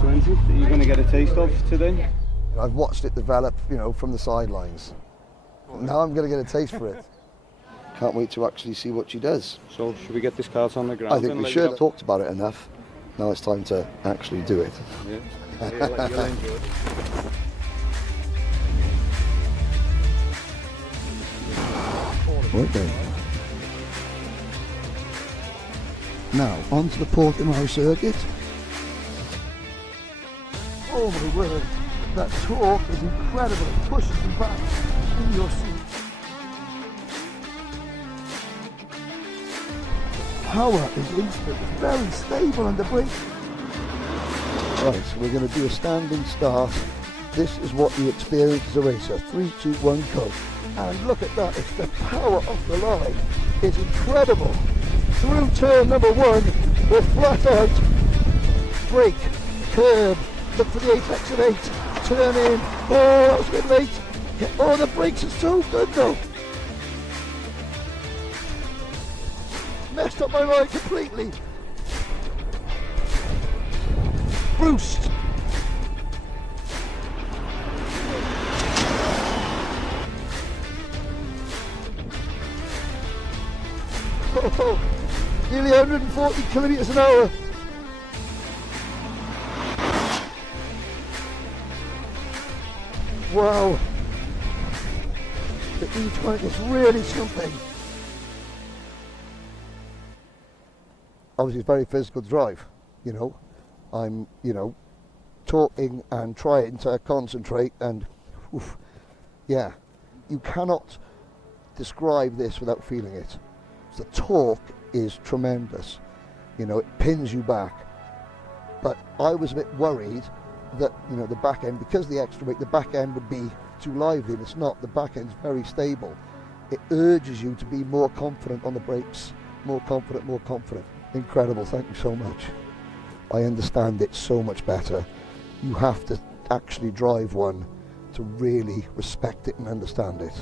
2020 that you're going to get a taste of today? I've watched it develop, from the sidelines. Now I'm going to get a taste for it. Can't wait to actually see what she does. So should we get this kart on the ground? I think we should. Talked about it enough. Now it's time to actually do it. Yeah, you'll enjoy it. Right then. Now, onto the Portimao circuit. Oh my word, that torque is incredible. It pushes you back in your seat. Power is instant, it's very stable on the brake. Right, so we're going to do a standing start. This is what you experience as a racer. 3, 2, 1, go. And look at that, it's the power of the line. It's incredible. Through turn number 1, we're flat out. Brake, curb, look for the apex of 8, turn in. Oh, that was a bit late. Oh, the brakes are so good though. Messed up my line completely. Boost. Oh, nearly 140 kilometers an hour. Wow. The E20 is really something. Obviously it's very physical to drive, I'm, talking and trying to concentrate and, yeah, you cannot describe this without feeling it. The torque is tremendous, it pins you back. But I was a bit worried that, the back end, because of the extra weight, the back end would be too lively, and it's not. The back end's very stable. It urges you to be more confident on the brakes, more confident. Incredible, thank you so much. I understand it so much better. You have to actually drive one to really respect it and understand it.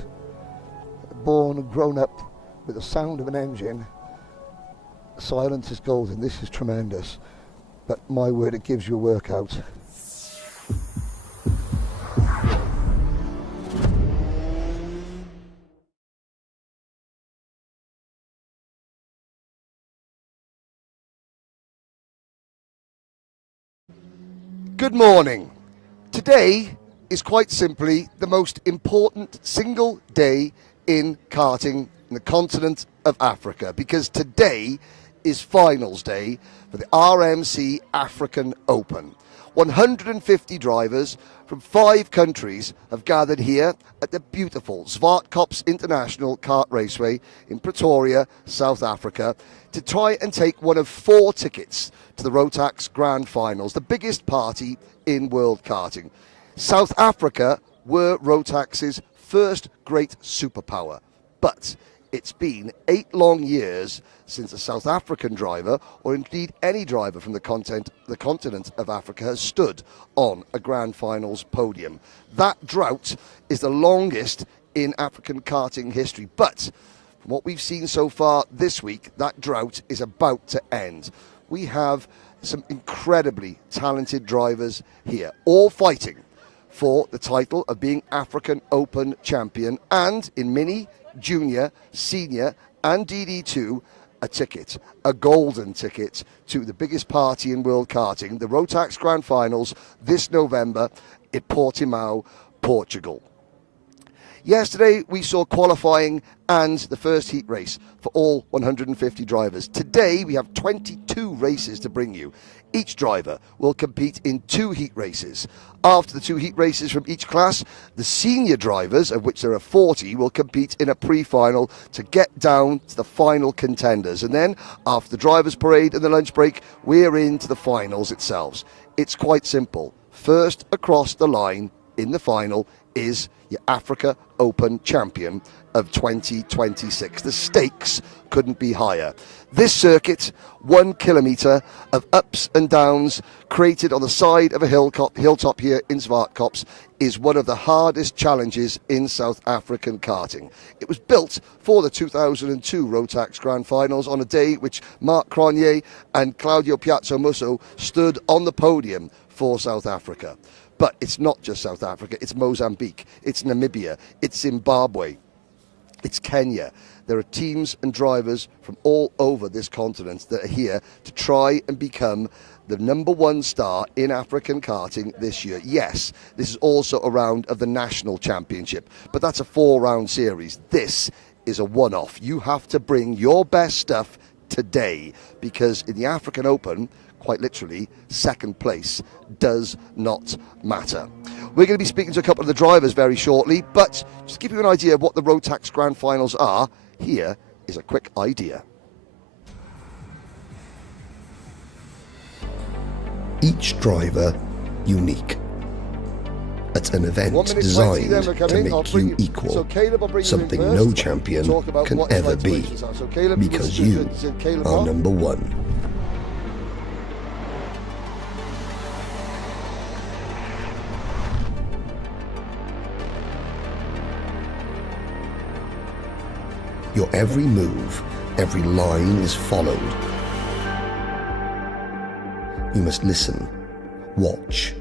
Born and grown up with the sound of an engine, silence is golden. This is tremendous. But my word, it gives you a workout. Good morning. Today is quite simply the most important single day in karting in the continent of Africa, because today is finals day for the RMC African Open. 150 drivers from 5 countries have gathered here at the beautiful Zwartkops International Kart Raceway in Pretoria, South Africa, to try and take one of 4 tickets to the Rotax Grand Finals, the biggest party in world karting. South Africa were Rotax's first great superpower, but it's been 8 long years since a South African driver, or indeed any driver from the continent of Africa, has stood on a Grand Finals podium. That drought is the longest in African karting history, but from what we've seen so far this week, that drought is about to end. We have some incredibly talented drivers here, all fighting for the title of being African Open champion, and in mini, junior, senior and DD2, a ticket, a golden ticket to the biggest party in world karting, the Rotax Grand Finals, this November in Portimao, Portugal. Yesterday we saw qualifying and the first heat race for all 150 drivers. Today we have 22 races to bring you. Each driver will compete in 2 heat races. After the 2 heat races from each class, the senior drivers, of which there are 40, will compete in a pre-final to get down to the final contenders. And then, after the drivers' parade and the lunch break, we're into the finals itself. It's quite simple. First across the line in the final is your Africa Open champion of 2026. The stakes couldn't be higher. This circuit, 1 kilometre of ups and downs created on the side of a hilltop here in Zwartkops, is one of the hardest challenges in South African karting. It was built for the 2002 Rotax Grand Finals on a day which Marc Cronier and Claudio Piazzomusso stood on the podium for South Africa. But it's not just South Africa, it's Mozambique, it's Namibia, it's Zimbabwe, it's Kenya. There are teams and drivers from all over this continent that are here to try and become the number one star in African karting this year. Yes, this is also a round of the national championship, but that's a 4-round series. This is a one-off. You have to bring your best stuff today, because in the African Open, quite literally, second place does not matter. We're going to be speaking to a couple of the drivers very shortly, but just to give you an idea of what the Rotax Grand Finals are, here is a quick idea. Each driver unique. At an event designed to make you equal, something no champion can ever be, because you are number one. Your every move, every line is followed. You must listen, watch,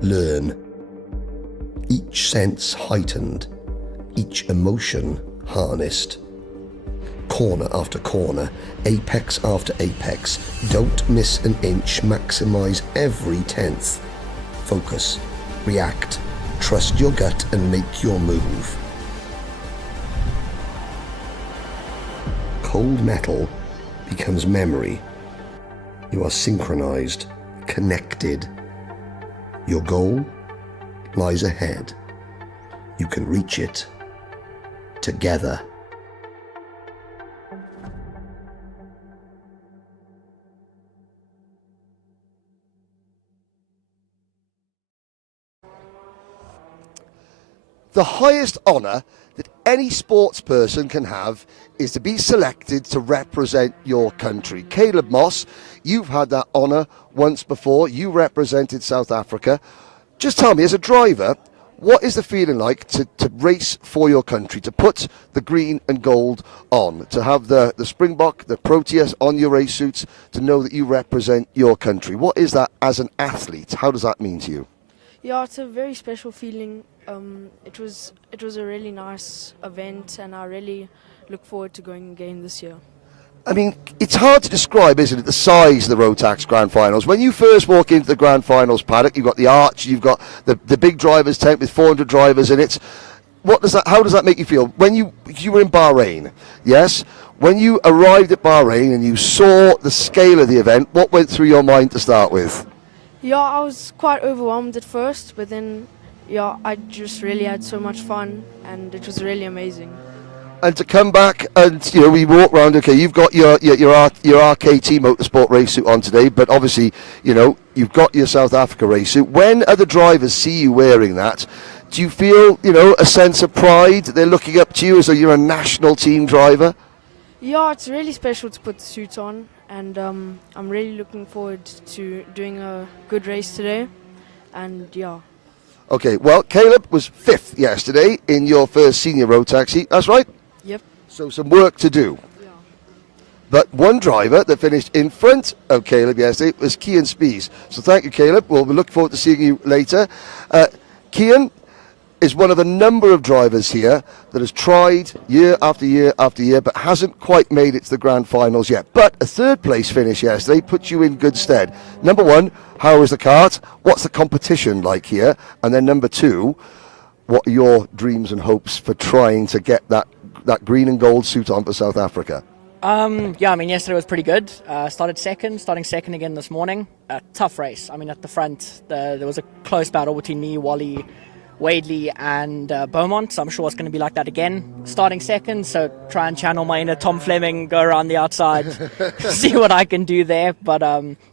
learn. Each sense heightened, each emotion harnessed. Corner after corner, apex after apex. Don't miss an inch, maximize every tenth. Focus, react, trust your gut and make your move. Cold metal becomes memory. You are synchronized, connected. Your goal lies ahead. You can reach it together. The highest honour that any sports person can have is to be selected to represent your country. Caleb Moss, you've had that honour once before. You represented South Africa. Just tell me, as a driver, what is the feeling like to race for your country, to put the green and gold on, to have the Springbok, the Proteas on your race suits, to know that you represent your country? What is that as an athlete? How does that mean to you? Yeah, it's a very special feeling. It was a really nice event, and I really look forward to going again this year. I mean, it's hard to describe, isn't it, the size of the Rotax Grand Finals. When you first walk into the Grand Finals paddock, you've got the arch, you've got the big drivers' tent with 400 drivers in it. How does that make you feel? When you were in Bahrain, yes? When you arrived at Bahrain and you saw the scale of the event, what went through your mind to start with? Yeah, I was quite overwhelmed at first, but then, yeah, I just really had so much fun, and it was really amazing. And to come back and, you know, we walk around, okay, you've got your RKT Motorsport race suit on today, but obviously, you know, you've got your South Africa race suit. When other drivers see you wearing that, do you feel, you know, a sense of pride? They're looking up to you as though you're a national team driver? Yeah, it's really special to put the suit on, and I'm really looking forward to doing a good race today, and yeah. Okay, well, Caleb was 5th yesterday in your first senior Rotax heat, that's right? Yep. So some work to do. Yeah. But one driver that finished in front of Caleb yesterday was Kian Spies. So thank you, Caleb. We'll look forward to seeing you later. Kian is one of a number of drivers here that has tried year after year after year, but hasn't quite made it to the Grand Finals yet. But a 3rd place finish yesterday puts you in good stead. Number 1, how is the kart? What's the competition like here? And then number 2, what are your dreams and hopes for trying to get that green and gold suit on for South Africa? Yeah, I mean, yesterday was pretty good. Starting second again this morning. Tough race. I mean, at the front, there was a close battle between me, Wally, Wadley and Beaumont, so I'm sure it's going to be like that again. Starting second, so try and channel my inner Tom Fleming, go around the outside, see what I can do there. But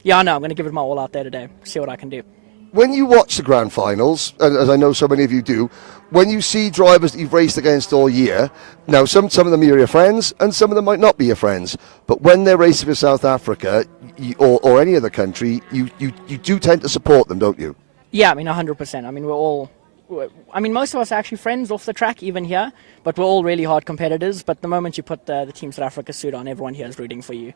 yeah, no, I'm going to give it my all out there today, see what I can do. When you watch the Grand Finals, and as I know so many of you do, when you see drivers that you've raced against all year, now some of them are your friends and some of them might not be your friends, but when they're racing for South Africa or any other country, you do tend to support them, don't you? Yeah, I mean, 100%. I mean, most of us are actually friends off the track, even here, but we're all really hard competitors. But the moment you put the Team South Africa suit on, everyone here is rooting for you.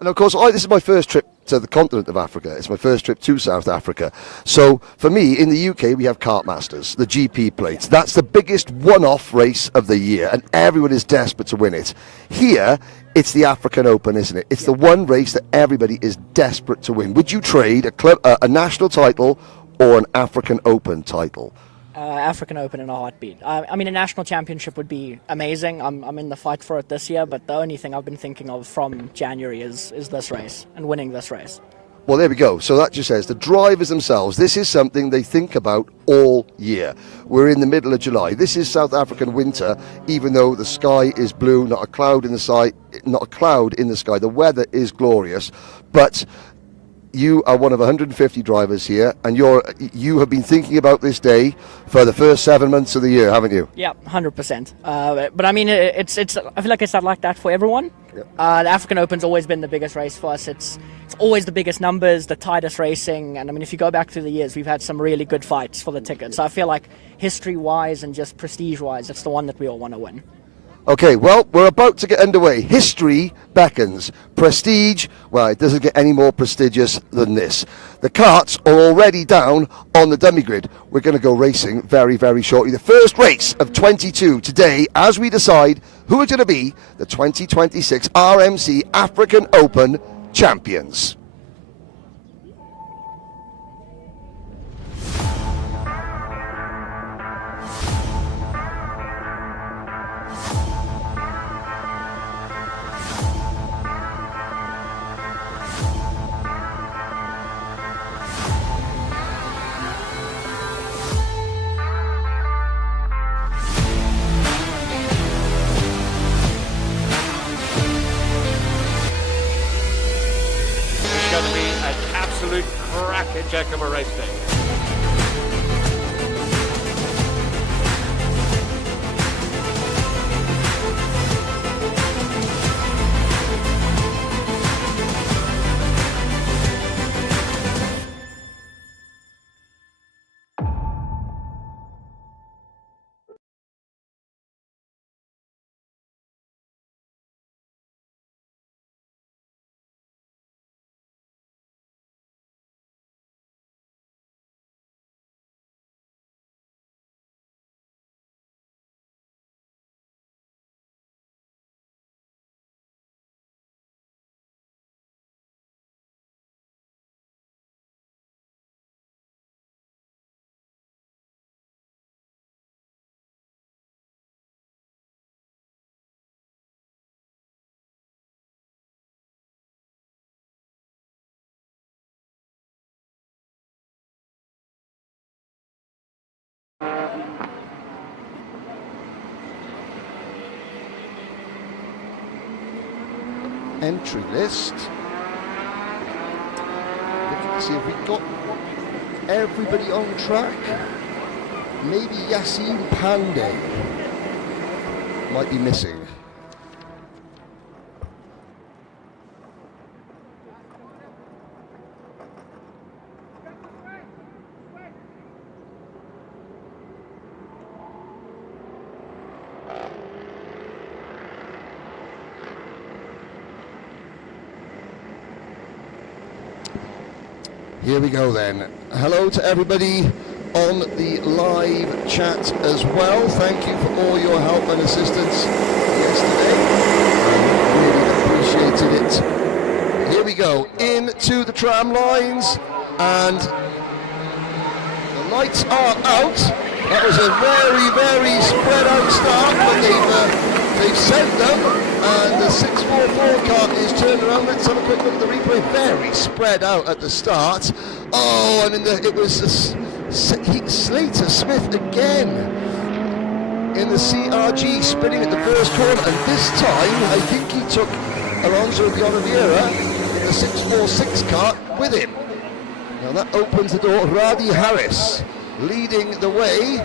And of course, this is my first trip to the continent of Africa. It's my first trip to South Africa. So for me, in the UK, we have Kart Masters, the GP plates. That's the biggest one-off race of the year, and everyone is desperate to win it. Here, it's the African Open, isn't it? It's the one race that everybody is desperate to win. Would you trade a national title or an African Open title? African Open in a heartbeat. I mean, a national championship would be amazing. I'm in the fight for it this year, but the only thing I've been thinking of from January is this race and winning this race. Well, there we go. So that just says the drivers themselves, this is something they think about all year. We're in the middle of July. This is South African winter, even though the sky is blue, not a cloud in the sky. The weather is glorious, but you are one of 150 drivers here, and you have been thinking about this day for the first 7 months of the year, haven't you? Yeah, 100%. But I mean, I feel like it's not like that for everyone. Yep. The African Open's always been the biggest race for us. It's always the biggest numbers, the tightest racing, and I mean, if you go back through the years, we've had some really good fights for the tickets. So I feel like history-wise and just prestige-wise, it's the one that we all want to win. Okay, well, we're about to get underway. History beckons. Prestige, well, it doesn't get any more prestigious than this. The karts are already down on the dummy grid. We're going to go racing very, very shortly. The first race of 22 today, as we decide who are going to be the 2026 RMC African Open champions. Going to be an absolute cracker-jack of a race day. Entry list. Let's see if we got everybody on track. Maybe Yassine Pandey might be missing. Here we go then. Hello to everybody on the live chat as well. Thank you for all your help and assistance yesterday. Really appreciated it. Here we go, into the tram lines, and the lights are out. That was a very, very spread out start, but they've sent them. And the 644 car is turned around. Let's have a quick look at the replay. Very spread out at the start. Oh, and it was Slater Smith again in the CRG spinning at the first corner. And this time, I think he took Alonso de Oliveira in the 646 car with him. Now that opens the door. Radi Harris leading the way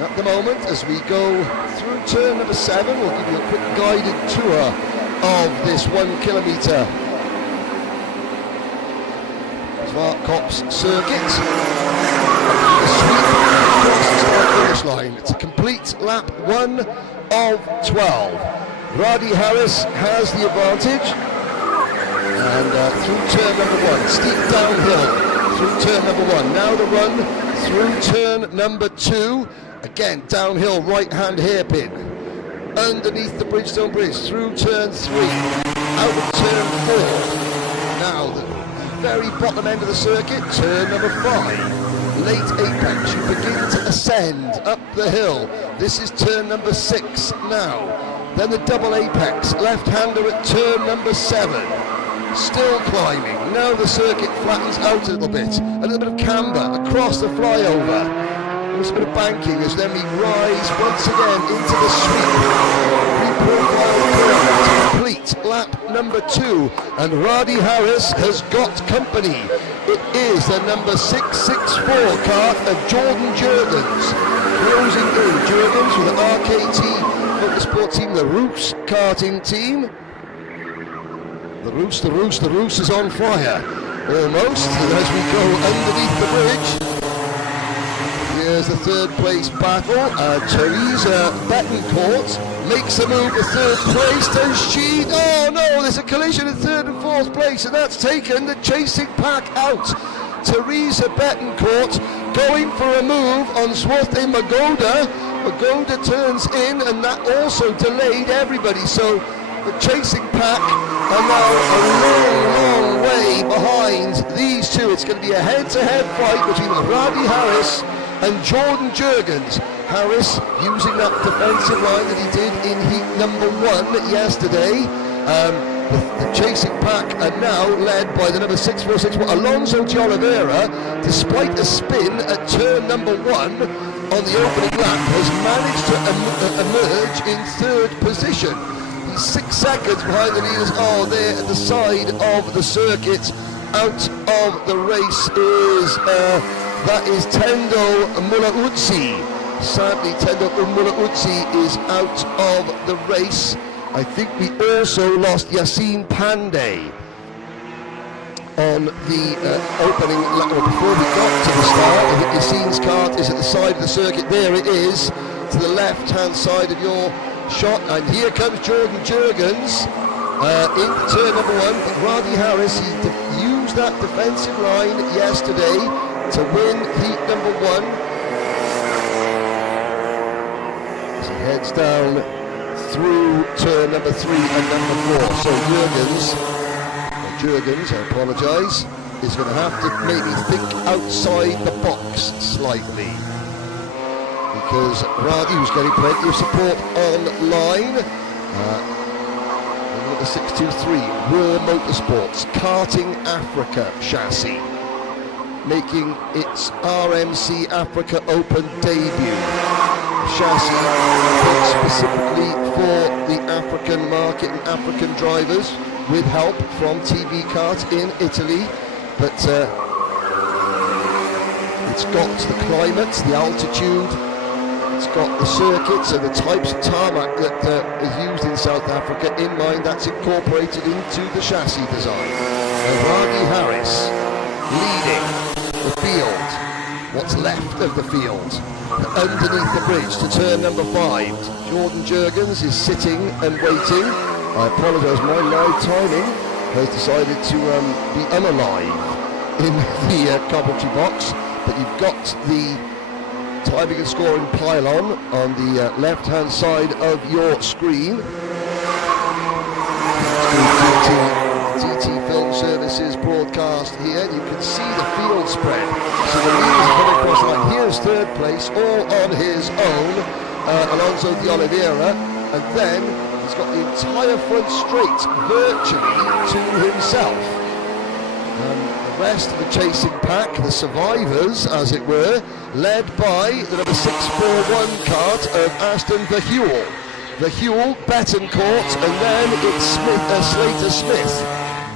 at the moment as we go through turn number 7. We'll give you a quick guided tour of this 1 kilometre Zwartkops circuit. A sweep across the start-finish line. It's a complete lap 1 of 12. Radi Harris has the advantage. And through turn number 1, steep downhill through turn number 1. Now the run through turn number 2, again downhill right-hand hairpin. Underneath the Bridgestone Bridge, through turn 3, out of turn 4. Now the very bottom end of the circuit, turn number 5. Late apex, you begin to ascend up the hill. This is turn number 6 now. Then the double apex, left-hander at turn number 7. Still climbing. Now the circuit flattens out a little bit. A little bit of camber across the flyover. A little bit of banking as then we rise once again into the sweep. Pre-profile complete lap number 2. And Radi Harris has got company. It is the number 664 Kart of Jordan Jurgens. Closing in, Jurgens with the RKT Motorsport team, the Roos karting team. The Roos is on fire. Almost, and as we go underneath the bridge, here's the third place battle. Teresa Betancourt makes a move to third place. Does she? Oh no, there's a collision in third and fourth place, and that's taken the chasing pack out. Teresa Betancourt going for a move on Swarte Magoda. Magoda turns in, and that also delayed everybody. So the chasing pack are now a long way behind these two. It's going to be a head-to-head fight between Radi Harris and Jordan Jurgens. Harris using that defensive line that he did in heat number 1 yesterday. The chasing pack are now led by the number 646 Alonso de Oliveira. Despite a spin at turn number 1 on the opening lap, has managed to emerge in third position. He's 6 seconds behind the leaders. Oh, there at the side of the circuit, out of the race is that is Tendo Mulaudzi. Sadly, Tendo Mulaudzi is out of the race. I think we also lost Yassine Pandey on the opening lap, or before we got to the start. I think Yassine's kart is at the side of the circuit. There it is, to the left-hand side of your shot. And here comes Jordan Jurgens into turn number 1. But Radi Harris, he used that defensive line yesterday to win heat number 1. As he heads down through turn number 3 and number 4. So Jurgens, I apologise, is going to have to maybe think outside the box slightly. Because Radi, who's getting plenty of support online, number 623, Raw Motorsports, Karting Africa chassis, making its RMC Africa Open debut. Chassis built specifically for the African market and African drivers, with help from TV Kart in Italy, but it's got the climate, the altitude, it's got the circuits and the types of tarmac that is used in South Africa in mind. That's incorporated into the chassis design. And Radi Harris leading the field, what's left of the field, underneath the bridge to turn number 5. Jordan Jurgens is sitting and waiting. I apologise, my live timing has decided to be unalive in the commentary box, but you've got the timing and scoring pylon on the left-hand side of your screen. DT Film Services broadcast here. You can see the field spread. So the leaders are coming across the line. Here's third place, all on his own, Alonso de Oliveira, and then he's got the entire front straight virtually to himself. The rest of the chasing pack, the survivors as it were, led by the number 641 kart of Aston Verhuel. Verhuel, Betancourt, and then it's Slater Smith.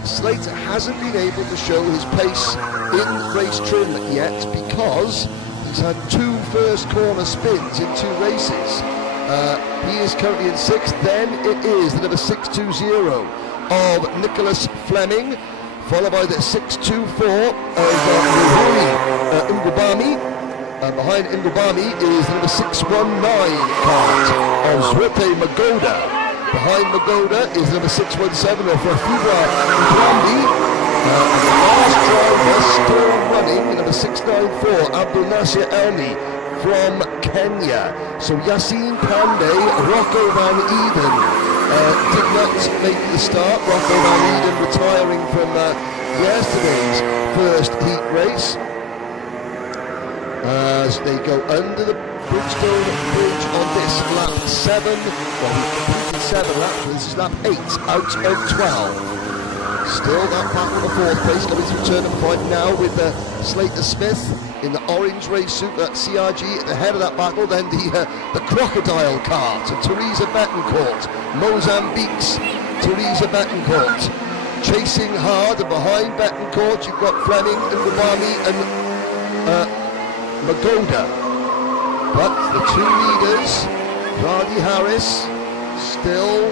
Slater hasn't been able to show his pace in race trim yet because he's had 2 first corner spins in 2 races. He is currently in 6th. Then it is the number 620 of Nicholas Fleming, followed by the 624 of Ngubami. Behind Ngubami is the number 619 kart of Zwarte Magoda. Behind Magoda is number 617 or for Fuba Kwambi. And the last driver still running, number 694, Abdul Nasir Elmi from Kenya. So Yassine Pandey, Rocco Van Eden did not make the start. Rocco Van Eden retiring from yesterday's first heat race. As they go under the Bridgestone Bridge on this lap 7. Well, we've completed 7 laps, this is lap 8 out of 12. Still that battle for fourth place, coming through turn number 5 now with Slater Smith in the orange race suit, that CRG at the head of that battle, then the crocodile cart, and Teresa Betancourt, Mozambique's Teresa Betancourt, chasing hard, and behind Betancourt you've got Fleming and Gubami and Magoda. But the two leaders, Vardy Harris, still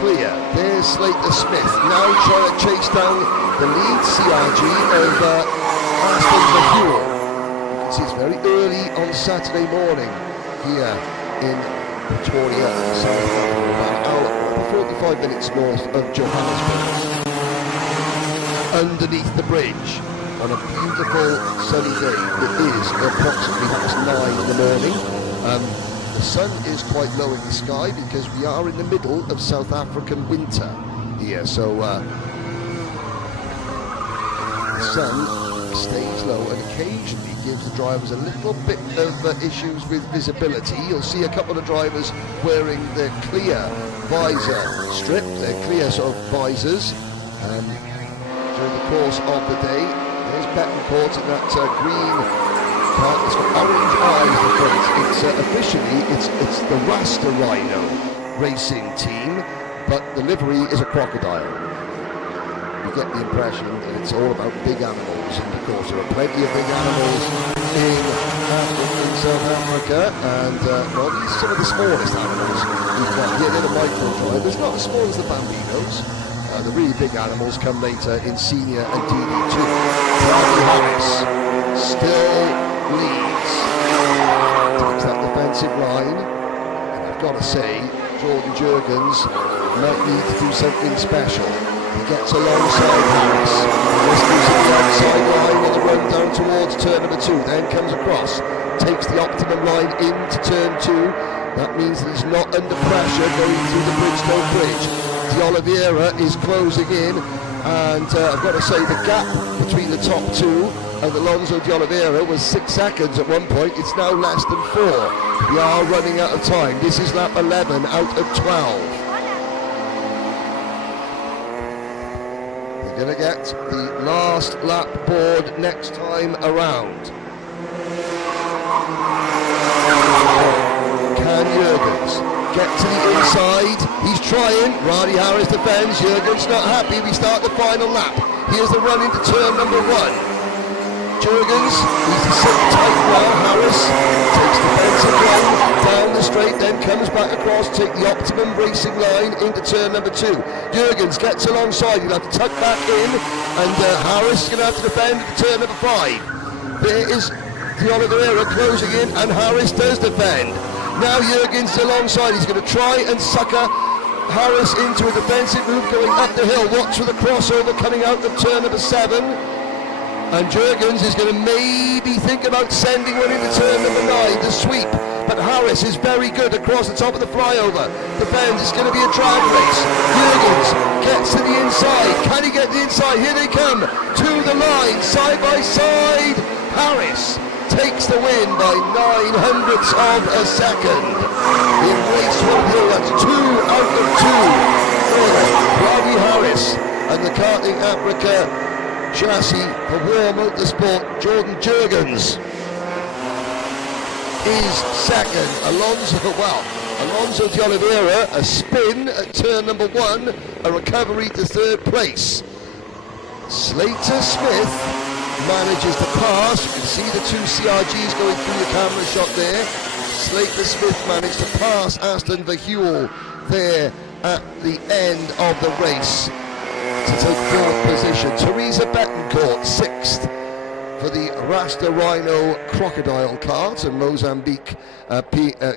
clear. There's Slater Smith, now trying to chase down the lead CRG of Aston Mahul. You can see it's very early on Saturday morning here in Pretoria, South Africa, about an hour, 45 minutes north of Johannesburg. Underneath the bridge, on a beautiful sunny day, it is approximately 9 in the morning. The sun is quite low in the sky because we are in the middle of South African winter here, so the sun stays low and occasionally gives the drivers a little bit of issues with visibility. You'll see a couple of drivers wearing their clear visor strip, their clear sort of visors during the course of the day. There's Betancourt in that green Kart. It's got orange eyes, the front. It's officially it's the Rasta Rhino racing team, but the livery is a crocodile. You get the impression that it's all about big animals, and of course there are plenty of big animals in South Africa, and well, these are some of the smallest animals we've got here. They're the micro drivers, not as small as the Bambinos. The really big animals come later in Senior and DD2. Charlie Harris still leads, takes that defensive line, and I've got to say, Jordan Jurgens might need to do something special. He gets alongside Harris, rescues at the outside line on the run down towards turn number 2, then comes across, takes the optimum line into turn 2. That means that he's not under pressure going through the Bridgestone Bridge. De Oliveira is closing in, and I've got to say the gap between the top 2 and Alonso De Oliveira was 6 seconds at one point. It's now less than 4. We are running out of time. This is lap 11 out of 12. They're going to get the last lap board next time around. Can Jurgens get to the inside? He's trying. Vardy Harris defends. Jurgens not happy. We start the final lap. Here's the run into turn number 1. Jurgens, he's to sit tight now. Harris takes the defensive line down the straight, then comes back across, take the optimum racing line into turn number 2. Jurgens gets alongside. He'll have to tuck back in, and Harris is going to have to defend into turn number 5. There is De Oliveira closing in, and Harris does defend. Now Jurgens alongside, he's going to try and sucker Harris into a defensive move going up the hill. Watch for the crossover coming out of turn number 7. And Jurgens is going to maybe think about sending one into turn number 9, the sweep. But Harris is very good across the top of the flyover. Defends, it's going to be a drag race. Jurgens gets to the inside. Can he get the inside? Here they come to the line, side by side. Harris takes the win by 900ths of a second. In race 1 here, that's 2 out of 2 for Vardy Harris and the Karting Africa chassis for War Motorsport. Jordan Jurgens is second. Alonso De Oliveira, a spin at turn number 1, a recovery to 3rd place. Slater Smith manages to pass. You can see the 2 CRGs going through the camera shot there. Slater Smith managed to pass Aston Mahul there at the end of the race to take 4th position. Teresa Betancourt 6th for the Rasta Rhino Crocodile Kart, and Mozambique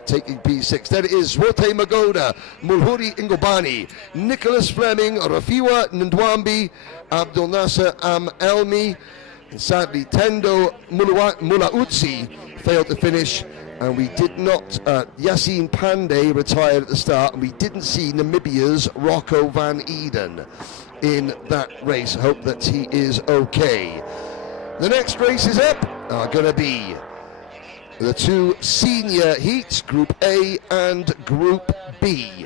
taking P6. Then it is Wote Magoda, Mulhuri Ingobani, Nicholas Fleming, Rafiwa Ndwambi, Abdul Nasser Elmi, and sadly Tendo Mulautsi failed to finish, and we did not, Yassine Pandey retired at the start, and we didn't see Namibia's Rocco van Eden in that race. Hope that he is okay. The next races up are going to be the two senior heats, Group A and Group B.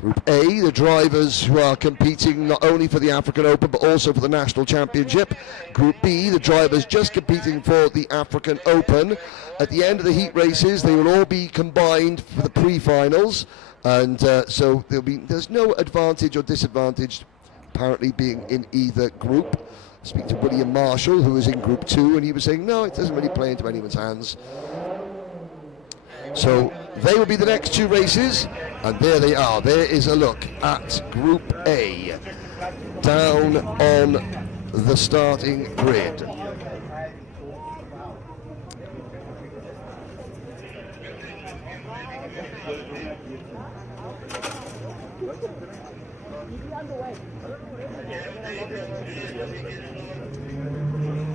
Group A, the drivers who are competing not only for the African Open but also for the National Championship. Group B, the drivers just competing for the African Open. At the end of the heat races, they will all be combined for the pre-finals, and so there's no advantage or disadvantage apparently being in either group. Speak to William Marshall, who was in Group 2, and he was saying, no, it doesn't really play into anyone's hands. So they will be the next two races, and there they are. There is a look at Group A down on the starting grid.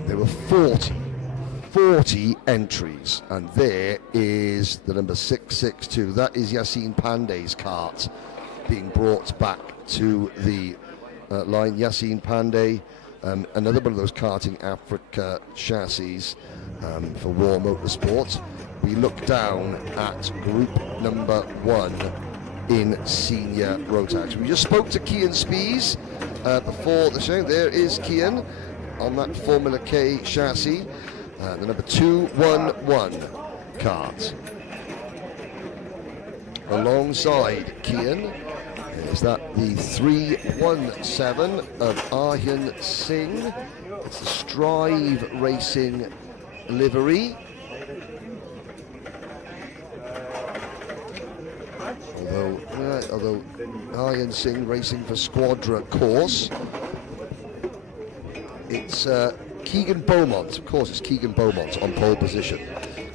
There were 40 entries, and there is the number 662. That is Yassine Pandey's kart being brought back to the line. Yassine Pandey, another one of those Karting Africa chassis for War Motorsport. We look down at group number 1 in senior Rotax. We just spoke to Kian Spies before the show. There is Kian on that Formula K chassis, the number 211 kart. Alongside Kian is that the 317 of Aryan Singh. It's the Strive Racing livery. Although Aryan Singh racing for Squadra course, it's Keegan Beaumont. Of course, it's Keegan Beaumont on pole position.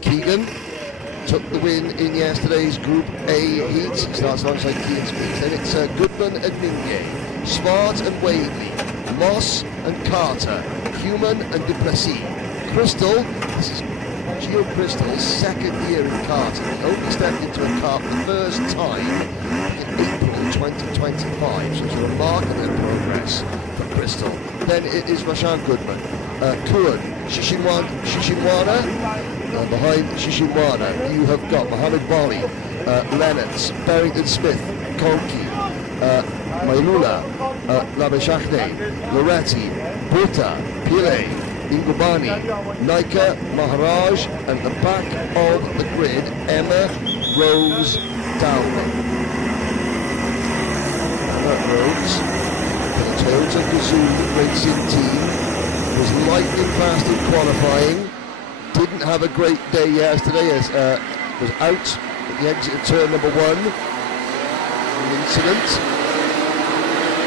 Keegan took the win in yesterday's Group A heat. He starts alongside Kian Spies. Then it's Goodman and Mingye, Svart and Wadley, Moss and Carter, Human and Duplessis. Crystal, this is Gio Crystal's second year in karting. He only stepped into a kart for the first time in April 2025, so it's a remarkable progress for Crystal. Then it is Rashan Goodman, Kuan, Shishimwana. Behind Shishimwana, you have got Mohammed Bali, Lennox, Barrington Smith, Konki, Mailula, Labashachne, Loretti, Buta, Pile, Ingubani, Nika, Maharaj, and the back of the grid, Emma Rose Dowling. Emma Rose, the Toyota Gazoo racing team, was lightning fast in qualifying. Didn't have a great day yesterday, as was out at the exit of turn number 1. An incident.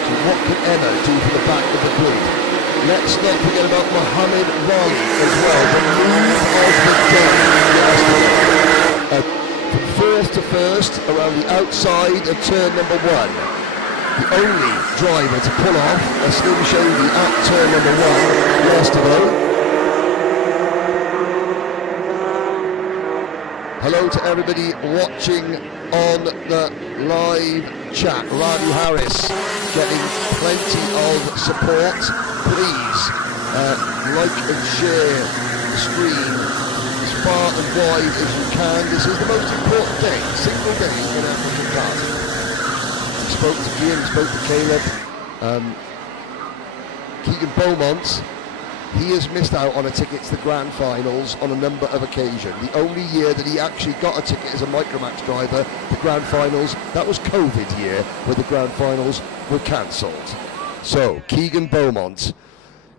So what can Emma do for the back of the grid? Let's not forget about Mohammed Raleigh as well, the move of the day yesterday. From first to first, around the outside of turn number 1. The only driver to pull off a Slim Shady at turn number 1 yesterday. Hello to everybody watching on the live chat. Radu Harris getting plenty of support. Please like and share the stream as far and wide as you can. This is the most important day, single day in African karting. We spoke to Ian, we spoke to Caleb. Keegan Beaumont, he has missed out on a ticket to the Grand Finals on a number of occasions. The only year that he actually got a ticket as a Micromax driver, the Grand Finals, that was COVID year, where the Grand Finals were cancelled. So, Keegan Beaumont,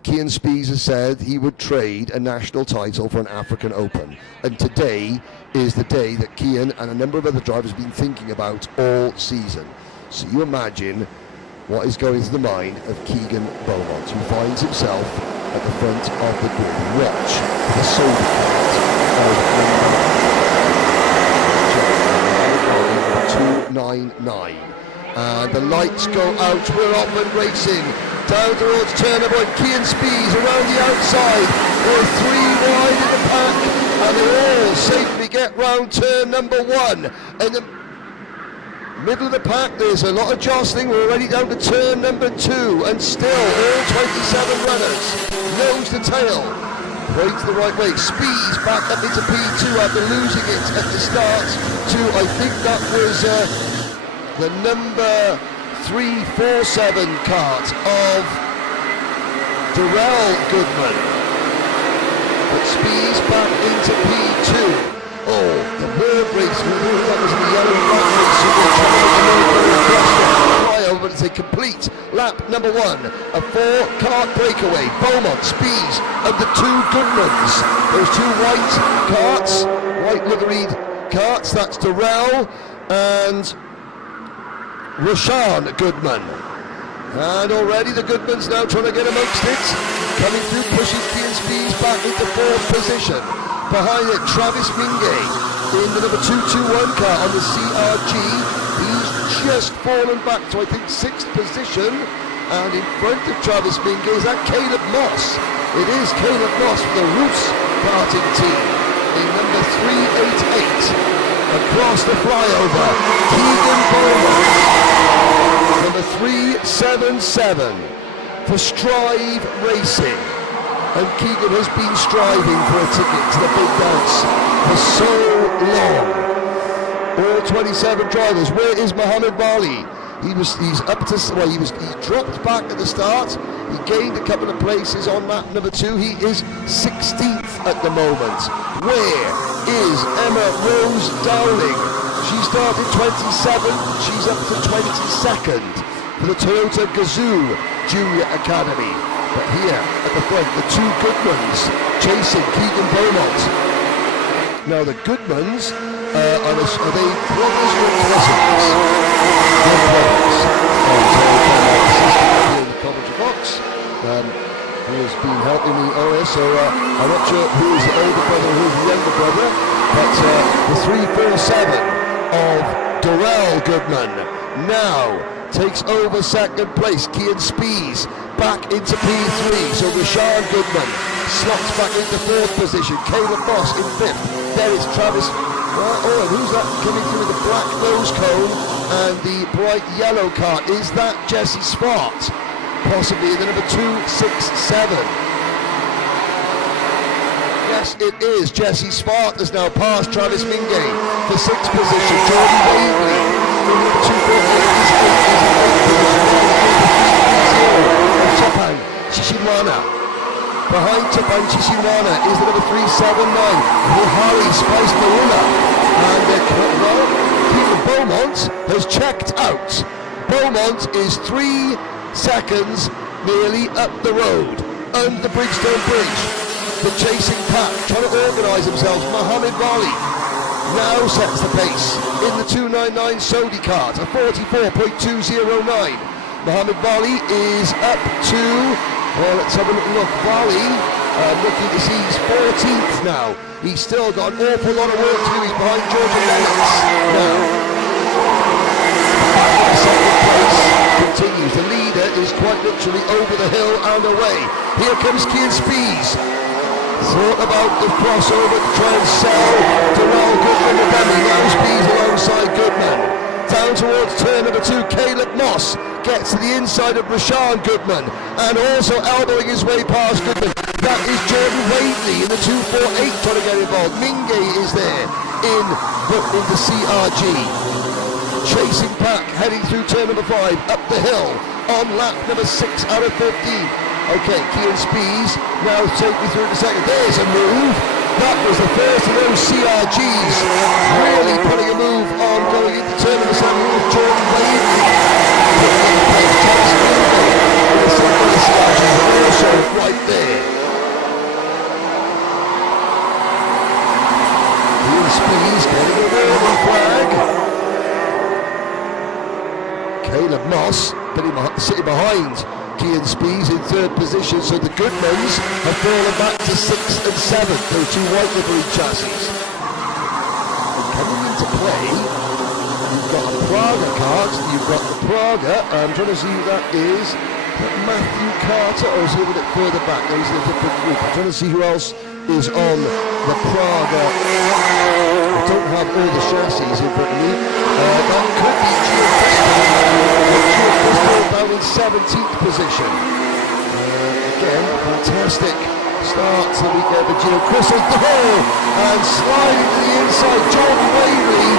Kian Spies has said he would trade a national title for an African Open. And today is the day that Kian and a number of other drivers have been thinking about all season. So you imagine what is going through the mind of Keegan Beaumont, who finds himself at the front of the grid. Watch the soda cart of number 299. And the lights go out. We're off and racing down towards turn number 1. Kian Spies around the outside. We're 3 wide in the pack, and they all safely get round turn number 1. And the middle of the pack, there's a lot of jostling. We're already down to turn number 2, and still all 27 runners, nose to tail, way to the right way. Spies back up into P2 after losing it at the start to, I think that was the number 347 Kart of Darrell Goodman. But Spies back into P2. Oh, the bird race, that was in the yellow flag race, so they're trying to make a but it's a complete lap number 1. A 4-kart breakaway. Beaumont, Spies, and the 2 Goodmans. Those 2 white karts, white liveried karts, that's Darrell and Rashawn Goodman. And already the Goodmans now trying to get amongst it. Coming through, pushing Kian Spies back into 4th position. Behind it, Travis Mingay in the number 221 car on the CRG. He's just fallen back to, I think, 6th position. And in front of Travis Mingay is that Caleb Moss. It is Caleb Moss for the Roos karting team in number 388. Across the flyover, Keegan Beaumont, number 377 for Strive Racing. And Keegan has been striving for a ticket to the big dance for so long. All 27 drivers. Where is Mohammed Bali? He's up to, well, he dropped back at the start. He gained a couple of places on lap number 2. He is 16th at the moment. Where is Emma Rose Dowling? She started 27th. She's up to 22nd for the Toyota Gazoo Junior Academy. But here at the front, the 2 Goodmans chasing Keegan Beaumont. Now the Goodmans, are they brothers or cousins? They're brothers. Here in the Coventry box, who has been helping me always, so I'm not sure who is the older brother and who is the younger brother, but the 347 of Darrell Goodman now takes over 2nd place. Kian Spies back into P3, so Rashawn Goodman slots back into 4th position. Caleb Moss in 5th. There is Travis. Oh, and who's that coming through with the black nose cone and the bright yellow car? Is that Jesse Spot? Possibly in the number 267. Yes, it is. Jesse Spot has now passed Travis Mingay for 6th position. Jordan Waverley in number 248 Tapan Chishinwana. Behind Tapan Chishinwana is the number 379 Buhari Spice Maruna. And Keegan Beaumont has checked out. Beaumont is 3 seconds nearly up the road under the Bridgestone Bridge. The chasing pack trying to organise themselves. Mohammed Bali now sets the pace in the 299 Sodi Kart, a 44.209. Mohammed Bali is up to, well, let's have a look. Bali, looking to see he's 14th now. He's still got an awful lot of work to do. He's behind Georgia Lennox now. Second place continues. The leader is quite literally over the hill and away. Here comes Kian Spies. Thought about the crossover to try and sell Darrell Goodman the dummy. Now Spies alongside Goodman. Down towards turn number 2, Caleb Moss gets to the inside of Rashawn Goodman and also elbowing his way past Goodman. That is Jordan Wadeley in the 248 trying to get involved. Mingay is there in the CRG. Chasing pack heading through turn number 5 up the hill on lap number 6 out of 15. Okay, Kian Spies now take me through the second. There's a move. That was the first of those CRGs really putting a move on going into turn number 7 with Jordan Wadeley. Also right there. Kian Spies getting a warning flag. Caleb Moss sitting behind Kian Spies in third position, so the Goodmans have fallen back to 6th and 7th, those two white livery chassis. And coming into play, you've got a Praga Kart, you've got the Praga, I'm trying to see who that is. Is that Matthew Carter, or is he a little bit further back? No, he's in a different group. I'm trying to see who else is on the Praga. I don't have all the chassis in front of me. That could be Gio Crystal down in 17th position. Again, fantastic start to the weekend for Gio Crystal. And sliding to the inside, John Whaley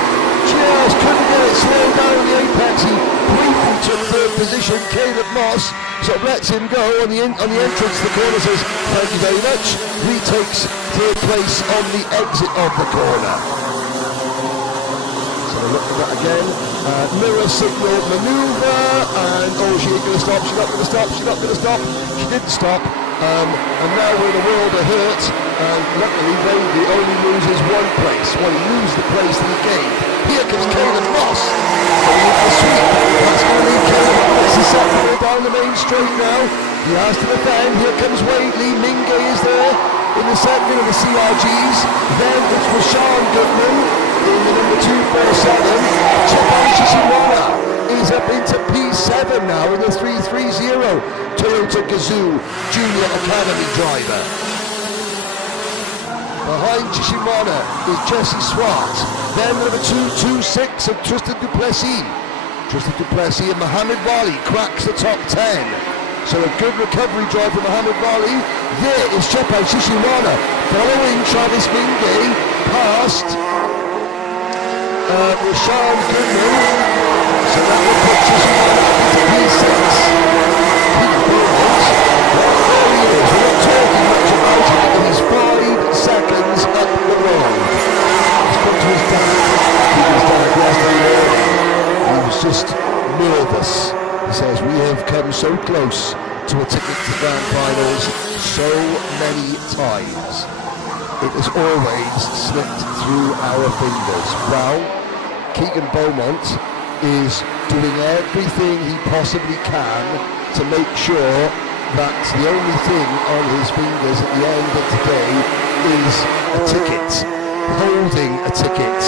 just couldn't get it slowed down on the apex. He briefly took third position. Caleb Moss sort of lets him go on the entrance to the corner, says thank you very much. Retakes third place on the exit of the corner. So look at that again. Mirror signal manoeuvre, and she ain't going to stop, she's not going to stop, she's not going to stop. She didn't stop, and now we're in a world of hurt, and luckily Wavy only loses one place. Well, he loses the place that he gained. Here comes Caleb Moss. That's going to leave Caleb Moss the second down the main straight now. He has to defend. Here comes Wadley. Minge is there in the second of the CRGs. Then it's Rashawn Goodman in the number 247. Chepan Shishiwara is up into P7 now in the 330 Toyota Gazoo Junior Academy driver. Behind Chishimana is Jesse Swart. Then number 226 of Tristan Duplessis. Tristan Duplessis and Mohamed Wali cracks the top 10. So a good recovery drive from Mohamed Wali. There is Chepan Shishimana following Travis Minge past Rashawn Goodman. So that will put Shishimana into P6. There he is. We're not talking much about it, but he's 5 seconds up the road. He's come to his dad. His dad yesterday. He was just nervous. He says, we have come so close to a ticket to grand finals so many times. It has always slipped through our fingers. Well, Keegan Beaumont is doing everything he possibly can to make sure that the only thing on his fingers at the end of today is a ticket, holding a ticket.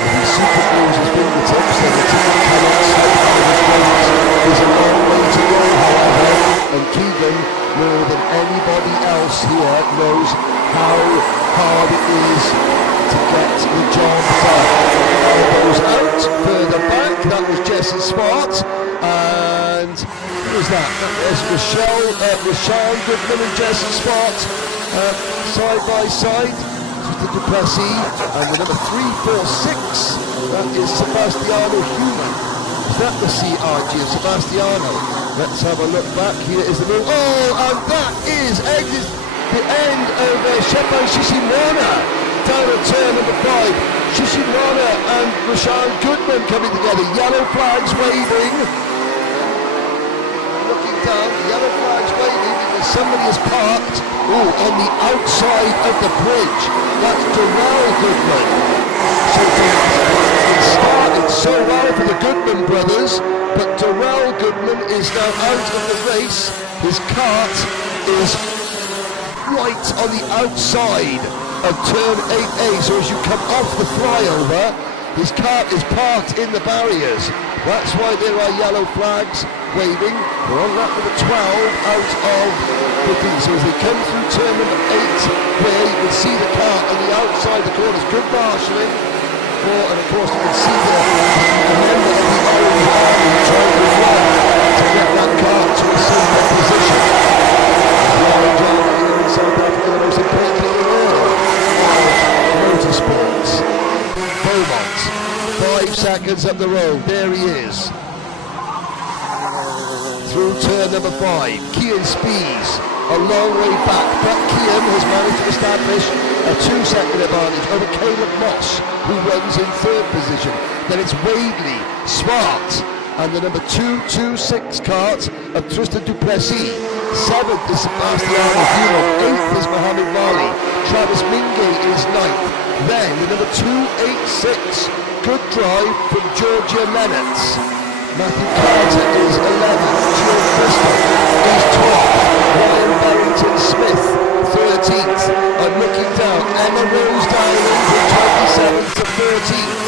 If he super glues his fingertips, then the ticket cannot slip out of his fingers. There's a long way to go, however, and Keegan, more than anybody else here, knows how hard it is to get the job done. It goes out further back. That was Jesse Smart, and who was that? That was Rashawn Goodman and Jesse Smart side by side. The Duplessis, and the number 346, that is Sebastiano Human. Is that the CRG of Sebastiano? Let's have a look back. Here is the move. Oh, and that is the end of Chepan Shishimana down at turn number 5. Shishimana and Rashawn Goodman coming together. Yellow flags waving. Looking down, yellow flags waving because somebody is parked on the outside of the bridge. That's Darrell Goodman. So it started so well for the Goodman brothers, but Darrell Goodman is now out of the race. His kart is right on the outside of turn 8A, so as you come off the flyover, his kart is parked in the barriers. That's why there are yellow flags waving. We're on lap number 12 out of 15. So as they come through turn number 8, where you can see the car on the outside the corners, good marshalling. And of course you can see the member of the orange army trying to run to get that car to a safer position. The orange army here in South Africa, the most important thing in the world. Motorsports. Beaumont, 5 seconds up the road, there he is. Through turn number 5, Kian Spies, a long way back, but Kian has managed to establish a 2-second advantage over Caleb Moss, who runs in 3rd position. Then it's Wadley, Smart, and the number 226 kart of Tristan Duplessis. 7th is Sebastiano Human, 8th is Mohamed Wali, Travis Minge is 9th. Then the number 286, good drive from Georgia Lennox. Matthew Carter is 11th. Jill Crystal is 12th. Ryan Barrington-Smith 13th. I'm looking down. Emma Rose Dowling from 27th to 13th.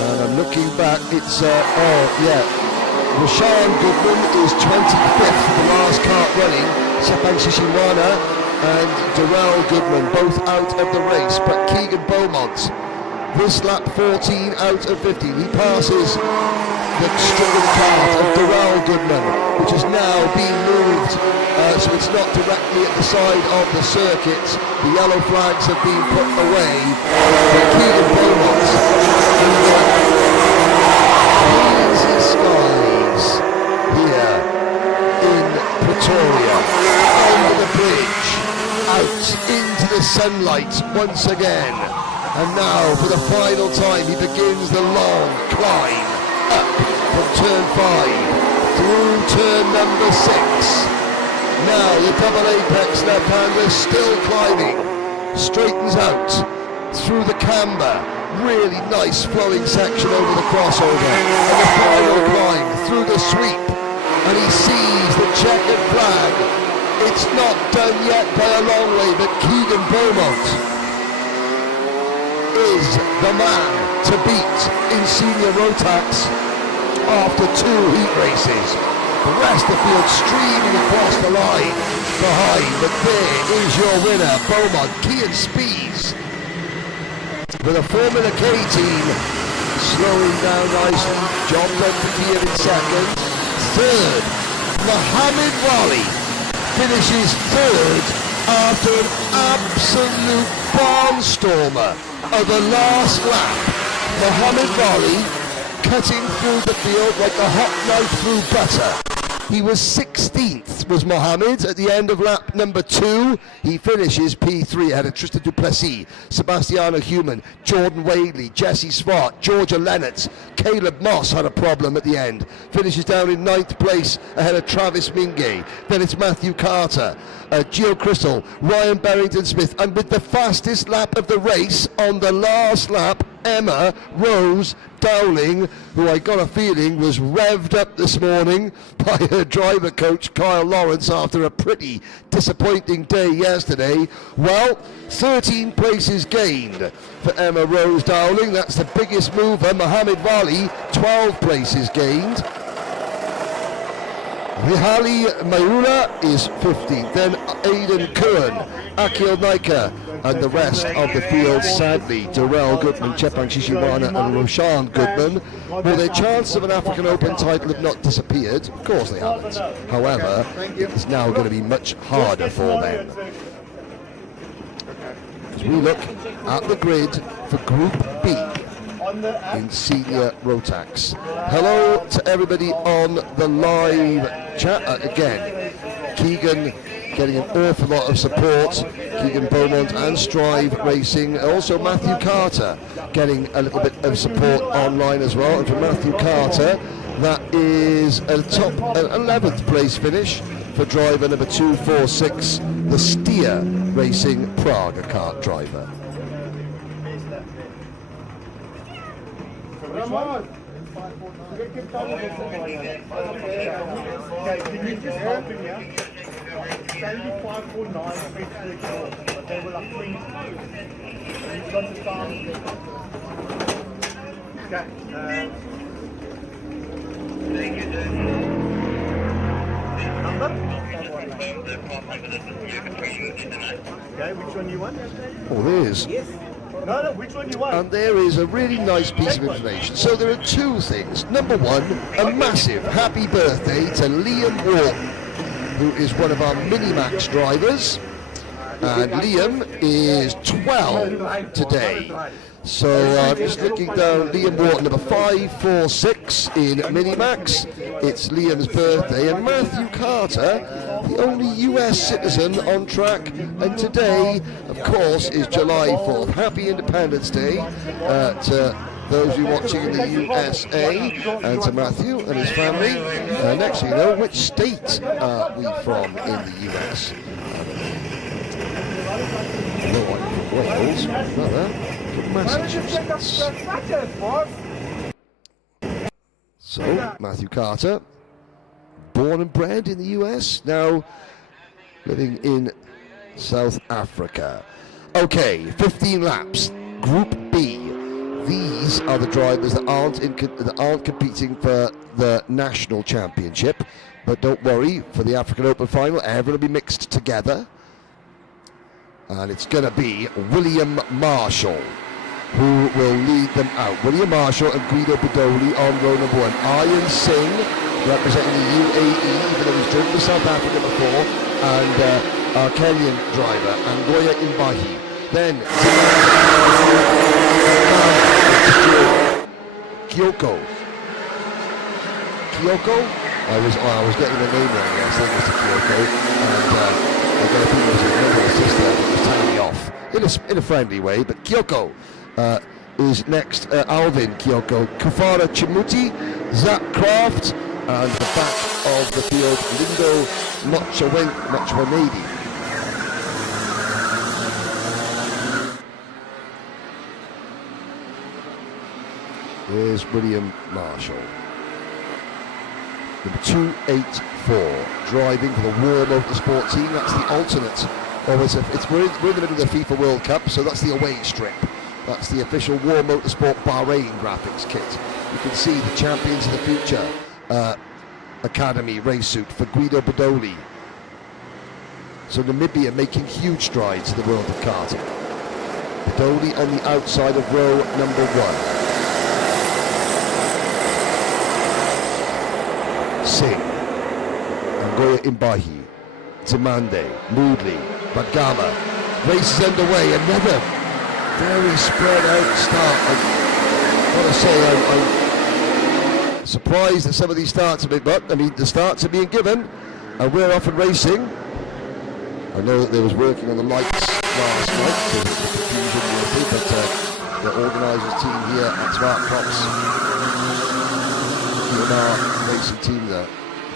And I'm looking back. It's Rashawn Goodman is 25th, the last kart running. Sepang Shishiwana and Darrell Goodman both out of the race, but Keegan Beaumont, this lap 14 out of 15. He passes the stricken kart of Darrell Goodman, which is now being moved, so it's not directly at the side of the circuit. The yellow flags have been put away. But Keegan Beaumont, hazy skies here in Pretoria, under the bridge, out into the sunlight once again. And now, for the final time, he begins the long climb up from turn 5 through turn number 6. Now the double apex left-hander still climbing, straightens out through the camber. Really nice flowing section over the crossover, and the final climb through the sweep, and he sees the checkered flag. It's not done yet by a long way, but Keegan Beaumont is the man to beat in senior Rotax after 2 heat races. The rest of the field streaming across the line behind, but there is your winner, Beaumont. Kian Spies with a Formula K team slowing down nicely. John Benfica in second. Third, Mohammed Wali finishes third after an absolute barnstormer of a last lap. Mohammed Wali cutting through the field like a hot knife through butter. He was 16th, was Mohammed, at the end of lap number 2. He finishes P3 ahead of Tristan Duplessis, Sebastiano Human, Jordan Wadley, Jesse Swart, Georgia Lennox. Caleb Moss had a problem at the end. Finishes down in 9th place ahead of Travis Mingay. Then it's Matthew Carter, Gio Crystal, Ryan Barrington-Smith, and with the fastest lap of the race on the last lap, Emma Rose Dowling, who I got a feeling was revved up this morning by her driver coach Kyle Lawrence after a pretty disappointing day yesterday. Well, 13 places gained for Emma Rose Dowling. That's the biggest mover. Mohammed Wali, 12 places gained. Rihali Mayula is 15th. Then Aidan Kuhn, Akil Naika, and the rest of the field, sadly, Darrell Goodman, Chepang Shishiwana and Roshan Goodman. Well, their chances of an African Open title have not disappeared. Of course they haven't. However, it's now going to be much harder for them. As we look at the grid for Group B in senior Rotax. Hello to everybody on the live chat. Again, Keegan getting an awful lot of support. Keegan Beaumont and Strive Racing. Also Matthew Carter getting a little bit of support online as well. And for Matthew Carter, that is a top 11th place finish for driver number 246, the Steer Racing Prague kart driver. Which one you want? Oh, there is. Yes. No, which one you want? And there is a really nice piece of information. So there are 2 things. Number 1, a massive happy birthday to Liam Wharton, who is one of our Minimax drivers. And Liam is 12 today. So just looking down, Liam Wharton, number 546 in Minimax. It's Liam's birthday. And Matthew Carter, the only US citizen on track. And today, of course, is July 4th. Happy Independence Day to those who are watching in the USA, and to Matthew and his family. Next thing you know, which state are we from in the US? Wales, not that. from Massachusetts. So, Matthew Carter, born and bred in the US, now living in South Africa. Okay, 15 laps, Group B. These are the drivers that aren't competing for the national championship. But don't worry, for the African Open final, everyone will be mixed together. And it's going to be William Marshall who will lead them out. William Marshall and Guido Bedoli on row number 1. Aryan Singh, representing the UAE, even though he's driven to South Africa before, and our Kenyan driver, Angoya Imbahi. Then Kyoko. I was getting the name wrong. I think Mr. Kyoko, and I got a feeling it was his brother or sister that was telling me off in a friendly way. But Kyoko is next. Alvin Kyoko, Kufara Chimuti, Zach Kraft, and the back of the field, Lindo Mochwanedi. Here's William Marshall. Number 284, driving for the War Motorsport team. That's the alternate. We're in the middle of the FIFA World Cup, so that's the away strip. That's the official War Motorsport Bahrain graphics kit. You can see the Champions of the Future Academy race suit for Guido Bedoli. So Namibia making huge strides in the world of karting. Bedoli on the outside of row number 1. Singh, Angoya Imbahi, Zamande, Moodley, Badgama. Race is underway. Another very spread out start. I want to say I'm surprised that some of these starts have been, but I mean the starts are being given, and we're off and racing. I know that they was working on the lights last night, so there was a confusion with it, but the organisers team here at Smart Props, our racing team, the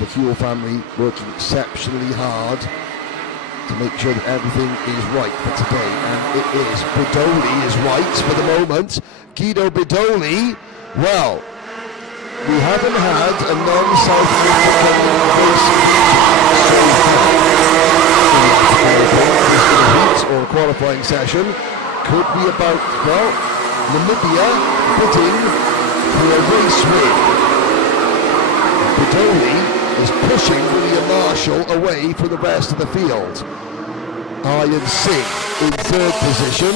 Fuel family, working exceptionally hard to make sure that everything is right for today, and it is. Bedoli is right for the moment. Guido Bedoli, well, we haven't had a non-South African race or a qualifying session. Could be about, well, Namibia bidding for a race win. Bedoli is pushing William Marshall away from the rest of the field. Aryan Singh in 3rd position.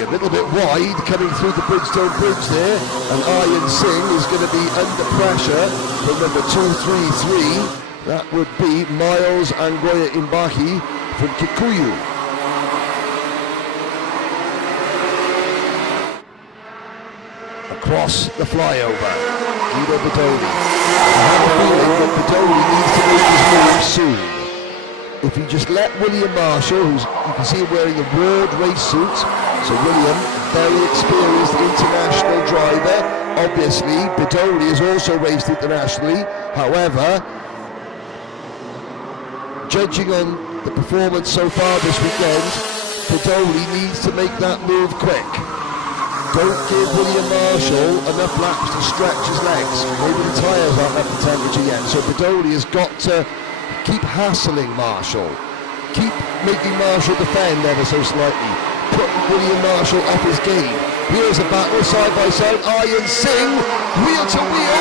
A little bit wide coming through the Bridgestone Bridge there, and Aryan Singh is going to be under pressure from number 233. That would be Miles Angoya Imbahi from Kikuyu. Across the flyover, Guido Bedoli. I have a feeling that Bedoli needs to make his move soon. If you just let William Marshall, who's, you can see him wearing the World race suit, so William, very experienced international driver. Obviously, Bedoli has also raced internationally. However, judging on the performance so far this weekend, Bedoli needs to make that move quick. Don't give William Marshall enough laps to stretch his legs. Maybe the tyres aren't up to temperature yet. So Bedoli has got to keep hassling Marshall. Keep making Marshall defend ever so slightly. Put William Marshall off his game. Here's a battle side by side. Aryan Singh, wheel to wheel,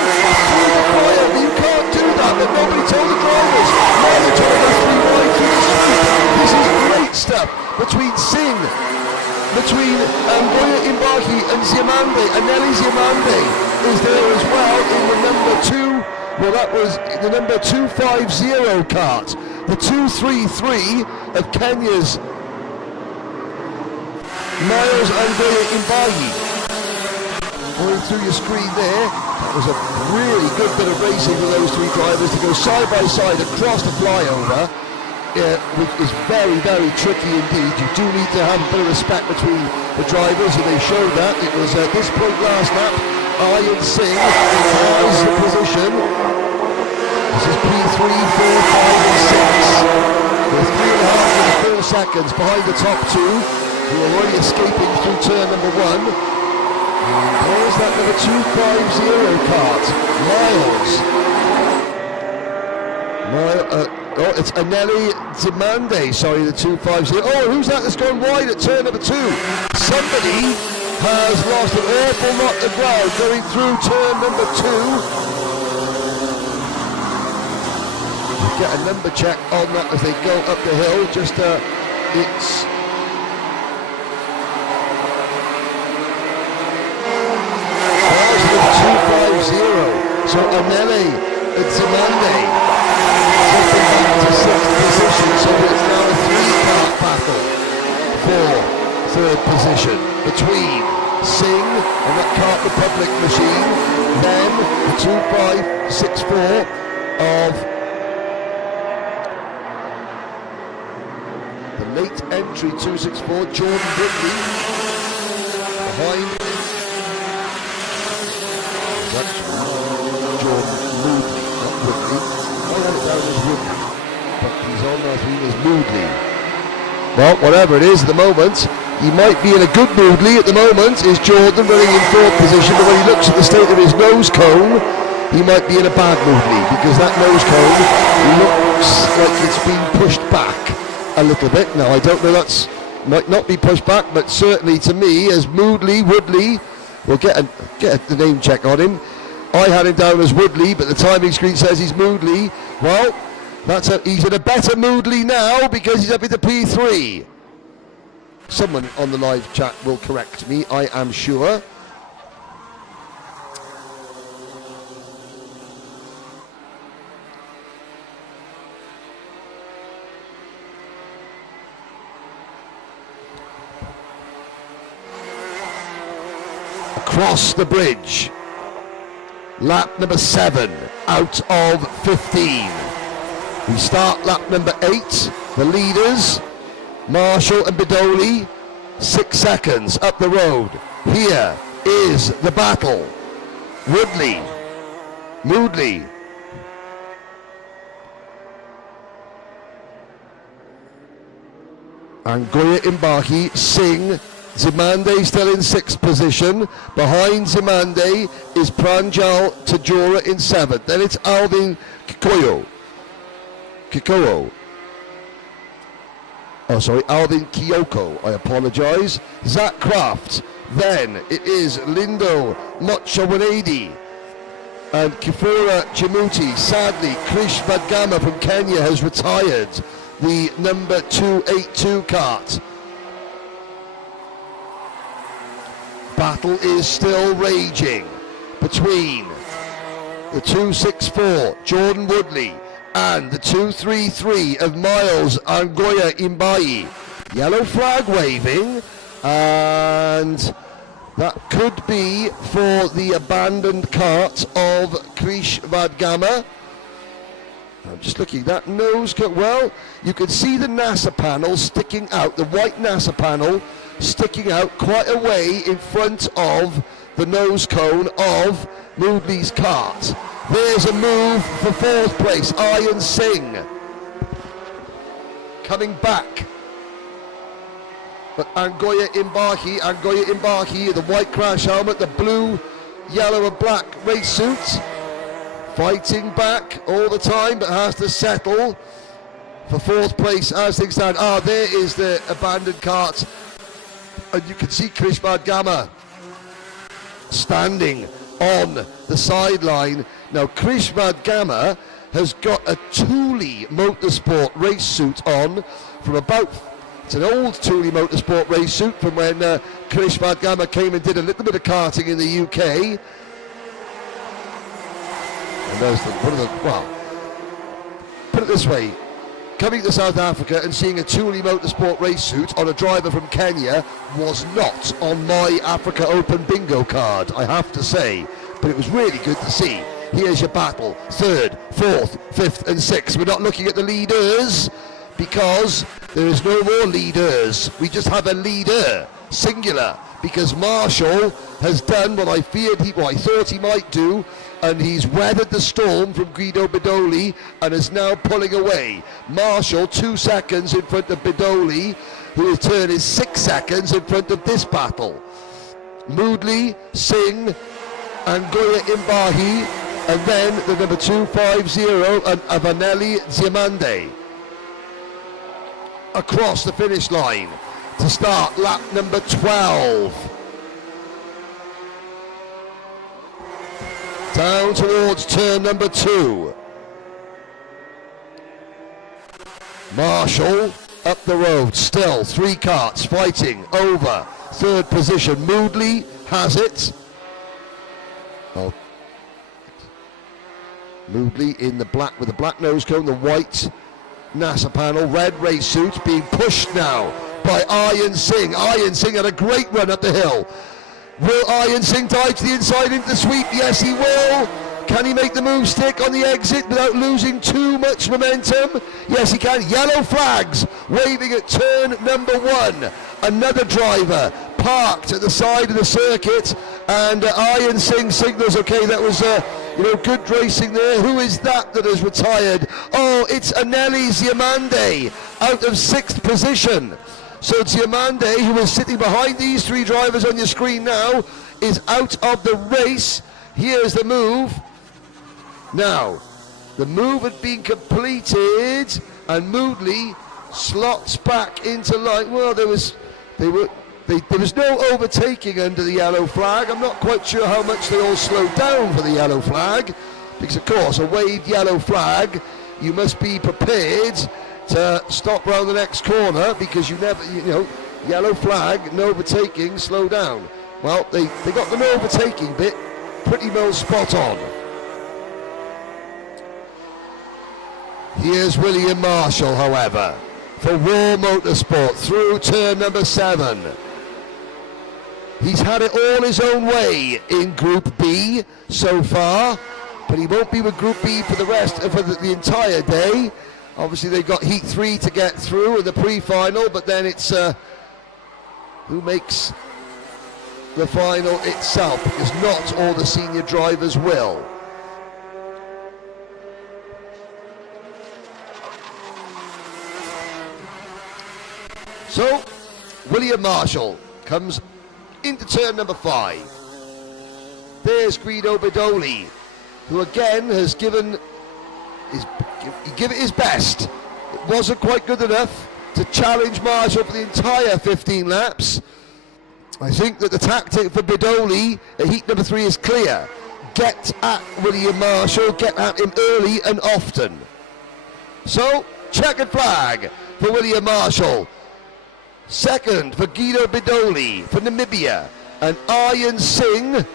through the fire. You can't do that, but nobody told the drivers. Now they're trying to 3 wide through the street. This is great stuff between Singh, between Angoya Imbahi and Ziamande. And Nelly Ziamande is there as well in the number 2. Well, that was the number 250 kart. The 233 of Kenya's Miles Angoya Imbahi. Going through your screen there, that was a really good bit of racing for those 3 drivers to go side by side across the flyover, which is very, very tricky indeed. You do need to have a bit of respect between the drivers, and they showed that. It was at this point last lap, Aryan Singh has the position. This is P3, 4, 5 and 6. With 3.5 to 4 seconds behind the top 2. who are already escaping through turn number 1. And there's that number 250 Kart, Miles. Oh, it's Anelli Demande, sorry, the 250. Oh, who's that that's gone wide at turn number 2? Somebody has lost an awful lot of ground going through turn number 2. We'll get a number check on that as they go up the hill. Just, it's... So Anelli Demande jumping back to 6th position, so it's now a 3-kart battle for 3rd position between Singh and that Kart Republic machine, then the 2564 of the late entry 264 Jordan Whitley behind Moodley, not Whitley. I had it down as Whitley, but he's on I think as Moodley. Well, whatever it is at the moment, he might be in a good Moodley at the moment, is Jordan running in 4th position, but when he looks at the state of his nose cone, he might be in a bad Moodley, because that nose cone looks like it's been pushed back a little bit. Now, I don't know, might not be pushed back, but certainly to me, as Moodley, Woodley, we'll get the name check on him. I had him down as Woodley, but the timing screen says he's Moodley. Well, he's in a better Moodley now because he's up into P3. Someone on the live chat will correct me, I am sure. Across the bridge. Lap number 7 out of 15. We start lap number 8. The leaders, Marshall and Bidoli, 6 seconds up the road. Here is the battle. Woodley, Moodley, Angoya Imbahi, Singh, Zimande still in 6th position. Behind Zimande is Pranjal Tajora in 7th. Then it's Alvin Kikoyo. Oh, sorry, Alvin Kiyoko. I apologise. Zach Kraft. Then it is Lindo Mochawanedi and Kifura Chimuti. Sadly, Krish Vadgama from Kenya has retired the number 282 kart. Battle is still raging between the 264 Jordan Woodley and the 233 of Miles Angoya Imbai. Yellow flag waving, and that could be for the abandoned cart of Krish Vadgama. I'm just looking, that nose cut, well, you can see the NASA panel sticking out, the white NASA panel sticking out quite a way in front of the nose cone of Moodley's cart. There's a move for 4th place, Ian Singh. Coming back. But Angoya Imbahi, the white crash helmet, the blue, yellow and black race suit. Fighting back all the time, but has to settle for 4th place as things stand. There is the abandoned cart. And you can see Krish Vadgama standing on the sideline. Now, Krish Vadgama has got a Thule Motorsport race suit on from it's an old Thule Motorsport race suit from when Krish Vadgama came and did a little bit of karting in the UK. And there's put it this way, coming to South Africa and seeing a Thule Motorsport race suit on a driver from Kenya was not on my Africa Open bingo card, I have to say. But it was really good to see. Here's your battle. 3rd, 4th, 5th and 6th. We're not looking at the leaders because there is no more leaders. We just have a leader, singular, because Marshall has done what I thought he might do, and he's weathered the storm from Guido Bidoli and is now pulling away. Marshall 2 seconds in front of Bidoli, whose turn is 6 seconds in front of this battle. Moodley, Singh, Angoya Imbahi, and then the number 250 and Avanelli Ziamande across the finish line to start lap number 12. Down towards turn number 2. Marshall up the road, still 3 karts fighting over third position. Moodley has it. Oh. Moodley in the black with the black nose cone, the white NASA panel, red race suit, being pushed now by Aryan Singh. Aryan Singh had a great run up the hill. Will Aryan Singh dive to the inside into the sweep? Yes, he will. Can he make the move stick on the exit without losing too much momentum? Yes, he can. Yellow flags waving at turn number 1. Another driver parked at the side of the circuit, and Aryan Singh signals, okay, that was good racing there. Who is that has retired? Oh, it's Anelli Ziamande out of 6th position. So Ziamande, who was sitting behind these 3 drivers on your screen now, is out of the race. Here's the move. Now, the move had been completed, and Moodley slots back into line. Well, there was no overtaking under the yellow flag. I'm not quite sure how much they all slowed down for the yellow flag, because of course a waved yellow flag, you must be prepared to stop round the next corner, because you never, yellow flag, no overtaking, slow down. Well, they got the no overtaking bit pretty well spot on. Here's William Marshall, however, for War Motorsport through turn number 7. He's had it all his own way in Group B so far, but he won't be with Group B for the entire day. Obviously, they've got Heat 3 to get through in the pre-final, but then it's who makes the final itself, because not all the senior drivers will. So, William Marshall comes into turn number 5. There's Guido Bedoli, who again has given it his best. It wasn't quite good enough to challenge Marshall for the entire 15 laps. I think that the tactic for Bedoli at heat number 3 is clear. Get at William Marshall, get at him early and often. So, checkered flag for William Marshall. Second for Guido Bedoli for Namibia, and Aryan Singh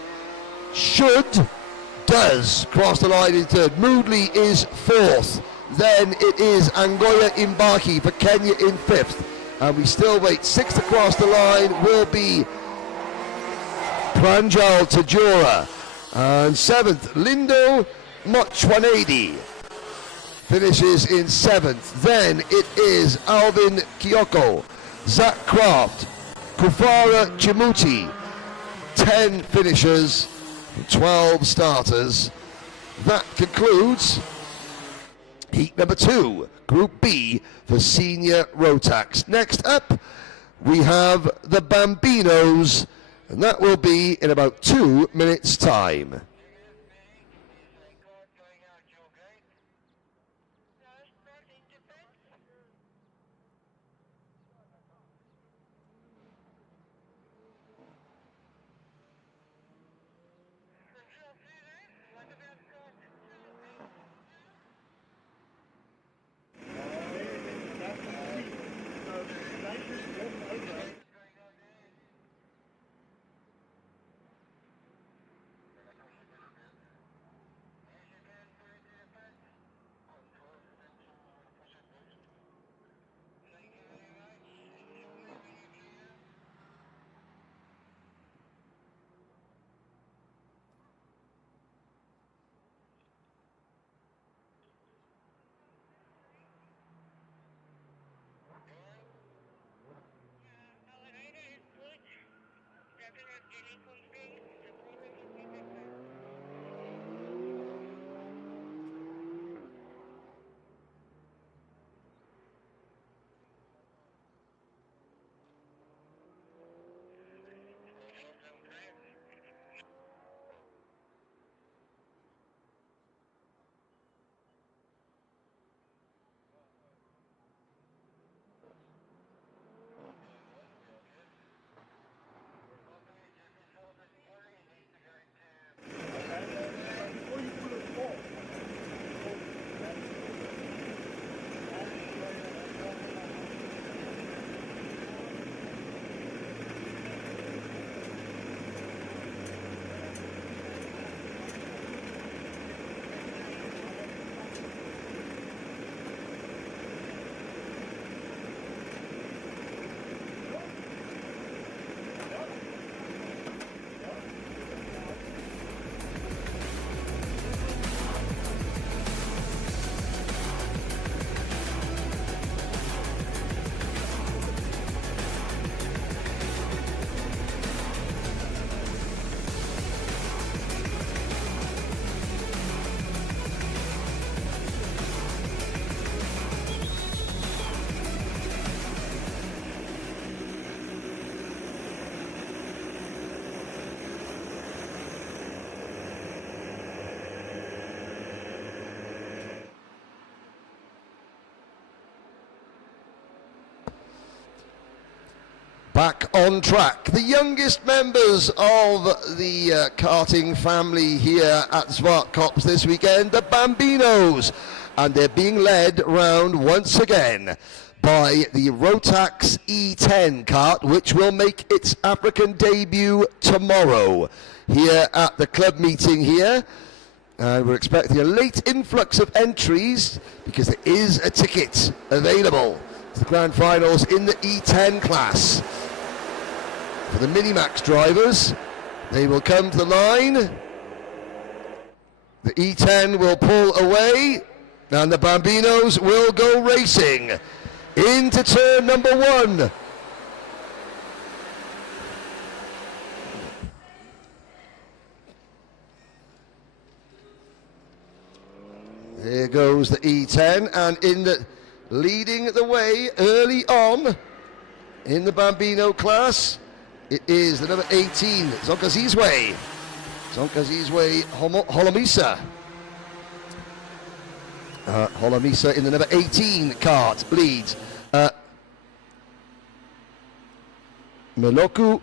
does cross the line in third. Moodley is 4th. Then it is Angoya Imbahi for Kenya in 5th. And we still wait. 6th across the line will be Pranjal Tajura. And 7th, Lindo Mochwanedi finishes in 7th. Then it is Alvin Kyoko, Zach Kraft, Kufara Chimuti. 10 finishers, 12 starters. That concludes heat number 2, Group B for senior Rotax. Next up, we have the Bambinos, and that will be in about 2 minutes' time. back on track. The youngest members of the karting family here at Zwartkops this weekend, the Bambinos, and they're being led round once again by the Rotax E10 kart, which will make its African debut tomorrow here at the club meeting here. We're expecting a late influx of entries because there is a ticket available to the grand finals in the E10 class. For the Minimax drivers, they will come to the line. The E10 will pull away, and the Bambinos will go racing into turn number 1. There goes the E10, and leading the way early on in the Bambino class, it is the number 18, Zonkazizwe. Zonkazizwe Holomisa. Holomisa in the number 18 kart leads. Meloku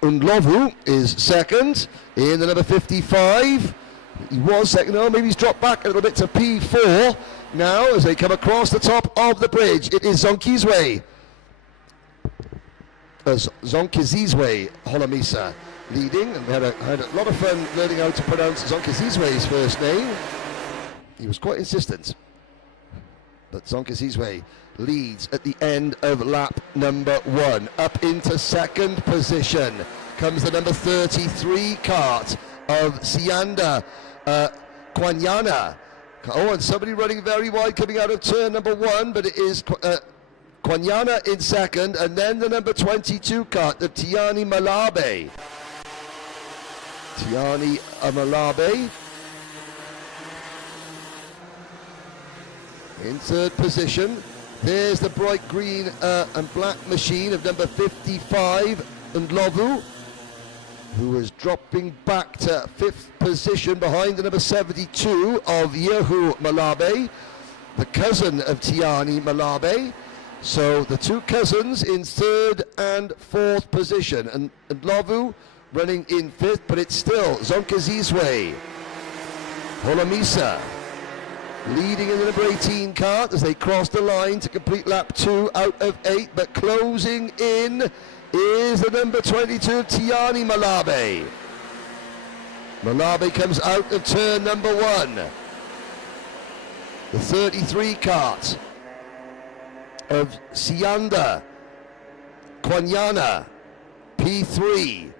Undlovu is second in the number 55. He was second, maybe he's dropped back a little bit to P4 now as they come across the top of the bridge. It is Zonkizwe. Zonkizizwe Holomisa leading, and we had a lot of fun learning how to pronounce Zonkizizwe's first name. He was quite insistent. But Zonkizizwe leads at the end of lap number 1. Up into second position comes the number 33 kart of Sianda Kwanyana. Oh, and somebody running very wide coming out of turn number 1, but it is Kwanyana in second, and then the number 22 kart of Tiani Malabe. Tiani Malabe in third position. There's the bright green and black machine of number 55, Ndlovu, who is dropping back to 5th position behind the number 72 of Yehu Malabe, the cousin of Tiani Malabe. So the two cousins in 3rd and 4th position, and Ndlovu running in 5th, but it's still Zonkazizwe Holomisa leading in the number 18 kart as they cross the line to complete lap 2 out of 8, but closing in is the number 22, Tiani Malabe. Malabe comes out of turn number 1. The 33 kart of Sianda Kwanyana, P3.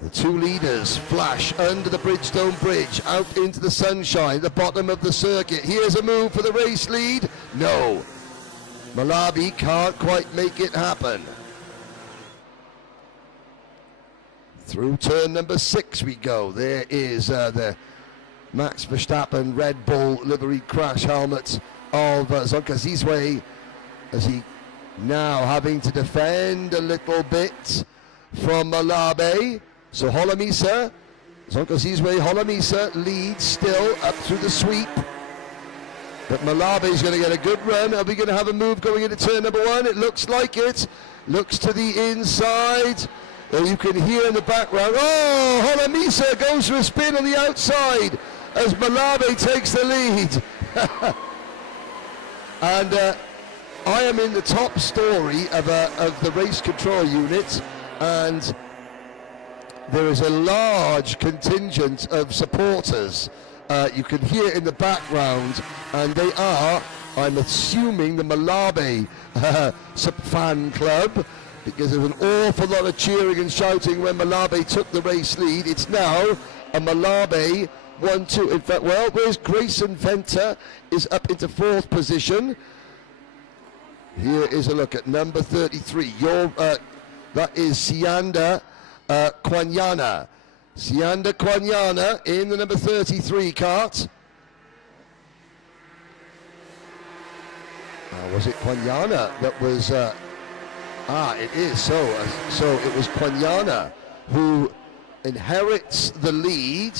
The two leaders flash under the Bridgestone Bridge, out into the sunshine, the bottom of the circuit. Here's a move for the race lead. No, Malabi can't quite make it happen. Through turn number 6 we go. There is the Max Verstappen Red Bull livery crash helmet of Zonkazizwe, as he now having to defend a little bit from Malabe. So Holomisa, Zonkazizwe Holomisa leads still up through the sweep. But Malabe is going to get a good run. Are we going to have a move going into turn number 1? It looks like it. Looks to the inside. You can hear in the background, oh, Holomisa goes for a spin on the outside as Malabe takes the lead. And I am in the top story of the race control unit, and there is a large contingent of supporters you can hear in the background, and they are, I'm assuming, the Malabe fan club, because there was an awful lot of cheering and shouting when Malabe took the race lead. It's now a Malabe 1-2. In fact, well, where's Grayson Venter is up into 4th position. Here is a look at number 33. That is Sianda Kwanyana. Sianda Kwanyana in the number 33 kart. Was it Kwanyana that was... it is. So it was Kwanyana who inherits the lead.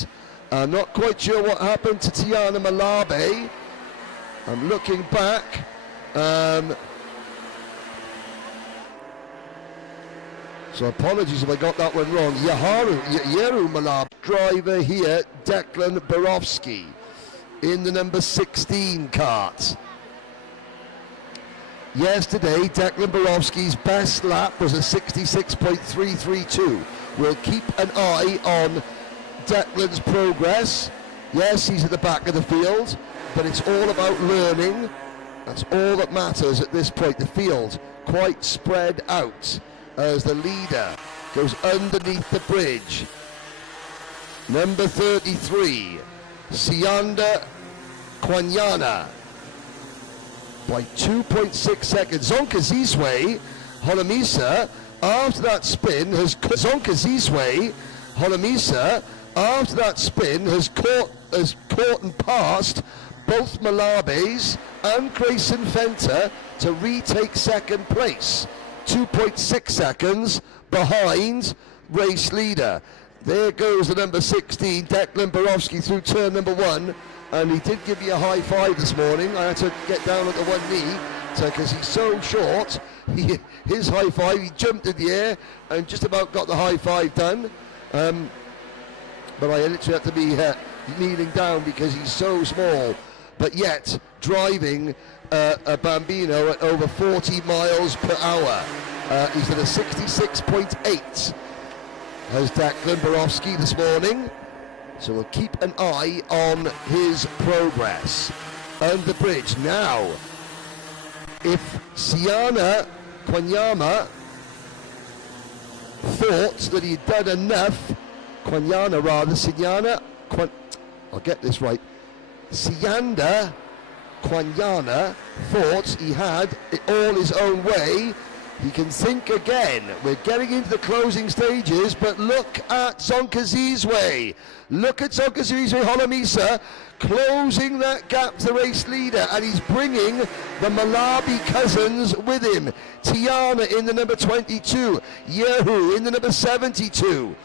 I'm not quite sure what happened to Tiana Malabe. I'm looking back. So apologies if I got that one wrong. Jeru Malab. Driver here, Declan Borowski, in the number 16 kart. Yesterday, Declan Borowski's best lap was a 66.332. We'll keep an eye on Declan's progress. Yes, he's at the back of the field, but it's all about learning. That's all that matters at this point. The field quite spread out as the leader goes underneath the bridge. Number 33, Sianda Kwanyana, by 2.6 seconds. Zonka Zizwe Holomisa, after that spin, has caught and passed both Malabes and Grayson Fenter to retake second place. 2.6 seconds behind race leader. There goes the number 16, Declan Borowski, through turn number 1. And he did give me a high five this morning. I had to get down at the one knee because he's so short. His high five, he jumped in the air and just about got the high five done. But I literally had to be kneeling down because he's so small. But yet, driving a Bambino at over 40 miles per hour. He's at a 66.8 as Declan Borowski this morning. So we'll keep an eye on his progress. And the bridge now. If Sianda Kwanyama thought that he'd done enough, I'll get this right. Sianda Kwanyana thought he had it all his own way. He can think again. We're getting into the closing stages, but look at Zonka Zizwe. Look at Zonka Zizwe Holomisa closing that gap to the race leader, and he's bringing the Malabi cousins with him. Tiana in the number 22, Yehu in the number 72.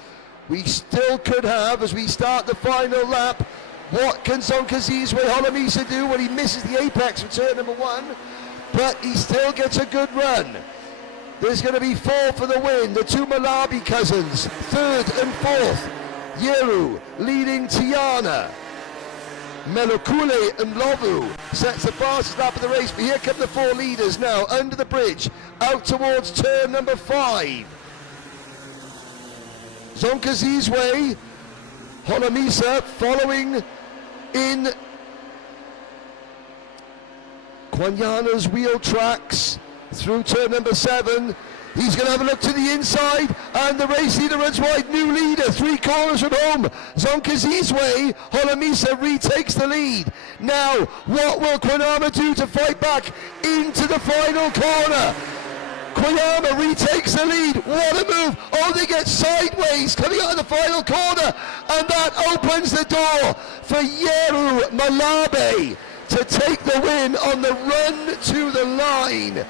We still could have, as we start the final lap, what can Zonka Zizwe Holomisa do when he misses the apex for turn number 1? But he still gets a good run. There's going to be 4 for the win. The 2 Malabi cousins, 3rd and 4th. Yeru leading Tiana. Melokule and Lovu sets the fastest lap of the race. But here come the 4 leaders now under the bridge, out towards turn number 5. Zonka Zizwe Holomisa following in Kwanyana's wheel tracks through turn number 7. He's going to have a look to the inside, and the race leader runs wide. New leader, 3 corners from home. Zonka Zizwe Holomisa retakes the lead. Now, what will Kwanyama do to fight back into the final corner? Kwanyama retakes the lead. What a move. Oh, they get sideways coming out of the final corner, and that opens the door for Yeru Malabe to take the win on the run to the line.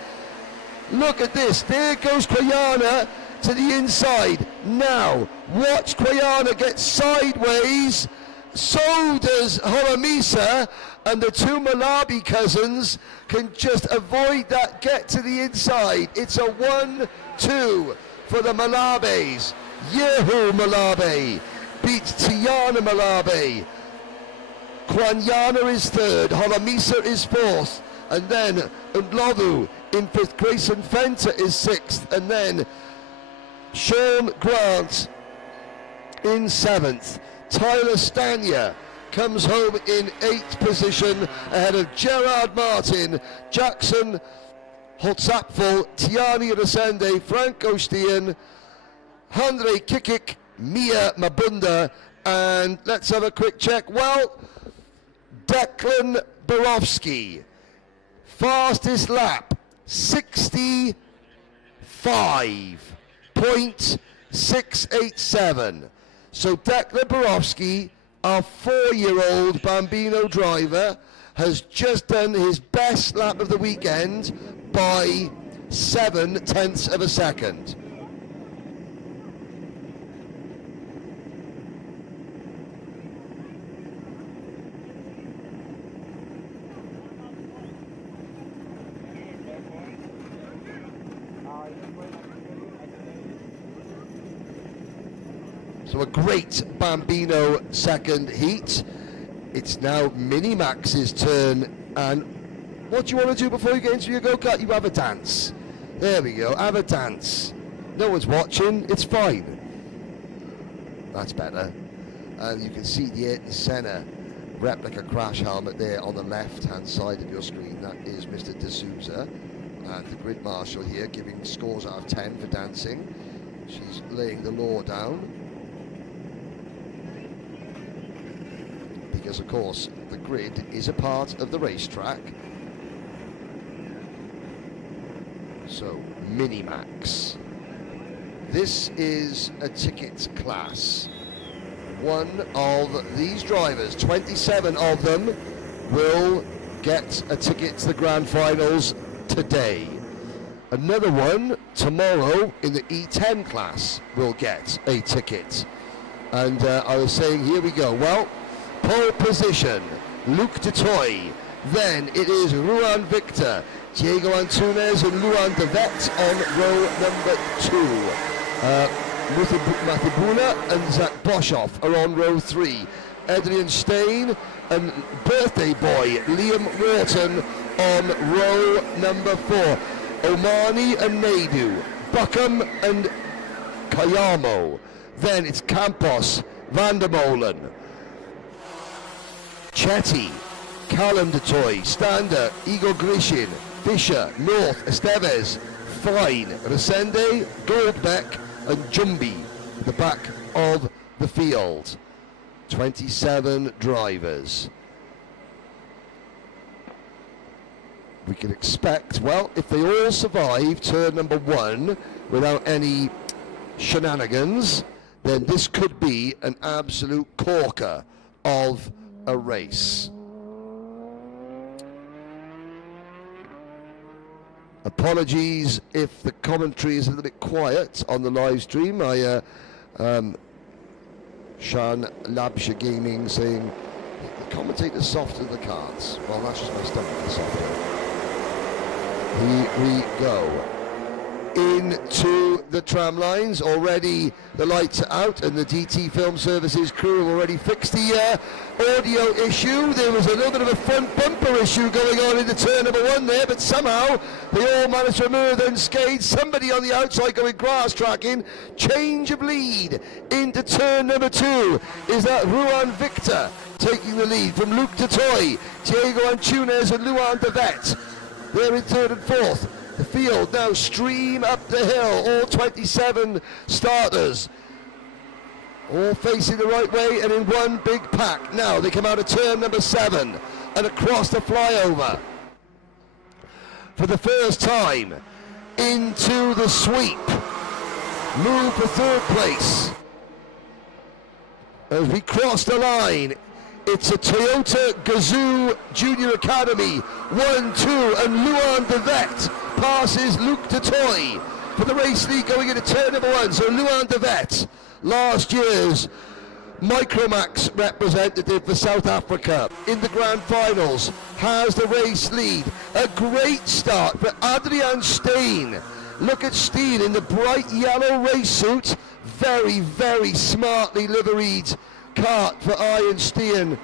Look at this. There goes Kwanyana to the inside. Now, watch Kwanyana get sideways. So does Holomisa, and the 2 Malabi cousins can just avoid that get to the inside. It's a 1-2 for the Malabes. Yehu Malabe beats Tiana Malabe. Kwanyana is 3rd, Holomisa is 4th, and then Ndlovu in 5th, Grayson Fenter is 6th, and then Sean Grant in 7th. Tyler Stanya comes home in 8th position ahead of Gerard Martin, Jackson Holtzapfel, Tiani Resende, Frank Ostian, Andre Kikik, Mia Mabunda, and let's have a quick check. Well, Declan Borowski, fastest lap, 65.687. So Declan Borowski, our 4-year-old Bambino driver, has just done his best lap of the weekend by 0.7 of a second. So a great Bambino second heat. It's now Minimax's turn, and what do you want to do before you get into your go-kart? You have a dance. There we go, have a dance. No one's watching, it's fine. That's better. And you can see the Ayrton Senna replica crash helmet there on the left-hand side of your screen. That is Mr. D'Souza. And the grid marshal here giving scores out of 10 for dancing. She's laying the law down. Because of course the grid is a part of the racetrack. So Minimax. This is a ticket class. One of these drivers, 27 of them, will get a ticket to the grand finals today. Another one tomorrow in the E10 class will get a ticket. And I was saying, here we go. Well, pole position, Luc Dutoy. Then it is Ruan Victor, Diego Antunes and Luan de Vet on row number 2. Matibula and Zach Boshoff are on row 3. Adrian Stein and birthday boy Liam Wharton on row number 4. Omani and Naidu, Buckham and Kayamo. Then it's Campos, Vandermolen, Chetty, Callum Dutoy, Stander, Igor Grishin, Fisher, North, Esteves, Fine, Resende, Goldbeck and Jumbi, the back of the field. 27 drivers. We can expect, well, if they all survive turn number 1 without any shenanigans, then this could be an absolute corker of a race. Apologies if the commentary is a little bit quiet on the live stream. Sean Labsha Gaming saying the commentator's softer than the cards. Well, that's just my stomach is softer. Here we go. Into the tram lines. Already the lights are out and the DT Film Services crew have already fixed the audio issue. There was a little bit of a front bumper issue going on in the turn number 1 there, but somehow they all managed to remove unscathed. Somebody on the outside going grass tracking. Change of lead into turn number 2. Is that Ruan Victor taking the lead from Luc Dutoy, Diego Antunes and Luan de Vet. They're in 3rd and 4th. The field now stream up the hill, all 27 starters, all facing the right way and in one big pack. Now they come out of turn number 7 and across the flyover. For the first time into the sweep, move for 3rd place. As we cross the line, it's a Toyota Gazoo Junior Academy, 1-2, and Luan de Vet passes Luc Dutoy for the race lead going into turn number 1. So Luan de Vet, last year's Micromax representative for South Africa in the grand finals, has the race lead. A great start for Adrian Stein. Look at Stein in the bright yellow race suit, very, very smartly liveried Kart for Iron Stein,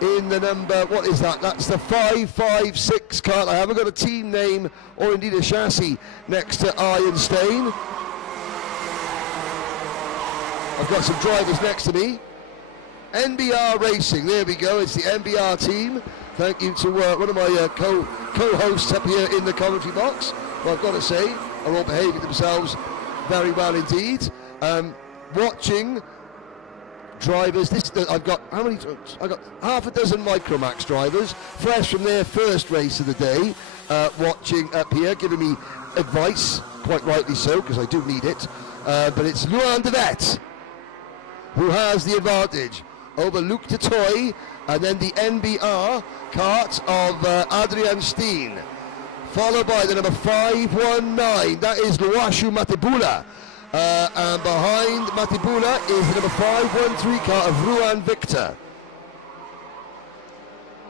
in the number, what is that? That's the 556 Kart. I haven't got a team name or indeed a chassis next to Iron Stein. I've got some drivers next to me. NBR Racing, there we go, it's the NBR team. Thank you to one of my co-hosts up here in the commentary box. Well, I've got to say, are all behaving themselves very well indeed. Watching drivers, I've got half a dozen Micromax drivers, fresh from their first race of the day, watching up here, giving me advice, quite rightly so, because I do need it. But it's Luan de Vet who has the advantage over Luc Dutoy, and then the NBR Kart of Adrian Stein, followed by the number 519, that is Luashu Matibula. And behind Matibula is the number 513 car of Ruan Victor.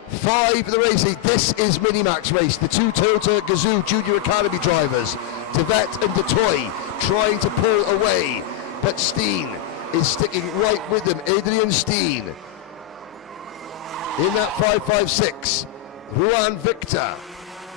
5 for the racing. This is Minimax race. The two Toyota Gazoo Junior Academy drivers, Devet and DeToy, trying to pull away, but Steen is sticking right with them. Adrian Steen in that 5.56. Juan Victor,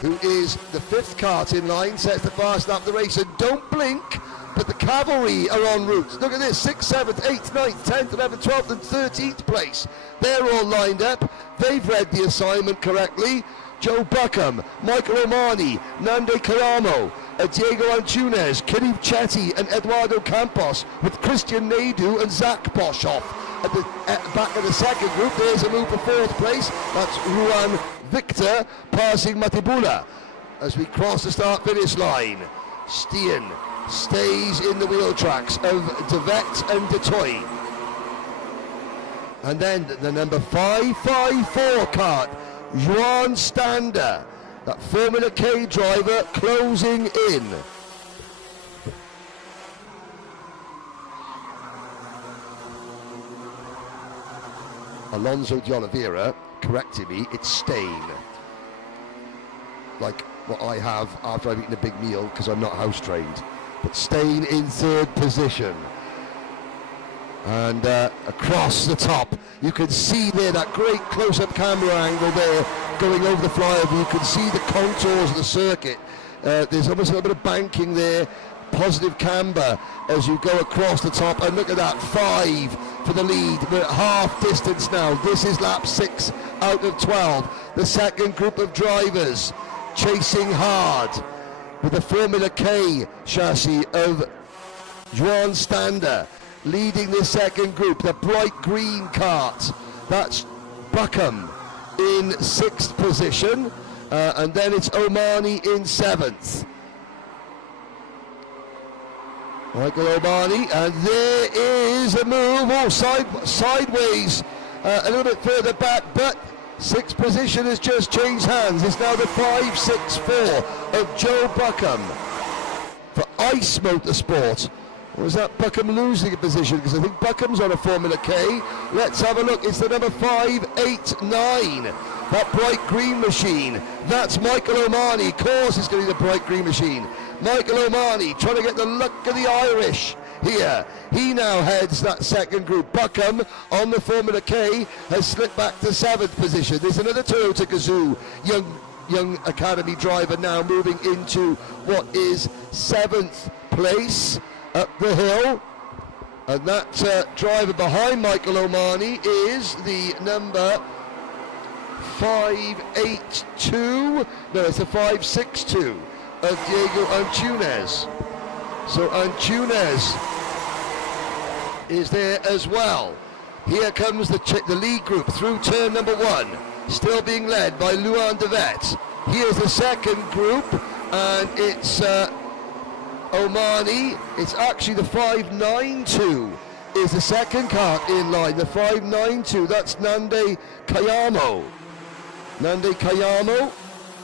who is the 5th kart in line, sets the fast lap of the race, and don't blink, but the cavalry are en route. Look at this, 6th, 7th, 8th, 9th, 10th, 11th, 12th and 13th place. They're all lined up. They've read the assignment correctly. Joe Buckham, Michael Omani, Nande Kayamo, Diego Antunes, Kirill Chetty and Eduardo Campos, with Christian Naidu and Zach Boshoff at the back of the second group. There's a move for 4th place. That's Juan Victor passing Matibula as we cross the start-finish line. Steen stays in the wheel tracks of Devet and DeToy. And then the number 554 kart, Juan Stander, that Formula K driver, closing in. Alonso de Oliveira correcting me, it's Stain. Like what I have after I've eaten a big meal because I'm not house trained. But Stain in 3rd position. And across the top, you can see there that great close-up camera angle there going over the flyover. You can see the contours of the circuit. There's almost a little bit of banking there, positive camber as you go across the top. And look at that, 5 for the lead. We're at half distance now. This is lap 6 out of 12. The second group of drivers chasing hard with the Formula K chassis of Juan Stander leading the second group. The bright green kart, that's Buckham in 6th position, and then it's Omani in 7th. Michael Omani, and there is a move, sideways, a little bit further back, but 6th position has just changed hands. It's now the 5.64 of Joe Buckham for Ice Motorsport. Or is that Buckham losing a position? Because I think Buckham's on a Formula K. Let's have a look. It's the number 589. That bright green machine. That's Michael Omani. Of course it's going to be the bright green machine. Michael Omani trying to get the luck of the Irish here. He now heads that second group. Buckham on the Formula K has slipped back to 7th position. There's another Toyota Gazoo young academy driver now moving into what is 7th place up the hill. And that driver behind Michael Omani is the number 582. No, it's the 562 of Diego Antunes. So Antunes is there as well. Here comes the lead group through turn number 1, still being led by Luan Devet. Here's the second group, and it's Omani. It's actually the 592 is the second kart in line. The 592, that's Nande Kayamo. Nande Kayamo,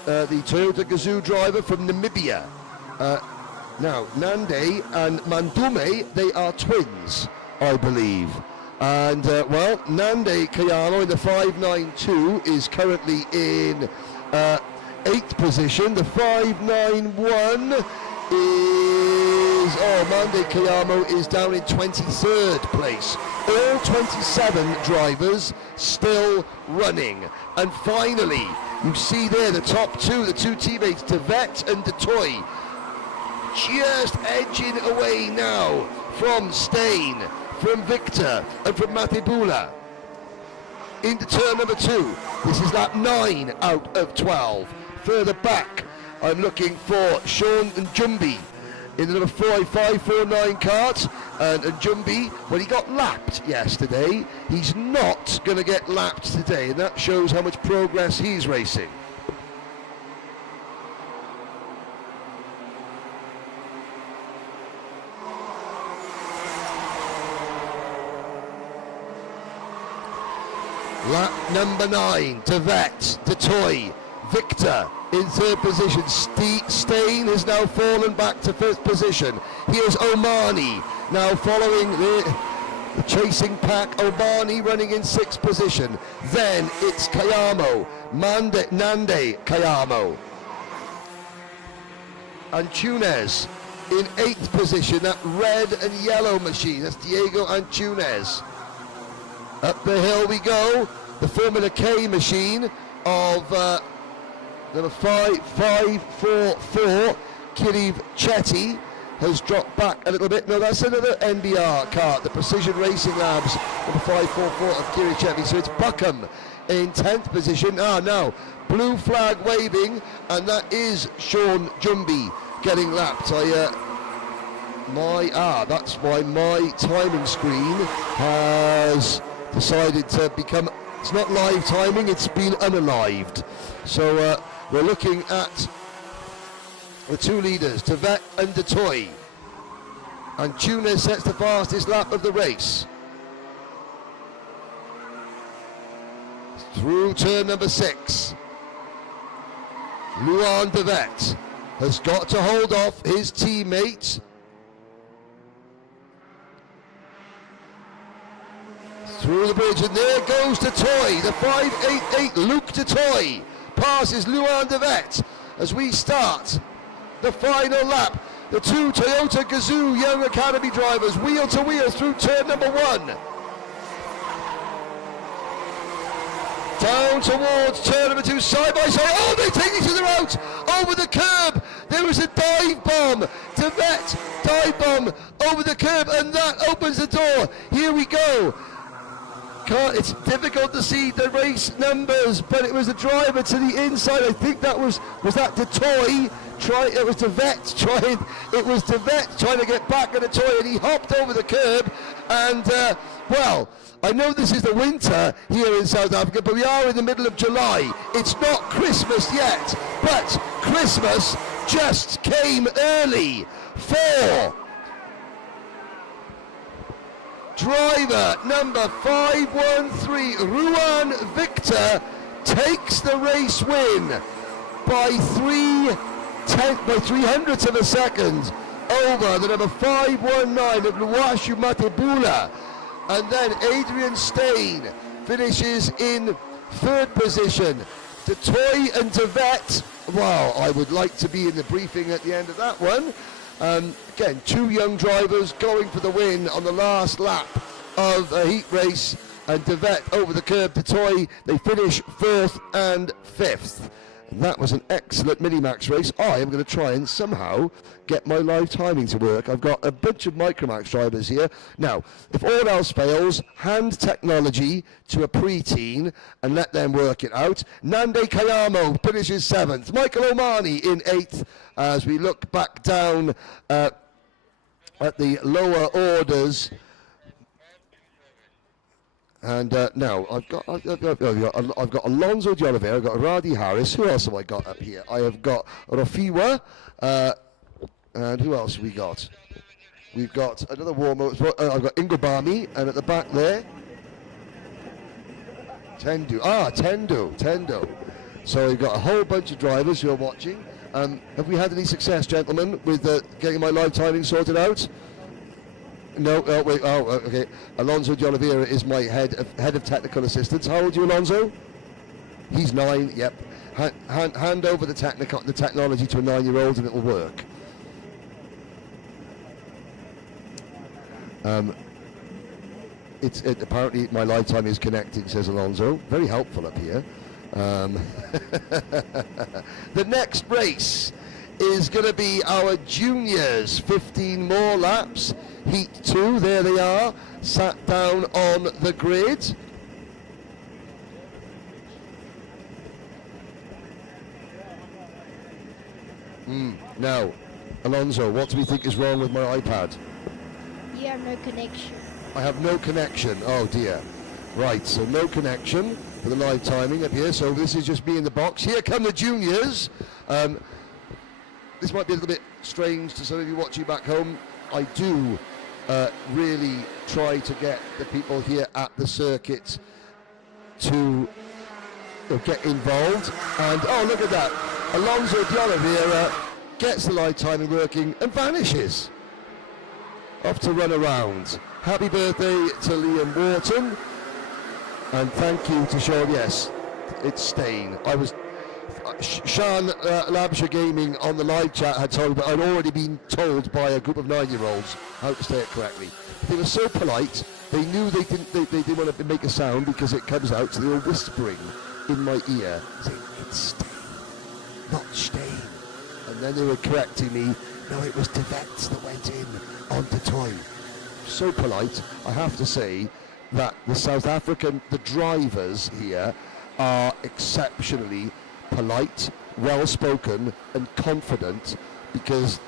the Toyota Gazoo driver from Namibia. Now, Nande and Mandume, they are twins, I believe. And, well, Nande Kayamo in the 592 is currently in 8th position. The 591 is, Nande Kayamo is down in 23rd place. All 27 drivers still running. And finally, you see there the top two, the two teammates, Devet and DeToy, just edging away now from Stain, from Victor, and from Matibula. Into turn number 2. This is lap 9 out of 12. Further back, I'm looking for Sean Njumbi in the number 549 kart. And Njumbi, well, he got lapped yesterday. He's not going to get lapped today, and that shows how much progress he's racing. Lap number 9, Devet, DeToy, Victor in 3rd position. Stain has now fallen back to 5th position. Here's Omani now following The chasing pack, Omani running in 6th position. Then it's Kayamo, Nande Kayamo. Antunes in 8th position, that red and yellow machine. That's Diego Antunes. Up the hill we go. The Formula K machine of number 544, Kiriv Chetty, has dropped back a little bit. No, that's another NBR kart, the Precision Racing Labs, number 544 of Kiriv Chetty. So it's Buckham in 10th position. Now, blue flag waving, and that is Sean Jumby getting lapped. That's why my timing screen has decided to become, it's not live timing, it's been unalived. So we're looking at the 2 leaders, Tevet and Detoy. And Tunes sets the fastest lap of the race. Through turn number 6. Luan Devet has got to hold off his teammate. Through the bridge, and there goes Detoy, the 588 Luke Detoy passes Luan Devet as we start the final lap. The 2 Toyota Gazoo Young Academy drivers wheel to wheel through turn number 1. Down towards turn number 2, side by side. Oh, they take each other out over the curb. There was a dive bomb. Devet dive bomb over the curb, and that opens the door. Here we go. It's difficult to see the race numbers, but it was the driver to the inside. I think that was that Detoy. It was Devet trying to get back at Detoy, and he hopped over the curb. And well, I know this is the winter here in South Africa, but we are in the middle of July. It's not Christmas yet, but Christmas just came early. 4. Driver number 513, Ruan Victor, takes the race win by 300ths of a second over the number 519 of Luashu Matebula. And then Adrian Stain finishes in 3rd position. Detoy and Devet, well, I would like to be in the briefing at the end of that one. Again, 2 young drivers going for the win on the last lap of a heat race, and Devet over the curb. Detoy, they finish 4th and 5th. And that was an excellent Minimax race. I am going to try and somehow get my live timing to work. I've got a bunch of Micromax drivers here. Now, if all else fails, hand technology to a preteen and let them work it out. Nande Kayamo finishes 7th. Michael Omani in 8th as we look back down at the lower orders. And now I've got Alonso de Oliveira, I've got Radi Harris. Who else have I got up here? I have got Rafiwa, and who else have we got? We've got another warm-up. I've got Ingobami, and at the back there, Tendo. Tendo. So we've got a whole bunch of drivers who are watching. Have we had any success, gentlemen, with getting my live timing sorted out? No, wait, okay. Alonso de Oliveira is my head of technical assistance. How old are you, Alonso? He's 9, yep. Hand over the technology to a 9-year-old and it'll work. Apparently my live time is connecting, says Alonso. Very helpful up here. The next race is going to be our juniors. 15 more laps. Heat 2, there they are, sat down on the grid. Now, Alonso, what do we think is wrong with my iPad? You have no connection. I have no connection, oh dear. Right, so no connection for the live timing up here, so this is just me in the box. Here come the juniors. This might be a little bit strange to some of you watching back home. I do really try to get the people here at the circuit to get involved. And oh, look at that. Alonso de Oliveira gets the live timing working and vanishes. Off to run around. Happy birthday to Liam Wharton. And thank you to Sean. Yes, it's Stain. I was... Sean Lancashire Gaming on the live chat had told me, but I'd already been told by a group of 9-year-olds how to say it correctly. They were so polite, they knew they didn't want to make a sound because it comes out, so they were whispering in my ear, saying, it's Stain, not Stain. And then they were correcting me, no, it was Tevets that went in onto time. So polite, I have to say that the South African, the drivers here are exceptionally polite, well-spoken and confident, because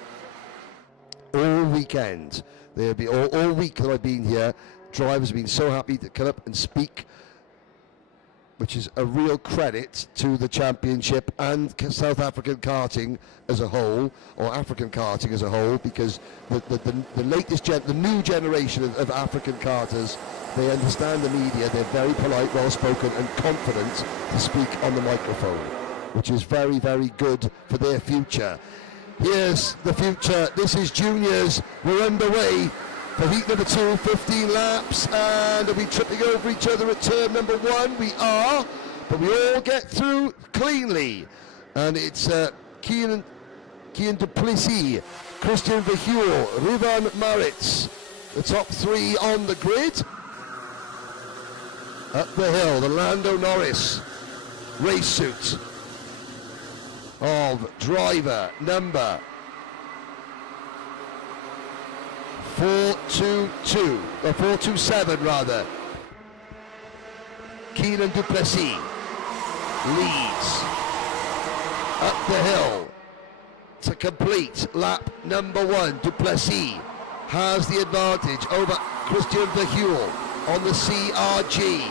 all weekend, they'll be all week that I've been here, drivers have been so happy to come up and speak, which is a real credit to the championship and South African karting as a whole, or African karting as a whole, because the latest the new generation of African karters, they understand the media, they're very polite, well-spoken and confident to speak on the microphone, which is very, very good for their future. Here's the future. This is juniors. We're underway for heat number 2, 15 laps, and are we tripping over each other at turn number 1? We are, but we all get through cleanly. And it's Kian du Plessis, Christian Verheuvel, Rivan Maritz, the top 3 on the grid. Up the hill, the Lando Norris race suit of driver number 427 rather. Keenan du Plessis leads up the hill to complete lap number 1. Du Plessis has the advantage over Christian Verheuvel on the CRG.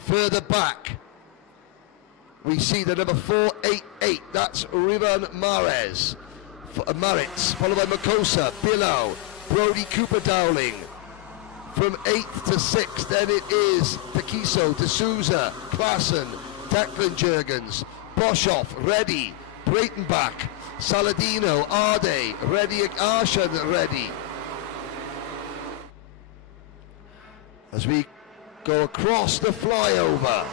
Further back, we see the number 488, that's Rivan Maritz, followed by Makosa, Billow, Brody Cooper Dowling. From 8th to 6th, then it is Pekiso, D'Souza, Klassen, Declan Jurgens, Boshoff, Reddy, Breitenbach, Saladino, Arde, Reddy, Arshan, Reddy. As we go across the flyover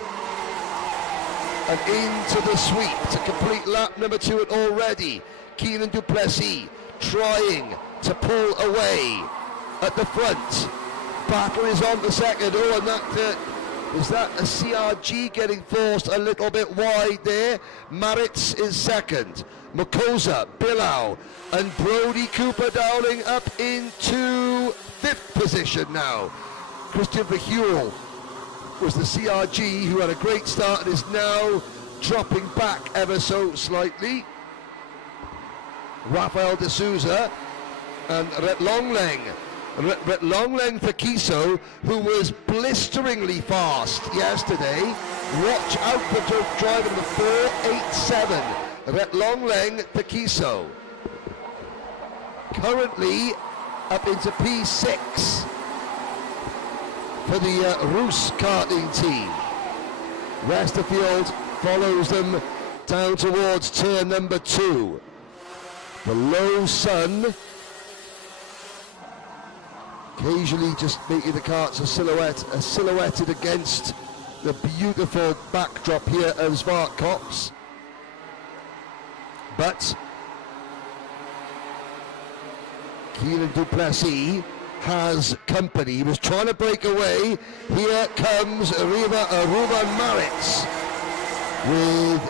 and into the sweep to complete lap number 2 at already. Keenan du Plessis trying to pull away at the front. Battle is on the second. Oh, and that is that a CRG getting forced a little bit wide there. Maritz is second. Makosa, Billow, and Brody Cooper Dowling up into 5th position now. Christian Verheuvel was the CRG who had a great start and is now dropping back ever so slightly. Rafael D'Souza and Ret Longleng Thakiso, who was blisteringly fast yesterday. Watch out for driver number 487, Ret Longleng Thakiso. Currently up into P6 for the Roos karting team. Westerfield follows them down towards turn number 2. The low sun occasionally just making the karts silhouetted against the beautiful backdrop here of Zwartkops. But Keenan du Plessis has company. He was trying to break away. Here comes Ruben Maritz with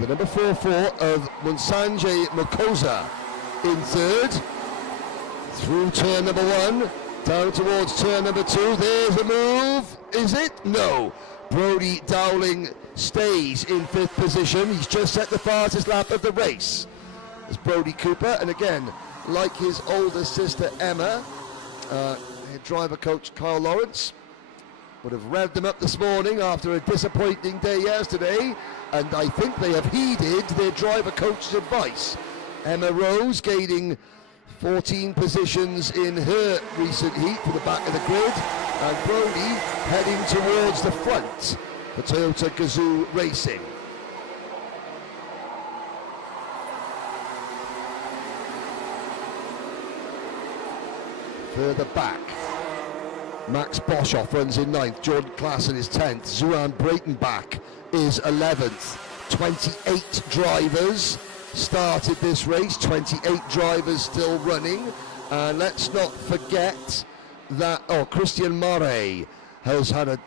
the number 44 of Monsanje Makosa in 3rd. Through turn number 1, down towards turn number 2. There's a move. Is it? No. Brody Dowling stays in 5th position. He's just set the fastest lap of the race. It's Brody Cooper, and again, like his older sister Emma, driver coach Kyle Lawrence would have revved them up this morning after a disappointing day yesterday, and I think they have heeded their driver coach's advice. Emma Rose gaining 14 positions in her recent heat for the back of the grid, and Brody heading towards the front for Toyota Gazoo Racing. Further back, Max Boshoff runs in 9th, Jordan Klassen is 10th, Zuan Breitenbach is 11th. 28 drivers started this race, 28 drivers still running. And let's not forget that, Christian Mare has had a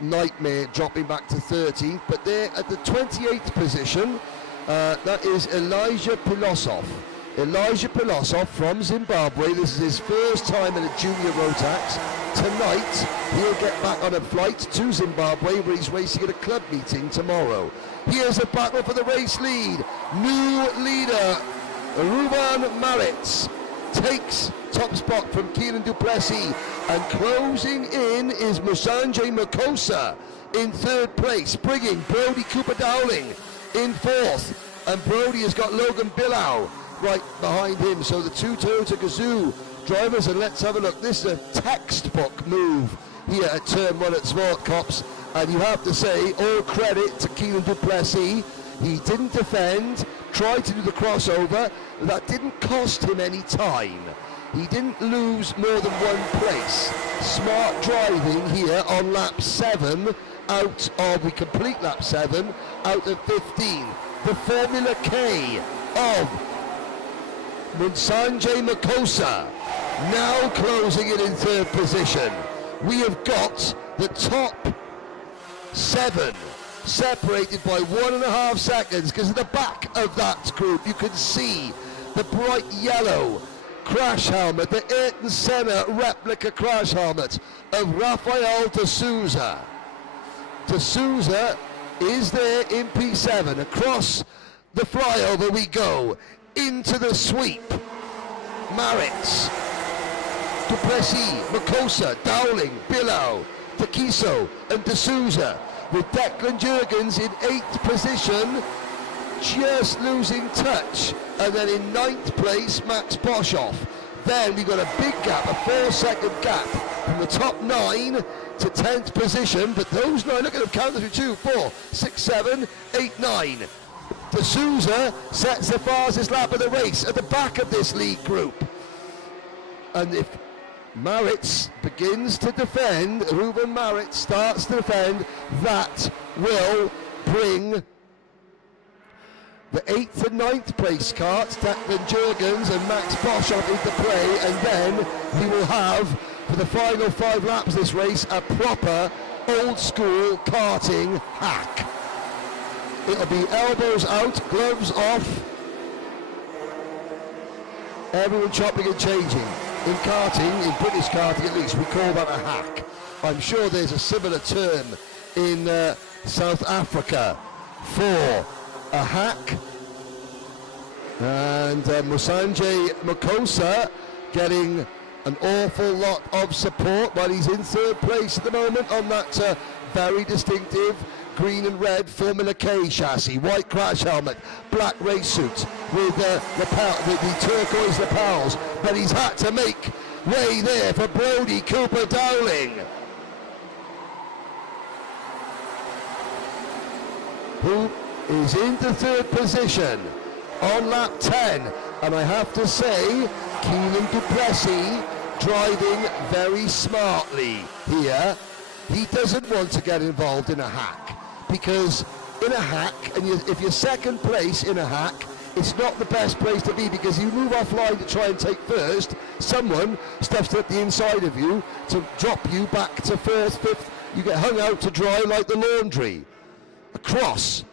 nightmare dropping back to 13th, but they're at the 28th position. That is Elijah Pilosov. Elijah Pilosov from Zimbabwe. This is his first time in a junior Rotax. Tonight, he'll get back on a flight to Zimbabwe where he's racing at a club meeting tomorrow. Here's a battle for the race lead. New leader, Ruben Maritz, takes top spot from Keenan Duplessis, and closing in is Musanje Makosa in 3rd place, bringing Brody Cooper Dowling in 4th, and Brody has got Logan Billow right behind him. So the two Toyota Gazoo drivers, and let's have a look. This is a textbook move here at turn 1 at Zwartkops, and you have to say all credit to Keenan Duplessis. He didn't defend, tried to do the crossover. That didn't cost him any time. He didn't lose more than 1 place. Smart driving here on lap 7 out of, we complete lap 7 out of 15. The Formula K of Musanje Makosa now closing it in 3rd position. We have got the top 7 separated by 1.5 seconds, because at the back of that group you can see the bright yellow crash helmet, the Ayrton Senna replica crash helmet of Rafael de Souza. De Souza is there in P7. Across the flyover we go, into the sweep. Maritz, Duplessis, Makosa, Dowling, Billow, Takiso and De Souza, with Declan Jurgens in 8th position, just losing touch. And then in 9th place, Max Boshoff. Then we've got a big gap, a 4-second gap from the top 9 to 10th position. But those 9, look at them, count through 2, 4, 6, 7, 8, 9. De Souza sets the fastest lap of the race at the back of this lead group. And if Maritz begins to defend, Ruben Maritz starts to defend, that will bring the 8th and 9th place carts, Declan Jurgens and Max Boshoff into play, and then we will have, for the final 5 laps of this race, a proper old school karting hack. It'll be elbows out, gloves off, everyone chopping and changing. In karting, in British karting at least, we call that a hack. I'm sure there's a similar term in South Africa for a hack. And Musanje Makosa getting an awful lot of support while he's in 3rd place at the moment on that very distinctive green and red Formula K chassis, white crash helmet, black race suit with the turquoise lapels, but he's had to make way there for Brody Cooper Dowling, who is into 3rd position on lap 10. And I have to say, Keenan Duplessis driving very smartly here. He doesn't want to get involved in a hack, because in a hack, and if you're 2nd place in a hack, it's not the best place to be, because you move offline to try and take first, someone stuffs at the inside of you to drop you back to 1st, 5th. You get hung out to dry like the laundry. Across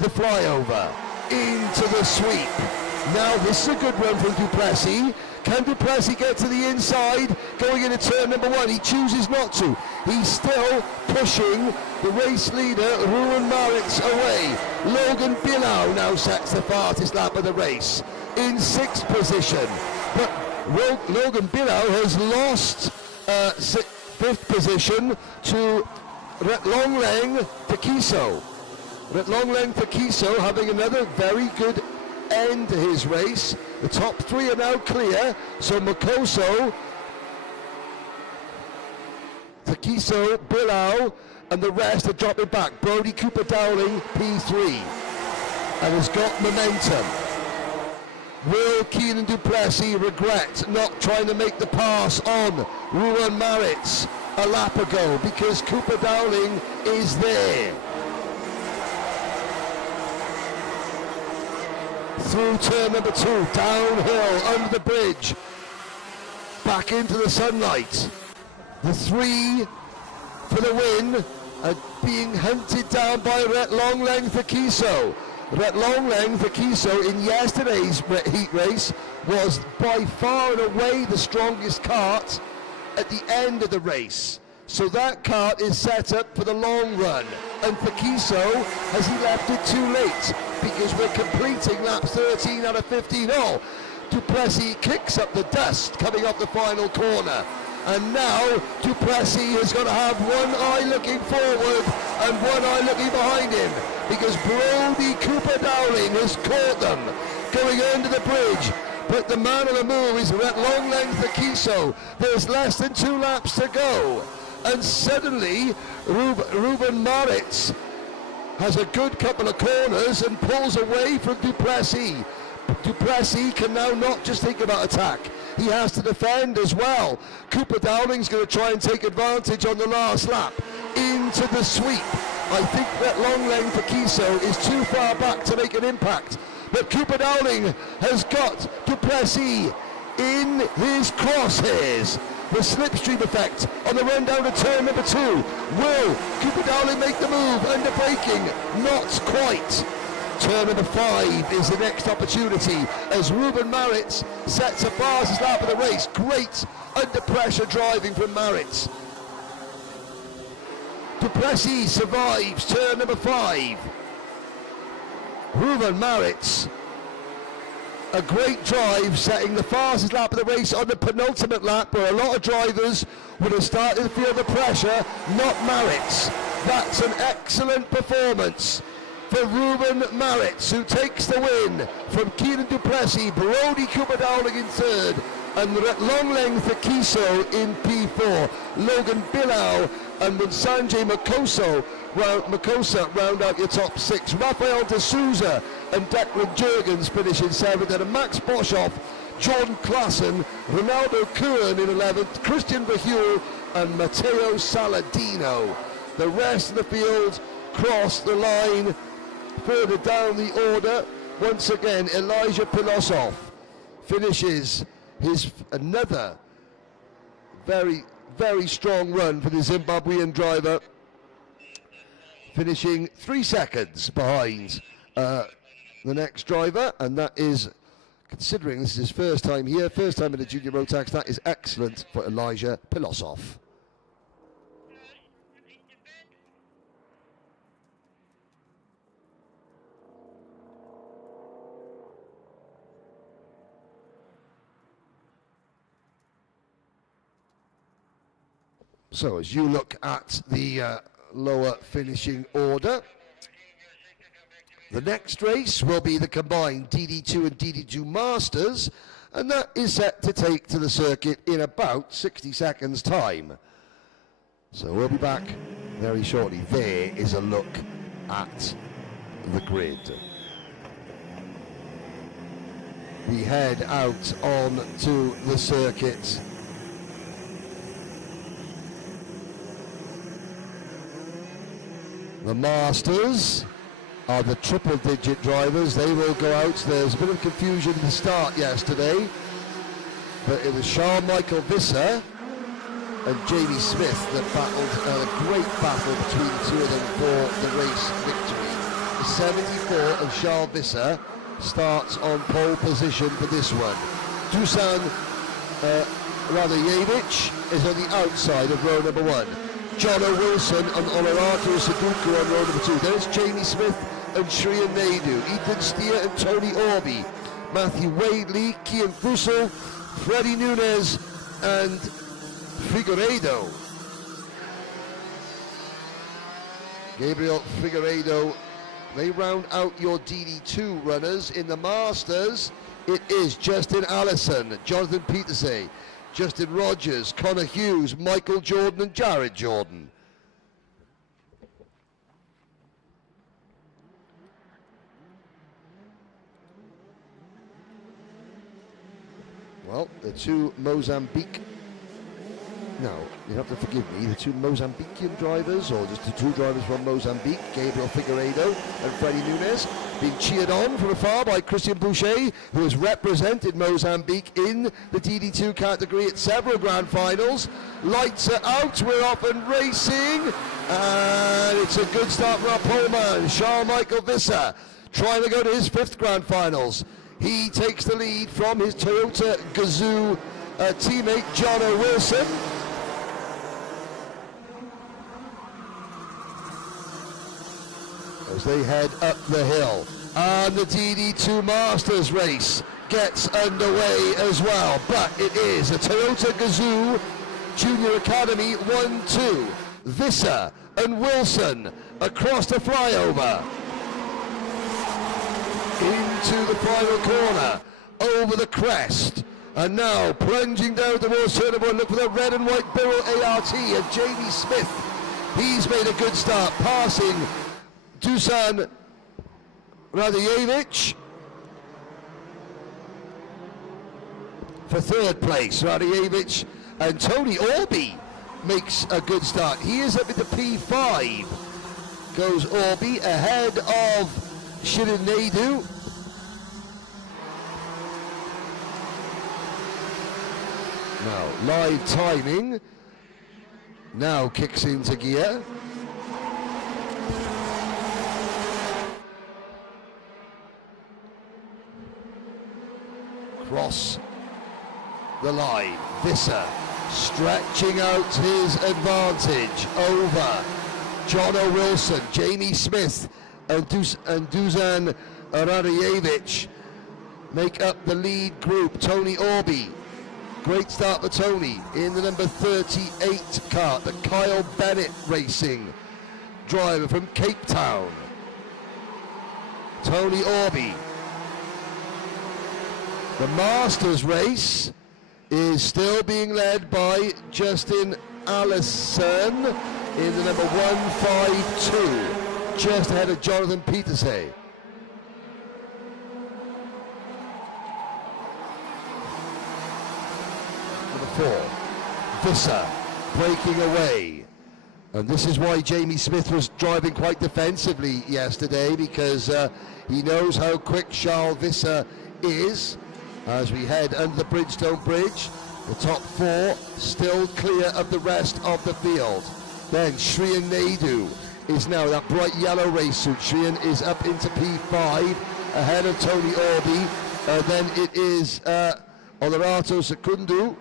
the flyover, into the sweep. Now this is a good run from Duplessis. Can Duplessis get to the inside going into turn number 1? He chooses not to. He's still pushing the race leader, Ruben Maritz, away. Logan Billow now sets the fastest lap of the race in 6th position. But Logan Billow has lost 5th position to Retlongleng Takiso. Retlongleng Takiso having another very good end to his race. The top 3 are now clear, so Makoso, Takiso, Billow, and the rest are dropping back. Brody Cooper Dowling, P3, and has got momentum. Will Keenan Duplessis regret not trying to make the pass on Ruben Maritz a lap ago, because Cooper Dowling is there? Through turn number 2, downhill, under the bridge, back into the sunlight. The 3 for the win are being hunted down by Rhett Longlength Akiso. Rhett Longlength Akiso in yesterday's heat race was by far and away the strongest kart at the end of the race. So that kart is set up for the long run. And Akiso, has he left it too late? Because we're completing laps 13 out of 15. Oh, Duplessis kicks up the dust coming up the final corner. And now Duplessis has got to have one eye looking forward and one eye looking behind him, because Brody Cooper Dowling has caught them going under the bridge. But the man on the move is Rhett Longlength Akiso. There's less than 2 laps to go. And suddenly Ruben Maritz has a good couple of corners and pulls away from Duplessis. Duplessis can now not just think about attack, he has to defend as well. Cooper Dowling's going to try and take advantage on the last lap into the sweep. I think that Longlength Akiso is too far back to make an impact, but Cooper Dowling has got Duplessis in his crosshairs. The slipstream effect on the run down to turn number 2. Will Cooper Dowling make the move under braking? Not quite. Turn number 5 is the next opportunity as Ruben Maritz sets a fastest lap of the race. Great under pressure driving from Maritz. Duplessis survives turn number 5. Ruben Maritz, a great drive, setting the fastest lap of the race on the penultimate lap, where a lot of drivers would have started to feel the pressure. Not Maritz. That's an excellent performance for Ruben Maritz, who takes the win from Keenan Duplessis, Brody Cooper Dowling in 3rd, and Longlength Akiso in P4. Logan Billau and Sanjay Makosa round out your top 6. Rafael de Souza and Declan Jurgens finish in 7th, and Max Boshoff, Jordan Klassen, Ronaldo Kuhn in 11th, Christian Verheul and Matteo Saladino. The rest of the field cross the line. Further down the order, once again, Elijah Pilosov finishes his another very, very strong run for the Zimbabwean driver, finishing 3 seconds behind the next driver, and that is, considering this is his first time here, first time in the Junior Rotax, that is excellent for Elijah Pilosov. So as you look at the lower finishing order, the next race will be the combined DD2 and DD2 Masters, and that is set to take to the circuit in about 60 seconds time. So we'll be back very shortly. There is a look at the grid. We head out on to the circuit. The Masters are the triple-digit drivers. They will go out. There's a bit of confusion at the start yesterday, but it was Charles Michael Visser and Jamie Smith that battled a great battle between the two of them for the race victory. The 74 of Charles Visser starts on pole position for this one. Dusan Radojevich is on the outside of row number 1. Jono Wilson and Honorato Sudoku on row number 2. There's Jamie Smith and Shriya Naidu, Ethan Steer and Tony Orby, Matthew Wadley, Kian Fussell, Freddie Nunez and Figueiredo. Gabriel Figueiredo. They round out your DD2 runners. In the Masters, it is Justin Allison, Jonathan Peterse, Justin Rogers, Connor Hughes, Michael Jordan and Jared Jordan. Well, the two Mozambique, now you have to forgive me, the two Mozambican drivers, or just the two drivers from Mozambique, Gabriel Figueiredo and Freddie Nunes, being cheered on from afar by Christian Boucher, who has represented Mozambique in the DD2 category at several grand finals. Lights are out, we're off and racing, and it's a good start for our poleman, Charles-Michael Visser, trying to go to his 5th grand finals. He takes the lead from his Toyota Gazoo teammate, Jono Wilson. As they head up the hill. And the DD2 Masters race gets underway as well. But it is a Toyota Gazoo Junior Academy 1-2. Visser and Wilson across the flyover. Into the final corner, over the crest, and now plunging down towards turn number 1. Look for the red and white Birrell ART of Jamie Smith. He's made a good start, passing Dusan Radojevic for 3rd place. Radojevic and Tony Orby makes a good start. He is up into P5. Goes Orby ahead of Shirin Naidu. Now, live timing now kicks into gear. Cross the line. Visser stretching out his advantage over Jono Wilson, Jamie Smith, and Dusan Radojevic make up the lead group. Tony Orby, great start for Tony in the number 38 kart, the Kyle Bennett Racing driver from Cape Town. Tony Orby. The Masters race is still being led by Justin Allison in the number 152. Just ahead of Jonathan Petersay. Number 4, Visser breaking away. And this is why Jamie Smith was driving quite defensively yesterday, because he knows how quick Charles Visser is. As we head under the Bridgestone Bridge, the top 4 still clear of the rest of the field. Then Shriyan Naidu is now that bright yellow race suit. Shriyan is up into P5 ahead of Tony Orby. Then it is Olerato Secundu.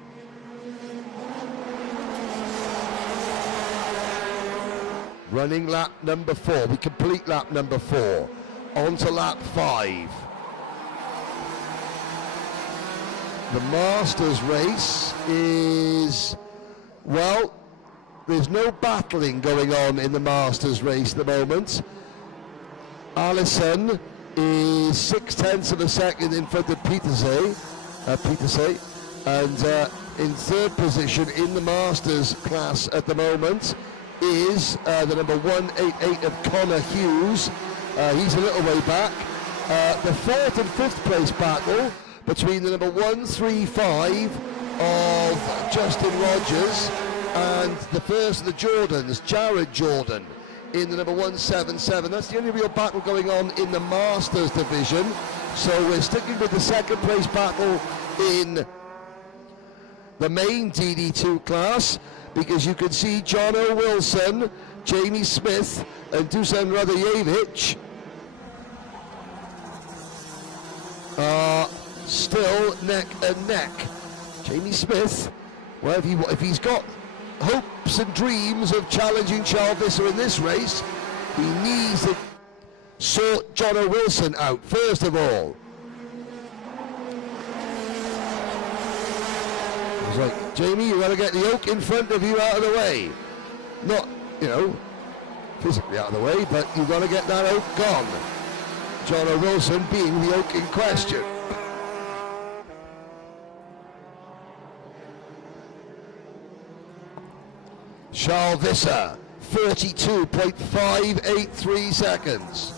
Running lap number 4. We complete lap number 4. On to lap 5. The Masters race is, well, there's no battling going on in the Masters race at the moment. Allison is 0.6 of a second in front of Petersay, and in 3rd position in the Masters class at the moment is the number 188 of Connor Hughes. He's a little way back. The 4th and 5th place battle between the number 135 of Justin Rogers and the first of the Jordans, Jared Jordan, in the number 177. That's the only real battle going on in the Masters division. So we're sticking with the 2nd place battle in the main DD2 class, because you can see Jono Wilson, Jamie Smith, and Dusan Radojevic are still neck and neck. Jamie Smith, well, if he's got hopes and dreams of challenging Charles Visser in this race, he needs to sort Jono Wilson out first of all. He's like, Jamie, you got to get the yoke in front of you out of the way. Not, physically out of the way, but you've got to get that yoke gone. Jono Wilson being the yoke in question. Charles Visser, 42.583 seconds.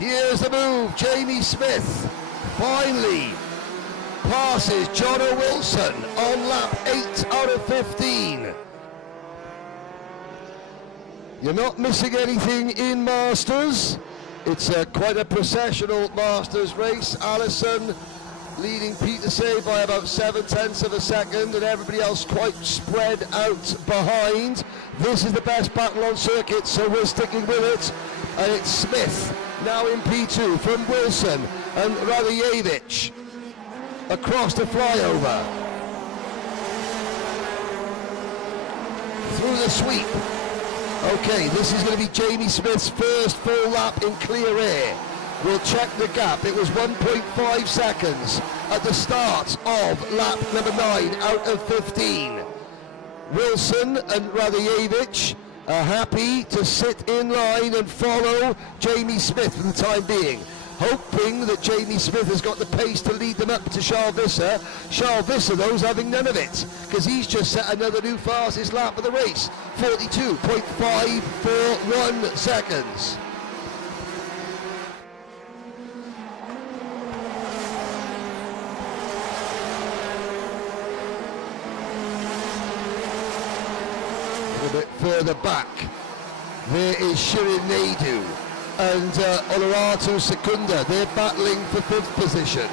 Here's the move. Jamie Smith finally passes John Wilson on lap 8 out of 15. You're not missing anything in Masters. It's quite a processional Masters race. Allison leading Petersay by about 7/10 of a second, and everybody else quite spread out behind. This is the best battle on circuit, so we're sticking with it. And it's Smith now in P2 from Wilson and Radojevic across the flyover. Through the sweep. Okay, this is going to be Jamie Smith's first full lap in clear air. We'll check the gap. It was 1.5 seconds at the start of lap number 9 out of 15. Wilson and Radojevic are happy to sit in line and follow Jamie Smith for the time being, hoping that Jamie Smith has got the pace to lead them up to Charles Visser. Charles Visser, though, is having none of it, because he's just set another new fastest lap of the race, 42.541 seconds. A bit further back, there is Shirin Naidu and Oloratu Secunda. They're battling for 5th position.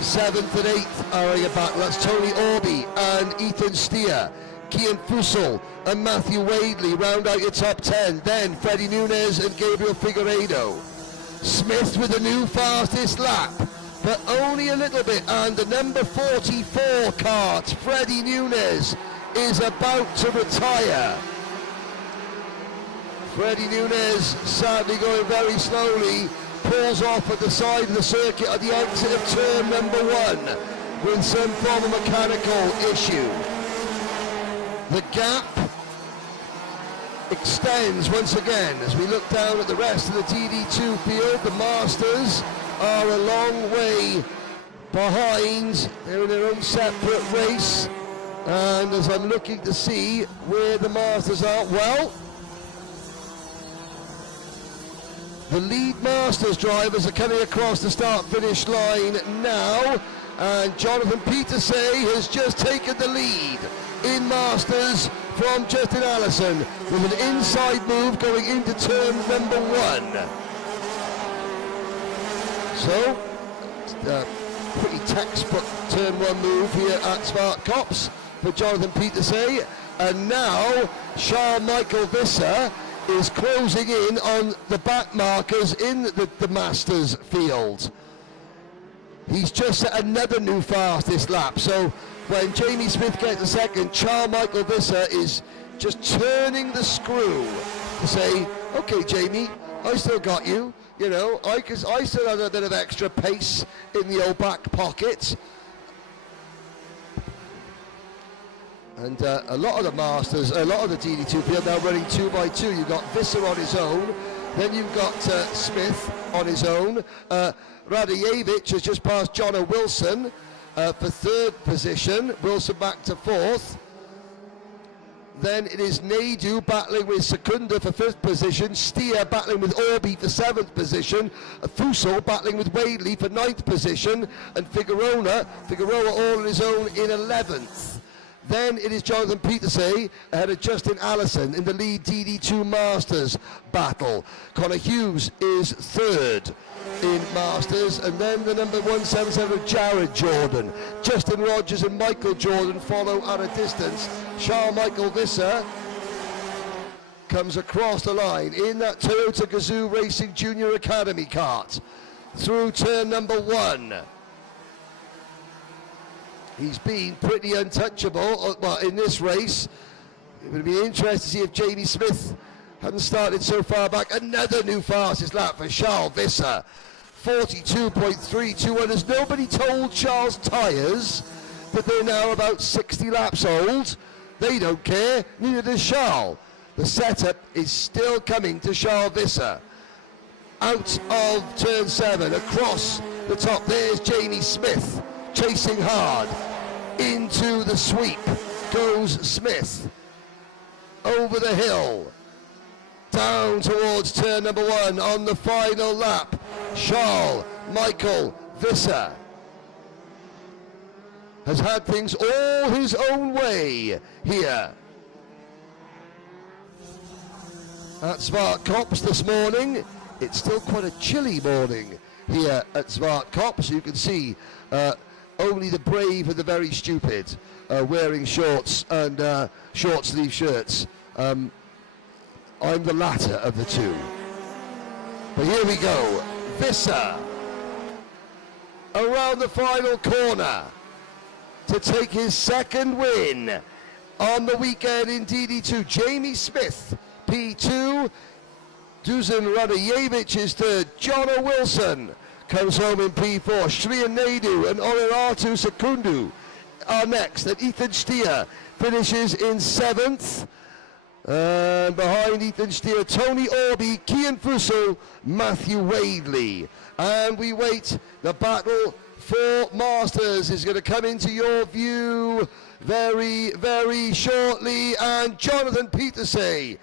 7th and 8th are in a battle. That's Tony Orby and Ethan Steer. Kian Fussell and Matthew Wadley round out your top 10. Then Freddie Nunez and Gabriel Figueiredo. Smith with the new fastest lap, but only a little bit. And the number 44 Kart, Freddie Nunez, is about to retire. Freddie Nunez, sadly going very slowly, pulls off at the side of the circuit at the exit of turn number 1 with some form of mechanical issue. The gap extends once again as we look down at the rest of the TD2 field. The Masters are a long way behind. They're in their own separate race. And as I'm looking to see where the Masters are, well, the lead Masters drivers are coming across the start-finish line now, and Jonathan Petersay has just taken the lead in Masters from Justin Allison with an inside move going into turn number 1. So, pretty textbook turn 1 move here at Smart Cops for Jonathan Petersay, and now Charles Michael Visser is closing in on the back markers in the Masters field. He's just set another new fastest lap, so when Jamie Smith gets a second, Charles Michael Visser is just turning the screw to say, okay Jamie, I still got you, you know, I still have a bit of extra pace in the old back pocket. And a lot of the Masters, a lot of the TD2 field now running 2x2. You've got Visser on his own, then you've got Smith on his own. Radojevic has just passed John Wilson for 3rd position. Wilson back to 4th. Then it is Naidu battling with Secunda for 5th position. Steer battling with Orby for 7th position. Fussell battling with Wadley for 9th position. And Figueroa all on his own in 11th. Then it is Jonathan Petersay ahead of Justin Allison in the lead TD2 Masters battle. Connor Hughes is 3rd in Masters, and then the number 177 Jared Jordan. Justin Rogers and Michael Jordan follow at a distance. Charles Michael Visser comes across the line in that Toyota Gazoo Racing Junior Academy kart through turn number 1. He's been pretty untouchable in this race. It would be interesting to see if Jamie Smith hadn't started so far back. Another new fastest lap for Charles Visser, 42.321. Has nobody told Charles Tyres that they're now about 60 laps old? They don't care, neither does Charles. The setup is still coming to Charles Visser. Out of turn 7, across the top, there's Jamie Smith chasing hard. Into the sweep goes Smith, over the hill, down towards turn number 1 on the final lap Charles Michael Visser has had things all his own way here at Zwartkops this morning. It's still quite a chilly morning here at Zwartkops. You can see only the brave and the very stupid wearing shorts and short sleeve shirts. I'm the latter of the two. But here we go. Visser around the final corner to take his second win on the weekend in DD2. Jamie Smith, P2. Dusan Radojevich is third. Jono Wilson comes home in P4. Shriyan Naidu and Oleratu Sekundu are next. And Ethan Stier finishes in 7th. And behind Ethan Stier, Tony Orby, Kian Fussell, Matthew Wadley. And we wait. The battle for Masters is going to come into your view very, very shortly. And Jonathan Petersay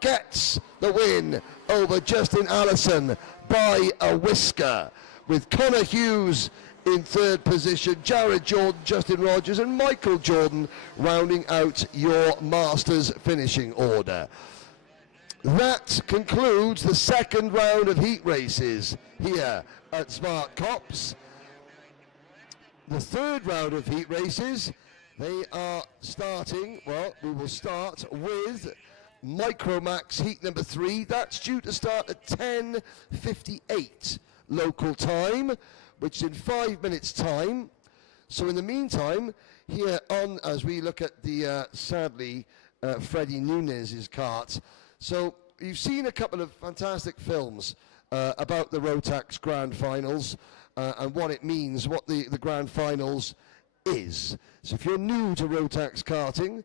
gets the win over Justin Allison by a whisker, with Connor Hughes in third position, Jared Jordan, Justin Rogers and Michael Jordan rounding out your Masters finishing order. That concludes the second round of heat races here at Zwartkops. The third round of heat races, they are starting, well, we will start with Micromax heat number 3. That's due to start at 10:58 local time, which is in 5 minutes time. So in the meantime, here on, as we look at the, sadly, Freddie Nunez's kart. So you've seen a couple of fantastic films about the Rotax Grand Finals and what it means, what the Grand Finals is. So if you're new to Rotax karting,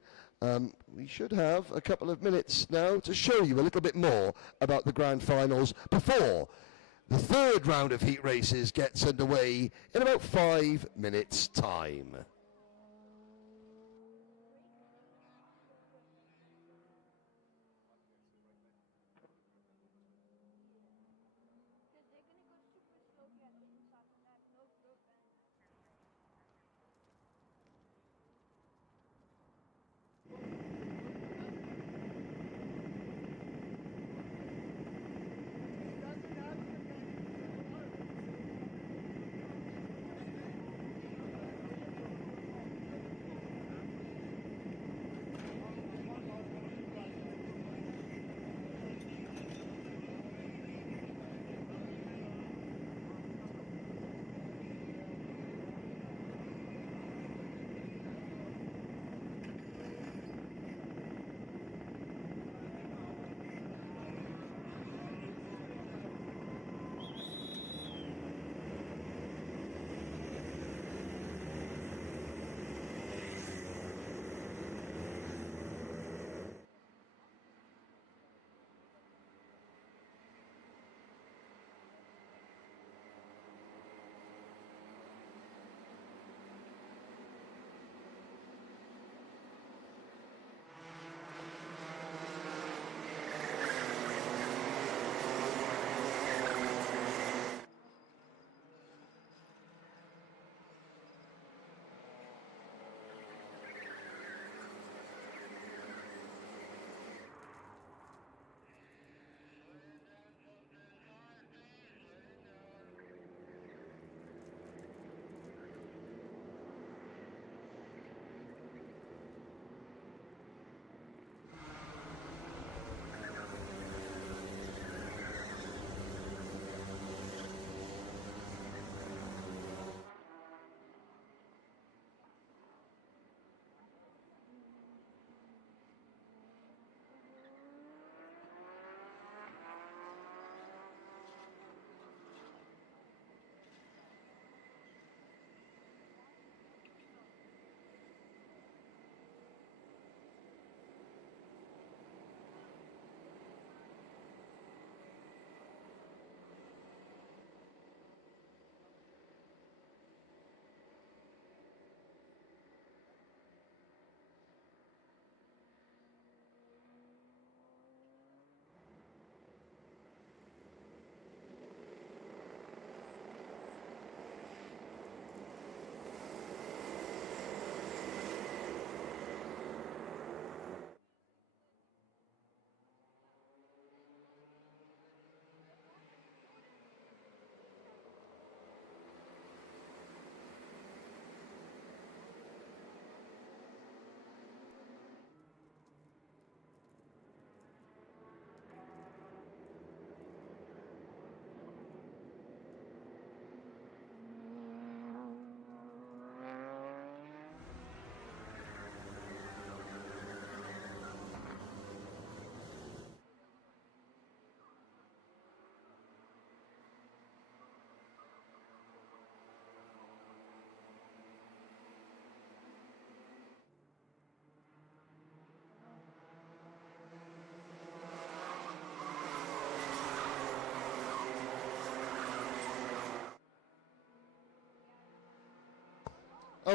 we should have a couple of minutes now to show you a little bit more about the Grand Finals before the third round of heat races gets underway in about 5 minutes' time.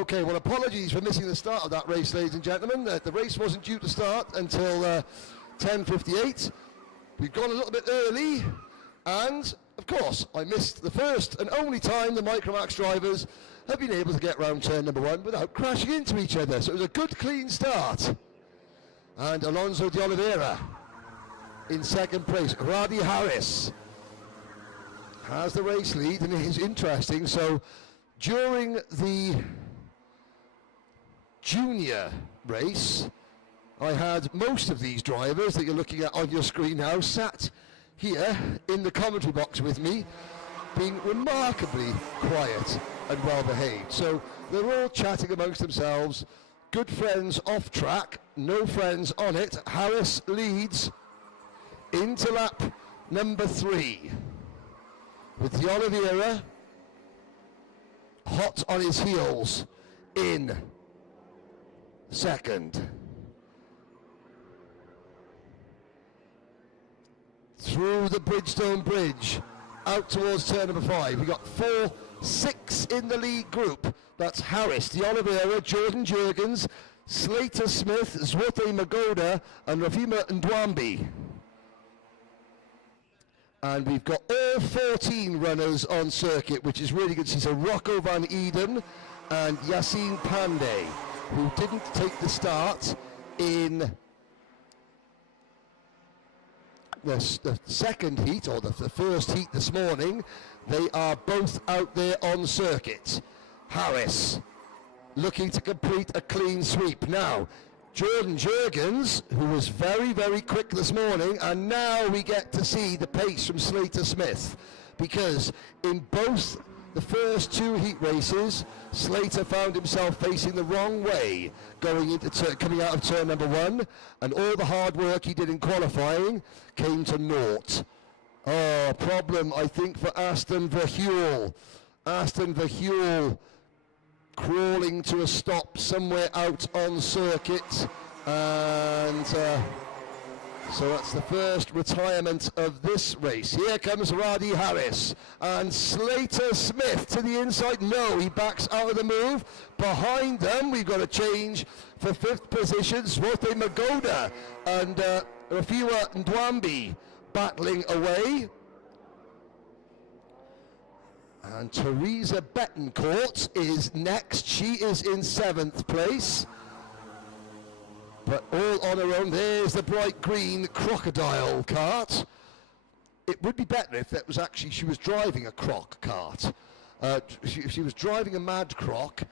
Okay, well, apologies for missing the start of that race, ladies and gentlemen. The race wasn't due to start until 10:58. We've gone a little bit early, and of course, I missed the first and only time the Micromax drivers have been able to get round turn number 1 without crashing into each other. So it was a good, clean start. And Alonso de Oliveira in second place. Radi Harris has the race lead, and it is interesting. So during the junior race, I had most of these drivers that you're looking at on your screen now sat here in the commentary box with me, being remarkably quiet and well behaved. So they're all chatting amongst themselves, good friends off track, no friends on it. Harris leads into lap number 3 with the Oliveira hot on his heels in second. Through the Bridgestone Bridge, out towards turn number 5. We've got 4, 6 in the lead group. That's Harris, de Oliveira, Jordan Jurgens, Slater Smith, Zwarte Magoda, and Rafima Ndwambi. And we've got all 14 runners on circuit, which is really good. So Rocco van Eden and Yassine Pandey, who didn't take the start in the second heat, or the first heat this morning. They are both out there on circuit. Harris looking to complete a clean sweep. Now, Jordan Jurgens, who was very, very quick this morning, and now we get to see the pace from Slater Smith, because in both the first 2 heat races, Slater found himself facing the wrong way coming out of turn number 1, and all the hard work he did in qualifying came to naught. Oh, problem, I think, for Aston Verheul. Aston Verheul crawling to a stop somewhere out on circuit, and so that's the first retirement of this race. Here comes Radi Harris, and Slater Smith to the inside. No, he backs out of the move. Behind them, we've got a change for 5th position. Zwarte Magoda and Rafima Ndwambi battling away. And Teresa Betancourt is next. She is in 7th place. But all on her own. There's the bright green crocodile cart. It would be better if that was actually she was driving a croc cart. If she was driving a mad croc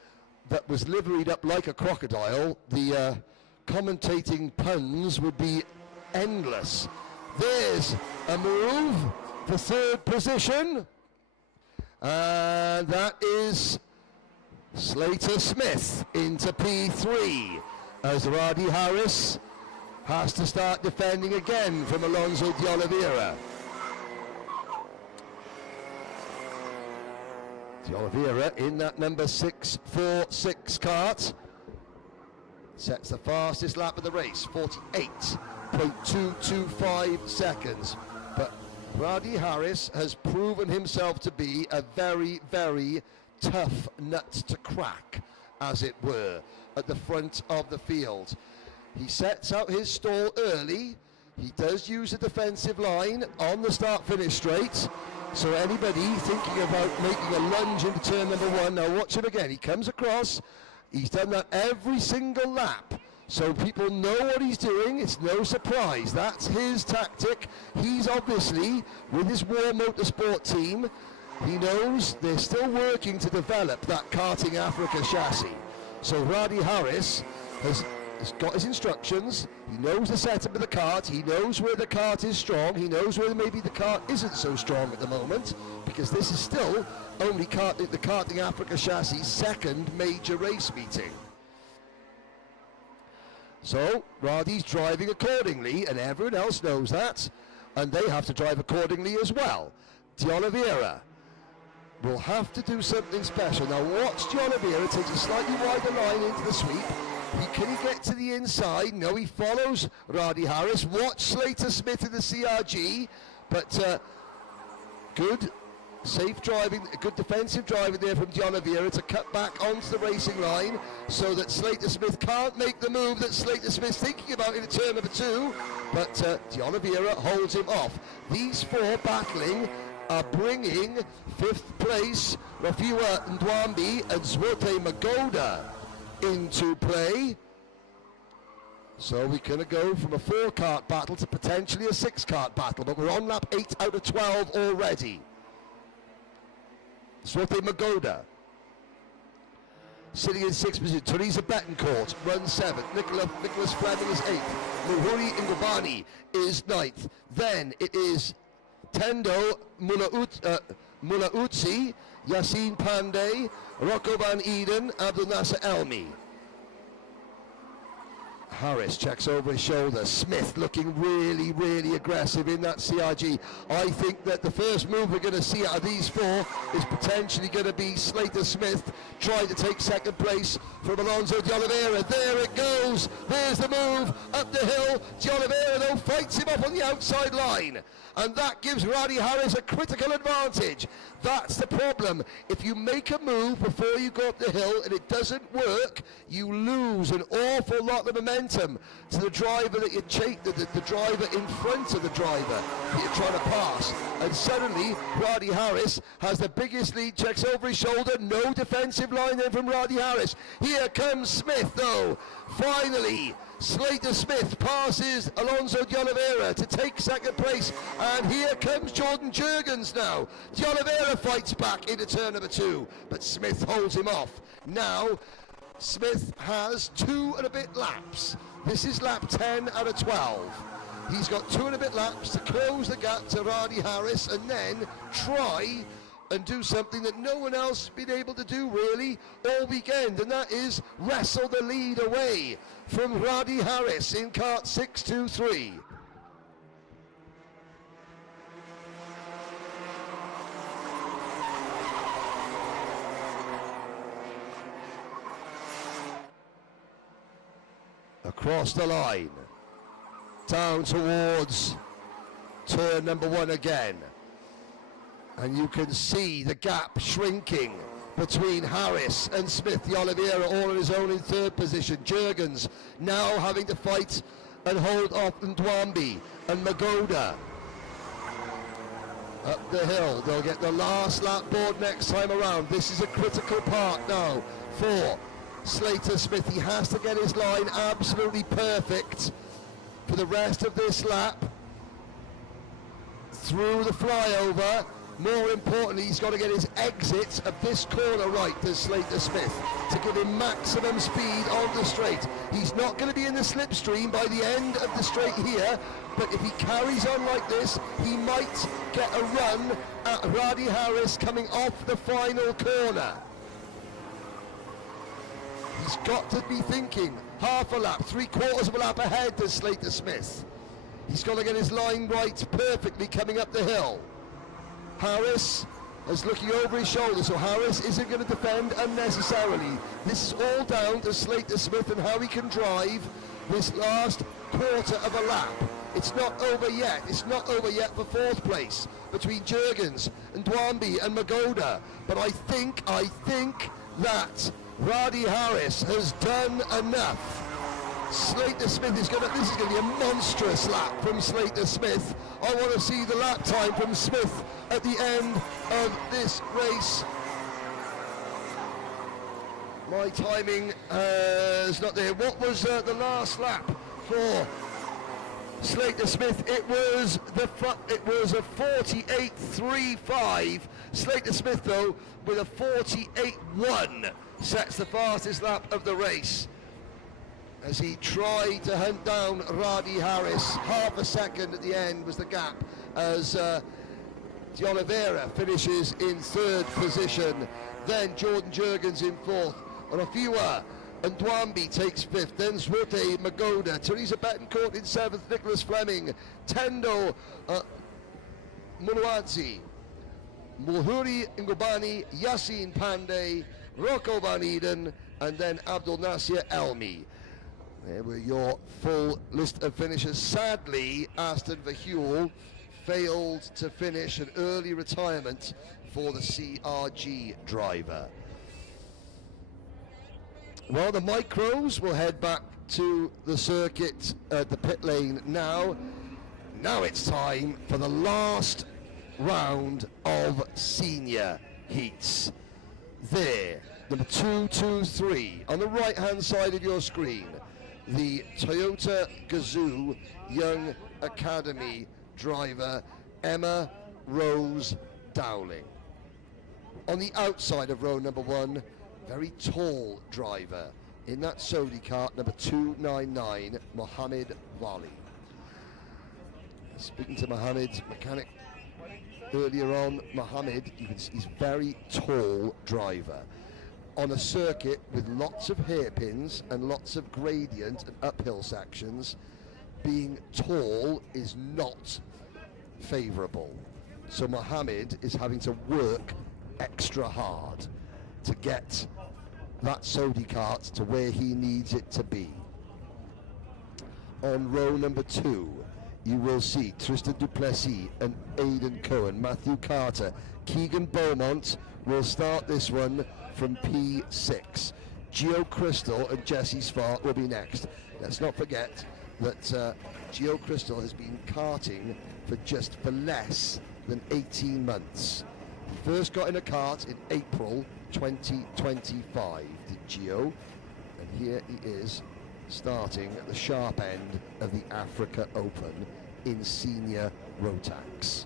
that was liveried up like a crocodile, the commentating puns would be endless. There's a move for 3rd position. And that is Slater Smith into P3, as Radi Harris has to start defending again from Alonso de Oliveira. De Oliveira in that number 646 kart sets the fastest lap of the race, 48.225 seconds. But Radi Harris has proven himself to be a very, very tough nut to crack, as it were, at the front of the field. He sets out his stall early. He does use a defensive line on the start-finish straight. So anybody thinking about making a lunge into turn number 1, now watch him again. He comes across. He's done that every single lap. So people know what he's doing. It's no surprise. That's his tactic. He's obviously, with his War Motorsport team, he knows they're still working to develop that Karting Africa chassis. So Radi Harris has got his instructions. He knows the setup of the kart. He knows where the kart is strong. He knows where maybe the kart isn't so strong at the moment, because this is still only the Karting Africa chassis' 2nd major race meeting. So Radi's driving accordingly, and everyone else knows that, and they have to drive accordingly as well. De Oliveira will have to do something special. Now watch De Oliveira takes a slightly wider line into the sweep. Can he get to the inside? No, he follows Radi Harris. Watch Slater Smith in the CRG, but good Safe driving, good defensive driving there from De Oliveira to cut back onto the racing line so that Slater Smith can't make the move that Slater Smith's thinking about in turn number 2, but De Oliveira holds him off. These 4 battling are bringing 5th place Rafiwa Ndwambi and Zwote Magoda into play. So we're going to go from a 4-kart battle to potentially a 6-kart battle, but we're on lap 8 out of 12 already. Zwote Magoda sitting in 6th position. Teresa Betancourt runs 7th. Nicholas Fleming is 8th. Muhuri Ngubani is 9th. Then it is Tendo Mulautsi, Yassine Pandey, Rocco Van Eden, Abdul Nasser Elmi. Harris checks over his shoulder. Smith looking really, really aggressive in that CRG. I think that the first move we're going to see out of these 4 is potentially going to be Slater Smith trying to take 2nd place from Alonso De Oliveira. There it goes. There's the move up the hill. De Oliveira though fights him off on the outside line, and that gives Roddy Harris a critical advantage. That's the problem. If you make a move before you go up the hill and it doesn't work, you lose an awful lot of momentum to the driver that you chase, the driver in front of the driver that you're trying to pass. And suddenly, Roddy Harris has the biggest lead, checks over his shoulder, no defensive line then from Roddy Harris. Here comes Smith though. Finally, Slater Smith passes Alonso De Oliveira to take 2nd place, and here comes Jordan Jurgens now. De Oliveira fights back into turn number 2, but Smith holds him off. Now, Smith has 2 and a bit laps. This is lap 10 out of 12. He's got 2 and a bit laps to close the gap to Roddy Harris and then try and do something that no one else has been able to do really all weekend, and that is wrestle the lead away from Roddy Harris in kart 623. Across the line, down towards turn number 1 again. And you can see the gap shrinking between Harris and Smith. De Oliveira all on his own in 3rd position. Jurgens now having to fight and hold off Ndwambi and Magoda. Up the hill, they'll get the last lap board next time around. This is a critical part now for Slater Smith. He has to get his line absolutely perfect for the rest of this lap. Through the flyover. More importantly, he's got to get his exit of this corner right to Slater Smith to give him maximum speed on the straight. He's not going to be in the slipstream by the end of the straight here, but if he carries on like this, he might get a run at Roddy Harris coming off the final corner. He's got to be thinking half a lap, 3/4 of a lap ahead to Slater Smith. He's got to get his line right perfectly coming up the hill. Harris is looking over his shoulder, so Harris isn't going to defend unnecessarily. This is all down to Slater Smith and how he can drive this last quarter of a lap. It's not over yet. It's not over yet for 4th place between Jurgens and Ndwambi and Magoda. But I think that Roddy Harris has done enough. Slater Smith this is going to be a monstrous lap from Slater Smith. I want to see the lap time from Smith at the end of this race. My timing is not there. What was the last lap for Slater Smith? It was a 48.35. Slater Smith though with a 48.1 sets the fastest lap of the race as he tried to hunt down Roddy Harris. Half a second at the end was the gap as De Oliveira finishes in 3rd position. Then Jordan Jurgens in 4th. Rafiwa Ndwambi takes 5th. Then Zwote Magoda. Teresa Betancourt in 7th. Nicholas Fleming. Tendo Muluadzi. Muhuri Ngubani. Yassine Pandey. Rocco Van Eden. And then Abdul Nasser Elmi. There were your full list of finishers. Sadly, Aston Verheuvel failed to finish, an early retirement for the CRG driver. Well, the micros will head back to the circuit at the pit lane now. Now it's time for the last round of senior heats. There, number 223 on the right hand side of your screen, the Toyota Gazoo Young Academy driver Emma Rose Dowling. On the outside of row number 1, very tall driver in that Sodi kart, number 299, Mohammed Wali. Speaking to Mohammed's mechanic earlier on, Mohammed, you can see he's a very tall driver. On a circuit with lots of hairpins and lots of gradient and uphill sections, being tall is not favourable. So Mohammed is having to work extra hard to get that Sodi kart to where he needs it to be. On row number 2, you will see Tristan Duplessis and Aidan Cohen, Matthew Carter, Keegan Beaumont will start this one from P6. Gio Crystal and Jesse Spark will be next. Let's not forget that Gio Crystal has been karting for less than 18 months. He first got in a kart in April 2025, did Gio, and here he is starting at the sharp end of the Africa Open in senior Rotax.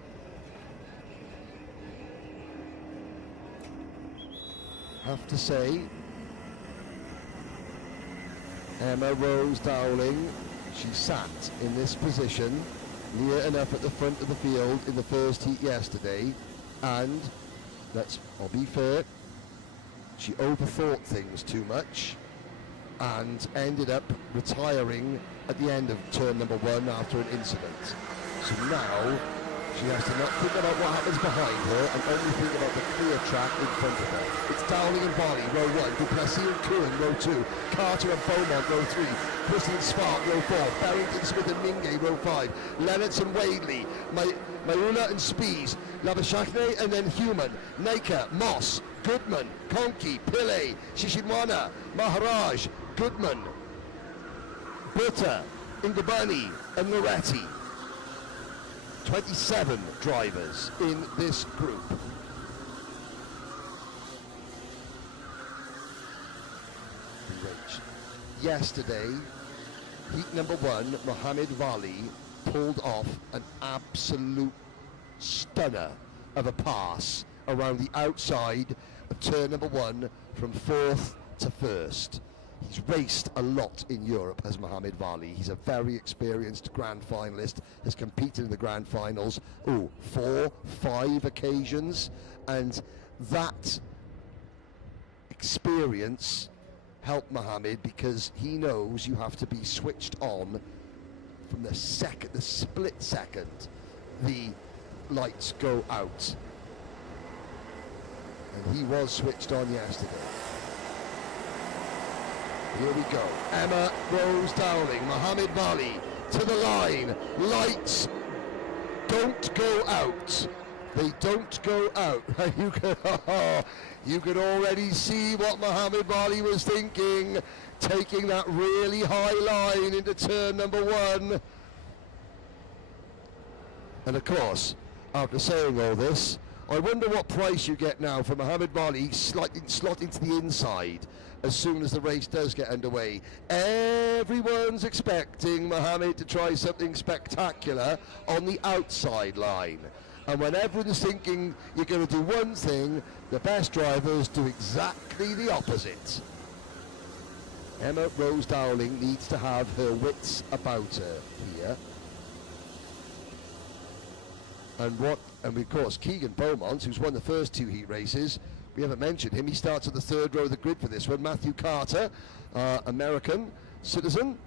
Have to say, Emma Rose Dowling, she sat in this position near enough at the front of the field in the first heat yesterday, and I'll be fair, she overthought things too much and ended up retiring at the end of turn number 1 after an incident. So now she has to not think about what happens behind her and only think about the clear track in front of her. It's Dowling and Varley, row 1, Duplessis and Cohen, row 2, Carter and Beaumont, row 3, Kristen and Spark, row 4, Barrington, Smith and Mingay, row 5, Lennox and Wadley, Mayula and Spies, Labashakne and then Human, Naker, Moss, Goodman, Konki, Pillay, Shishimwana, Maharaj, Goodman, Butter, Ingabani and Loretti. 27 drivers in this group. Yesterday, heat number 1, Mohammed Wali pulled off an absolute stunner of a pass around the outside of turn number 1 from 4th to 1st. He's raced a lot in Europe as Mohammed Wali. He's a very experienced grand finalist, has competed in the grand finals, 4, 5 occasions, and that experience helped Mohammed because he knows you have to be switched on from the split second the lights go out. And he was switched on yesterday. Here we go. Emma Rose Dowling, Mohammed Wali to the line. Lights don't go out. They don't go out. You could already see what Mohammed Wali was thinking, taking that really high line into turn number 1. And of course, after saying all this, I wonder what price you get now for Mohammed Wali slotting to the inside as soon as the race does get underway. Everyone's expecting Mohammed to try something spectacular on the outside line. And when everyone's thinking you're going to do one thing, the best drivers do exactly the opposite. Emma Rose Dowling needs to have her wits about her here. And of course, Keegan Beaumont, who's won the first 2 heat races, we haven't mentioned him. He starts at the 3rd row of the grid for this one. Matthew Carter, American citizen.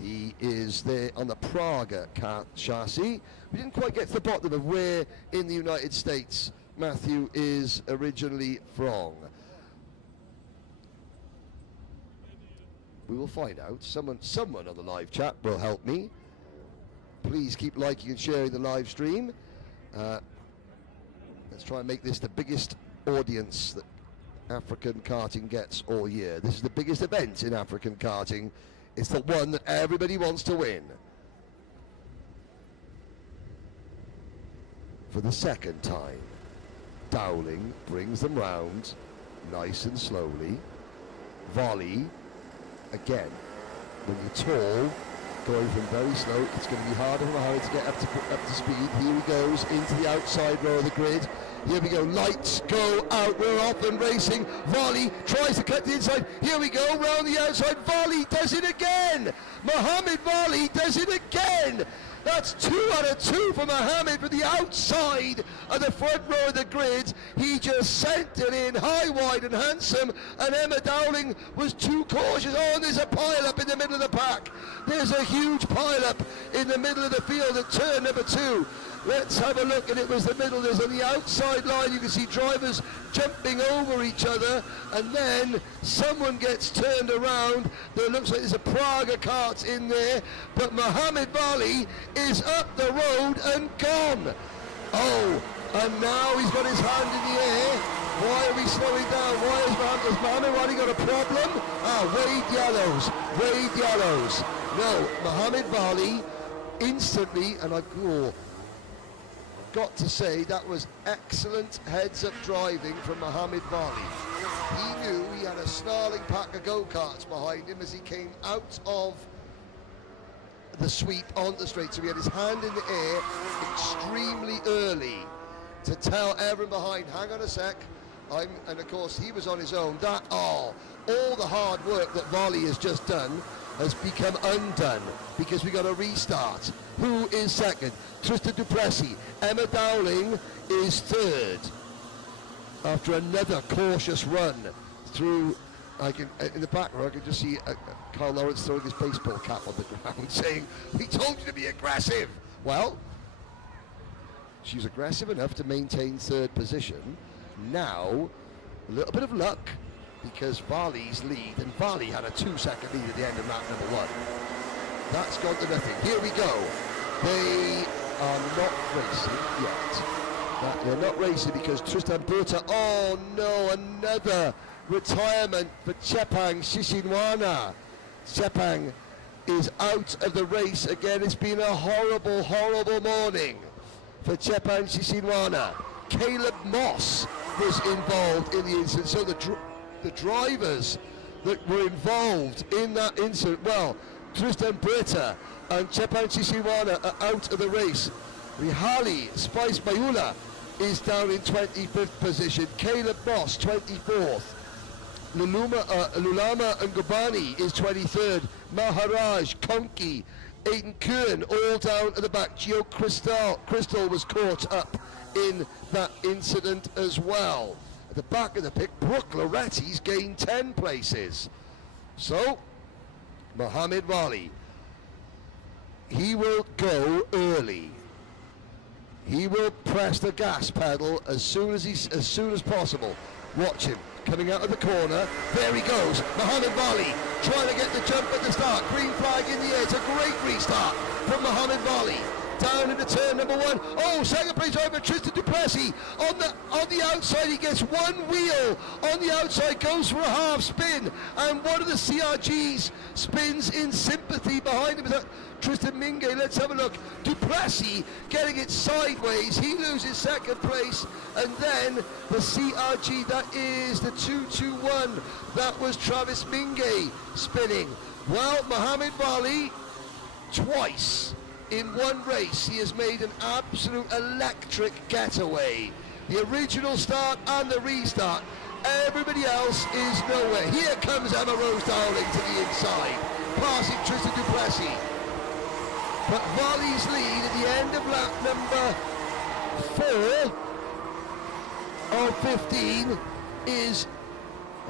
He is there on the Praga kart chassis. We didn't quite get to the bottom of where in the United States Matthew is originally from. We will find out. Someone on the live chat will help me. Please keep liking and sharing the live stream. Let's try and make this the biggest audience that African karting gets all year. This is the biggest event in African karting. It's the one that everybody wants to win. For the second time, Dowling brings them round nice and slowly. Volley, again, when you're tall, going from very slow, it's going to be harder for Mohammed to get up to speed. Here he goes into the outside row of the grid. Here we go, lights go out, we're off and racing. Volley tries to cut the inside. Here we go, round the outside. Volley does it again. Mohammed Volley does it again. That's 2 out of 2 for Mohammed from the outside of the front row of the grid. He just sent it in high, wide and handsome, and Emma Dowling was too cautious. Oh, and there's a pile-up in the middle of the pack. There's a huge pile-up in the middle of the field at turn number 2. Let's have a look, and it was the middle. There's on the outside line, you can see drivers jumping over each other, and then someone gets turned around. There looks like there's a Praga Kart in there, but Mohammed Volley is up the road and gone. Oh, and now he's got his hand in the air. Why are we slowing down? Why has Mohammed Volley got a problem? Wade yellows. No, Mohammed Volley instantly, and got to say that was excellent heads-up driving from Mohammed Volley. He knew he had a snarling pack of go-karts behind him as he came out of the sweep onto the straight, so he had his hand in the air extremely early to tell everyone behind, hang on a sec, and of course he was on his own. All the hard work that Volley has just done has become undone because we got a restart. Who is second? Tristan Duplessis. Emma Dowling is third after another cautious run through. In the back row I can just see Carl Lawrence throwing his baseball cap on the ground saying, we told you to be aggressive. Well, she's aggressive enough to maintain third position. Now a little bit of luck because Volley's lead, and Volley had a 2-second lead at the end of lap number 1. That's gone to nothing. Here we go. They are not racing yet. They're not racing because Tristan Berta, oh no, another retirement for Chepang Shishinwana. Chepang is out of the race again. It's been a horrible, horrible morning for Chepang Shishinwana. Caleb Moss was involved in the incident, so the drivers that were involved in that incident, well, Tristan Berta and Chepang Shishinwana are out of the race. Rihali Spice Bayula is down in 25th position. Caleb Moss 24th. Lulama Ngubani is 23rd. Maharaj, Konki, Aiden Kuhn all down at the back. Gio Crystal was caught up in that incident as well. At the back of the pick, Brooke Loretti's gained 10 places. So, Mohammed Volley, he will go early. He will press the gas pedal as soon as possible. Watch him coming out of the corner. There he goes. Mohammed Volley trying to get the jump at the start. Green flag in the air. It's a great restart from Mohammed Volley. Down into turn number 1. Oh, second place driver Tristan Duplessis on the outside. He gets one wheel on the outside, goes for a half spin, and one of the CRGs spins in sympathy behind him. Tristan Mingay, let's have a look. Duplessis getting it sideways. He loses second place, and then the CRG, that is the 221. That was Travis Mingay spinning. Well, Mohammed Volley, twice in one race, he has made an absolute electric getaway. The original start and the restart. Everybody else is nowhere. Here comes Emma Rose Dowling to the inside, passing Tristan Duplessis. But Volley's lead at the end of lap number 4 of 15 is,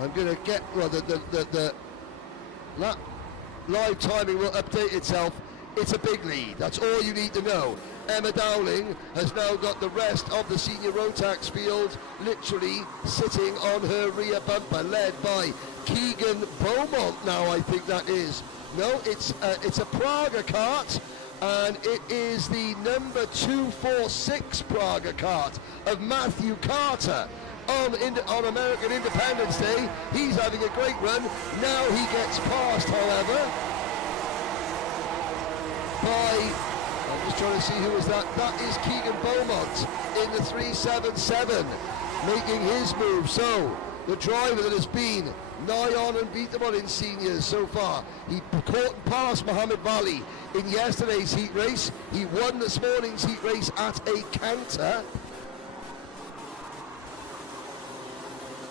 I'm going to get, well, the lap live timing will update itself. It's a big lead. That's all you need to know. Emma Dowling has now got the rest of the senior Rotax field literally sitting on her rear bumper, led by Keegan Beaumont now, I think that is. No, it's a Praga Kart and it is the number 246 Praga kart of Matthew Carter on American Independence Day. He's having a great run. Now he gets passed, however, by, I'm just trying to see who is that. That is Keegan Beaumont in the 377, making his move. So the driver that has been nigh on unbeatable in seniors so far, he caught and passed Mohammed Vali in yesterday's heat race. He won this morning's heat race at a canter.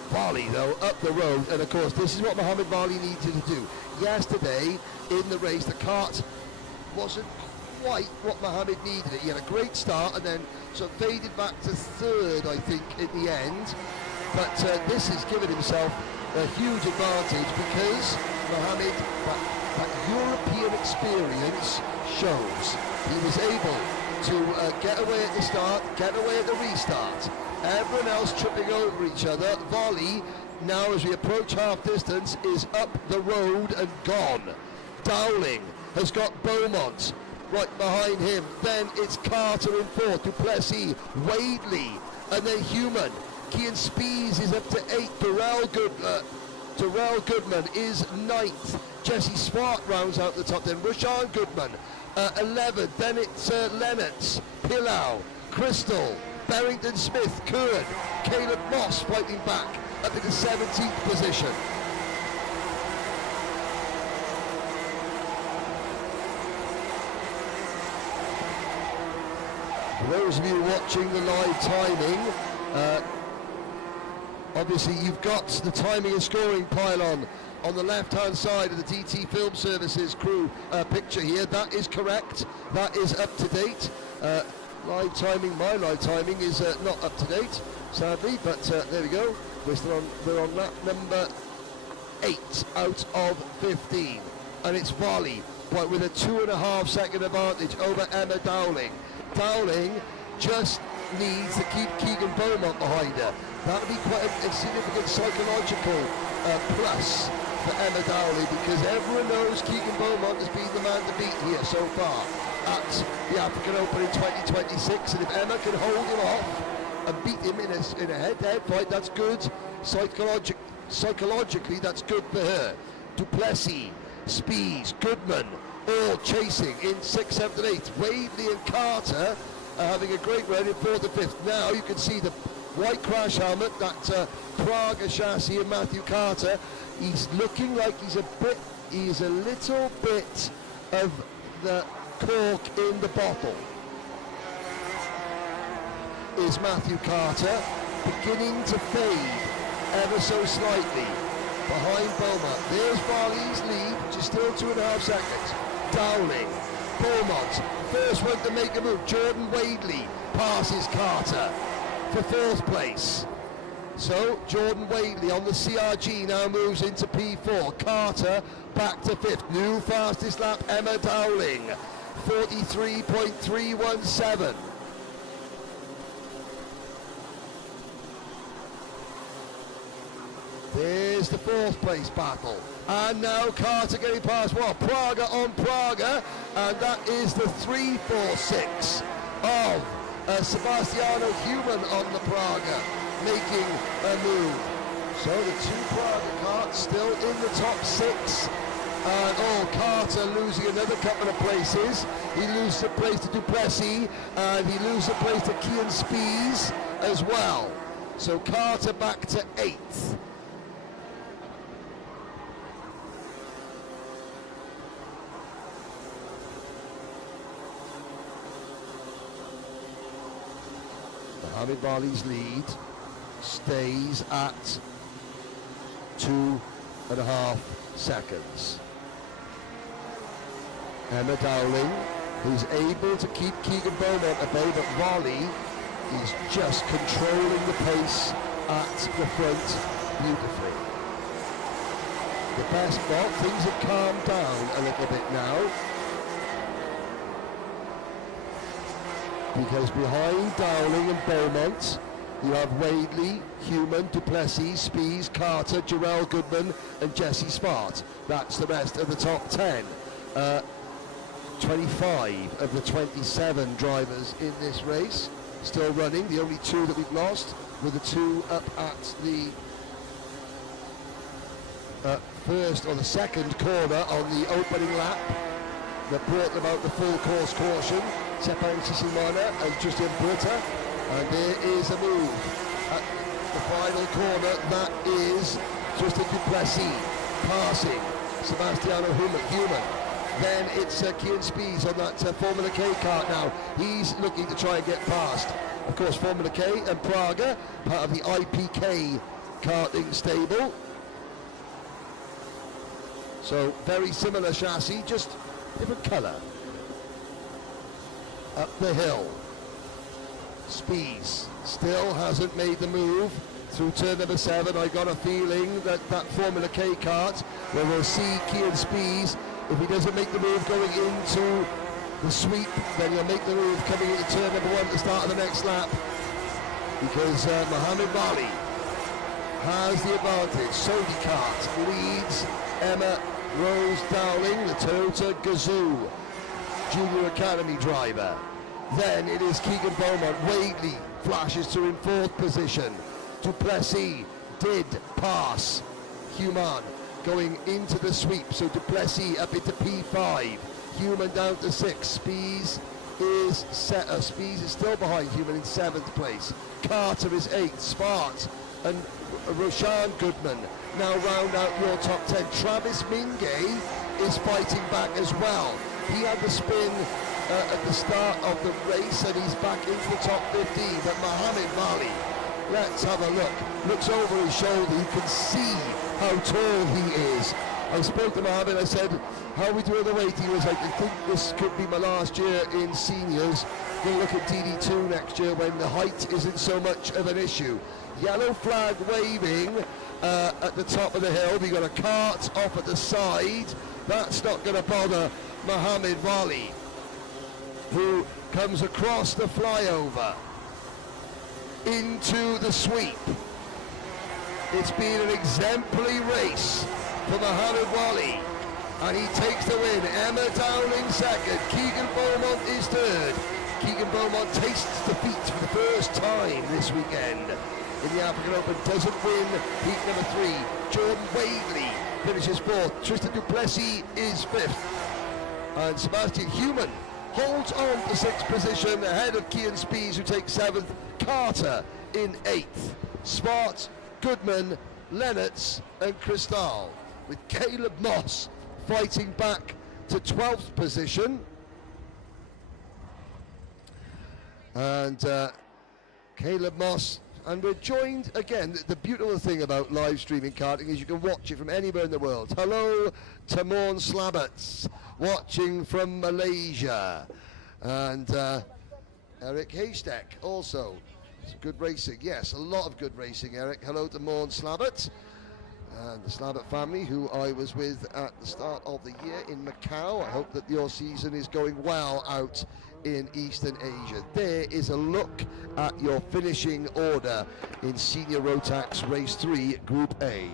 Vali, though, up the road, and of course this is what Mohammed Vali needed to do. Yesterday in the race, the kart wasn't quite what Mohammed needed it. He had a great start and then sort of faded back to third, I think, in the end. But this has given himself a huge advantage because Mohammed, that European experience shows. He was able to get away at the start, get away at the restart. Everyone else tripping over each other. Volley, now as we approach half distance, is up the road and gone. Dowling has got Beaumont right behind him. Then it's Carter in fourth, Duplessis, Wadley, and then Human. Kian Spees is up to 8. Darrell Goodman is 9th. Jesse Swart rounds out the top 10. Rashawn Goodman, 11th. Then it's Lennox, Pillau, Crystal, Barrington Smith, Curd, Caleb Moss fighting back up into 17th position. For those of you watching the live timing, obviously you've got the timing and scoring pylon on the left-hand side of the DT Film Services crew picture here. That is correct. That is up to date. Live timing, my live timing is not up to date, sadly, but there we go. We're on lap number 8 out of 15, and it's Volley, but with a 2.5 second advantage over Emma Dowling. Dowling just needs to keep Keegan Beaumont behind her. That would be quite a significant psychological plus for Emma Dowling, because everyone knows Keegan Beaumont has been the man to beat here so far at the African Open in 2026, and if Emma can hold him off and beat him in a head-to-head fight, that's good. Psychologically, that's good for her. Duplessis, Spees, Goodman, all chasing in 6th, 7th and 8th. Wadley and Carter are having a great run in 4th and 5th. Now you can see the white crash helmet, that Praga chassis of Matthew Carter. He's looking like he's a little bit of the cork in the bottle. Is Matthew Carter beginning to fade ever so slightly behind Beaumont. There's Varley's lead, which is still 2.5 seconds. Dowling, Beaumont, first one to make a move. Jordan Wadley passes Carter for 4th place. So Jordan Wadley on the CRG now moves into P4. Carter back to 5th. New fastest lap, Emma Dowling, 43.317. There's the 4th place battle. And now Carter getting past Praga on Praga, and that is the 346 of Sebastiano Human on the Praga, making a move. So the 2 Praga karts still in the top 6. And Carter losing another couple of places. He loses a place to Duplessis, and he loses a place to Kian Spees as well. So Carter back to 8th. Mohammed Bali's lead stays at 2.5 seconds. Emma Dowling, who's able to keep Keegan Beaumont at bay, but Volley is just controlling the pace at the front beautifully. The best, things have calmed down a little bit now, because behind Dowling and Beaumont, you have Wadley, Human, Duplessis, Spees, Carter, Jarrell Goodman and Jesse Swart. That's the rest of the top 10. 25 of the 27 drivers in this race still running. The only two that we've lost were the two up at the first or the second corner on the opening lap that brought about the full course caution. Sepang Sisimana and Tristan Britta, and there is a move at the final corner. That is Tristan Duplessis passing Sebastiano Human. Then it's Kian Spies on that Formula K kart now. He's looking to try and get past. Of course, Formula K and Praga, part of the IPK karting stable. So very similar chassis, just different colour. Up the hill. Spies still hasn't made the move through turn number 7. I got a feeling that Formula K kart, where we'll see Kian Spies, if he doesn't make the move going into the sweep, then he'll make the move coming into turn number 1 at the start of the next lap, because Mohammed Mali has the advantage. Sodi Kart leads Emma Rose Dowling, the Toyota Gazoo Junior Academy driver. Then it is Keegan Beaumont. Wadley flashes through in 4th position. Duplessis did pass Human going into the sweep, so Duplessis up into P5, Human down to 6. Spies is Spies is still behind Human in 7th place. Carter is 8th. Smart and Roshan Goodman now round out your top 10. Travis Mingay is fighting back as well. He had the spin at the start of the race and he's back into the top 15, but Mohammed Mali, let's have a look, looks over his shoulder. You can see how tall he is. I spoke to Mohammed, I said, how are we doing the weight? He was like, I think this could be my last year in seniors. We'll look at DD2 next year when the height isn't so much of an issue. Yellow flag waving at the top of the hill. We got a cart off at the side. That's not going to bother Mohammed Wali, who comes across the flyover into the sweep. It's been an exemplary race for Mohammed Wali, and he takes the win. Emma Dowling second, Keegan Beaumont is third. Keegan Beaumont tastes defeat for the first time this weekend in the African Open, doesn't win heat number 3. Jordan Wadley finishes 4th. Tristan Duplessis is 5th. And Sebastian Human holds on to 6th position ahead of Kian Spies, who takes 7th. Carter in 8th. Smart, Goodman, Lennox and Cristal, with Caleb Moss fighting back to 12th position. And Caleb Moss, and we're joined again. The beautiful thing about live streaming karting is you can watch it from anywhere in the world. Hello to Morn Slabbats, watching from Malaysia. And Eric Haystack also. It's good racing, yes, a lot of good racing, Eric. Hello to Morn Slabbats and the Slabbert family, who I was with at the start of the year in Macau. I hope that your season is going well out in Eastern Asia. There is a look at your finishing order in Senior Rotax Race 3 Group A.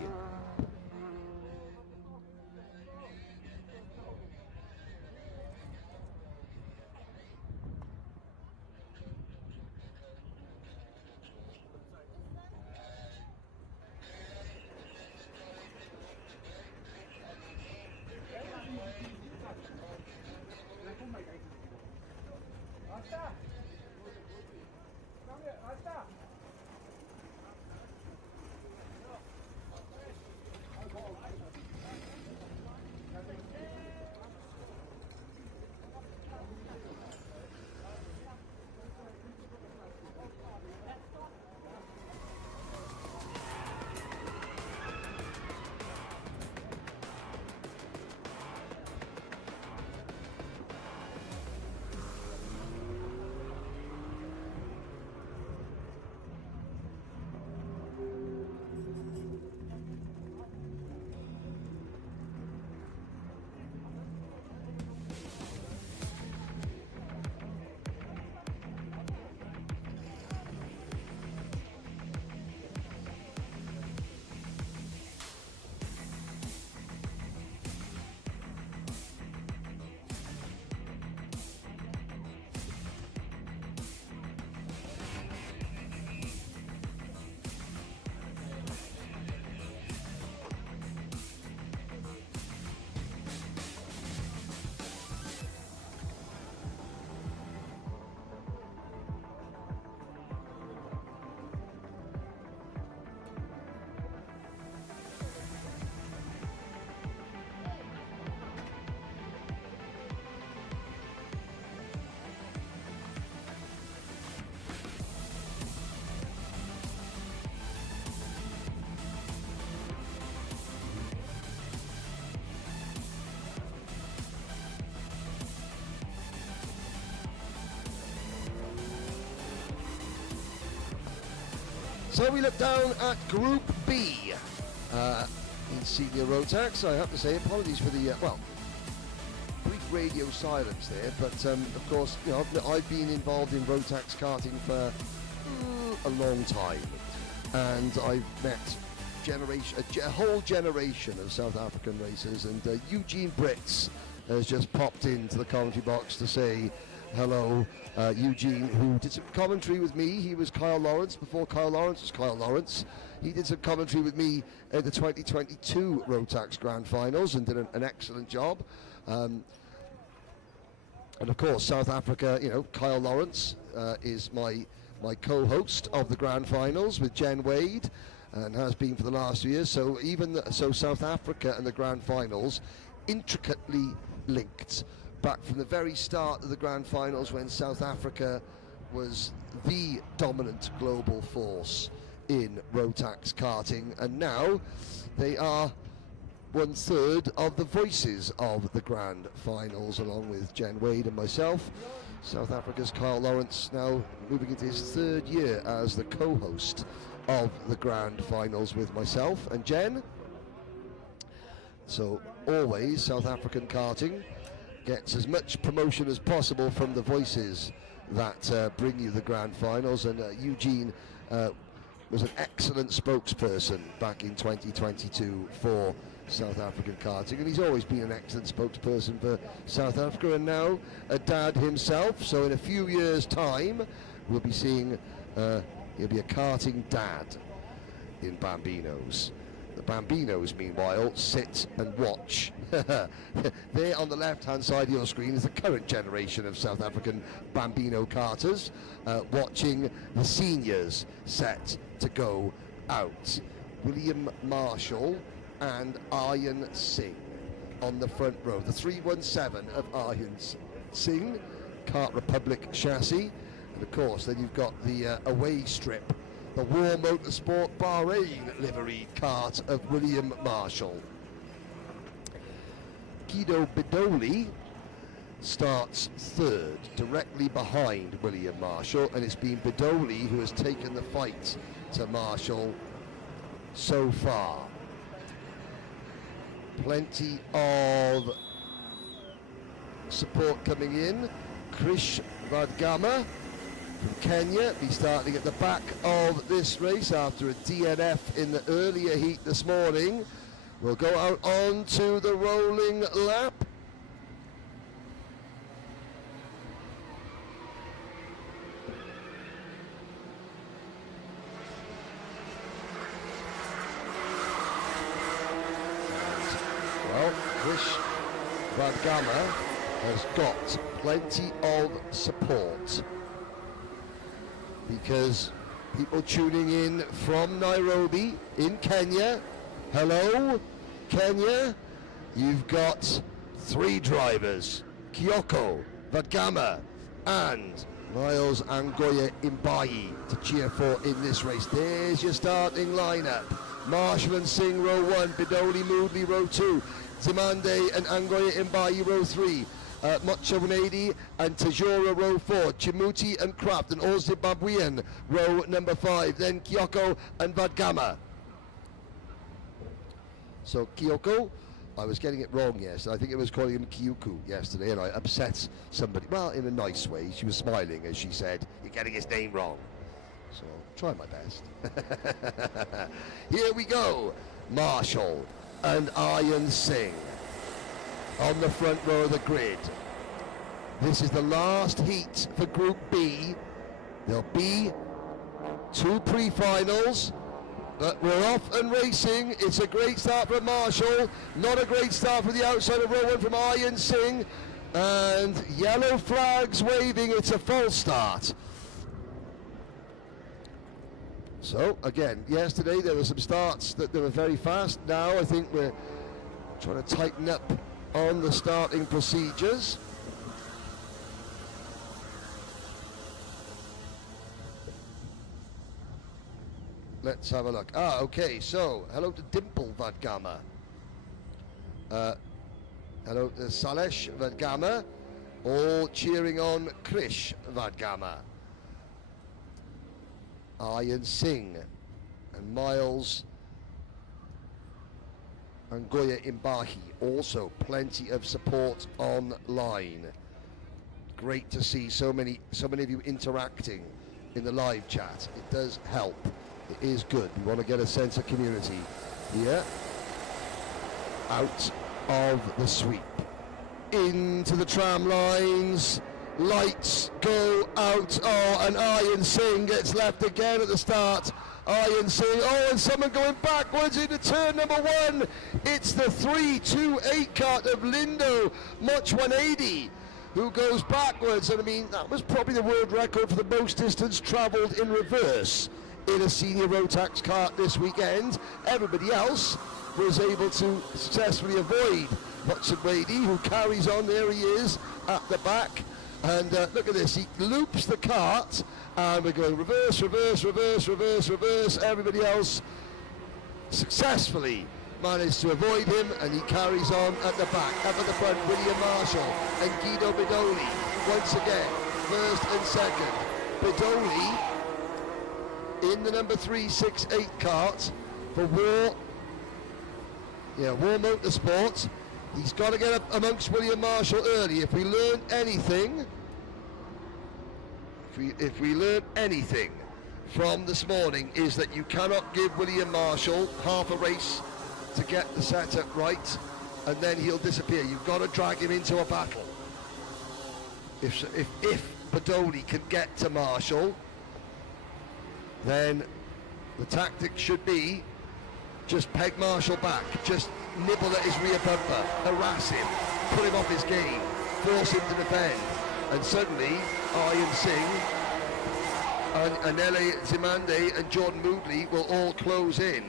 So we look down at Group B in senior Rotax. I have to say, apologies for the, brief radio silence there, but of course, you know, I've been involved in Rotax karting for a long time, and I've met a whole generation of South African racers, and Eugene Brits has just popped into the commentary box to say hello. Eugene, who did some commentary with me. He was Kyle Lawrence before Kyle Lawrence was Kyle Lawrence. He did some commentary with me at the 2022 Rotax Grand Finals and did an excellent job. And of course, South Africa, you know, Kyle Lawrence is my co-host of the Grand Finals with Jen Wade, and has been for the last 2 years. So so South Africa and the Grand Finals intricately linked. Back from the very start of the Grand Finals, when South Africa was the dominant global force in Rotax karting, and now they are 1/3 of the voices of the Grand Finals, along with Jen Wade and myself. South Africa's Kyle Lawrence now moving into his 3rd year as the co-host of the Grand Finals with myself and Jen. So always South African karting gets as much promotion as possible from the voices that bring you the Grand Finals, and Eugene was an excellent spokesperson back in 2022 for South African karting, and he's always been an excellent spokesperson for South Africa, and now a dad himself. So in a few years' time, we'll be seeing he'll be a karting dad in Bambinos. The Bambinos, meanwhile, sit and watch. There on the left-hand side of your screen is the current generation of South African Bambino karters, watching the seniors set to go out. William Marshall and Aryan Singh on the front row. The 317 of Aryan Singh, Kart Republic chassis. And of course, then you've got the away strip, the War Motorsport Bahrain liveried kart of William Marshall. Guido Bidoli starts 3rd, directly behind William Marshall, and it's been Bidoli who has taken the fight to Marshall so far. Plenty of support coming in. Krish Vadgama from Kenya be starting at the back of this race after a DNF in the earlier heat this morning. We'll go out onto the rolling lap. Well, Krish Vadgama has got plenty of support, because people tuning in from Nairobi in Kenya. Hello, Kenya. You've got 3 drivers, Kioko, Vadgama, and Miles Angoya Imbayi to cheer for in this race. There's your starting lineup. Marshall and Singh row 1, Bidoli Moodley row 2, Zimande and Angoya Imbayi row 3, Mochonedi and Tajora row 4, Chimuti and Kraft and all Zimbabwean row number 5, then Kioko and Vadgama. So Kioko, I was getting it wrong yesterday. I think I was calling him Kyuku yesterday, and I upset somebody. Well, in a nice way. She was smiling as she said, "You're getting his name wrong." So I'll try my best. Here we go. Marshall and Aryan Singh on the front row of the grid. This is the last heat for Group B. There'll be 2 pre-finals, but we're off and racing. It's a great start from Marshall, not a great start for the outside of row 1 from Aryan Singh, and yellow flags waving. It's a false start. So again, yesterday there were some starts that they were very fast. Now I think we're trying to tighten up on the starting procedures. Let's have a look. Okay, so hello to Dimple Vadgama. Hello to Salesh Vadgama, all cheering on Krish Vadgama. Aryan Singh And Miles and Goya Imbahi, also plenty of support online. Great to see so many of you interacting in the live chat. It does help. It is good. We want to get a sense of community here. Out of the sweep. Into the tram lines. Lights go out. Oh, and Aryan Singh gets left again at the start. Aryan Singh, oh, and someone going backwards into turn number 1. It's the 3-2-8 kart of Lindo Much 180 who goes backwards. And I mean, that was probably the world record for the most distance travelled in reverse in a senior Rotax kart this weekend. Everybody else was able to successfully avoid Much 180, who carries on. There he is at the back. And look at this, he loops the kart. And we're going reverse, reverse, reverse, reverse, reverse. Everybody else successfully managed to avoid him, and he carries on at the back. Up at the front, William Marshall and Guido Bedoli. Once again, first and second. Bedoli in the number 368 kart for War Motorsports. He's got to get up amongst William Marshall early. If we learn anything, if we learn anything from this morning, is that you cannot give William Marshall half a race to get the setup right, and then he'll disappear. You've got to drag him into a battle. If Bedoli can get to Marshall, then the tactic should be just peg Marshall back, just nibble at his rear bumper, harass him, put him off his game, force him to defend. And suddenly, Aryan Singh and Anele Zimande and Jordan Moodley will all close in.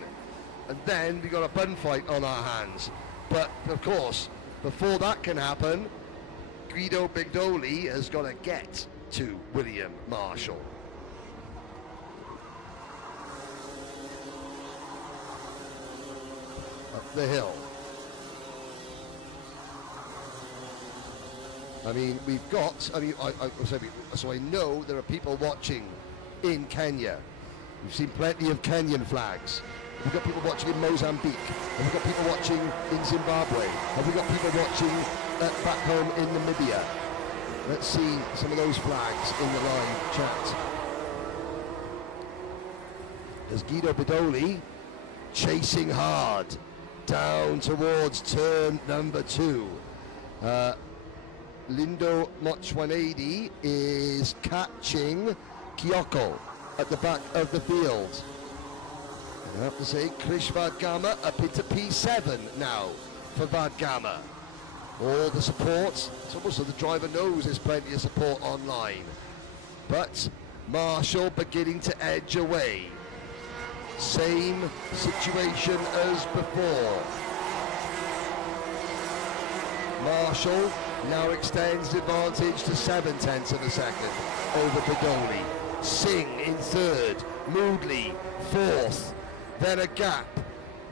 And then we've got a bun fight on our hands. But, of course, before that can happen, Guido Bedoli has got to get to William Marshall. Up the hill. I mean, we've got, so I know there are people watching in Kenya. We've seen plenty of Kenyan flags. We've got people watching in Mozambique. Have we got people watching in Zimbabwe? Have we got people watching back home in Namibia? Let's see some of those flags in the live chat. There's Guido Bedoli chasing hard down towards turn number 2. Lindo Much 180 is catching Kyoko at the back of the field. I have to say, Krish Vadgama up into P7 now for Vadgama. All the support, it's almost like the driver knows there's plenty of support online. But Marshall beginning to edge away. Same situation as before. Marshall now extends the advantage to 7/10 of a second over Bedoli. Singh in third, Moodley fourth, then a gap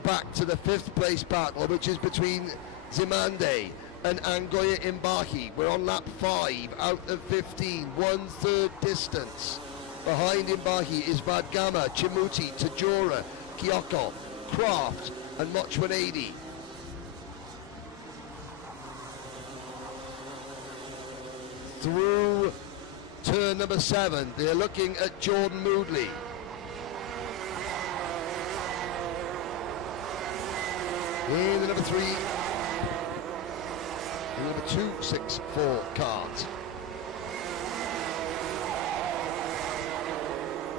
back to the 5th place battle, which is between Zimande and Angoya Imbahi. We're on lap 5 out of 15, 1/3 distance. Behind Imbahi is Vadgama, Chimuti, Tajura, Kyoko, Kraft and Much 180. Through turn number 7, they're looking at Jordan Moodley. In the number 3, the number 264 Kart.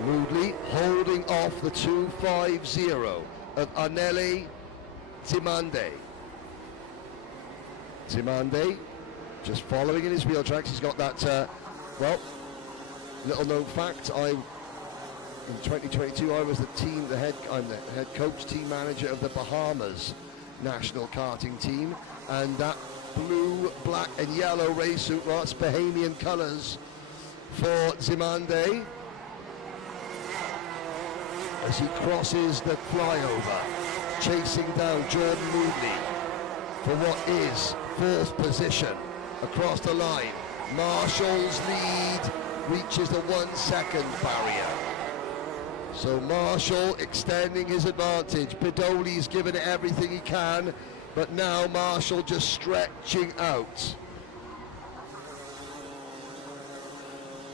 Moodley holding off the 250 of Anele Zimande. Zimande just following in his wheel tracks. He's got that, little known fact. In 2022, I'm the head coach, team manager of the Bahamas national karting team, and that blue, black and yellow race suit, that's Bahamian colours for Zimande as he crosses the flyover, chasing down Jordan Moodley for what is 4th position across the line. Marshall's lead reaches the 1 second barrier. So Marshall extending his advantage. Bidoli's given it everything he can, but now Marshall just stretching out.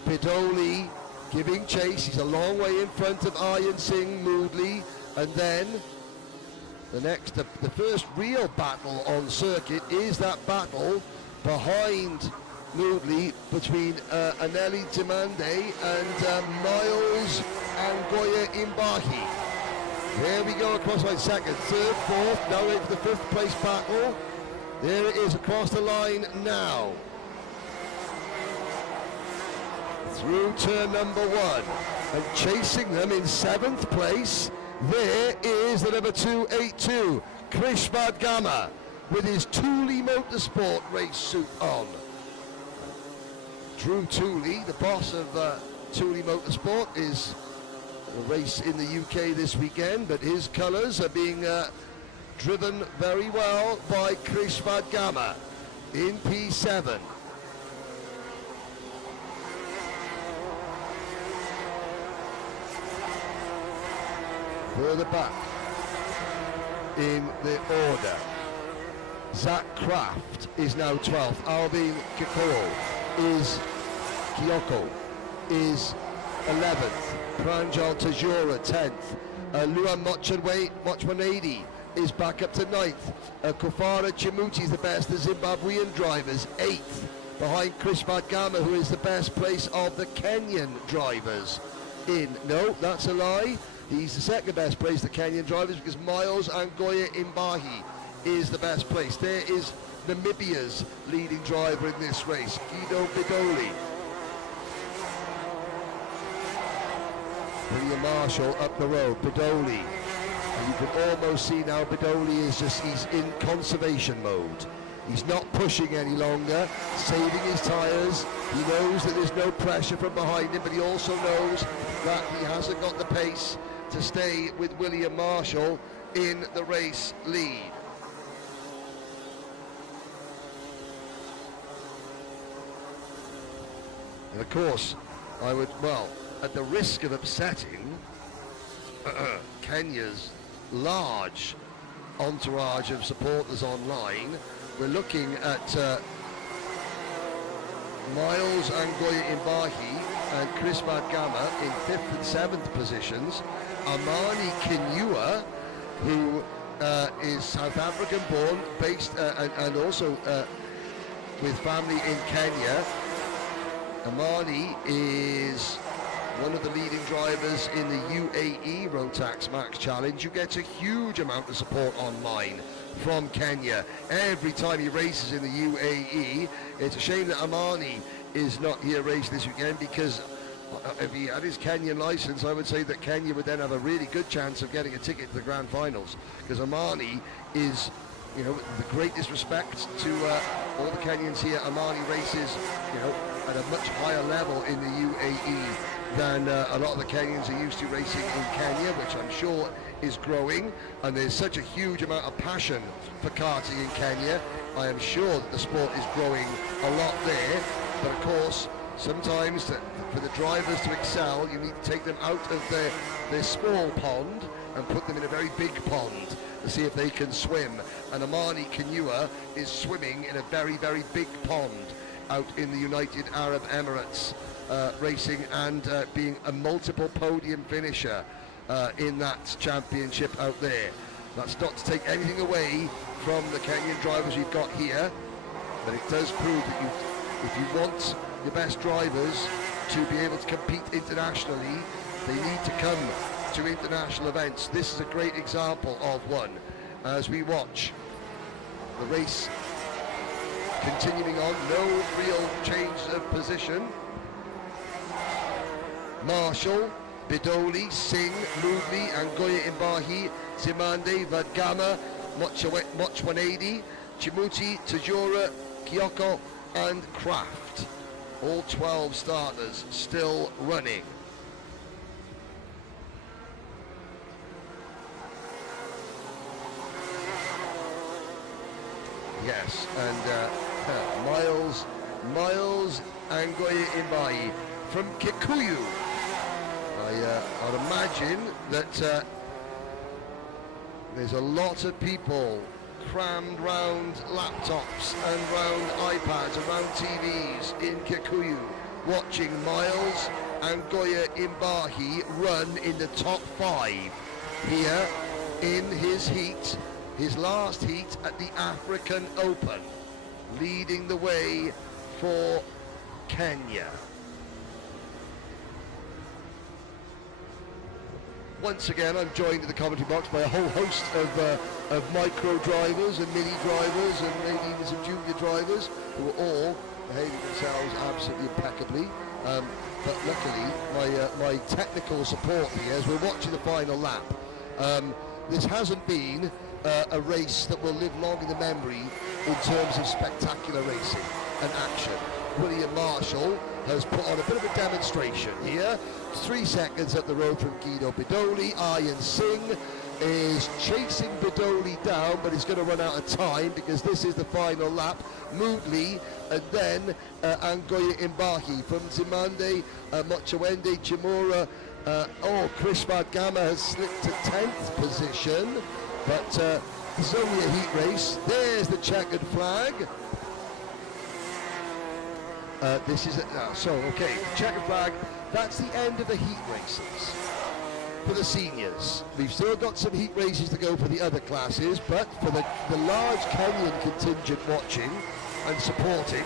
Bidoli giving chase. He's a long way in front of Aryan Singh Moodley, and then the first real battle on circuit is that battle behind Moodley between Aneli Timande and Miles Angoya Imbahi. There we go across line, second, third, fourth, now ready for the fifth place battle. There it is across the line now. Through turn number one, and chasing them in seventh place, there is the number 282, Krish Vadgama, with his Thule Motorsport race suit on. Drew Thule, the boss of Thule Motorsport, is a race in the UK this weekend, but his colours are being driven very well by Krish Vadgama in P7. Further back in the order, Zach Kraft is now 12th. Alvin Kyoko is 11th. Pranjal Tajura 10th. Luan Mochwanedi is back up to 9th. Kofara Chimuti is the best of the Zimbabwean drivers, 8th. Behind Krish Vadgama, who is the best place of the Kenyan drivers. No, that's a lie. He's the second best place, the Kenyan drivers, because Miles Angoya Imbahi is the best place. There is Namibia's leading driver in this race, Guido Bidoli. William Marshall up the road, Bidoli. And you can almost see now Bidoli he's in conservation mode. He's not pushing any longer, saving his tyres. He knows that there's no pressure from behind him, but he also knows that he hasn't got the pace to stay with William Marshall in the race lead. And of course, at the risk of upsetting Kenya's large entourage of supporters online, we're looking at Miles Angoya Imbahi and Krish Vadgama in 5th and 7th positions. Amani Kinyua, who is South African born, based and also with family in Kenya. Amani is one of the leading drivers in the UAE Rotax Max Challenge. You get a huge amount of support online from Kenya every time he races in the UAE. It's a shame that Amani is not here racing this weekend, because if he had his Kenyan license, I would say that Kenya would then have a really good chance of getting a ticket to the grand finals, because Amani is, with the greatest respect to all the Kenyans here, Amani races, at a much higher level in the UAE than a lot of the Kenyans are used to racing in Kenya, which I'm sure is growing, and there's such a huge amount of passion for karting in Kenya. I am sure that the sport is growing a lot there, but of course, sometimes for the drivers to excel, you need to take them out of their small pond and put them in a very big pond to see if they can swim. And Amani Kinyua is swimming in a very, very big pond out in the United Arab Emirates, racing and being a multiple podium finisher in that championship out there. That's not to take anything away from the Kenyan drivers we've got here, but it does prove that if you want your best drivers to be able to compete internationally, they need to come to international events. This is a great example of one. As we watch the race continuing on, no real change of position. Marshall, Bidoli, Singh, Moodley, Angoya Imbahi, Zimande, Vadgama, Mochwanedi, Chimuti, Tajura, Kyoko and Kraft. All 12 starters still running. Yes, and Miles Angoya Imbahi from Kikuyu. I'd imagine that there's a lot of people crammed round laptops and round iPads and round TVs in Kikuyu watching Miles and Goya Imbahi run in the top 5 here in his heat, his last heat at the African Open, leading the way for Kenya. Once again, I'm joined in the commentary box by a whole host of micro drivers and mini drivers and maybe even some junior drivers who are all behaving themselves absolutely impeccably. But luckily, my technical support here, as we're watching the final lap, this hasn't been a race that will live long in the memory in terms of spectacular racing and action. William Marshall has put on a bit of a demonstration here. 3 seconds up the road from Guido Bidoli. Aryan Singh is chasing Bidoli down, but he's going to run out of time because this is the final lap. Moodley and then Angoya Imbahi from Zimande, Mochawende, Chimura. Chris Gama has slipped to 10th position, but it's only a heat race. There's the checkered flag. This is okay, checkered flag. That's the end of the heat races for the seniors. We've still got some heat races to go for the other classes, but for the large Kenyan contingent watching and supporting,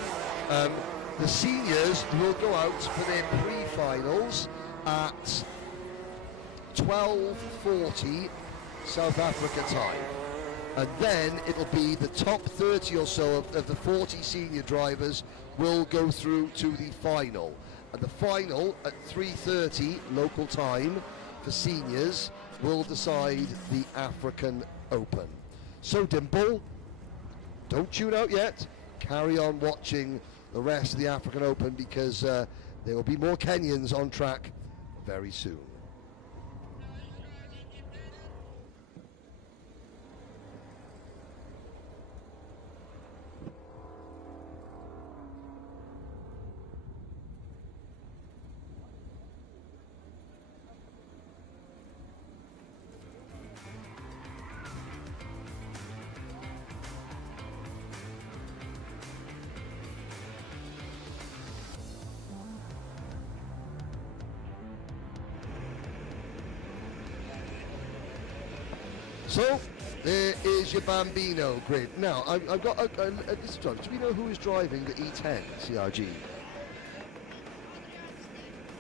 the seniors will go out for their pre-finals at 12:40 South Africa time. And then it'll be the top 30 or so of the 40 senior drivers will go through to the final. And the final at 3:30 local time for seniors will decide the African Open. So Dimple, don't tune out yet. Carry on watching the rest of the African Open because there will be more Kenyans on track very soon. So, there is your Bambino grid. Now, I've got this driver. Do we know who is driving the E10 CRG?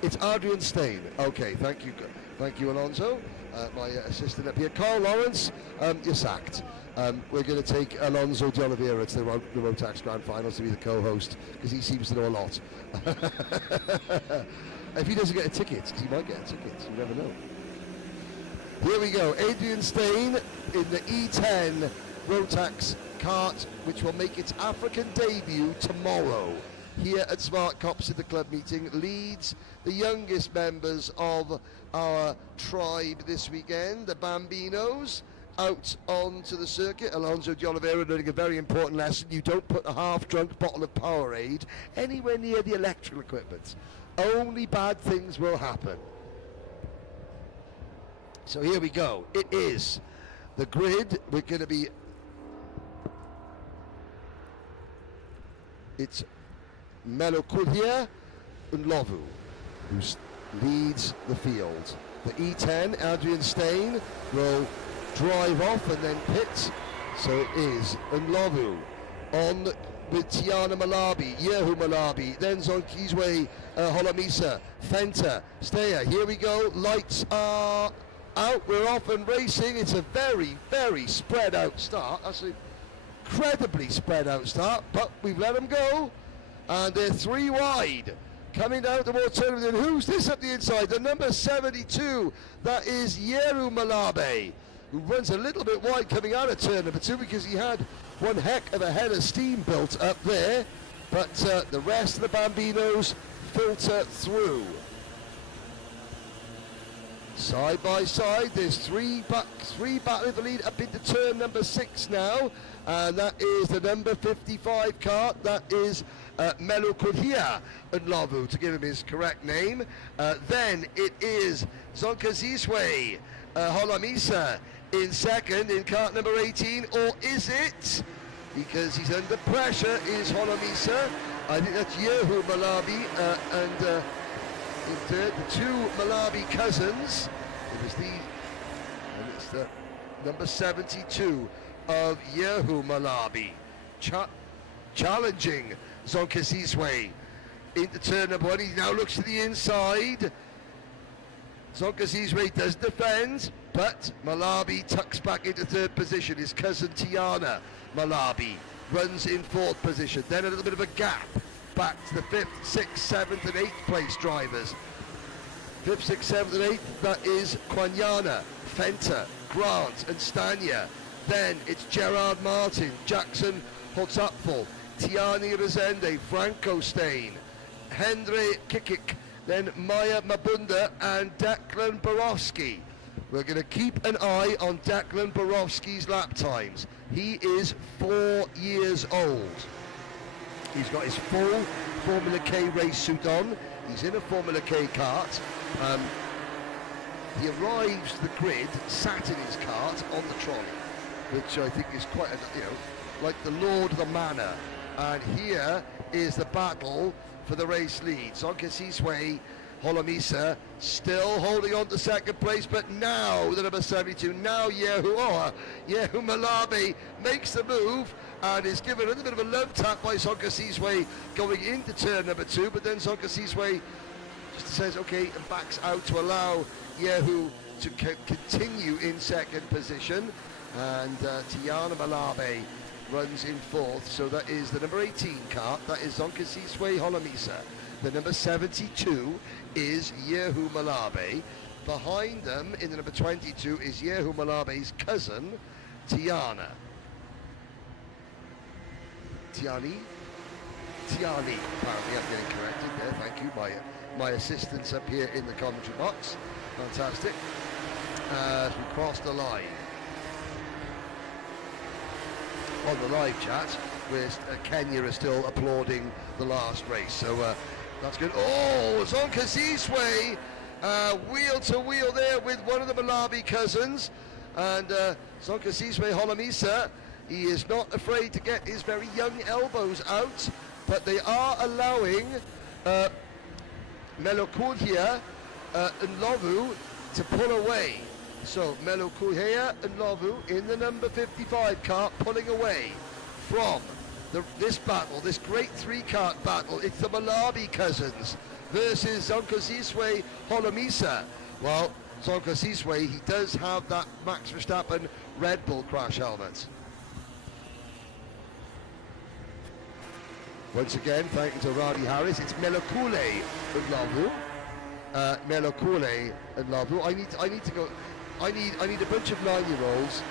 It's Adrian Stein. Okay, thank you, Alonso, my assistant up here. Carl Lawrence, you're sacked. We're going to take Alonso de Oliveira to the Rotax Grand Finals to be the co-host because he seems to know a lot. If he doesn't get a ticket, because he might get a ticket, you never know. Here we go, Adrian Stein in the E10 Rotax Kart, which will make its African debut tomorrow here at Smart Cops in the club meeting, leads the youngest members of our tribe this weekend, the Bambinos, out onto the circuit. Alonso de Oliveira learning a very important lesson. You don't put a half-drunk bottle of Powerade anywhere near the electrical equipment. Only bad things will happen. So here we go. It is the grid. We're going to be... It's Melokudia Unlovu who leads the field. The E10, Adrian Stein, will drive off and then pit. So it is Unlovu on with Tiana Malabi, Yehu Malabi, then Zonkizwe Holomisa, Fenta, Steya. Here we go. Lights are out, we're off and racing. It's a very, very spread out start. That's an incredibly spread out start, but we've let them go. And they're 3 wide. Coming down the more turn. And who's this up the inside? The number 72. That is Yeru Malabe, who runs a little bit wide coming out of turn number 2 because he had one heck of a head of steam built up there. But the rest of the Bambinos filter through. Side by side, there's three battling the lead up into turn number 6 now, and that is the number 55 cart. That is Melukuhia Ndlovu, to give him his correct name. Then it is Zonkaziswe Holomisa in second in cart number 18, or is it? Because he's under pressure, is Holomisa. I think that's Yehu Malabi and in third, the two Malabi cousins. It's the number 72 of Yehu Malabi challenging Zonkaziswe into turn number 1. He now looks to the inside. Zonkaziswe does defend, but Malabi tucks back into third position. His cousin Tiana Malabi runs in fourth position. Then a little bit of a gap back to the 5th, 6th, 7th and 8th place drivers. 5th, 6th, 7th and 8th, that is Quanyana, Fenta, Grant and Stania. Then it's Gerard Martin, Jackson Hotzapfel, Tiani Rezende, Franco Stain, Hendry Kikik, then Maya Mabunda and Declan Borowski. We're going to keep an eye on Declan Borowski's lap times. He is 4 years old. He's got his full Formula K race suit on. He's in a Formula K kart. He arrives to the grid, sat in his kart on the trolley, which I think is quite, like the Lord of the Manor. And here is the battle for the race lead. Zonkaziswe Holomisa still holding on to second place, but now the number 72, now Yehu Malabi makes the move and is given a little bit of a love tap by Zonkaziswe going into turn number 2, but then Zonkaziswe just says okay and backs out to allow Yehu to continue in second position, and Tiana Malabi runs in fourth. So that is the number 18 cart, that is Zonkaziswe Holomisa. The number 72 is Yehu Malabi. Behind them in the number 22 is Yehu Malabi's cousin Tiani, apparently I'm getting corrected there, thank you, my assistants up here in the commentary box. Fantastic. As we cross the line on the live chat, where Kenya is still applauding the last race, so that's good. Oh, Zonkaziswe wheel to wheel there with one of the Malabi cousins, and Zonkaziswe Holomisa, he is not afraid to get his very young elbows out, but they are allowing Melukuhia Ndlovu to pull away. So Melukuhia Ndlovu in the number 55 cart pulling away from this battle, this great 3-cart battle. It's the Malabi cousins versus Zonkaziswe Holomisa. Well, Zonkaziswe, he does have that Max Verstappen Red Bull crash helmet. Once again, thank you to Radi Harris. It's Melokule Ndlovu. Melokule Ndlovu. I need to go. I need a bunch of 9-year-olds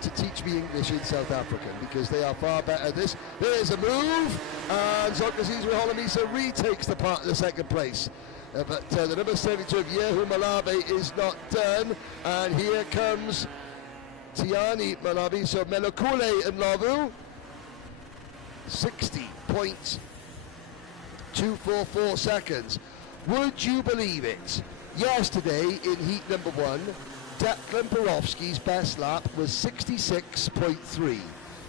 to teach me English in South African, because they are far better at this. There's a move, and Zonkaziswe Holomisa retakes the part of the second place. But the number 72 of Yehu Malabi is not done, and here comes Tiani Malabi. So Melokule Ndlovu, 60.244 seconds. Would you believe it? Yesterday in heat number 1, Declan Borowski's best lap was 66.3.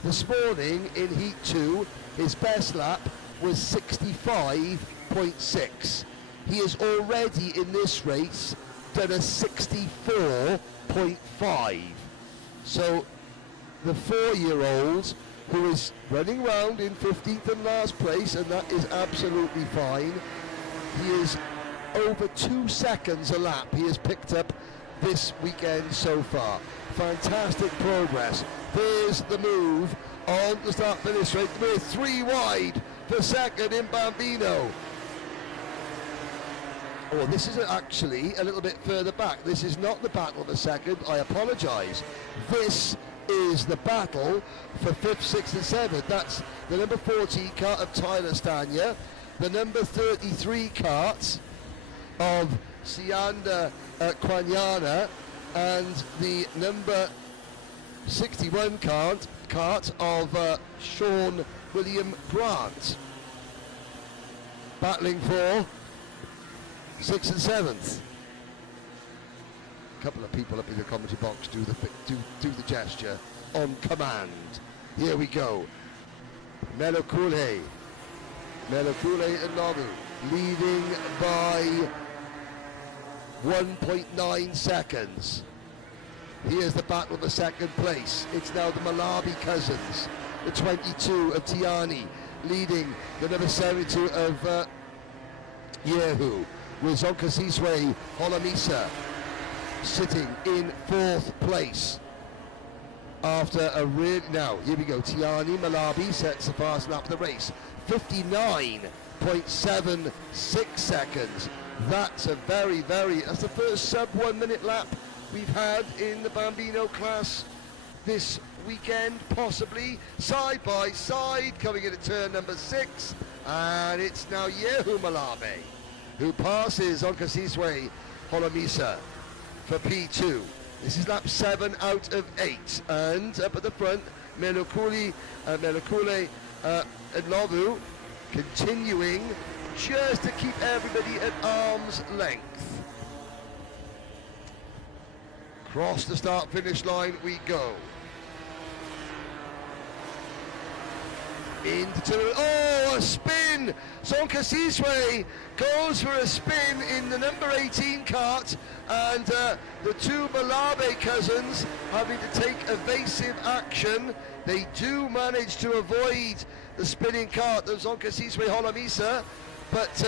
This morning in heat 2, his best lap was 65.6. He has already in this race done a 64.5. So the 4-year-old, who is running around in 15th and last place, and that is absolutely fine. He is over 2 seconds a lap he has picked up this weekend so far. Fantastic progress. There's the move on the start-finish straight with 3 wide for second in Bambino. Oh, this is actually a little bit further back. This is not the battle for second, I apologise. This is the battle for 5th, 6th and 7th. That's the number 14 cart of Tyler Stania, the number 33 cart of Sianda Kwanyana and the number 61 cart of Sean William Grant, battling for 6th and 7th. A couple of people up in the commentary box do the gesture on command. Here we go. Melokule and Nobu leading by 1.9 seconds. Here's the battle for second place. It's now the Malawi cousins, the 22 of Tiani leading the number 72 of Yehu, with Zonkasiswe Holomisa sitting in 4th place. After a real, now here we go, Tiani Malawi sets the fast lap of the race, 59.76 seconds. That's a that's the first sub 1 minute lap we've had in the Bambino class this weekend, possibly. Side by side, coming into turn number 6, and it's now Yehu Malawi who passes Onkasiswe Holomisa for P2. This is lap 7 out of 8, and up at the front, Melokule and Lovu continuing just to keep everybody at arm's length. Across the start-finish line we go. Into turn, oh, a spin! Zonkasiswe goes for a spin in the number 18 cart, and the two Malawi cousins having to take evasive action. They do manage to avoid the spinning cart of Zonkasiswe Holomisa, but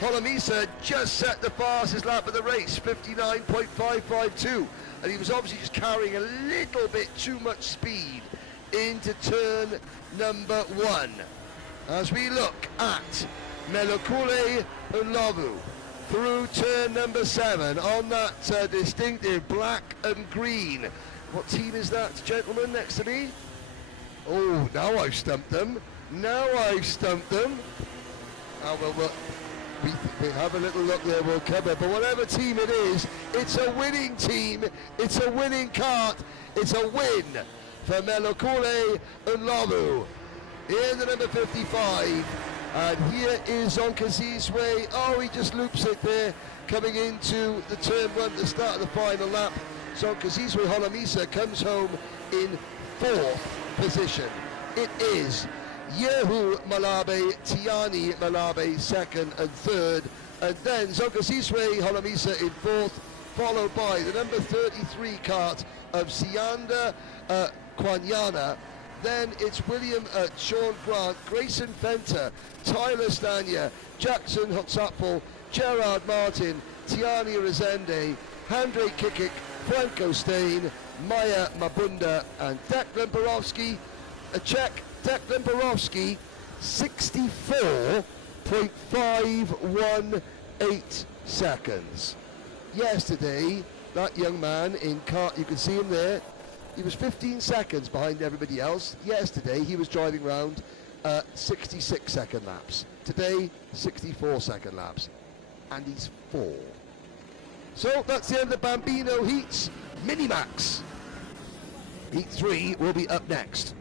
Holomisa just set the fastest lap of the race, 59.552, and he was obviously just carrying a little bit too much speed into turn number 1. As we look at Melokule Unlovu through turn number 7 on that distinctive black and green. What team is that, gentlemen, next to me? Oh, now I've stumped them. Oh, well, we have a little look there, we'll cover. But whatever team it is, it's a winning team. It's a winning cart. It's a win for Melokule Unlovu in the number 55. And here is Zonkasiswe. Oh, he just loops it there, coming into the turn 1, the start of the final lap. Zonkasiswe Holomisa comes home in 4th position. It is Yehu Malawi, Tiani Malawi 2nd and 3rd, and then Zonkasiswe Holomisa in 4th, followed by the number 33 cart of Sianda Kwanyana. Then it's Sean Grant, Grayson Fenter, Tyler Stanya, Jackson Hotsapfel, Gerard Martin, Tiani Rezende, Andre Kikik, Franco Stain, Maya Mabunda, and Declan Borowski, a Czech, Declan Borowski, 64.518 seconds. Yesterday, that young man in Kart, you can see him there, he was 15 seconds behind everybody else. Yesterday, he was driving around 66-second laps. Today, 64-second laps. And he's 4. So that's the end of the Bambino Heats. Minimax. Heat 3 will be up next.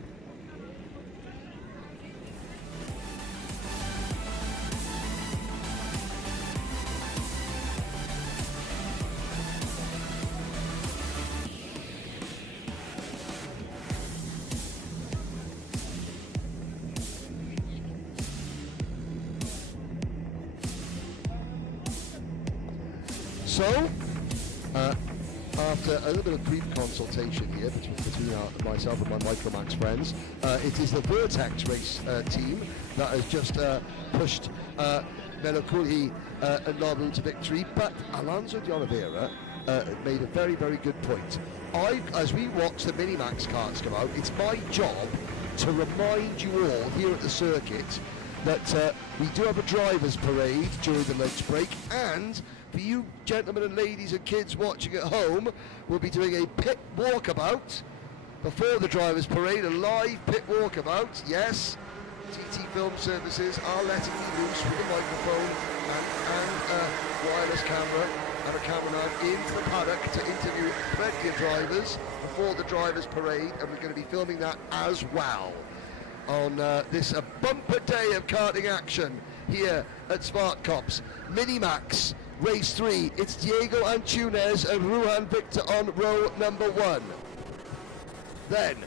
So, after a little bit of brief consultation here between myself and my Micromax friends, it is the Vertex race team that has just pushed Melokule and Lobu to victory, but Alonso de Oliveira made a very, very good point. As we watch the Minimax carts come out, it's my job to remind you all here at the circuit that we do have a drivers' parade during the lunch break, and for you gentlemen and ladies and kids watching at home, we'll be doing a pit walkabout before the drivers' parade, a live pit walkabout. Yes, TT Film Services are letting me loose with a microphone and a wireless camera have a cameraman into the paddock to interview plenty of drivers before the drivers' parade, and we're going to be filming that as well on this bumper day of karting action here at Zwartkops. Minimax race 3. It's Diego Antunes and Ruan Victor on row number 1. Then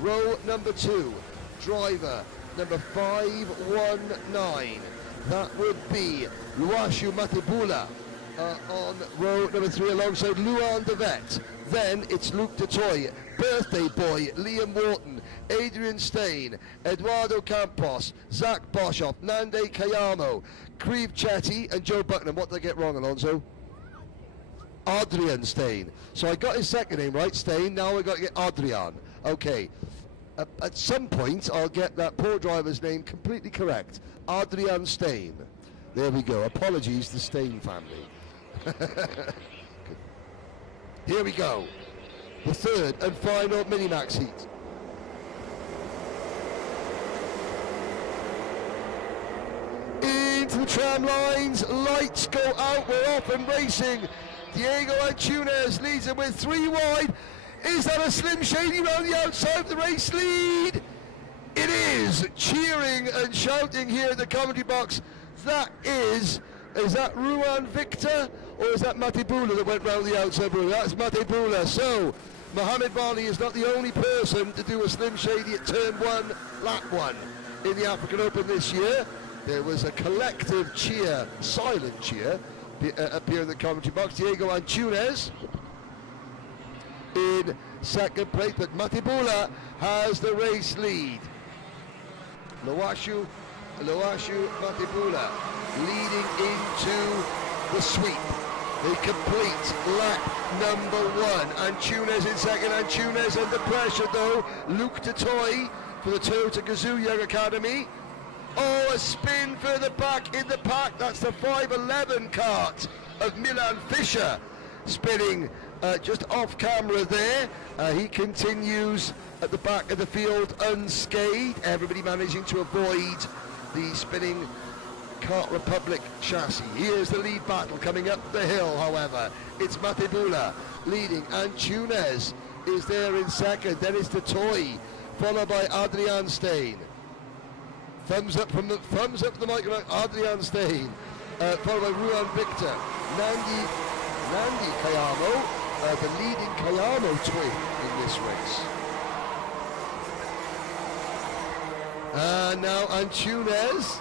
row number 2, driver number 519. That would be Luashu Matibula on row number 3 alongside Luan de Vet. Then it's Luke Detoy, Birthday Boy, Liam Wharton, Adrian Stein, Eduardo Campos, Zach Boshoff, Nande Kayamo, Creve Chetty and Joe Bucknam. What did I get wrong, Alonso? Adrian Stein. So I got his second name right, Stein. Now we got to get Adrian. Okay. At some point, I'll get that poor driver's name completely correct. Adrian Stein. There we go. Apologies to the Stein family. Here we go. The third and final Minimax heat. Into the tram lines. Lights go out. We're off and racing. Diego Antunes leads him with 3 wide. Is that a Slim Shady round the outside of the race lead? It is. Cheering and shouting here in the commentary box. Is that Ruan Victor or is that Matibula that went round the outside? That's Matibula. So Mohamed Bali is not the only person to do a Slim Shady at turn 1, lap 1 in the African Open this year. There was a collective cheer, silent cheer, up here in the commentary box. Diego Antunes in second place, but Matibula has the race lead. Loashu Matibula leading into the sweep. They complete lap number 1. Antunes in second. Antunes under pressure though. Luke Detoy for the Toyota Gazoo Young Academy. Oh, a spin further back in the pack. That's the 511 kart of Milan Fischer spinning just off camera there. He continues at the back of the field unscathed. Everybody managing to avoid the spinning Kart Republic chassis. Here's the lead battle coming up the hill, however. It's Matibula leading. Antunes is there in second. Then it's the Toy, followed by Adrian Stein. Thumbs up the microphone, Adrian Stein, followed by Ruan Victor. Nandi Kayamo, the leading Kayamo twin in this race. And now Antunes,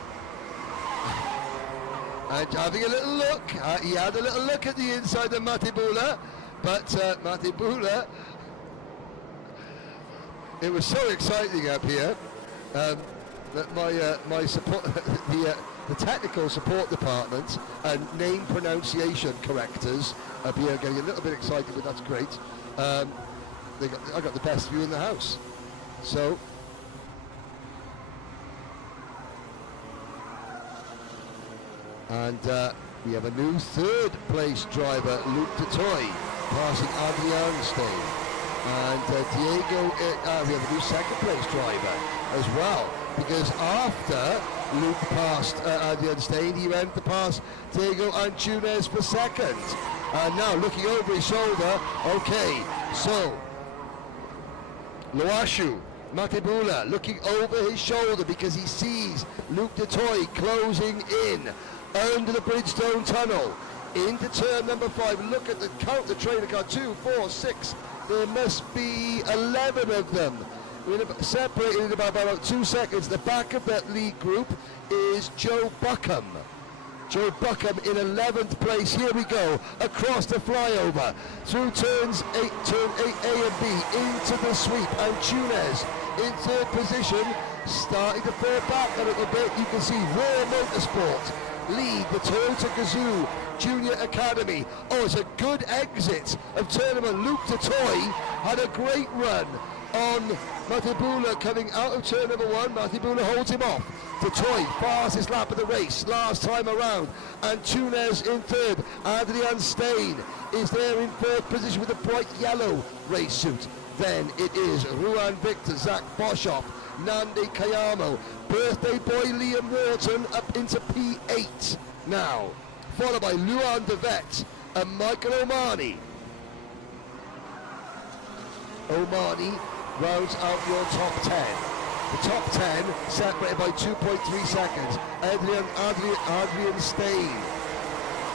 and having a little look. He had a little look at the inside of Matibula, but Matibula, it was so exciting up here that my support, the technical support department and name pronunciation correctors up here getting a little bit excited, but that's great. I got the best view in the house. So and we have a new third place driver, Luke Detoy, passing Adrian Stein. And Diego, we have a new second place driver as well, because after Luke passed Adrian Stein, he went to pass Diego Antunes for second. And now looking over his shoulder, okay, so Loashu Matibula looking over his shoulder because he sees Luke Detoy closing in under the Bridgestone tunnel into turn number 5. Look at the count, the trainer car, 2, 4, 6. There must be 11 of them. Separated in about 2 seconds. The back of that lead group is Joe Buckham. Joe Buckham in 11th place. Here we go, across the flyover, through turn 8A and B, into the sweep. Antunes in third position, starting to fall back a little bit. You can see Raw Motorsport lead the Toyota Gazoo Junior Academy. Oh, it's a good exit of tournament. Luke Detoy had a great run on Matibula coming out of turn number 1. Matibula holds him off. Detoy, fastest lap of the race last time around. Antunes in third. Adrian Stein is there in fourth position with a bright yellow race suit. Then it is Ruan Victor, Zach Boshoff, Nande Kayamo, birthday boy Liam Wharton up into P8 now, followed by Luan de Vet and Michael Omani. Omani rounds out your top 10. The top 10 separated by 2.3 seconds. Adrian Stein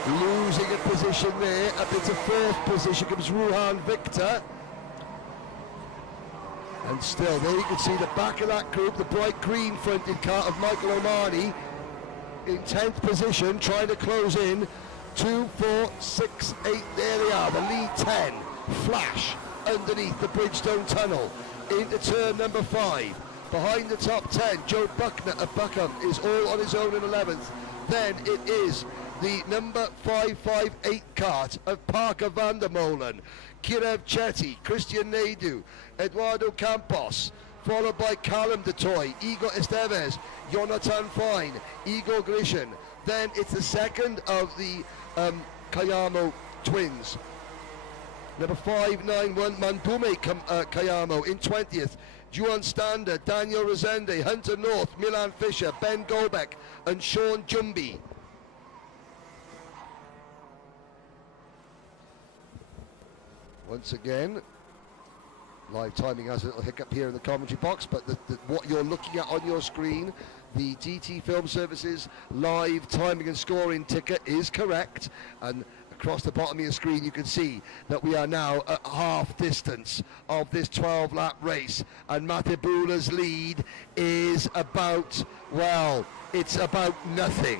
losing a position there. Up into fourth position comes Ruhan Victor. And still, there you can see the back of that group, the bright green fronted car of Michael Omani in 10th position, trying to close in. 2, 4, 6, 8, there they are, the lead 10. Flash underneath the Bridgestone Tunnel into turn number 5. Behind the top 10, Joe Buckham is all on his own in 11th. Then it is the number 558 Kart of Parker van der Molen, Kirev Chetty, Christian Naidu, Eduardo Campos, followed by Callum DeToy, Igor Esteves, Jonathan Fine, Igor Grishin. Then it's the second of the Kayamo twins. Number 591 Mandume Kayamo in 20th. Juan Stander, Daniel Rosende, Hunter North, Milan Fisher, Ben Golbeck and Sean Jumby. Once again, live timing has a little hiccup here in the commentary box, but what you're looking at on your screen, the DT Film Services live timing and scoring ticker is correct, and across the bottom of your screen you can see that we are now at half distance of this 12-lap race, and Matebula's lead is about, well, it's about nothing,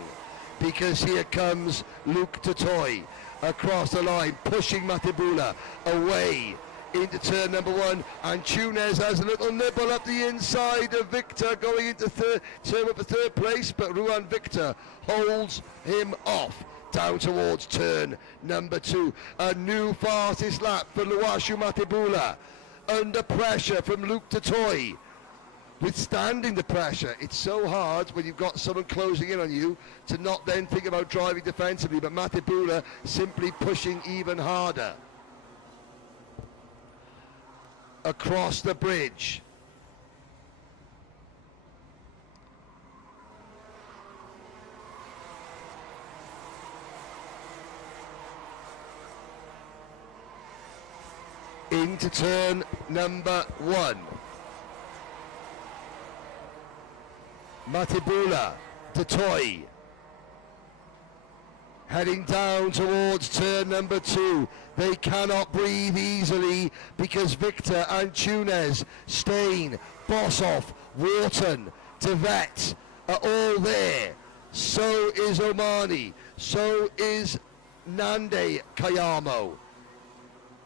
because here comes Luke Totoy across the line, pushing Matebula away into turn number 1, and Tunes has a little nibble up the inside of Victor going into turn up for third place, but Ruan Victor holds him off down towards turn number 2. A new fastest lap for Luashu Matebula, under pressure from Luke Totoy, withstanding the pressure. It's so hard when you've got someone closing in on you to not then think about driving defensively, but Matebula simply pushing even harder. Across the bridge. Into turn number 1. Matebula, Totoy, heading down towards turn number 2. They cannot breathe easily because Victor and Tunes, Stein, Bossoff, Wharton, Devet are all there. So is Omani. So is Nande Kayamo.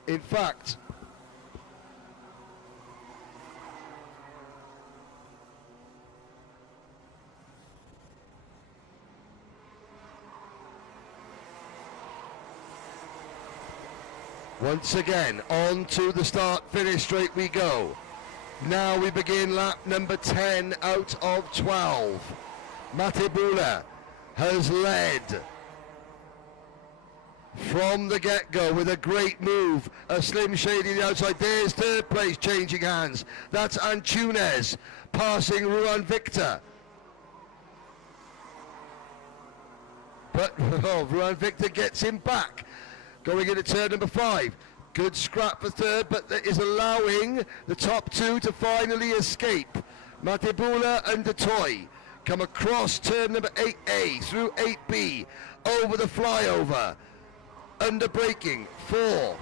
In fact, once again, on to the start-finish straight we go. Now we begin lap number 10 out of 12. Matebula has led from the get-go with a great move. A Slim Shady on the outside. There's third place changing hands. That's Antunes passing Ruan Victor. But Ruan Victor gets him back. Going into turn number 5. Good scrap for third, but that is allowing the top 2 to finally escape. Matebula and Totoy come across turn number 8A through 8B over the flyover. Under braking, 4.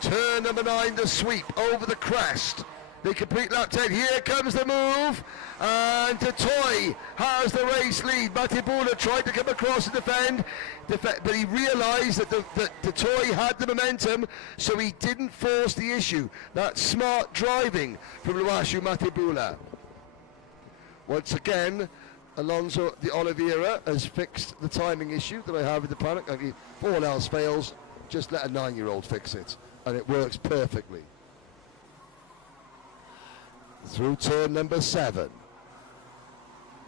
Turn number 9, the sweep over the crest. They complete lap 10. Here comes the move, and Totoy has the race lead. Matebula tried to come across and defend, but he realised that Totoy had the momentum, so he didn't force the issue. That's smart driving from Luashu Matebula. Once again, Alonso de Oliveira has fixed the timing issue that I have with the paddock. I mean, if all else fails, just let a 9-year-old fix it, and it works perfectly. Through turn number 7.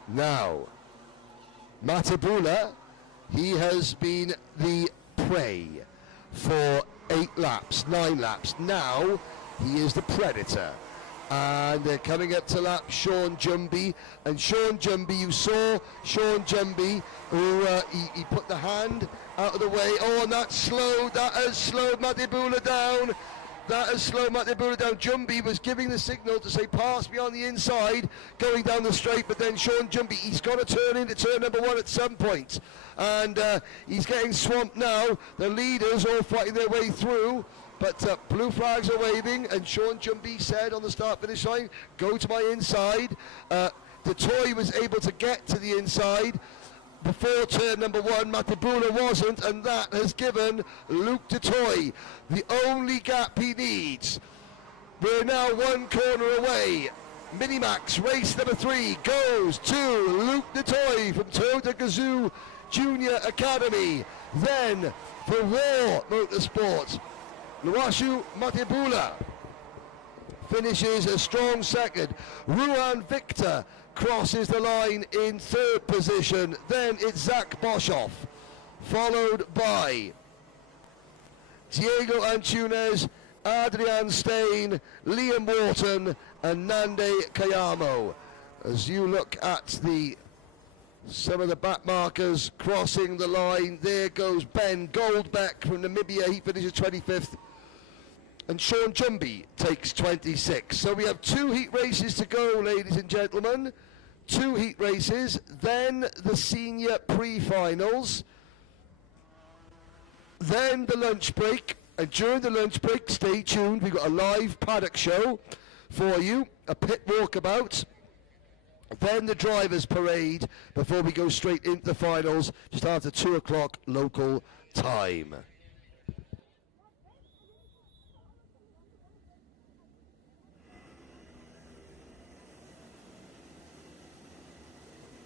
Now, Matebula, he has been the prey for 8 laps, 9 laps. Now, he is the predator. And they're coming up to lap Sean Jumby. And Sean Jumby, you saw Sean Jumby, who he put the hand out of the way. Oh, and that has slowed Matibula down. That has slowed Matibula down. Jumby was giving the signal to say pass me on the inside, going down the straight, but then Sean Jumby, he's got to turn into turn number 1 at some point. And he's getting swamped now. The leaders all fighting their way through. But blue flags are waving, and Sean Jumby said on the start-finish line, go to my inside. Detoy was able to get to the inside before turn number 1. Matibula wasn't, and that has given Luke Detoy the only gap he needs. We're now 1 corner away. Minimax race number 3 goes to Luke Detoy from Toyota Gazoo Junior Academy. Then for War Motorsports, Luashu Matibula finishes a strong second. Ruan Victor crosses the line in 3rd position. Then it's Zach Boshoff, followed by Diego Antunes, Adrian Stein, Liam Wharton, and Nande Kayamo. As you look at some of the back markers crossing the line, there goes Ben Goldbeck from Namibia. He finishes 25th. And Sean Jumby takes 26. So we have 2 heat races to go, ladies and gentlemen. 2 heat races, then the senior pre-finals, then the lunch break. And during the lunch break, stay tuned. We've got a live paddock show for you, a pit walkabout, then the drivers' parade before we go straight into the finals just after 2 o'clock local time.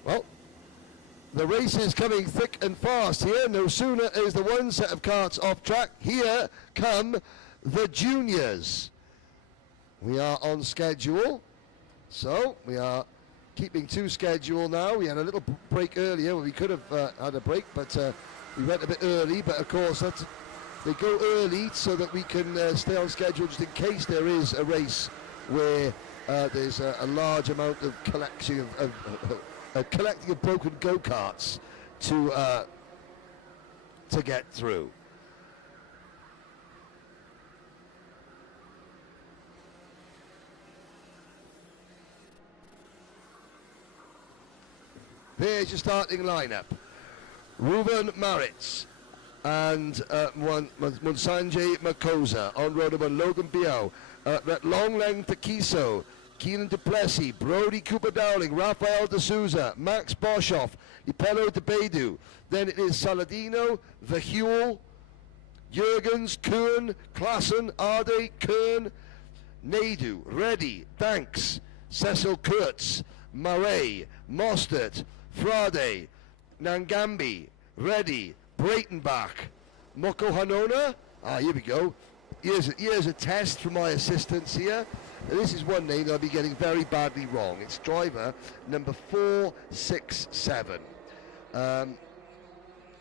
Well, the race is coming thick and fast here. No sooner is the one set of karts off track. Here come the juniors. We are on schedule. So we are keeping to schedule now. We had a little break earlier. We could have had a break, but we went a bit early. But of course, they go early so that we can stay on schedule just in case there is a race where there's a large amount of collecting of broken go-karts to get through. There's your starting lineup. Ruben Maritz and Monsanjay Makosa. On road number Logan Biao. Longleng Takiso. Keenan Duplessis, Brody Cooper Dowling, Rafael De Souza, Max Boshoff, Ipello De Bedu. Then it is Saladino, Verhuel, Jurgens, Kuhn, Klassen, Arde, Kern, Naidu, Reddy, Danks, Cecil Kurtz, Marais, Mostert, Frade, Nangambi, Reddy, Breitenbach, Moko Hanona. Here we go. Here's a test from my assistants here. This is one name that I'll be getting very badly wrong. It's driver number 467.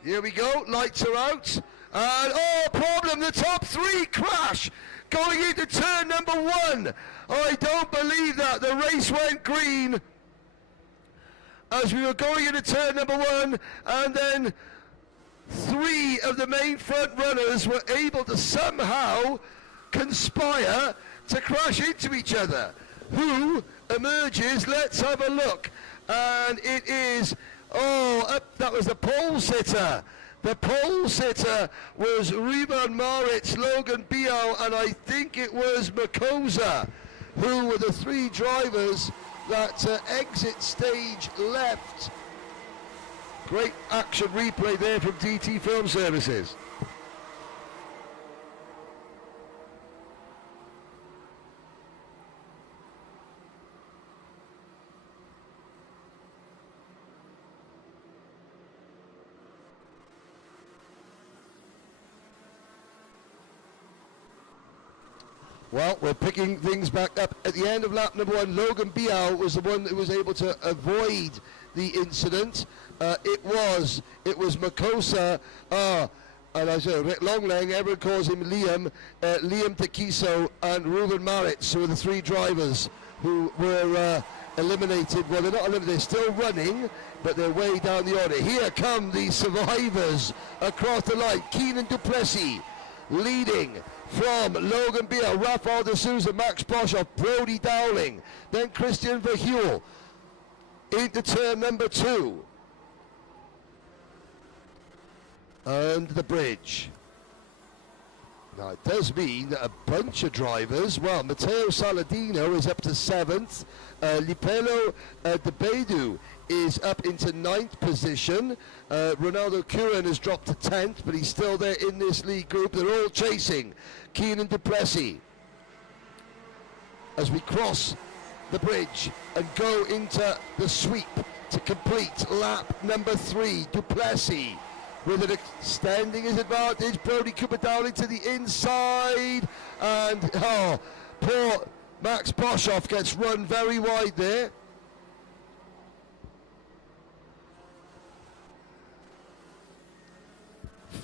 Here we go. Lights are out. And problem. The top 3 crash going into turn number 1. I don't believe that. The race went green as we were going into turn number 1, and then 3 of the main front runners were able to somehow conspire to crash into each other. Who emerges? Let's have a look. And it is, that was the pole sitter. The pole sitter was Ruben Maritz, Logan Biao, and I think it was Makosa, who were the 3 drivers that exit stage left. Great action replay there from DT Film Services. Well, we're picking things back up. At the end of lap number 1, Logan Biao was the one that was able to avoid the incident. It was Makosa. And as Rick Longlang, everyone calls him Liam, Liam Takiso and Ruben Maritz, who are the three drivers who were eliminated. Well, they're not eliminated, they're still running, but they're way down the order. Here come the survivors across the line. Keenan Duplessis leading from Logan Beale, Rafael de Souza, Max Boshoff, Brody Dowling, then Christian Verheuvel into turn number 2. And the bridge. Now it does mean that a bunch of drivers, well, Matteo Saladino is up to 7th, Lipelo de Bedu is up into 9th position, Ronaldo Curran has dropped to 10th, but he's still there in this lead group. They're all chasing Keenan Duplessis as we cross the bridge and go into the sweep to complete lap number 3. Duplessis with it extending his advantage. Brody Cooper Dowling to the inside, and poor Max Boshoff gets run very wide there.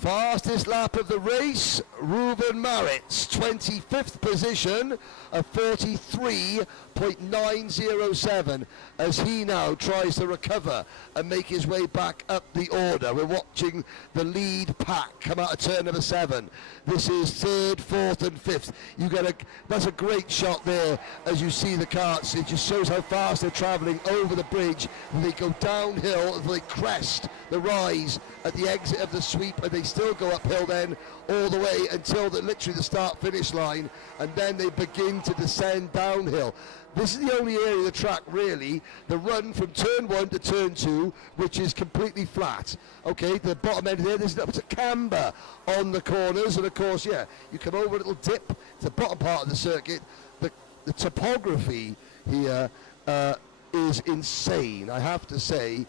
Fastest lap of the race, Ruben Maritz, 25th position, a 43.907, as he now tries to recover and make his way back up the order. We're watching the lead pack come out of turn number 7. This is 3rd, 4th and 5th. That's a great shot there as you see the carts. It just shows how fast they're travelling over the bridge. They go downhill, they crest the rise at the exit of the sweep, and they still go uphill then all the way until literally the start-finish line, and then they begin to descend downhill. This is the only area of the track, really, the run from turn 1 to turn 2, which is completely flat. Okay, the bottom end there, there's up to camber on the corners, and of course, yeah, you come over a little dip to the bottom part of the circuit. The topography here is insane, I have to say.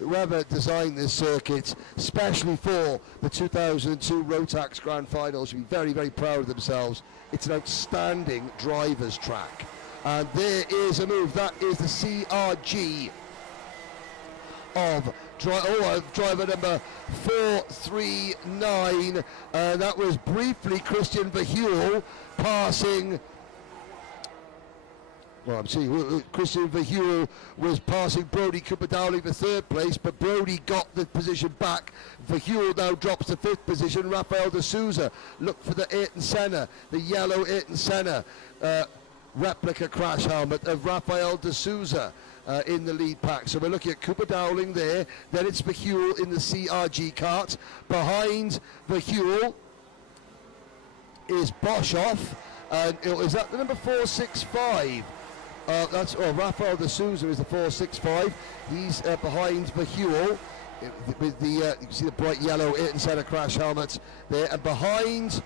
Whoever designed this circuit, especially for the 2002 Rotax Grand Final, should be very, very proud of themselves. It's an outstanding driver's track. And there is a move. That is the CRG of driver number 439. That was briefly Christian Verheuvel passing. Well, I'm seeing Christian Verheuvel was passing Brody Cooper Dowling for 3rd place, but Brody got the position back. Verheuvel now drops to 5th position. Rafael de Souza look for the Ayrton Senna, the yellow Ayrton Senna replica crash helmet of Rafael de Souza in the lead pack. So we're looking at Cooper Dowling there. Then it's Verheuvel in the CRG kart. Behind Verheuvel is Boshoff. And is that the number 465? Rafael de Souza is the 465. He's behind Verheuvel with the you can see the bright yellow Ayrton Senna crash helmet there, and behind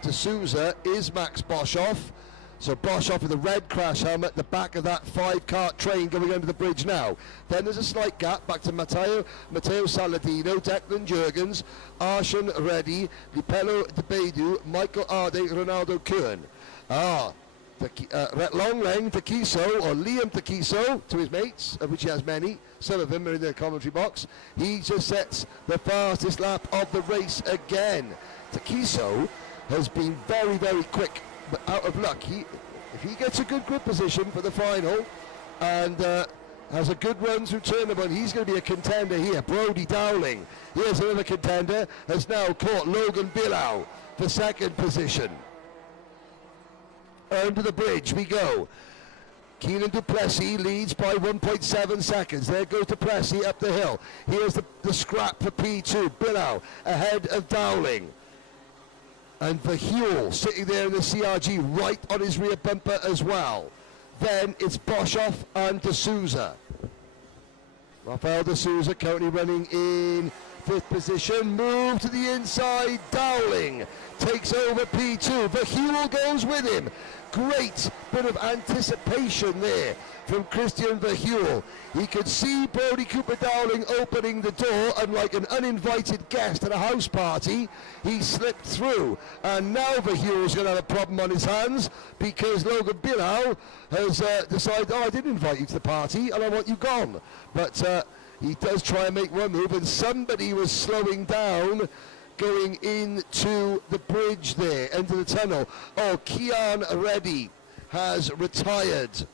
de Souza is Max Boshoff. So Boshoff with the red crash helmet, the back of that 5-cart train going under the bridge now. Then there's a slight gap back to Matteo Saladino, Declan Jurgens, Arshan Reddy, Lipelo de Bedu, Michael Arde, Ronaldo Curran. Longlang Takiso, or Liam Takiso, to his mates, of which he has many. Some of them are in the commentary box. He just sets the fastest lap of the race again. Takiso has been very, very quick, but out of luck. If he gets a good grip position for the final and has a good run through turn number 1, he's going to be a contender here. Brody Dowling, here's another contender, has now caught Logan Billau for 2nd position. Under the bridge we go. Keenan Duplessis leads by 1.7 seconds. There goes Duplessis up the hill. Here's the scrap for P2. Billau ahead of Dowling. And Verheuvel sitting there in the CRG right on his rear bumper as well. Then it's Boshoff and de Souza. Rafael de Souza currently running in 5th position. Move to the inside. Dowling takes over P2. Verheuvel goes with him. Great bit of anticipation there from Christian Verheuvel. He could see Brody Cooper Dowling opening the door, and like an uninvited guest at a house party, he slipped through. And now Verheuvel's going to have a problem on his hands because Logan Billau has decided, I didn't invite you to the party and I want you gone. But He does try and make one move, and somebody was slowing down going into the bridge there, into the tunnel. Oh, Kian Reddy has retired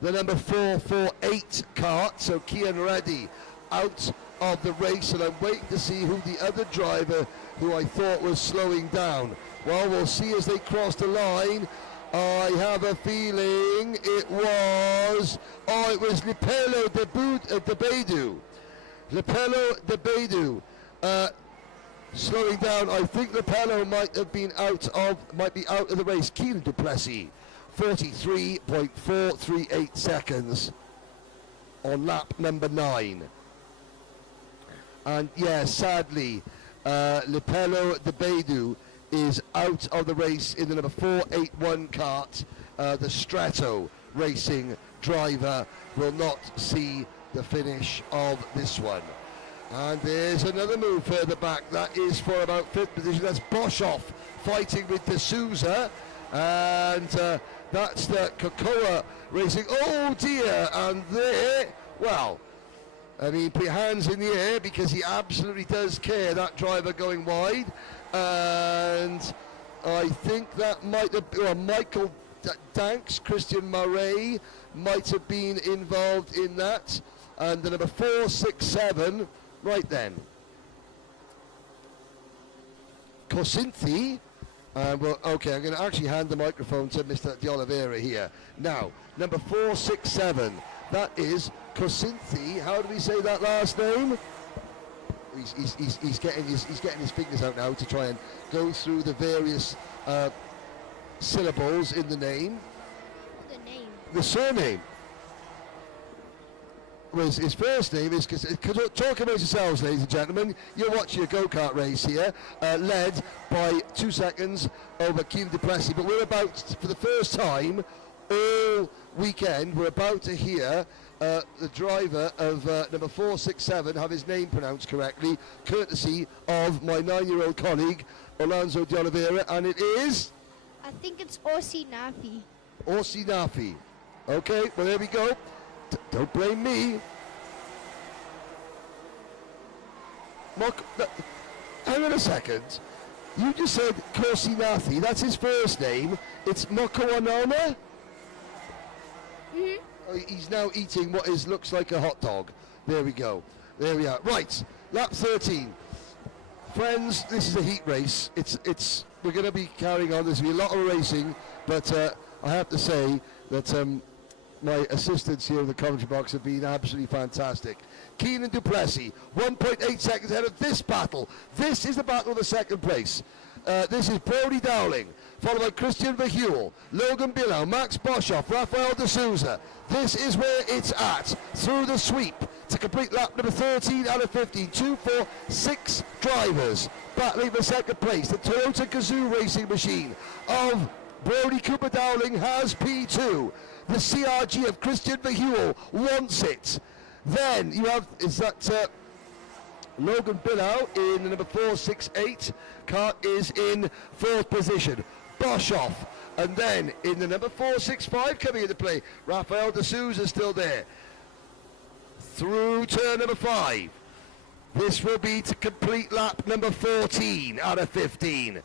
the number 448 Kart, so Kian Reddy out of the race, and I'm waiting to see who the other driver who I thought was slowing down. Well, we'll see as they cross the line. I have a feeling it was Lipelo de Beidou. Lipelo de Beidou slowing down. I think Lipelo might be out of the race. Keenan Duplessis, 43.438 seconds on lap number 9. And yeah, sadly, Lipelo de Beidou is out of the race in the number 481 Kart. The Strato Racing driver will not see the finish of this one. And there's another move further back. That is for about 5th position. That's Boshoff fighting with D'Souza. And that's the Cocoa Racing. Oh dear, and there, well, I mean, put your hands in the air because he absolutely does care, that driver going wide. And I think that might have been Michael Danks, Christian Murray might have been involved in that. And the number 467, right then. Cosinthi. Well, okay, I'm going to actually hand the microphone to Mr. De Oliveira here. Now, number 467, that is Cosinthi. How do we say that last name? He's getting his fingers out now to try and go through the various syllables in the name. The name. The surname. Well, his first name is, talk about yourselves, ladies and gentlemen. You're watching a go-kart race here, led by 2 seconds over Keenan Duplessis. But we're about, for the first time all weekend, we're about to hear the driver of number 467 have his name pronounced correctly, courtesy of my 9-year-old colleague, Alonso De Oliveira, and it is? I think it's Orsi Nafi. Orsi Nafi. Okay, well, there we go. Don't blame me. Hang on a second. You just said Corsi Nafi. That's his first name. It's Moko Anoma? He's now eating what looks like a hot dog. There we go. There we are. Right, lap 13. Friends, this is a heat race. We're going to be carrying on. There's going to be a lot of racing, but I have to say that my assistants here in the commentary box have been absolutely fantastic. Keenan Duplessis, 1.8 seconds ahead of this battle. This is the battle of the second place. This is Brody Dowling, followed by Christian Verheuvel, Logan Billow, Max Boshoff, Rafael D'Souza. This is where it's at, through the sweep, to complete lap number 13 out of 15. 2, 4, 6 drivers battling for second place. The Toyota Gazoo racing machine of Brody Cooper Dowling has P2. The CRG of Christian Verheuvel wants it. Then you have, Logan Billow in the number 468. Kart is in 4th position. Boshoff. And then in the number 465 coming into play, Rafael D'Souza still there. Through turn number 5. This will be to complete lap number 14 out of 15.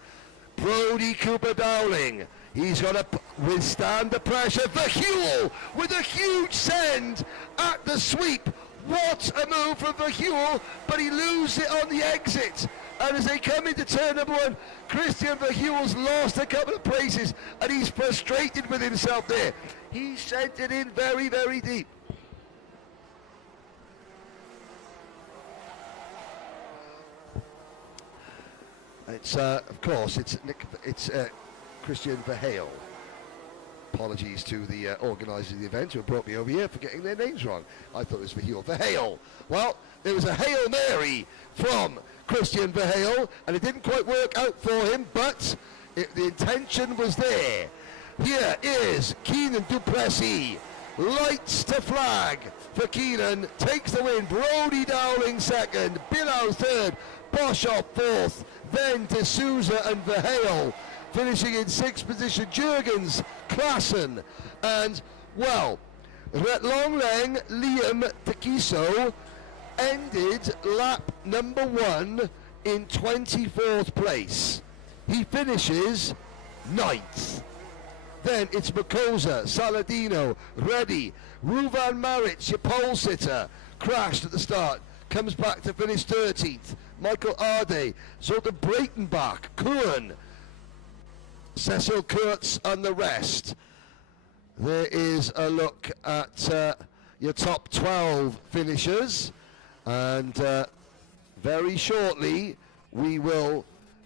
Brody Cooper Dowling. He's going to withstand the pressure. Verheuvel with a huge send at the sweep. What a move from Verheuvel, but he loses it on the exit. And as they come into turn number 1, Christian Verheuvel's lost a couple of places, and he's frustrated with himself there. He sent it in very, very deep. It's of course it's Christian Verheuvel. Apologies to the organisers of the event who brought me over here for getting their names wrong. I thought it was Verheuvel. Well, there was a Hail Mary from Christian Verheuvel, and it didn't quite work out for him, but the intention was there. Here is Keenan Duplessis. Lights to flag for Keenan. Takes the win. Brody Dowling second. Billow third. Boshoff fourth. Then D'Souza and Verheuvel finishing in 6th position. Jurgens, Klassen, and, well, Longleng Liam Takiso ended lap number 1 in 24th place. He finishes 9th. Then it's Makosa, Saladino, Reddy, Ruvan Maric, your pole sitter, crashed at the start, comes back to finish 13th. Michael Arde, Zoltan Breitenbach, Kuhn, Cecil Kurtz and the rest. There is a look at your top 12 finishers, and very shortly we will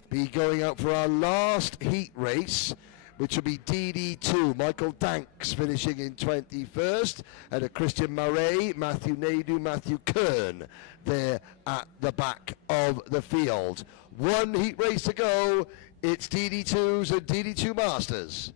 be going out for our last heat race, which will be DD2. Michael Danks finishing in 21st, and a Christian Marais, Matthew Naidu, Matthew Kern there at the back of the field. One heat race to go. It's DD2s and DD2 Masters.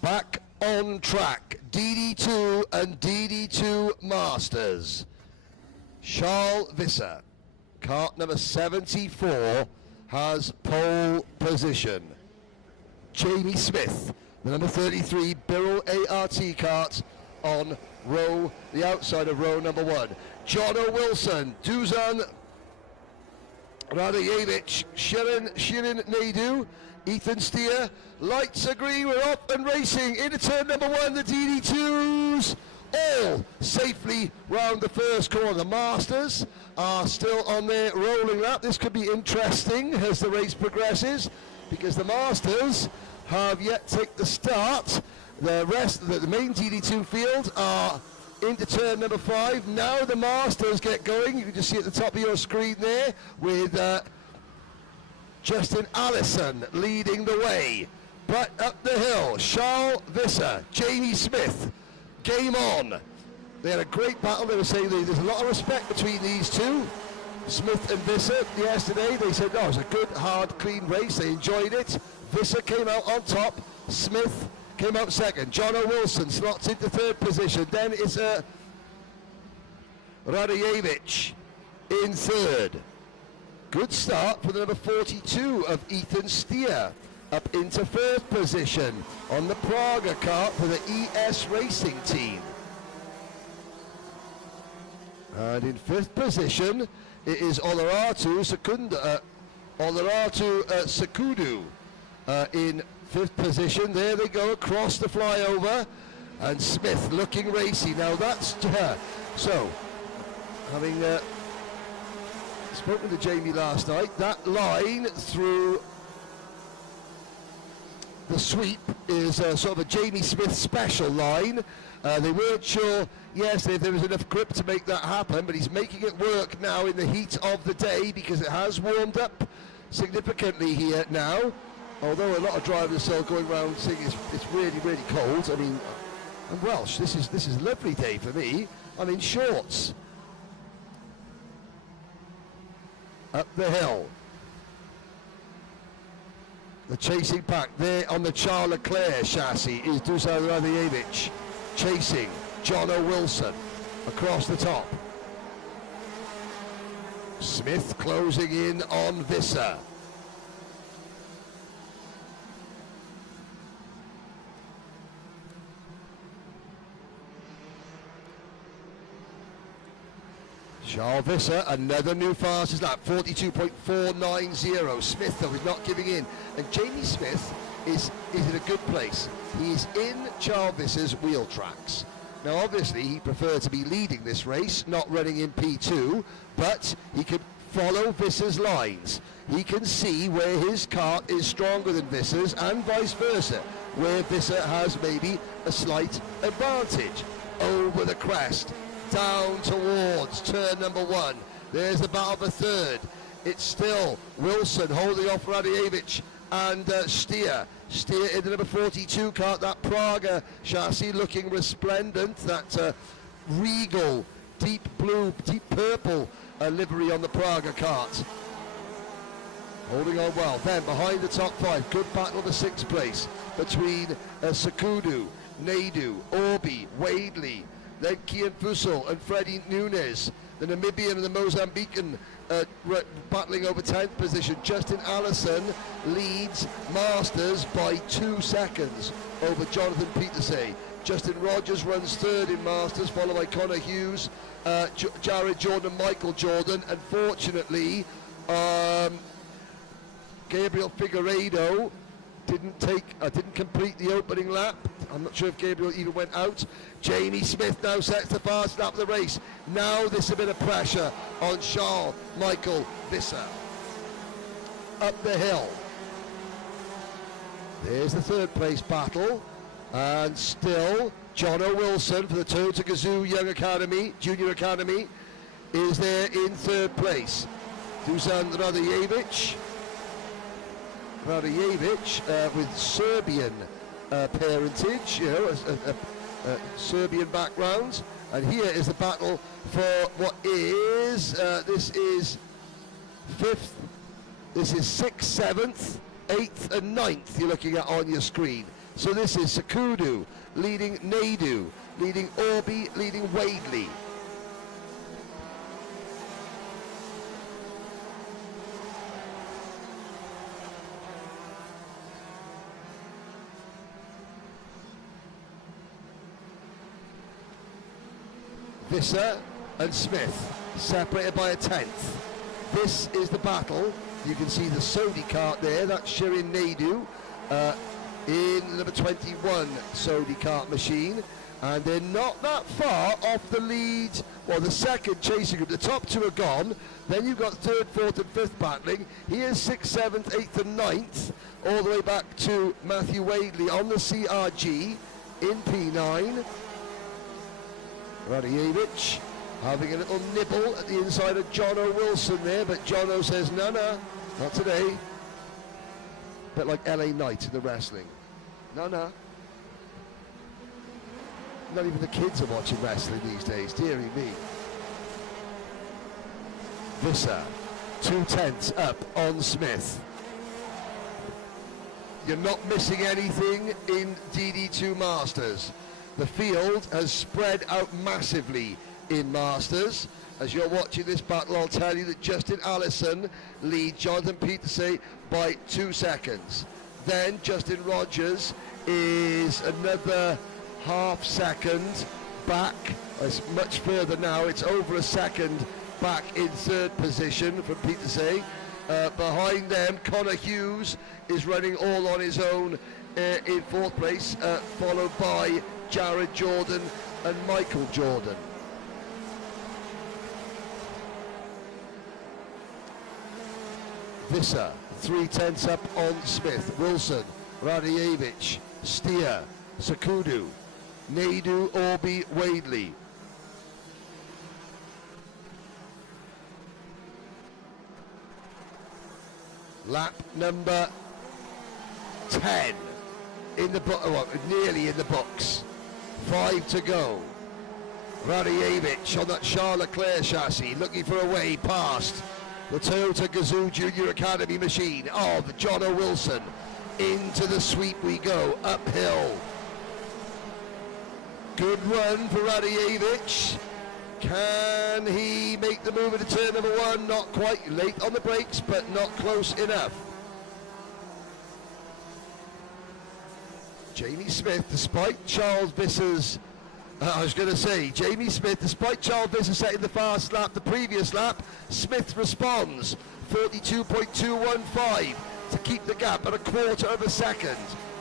Back on track, DD2 and DD2 Masters. Charles Visser, kart number 74, has pole position. Jamie Smith, the number 33 Birrell ART kart, on the outside of row number 1. Jono Wilson, Dusan Radojevich, Shirin Naidu, Ethan Steer, lights are green, we're off and racing into turn number 1, the DD2s, all safely round the first corner. The Masters are still on their rolling lap. This could be interesting as the race progresses, because the Masters have yet to take the start. The rest of the main DD2 field are into turn number 5. Now the Masters get going. You can just see at the top of your screen there with Justin Allison leading the way. But up the hill, Charles Visser, Jamie Smith, game on. They had a great battle. They were saying there's a lot of respect between these two. Smith and Visser yesterday, they said, oh, it was a good, hard, clean race. They enjoyed it. Visser came out on top. Smith came out second. Jono Wilson slots into third position. Then it's Radojevich in third. Good start for the number 42 of Ethan Steer up into fourth position on the Praga kart for the ES Racing team. And in fifth position, it is Oloratu Sakudu in fifth position. There they go across the flyover, and Smith looking racy. Now that's so, having spoken to Jamie last night, that line through the sweep is sort of a Jamie Smith special line. They weren't sure yesterday if there was enough grip to make that happen, but he's making it work now in the heat of the day, because it has warmed up significantly here now. Although a lot of drivers are still going around saying it's really, really cold. I mean, I'm Welsh. This is a lovely day for me. I'm in shorts. Up the hill. The chasing pack there on the Charles Leclerc chassis is Dusan Radojevich. Chasing Jono Wilson across the top. Smith closing in on Visser. Charles Visser, another new fastest lap, 42.490. Smith, though, is not giving in. And Jamie Smith is in a good place. He's in Charles Visser's wheel tracks. Now, obviously, he preferred to be leading this race, not running in P2, but he could follow Visser's lines. He can see where his kart is stronger than Visser's, and vice versa, where Visser has maybe a slight advantage. Over the crest, down towards turn number 1. There's the battle for third. It's still Wilson holding off Radojevich and Steer in the number 42 kart, that Praga chassis looking resplendent, that regal, deep blue, deep purple livery on the Praga kart. Holding on well. Then behind the top 5, good battle for 6th place between Sakudu, Naidu, Orbi, Wadley, then Kian Fussell and Freddie Nunes. The Namibian and the Mozambican battling over 10th position. Justin Allison leads Masters by 2 seconds over Jonathan Peterse. Justin Rogers runs third in Masters, followed by Connor Hughes, Jared Jordan, Michael Jordan. Unfortunately, Gabriel Figueiredo didn't complete the opening lap. I'm not sure if Gabriel even went out. Jamie Smith now sets the fast lap of the race. Now there's a bit of pressure on Charles Michael Visser. Up the hill. There's the third place battle. And still, Jono Wilson for the Toyota Gazoo Young Academy, Junior Academy, is there in third place. Dusan Radojevich with Serbian parentage, a Serbian background. And here is the battle for what is, this is 5th, this is 6th, 7th, 8th and 9th you're looking at on your screen. So this is Sakudu leading Naidu, leading Orbi, leading Wadley. Visser and Smith, separated by a tenth. This is the battle. You can see the Sodi Kart there, that's Shirin Naidu in the number 21 Sodi Kart machine. And they're not that far off the lead, well, the second chasing group. The top two are gone. Then you've got third, fourth, and fifth battling. Here's sixth, seventh, eighth, and ninth, all the way back to Matthew Wadley on the CRG in P9. Radievich having a little nibble at the inside of Jono Wilson there, but Jono says, no, not today. Bit like LA Knight in the wrestling. No. Not even the kids are watching wrestling these days, dearie me. Visser, 2/10 up on Smith. You're not missing anything in DD2 Masters. The field has spread out massively in Masters. As you're watching this battle, I'll tell you that Justin Allison leads Jonathan Peterson by 2 seconds. Then Justin Rogers is another half second back. It's much further now. It's over a second back in third position from Peterson. Behind them, Connor Hughes is running all on his own in fourth place, followed by Jared Jordan and Michael Jordan. Visser, 3/10 up on Smith. Wilson, Radievich, Stier, Sakudu, Naidu, Orby, Wadley. Lap number 10 in the nearly in the books. 5 to go. Radievich on that Charles Leclerc chassis, looking for a way past the Toyota Gazoo Junior Academy machine of Jono Wilson. Into the sweep we go, uphill. Good run for Radievich. Can he make the move into turn number 1? Not quite, late on the brakes, but not close enough. Jamie Smith, despite Charles Visser's, Jamie Smith, despite Charles Visser setting the fast lap the previous lap, Smith responds, 42.215 to keep the gap at a quarter of a second.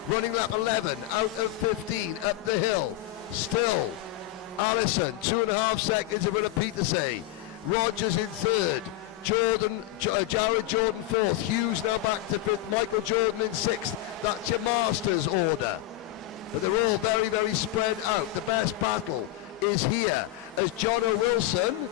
Running lap 11, out of 15, up the hill. Still, Allison, 2.5 seconds in front of Peterson. Rogers in third. Jared Jordan fourth. Hughes now back to fifth. Michael Jordan in sixth. That's your Masters order. But they're all very, very spread out. The best battle is here as Jono Wilson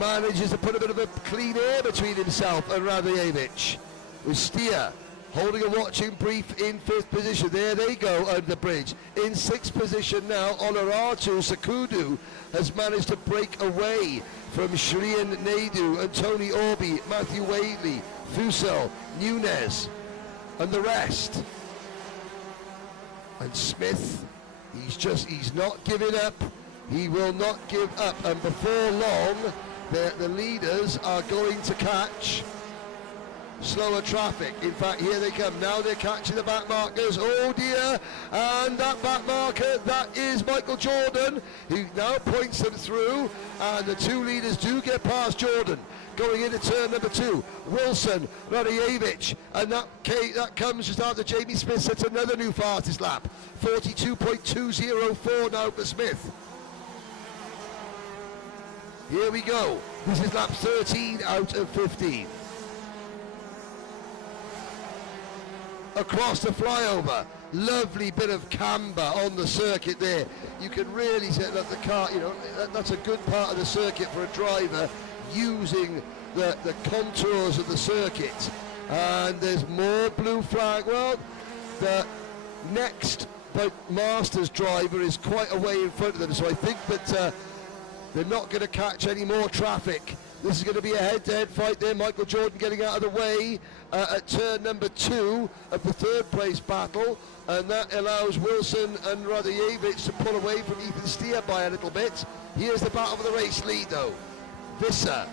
manages to put a bit of a clean air between himself and Radievich. With Stier holding a watching brief in fifth position. There they go under the bridge. In sixth position now, Honoratu Sakudu has managed to break away from Shrian Naidu and Tony Orby, Matthew Wadley, Fusel, Nunez, and the rest. And Smith, he's not giving up. He will not give up. And before long, the leaders are going to catch slower traffic. In fact, here they come. Now they're catching the back markers. Oh dear. And that back marker, that is Michael Jordan, who now points them through. And the two leaders do get past Jordan. Going into turn number 2, Wilson, Radievich, and that comes just after Jamie Smith sets another new fastest lap. 42.204 now for Smith. Here we go. This is lap 13 out of 15. Across the flyover, lovely bit of camber on the circuit there. You can really see that the car, that's a good part of the circuit for a driver, using the contours of the circuit. And there's more blue flag. Well, the next Masters driver is quite a way in front of them, so I think that they're not going to catch any more traffic. This is going to be a head-to-head fight there. Michael Jordan getting out of the way at turn number 2 of the third place battle, and that allows Wilson and Radievich to pull away from Ethan Stier by a little bit. Here's the battle for the race lead though. Visser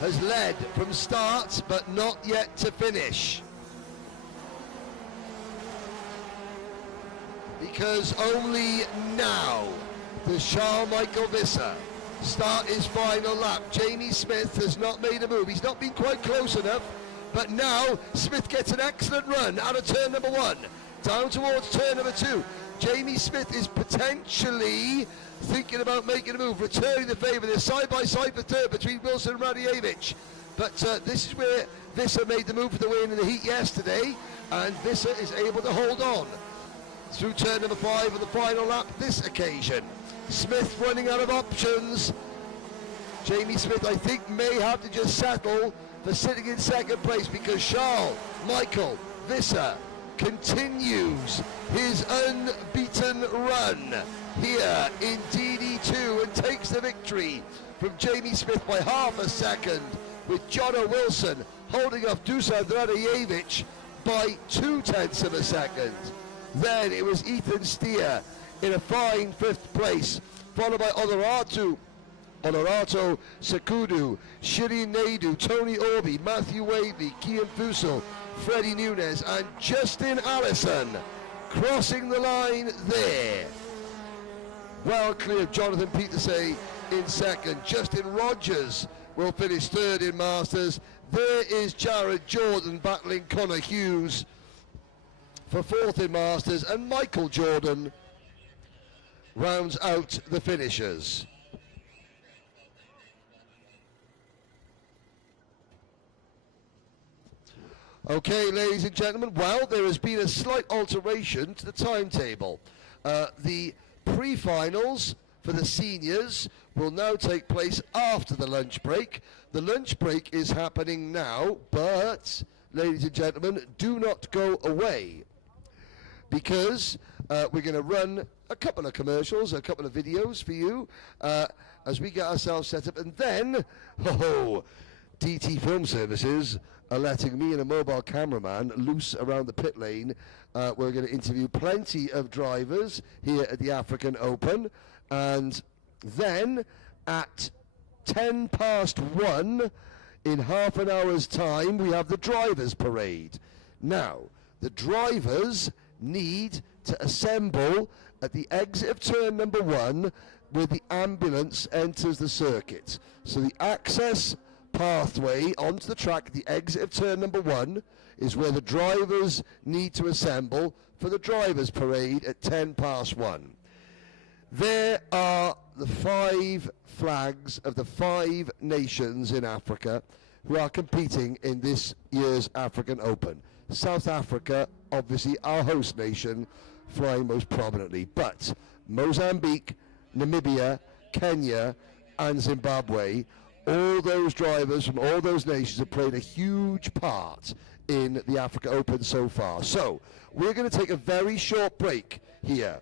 has led from start, but not yet to finish. because only now does Charles Michael Visser start his final lap. Jamie Smith has not made a move. He's not been quite close enough, but now Smith gets an excellent run out of turn number 1, down towards turn number 2. Jamie Smith is potentially thinking about making a move, returning the favour. They're side by side for third between Wilson and Radojevic. But this is where Visser made the move for the win in the heat yesterday, and Visser is able to hold on through turn number 5 of the final lap this occasion. Smith running out of options. Jamie Smith, I think, may have to just settle for sitting in second place, because Charles Michael Visser continues his unbeaten run here in DD2 and takes the victory from Jamie Smith by half a second, with Jono Wilson holding off Dusan Radojevic by 0.2 of a second. Then it was Ethan Steer in a fine 5th place, followed by Honorato Sakudu, Shirin Naidu, Tony Orby, Matthew Wadley, Kian Fussell, Freddie Nunez, and Justin Allison crossing the line there. Well clear of Jonathan Peterson in second. Justin Rogers will finish 3rd in Masters. There is Jared Jordan battling Connor Hughes for 4th in Masters, and Michael Jordan rounds out the finishers. Okay, ladies and gentlemen, well, there has been a slight alteration to the timetable. The pre-finals for the seniors will now take place after the lunch break. The lunch break is happening now, but, ladies and gentlemen, do not go away, because we're going to run a couple of commercials, a couple of videos for you as we get ourselves set up, and then, DT Film Services are letting me and a mobile cameraman loose around the pit lane. We're going to interview plenty of drivers here at the African Open, and then at 1:10 in half an hour's time we have the drivers parade. Now, the drivers need to assemble at the exit of turn number 1 where the ambulance enters the circuit. So the access pathway onto the track at the exit of turn number 1 is where the drivers need to assemble for the drivers parade at 1:10. There are the 5 flags of the 5 nations in Africa who are competing in this year's African Open. South Africa, obviously our host nation, flying most prominently, but Mozambique, Namibia, Kenya and Zimbabwe, all those drivers from all those nations have played a huge part in the Africa Open so far. So we're going to take a very short break here.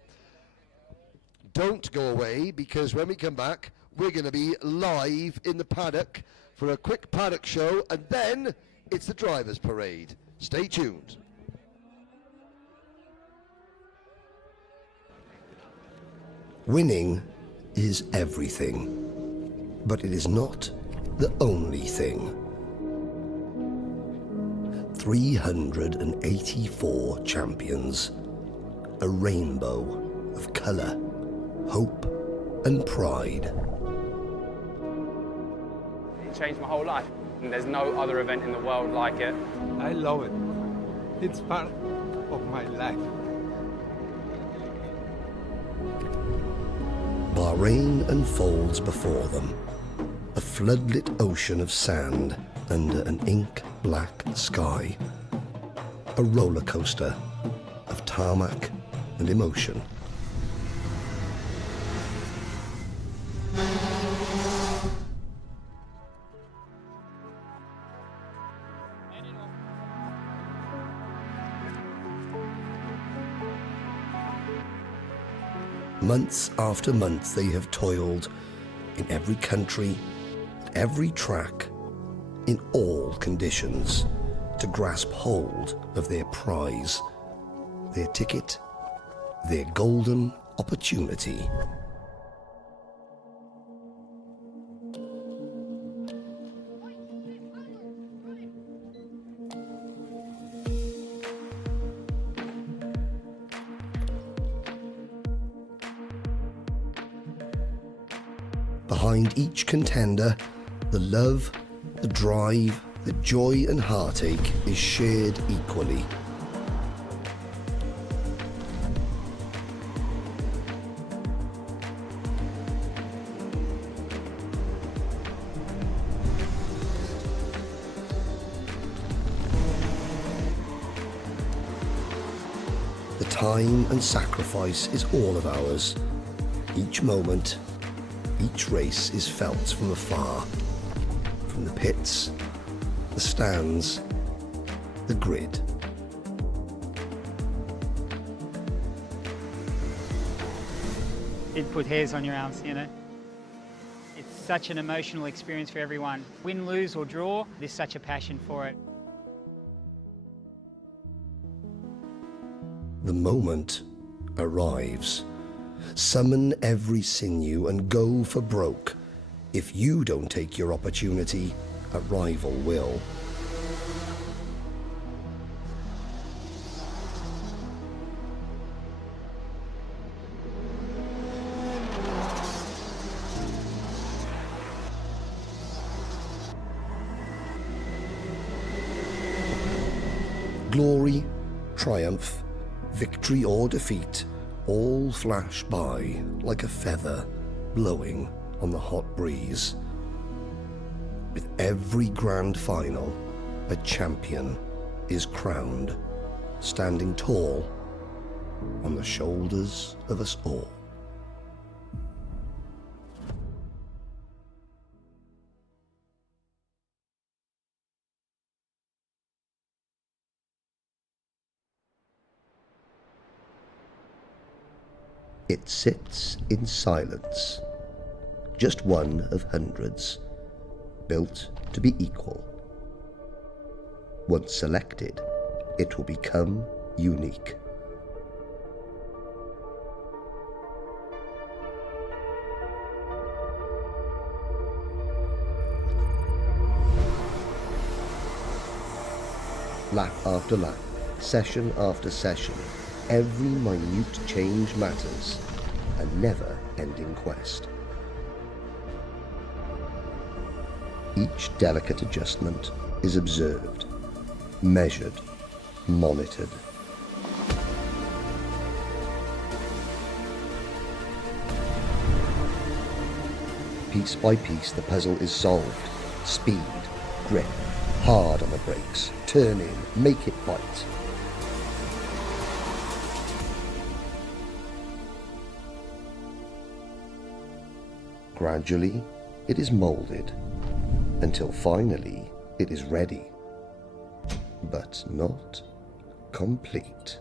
Don't go away, because when we come back we're going to be live in the paddock for a quick paddock show, and then it's the drivers parade. Stay tuned. Winning is everything, but it is not the only thing. 384 champions, a rainbow of colour, hope and pride. It changed my whole life, and there's no other event in the world like it. I love it. It's part of my life. Bahrain unfolds before them, a floodlit ocean of sand under an ink-black sky, a roller coaster of tarmac and emotion. Months after month they have toiled in every country, at every track, in all conditions, to grasp hold of their prize, their ticket, their golden opportunity. Behind each contender, the love, the drive, the joy and heartache is shared equally. The time and sacrifice is all of ours. Each moment, each race is felt from afar, from the pits, the stands, the grid. It put hairs on your arms, you know. It's such an emotional experience for everyone. Win, lose or draw, there's such a passion for it. The moment arrives. Summon every sinew and go for broke. If you don't take your opportunity, a rival will. Glory, triumph, victory or defeat, all flash by like a feather blowing on the hot breeze. With every grand final, a champion is crowned, standing tall on the shoulders of us all. It sits in silence, just one of hundreds, built to be equal. Once selected, it will become unique. Lap after lap, session after session, every minute change matters, a never-ending quest. Each delicate adjustment is observed, measured, monitored. Piece by piece, the puzzle is solved. Speed, grip, hard on the brakes, turn in, make it bite. Gradually, it is molded, until finally it is ready, but not complete.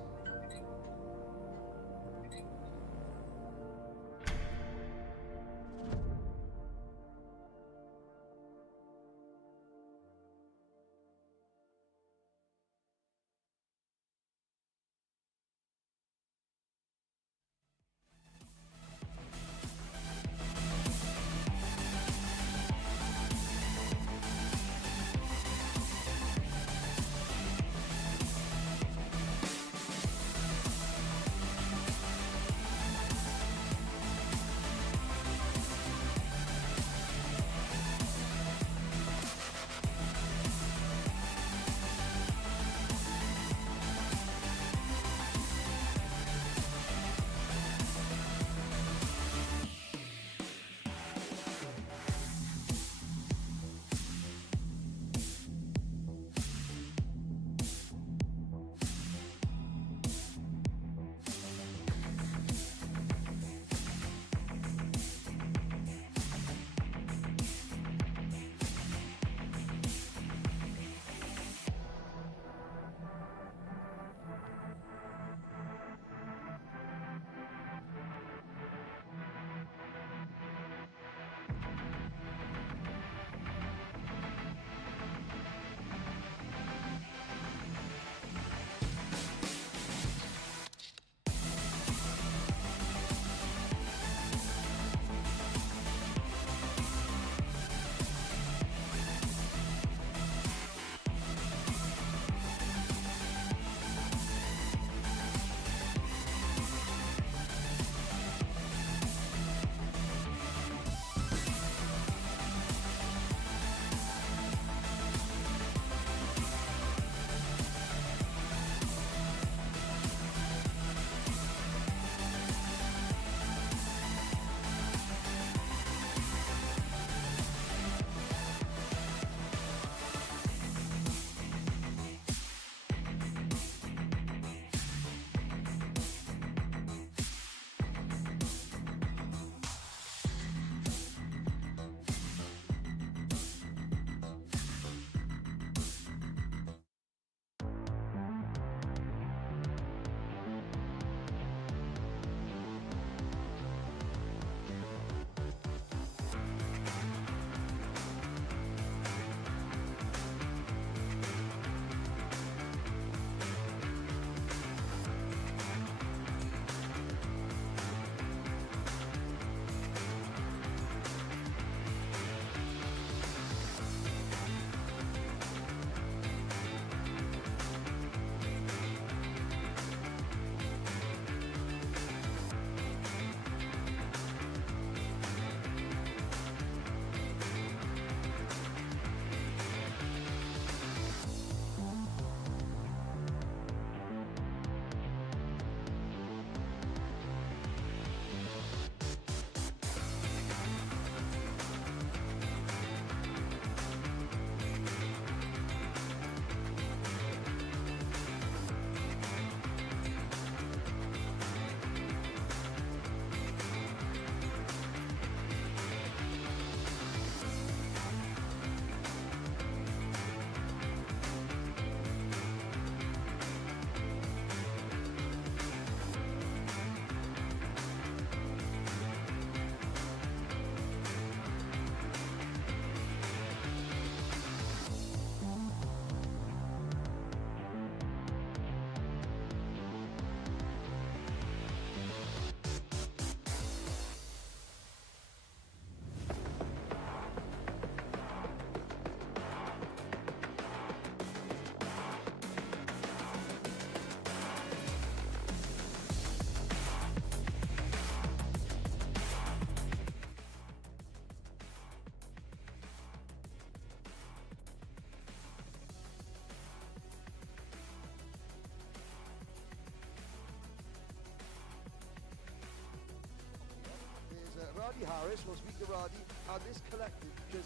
Roddy Harris will speak to Roddy and this collective, because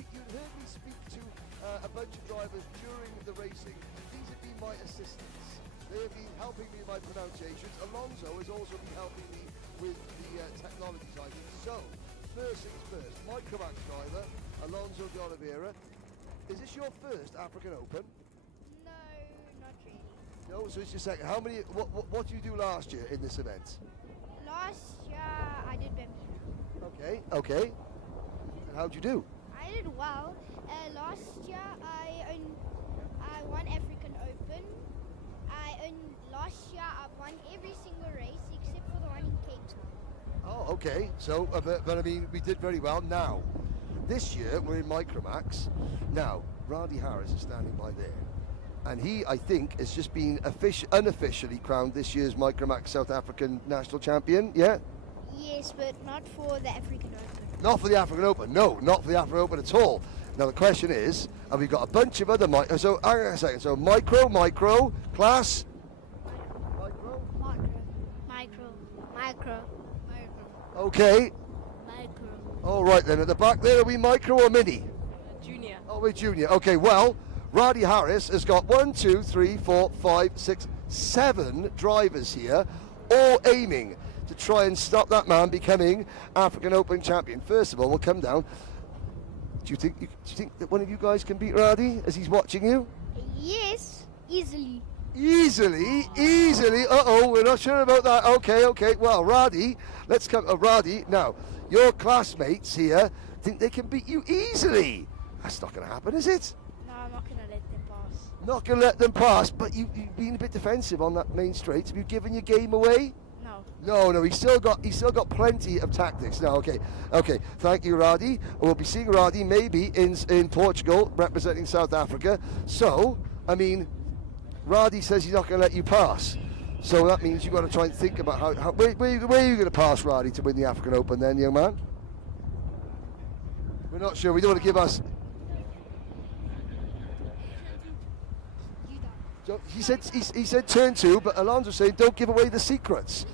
you'd heard me speak to a bunch of drivers during the racing. These have been my assistants. They have been helping me with my pronunciations. Alonso has also been helping me with the technology side. So, first things first, Micromax driver, Alonso de Oliveira. Is this your first African Open? No, not really. No, so it's your second. How many? What did you do last year in this event? Last year I did Bermuda. Okay. And how'd you do? I did well. Last year I won African Open. Last year I won every single race except for the one in Cape Town. Oh, okay. So, but I mean, we did very well. Now, this year we're in Micromax. Now, Roddy Harris is standing by there. And he, I think, has just been unofficially crowned this year's Micromax South African national champion, yeah? Yes, but not for the African Open. Not for the African Open, no, not for the African Open at all. Now the question is, and we've got a bunch of other so hang on a second, so micro, class? Micro. Okay. Micro. All right then, at the back there, are we micro or mini? Junior. Oh, we're junior. Okay, well, Roddy Harris has got 1, 2, 3, 4, 5, 6, 7 drivers here, all aiming to try and stop that man becoming African Open champion. First of all, we'll come down. Do you think that one of you guys can beat Roddy as he's watching you? Yes, easily. Easily. Uh-oh, we're not sure about that. Okay. Well, Roddy, let's come. Roddy, now, your classmates here think they can beat you easily. That's not going to happen, is it? No, I'm not going to let them pass. Not going to let them pass, but you've been a bit defensive on that main straight. Have you given your game away? No. No, he's still got plenty of tactics. Now, okay. Thank you, Roddy. We'll be seeing Roddy maybe in Portugal, representing South Africa. So, I mean, Roddy says he's not going to let you pass. So that means you've got to try and think about where are you going to pass Roddy to win the African Open then, young man? We're not sure. We don't want to give us... So he said turn 2, but Alonso's saying don't give away the secrets.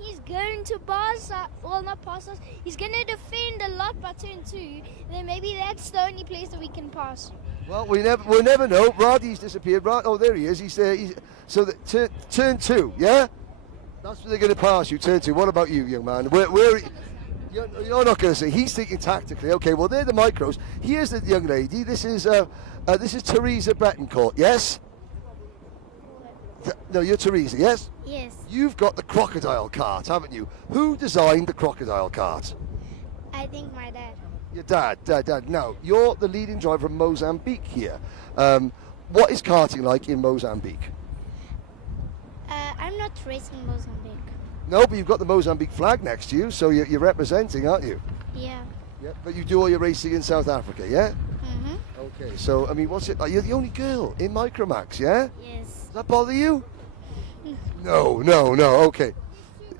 He's going to pass, not pass us. He's going to defend a lot by turn 2. Then maybe that's the only place that we can pass. Well, we'll never know. Roddy's disappeared. Oh, there he is. He's there. So turn 2, yeah? That's where they're going to pass you, turn 2. What about you, young man? You're not going to say. He's thinking tactically. Okay, well, they're the micros. Here's the young lady. This is Teresa Betancourt, yes? No, you're Teresa, yes? Yes. You've got the crocodile cart, haven't you? Who designed the crocodile cart? I think my dad. Your dad. Now, you're the leading driver from Mozambique here. What is karting like in Mozambique? I'm not racing Mozambique. No, but you've got the Mozambique flag next to you, so you're representing, aren't you? Yeah. Yeah. But you do all your racing in South Africa, yeah? Mm-hmm. Okay, so, I mean, what's it like? You're the only girl in Micromax, yeah? Yes. Does that bother you? No, okay.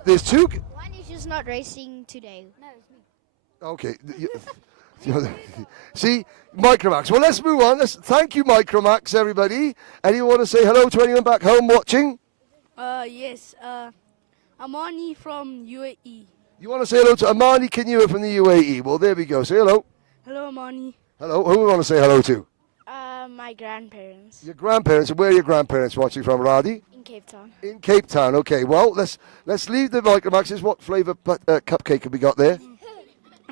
There's 2... One is just not racing today. No, it's me. Okay. See, Micromax. Well, let's move on. Thank you, Micromax, everybody. Anyone want to say hello to anyone back home watching? Yes. Amani from UAE. You want to say hello to Amani Kinyua from the UAE? Well, there we go. Say hello. Hello, Amani. Hello. Who do we want to say hello to? My grandparents. Your grandparents. And where are your grandparents watching from, Roddy? In Cape Town. In Cape Town. Okay. Well, let's leave the Micromaxes. What flavour cupcake have we got there?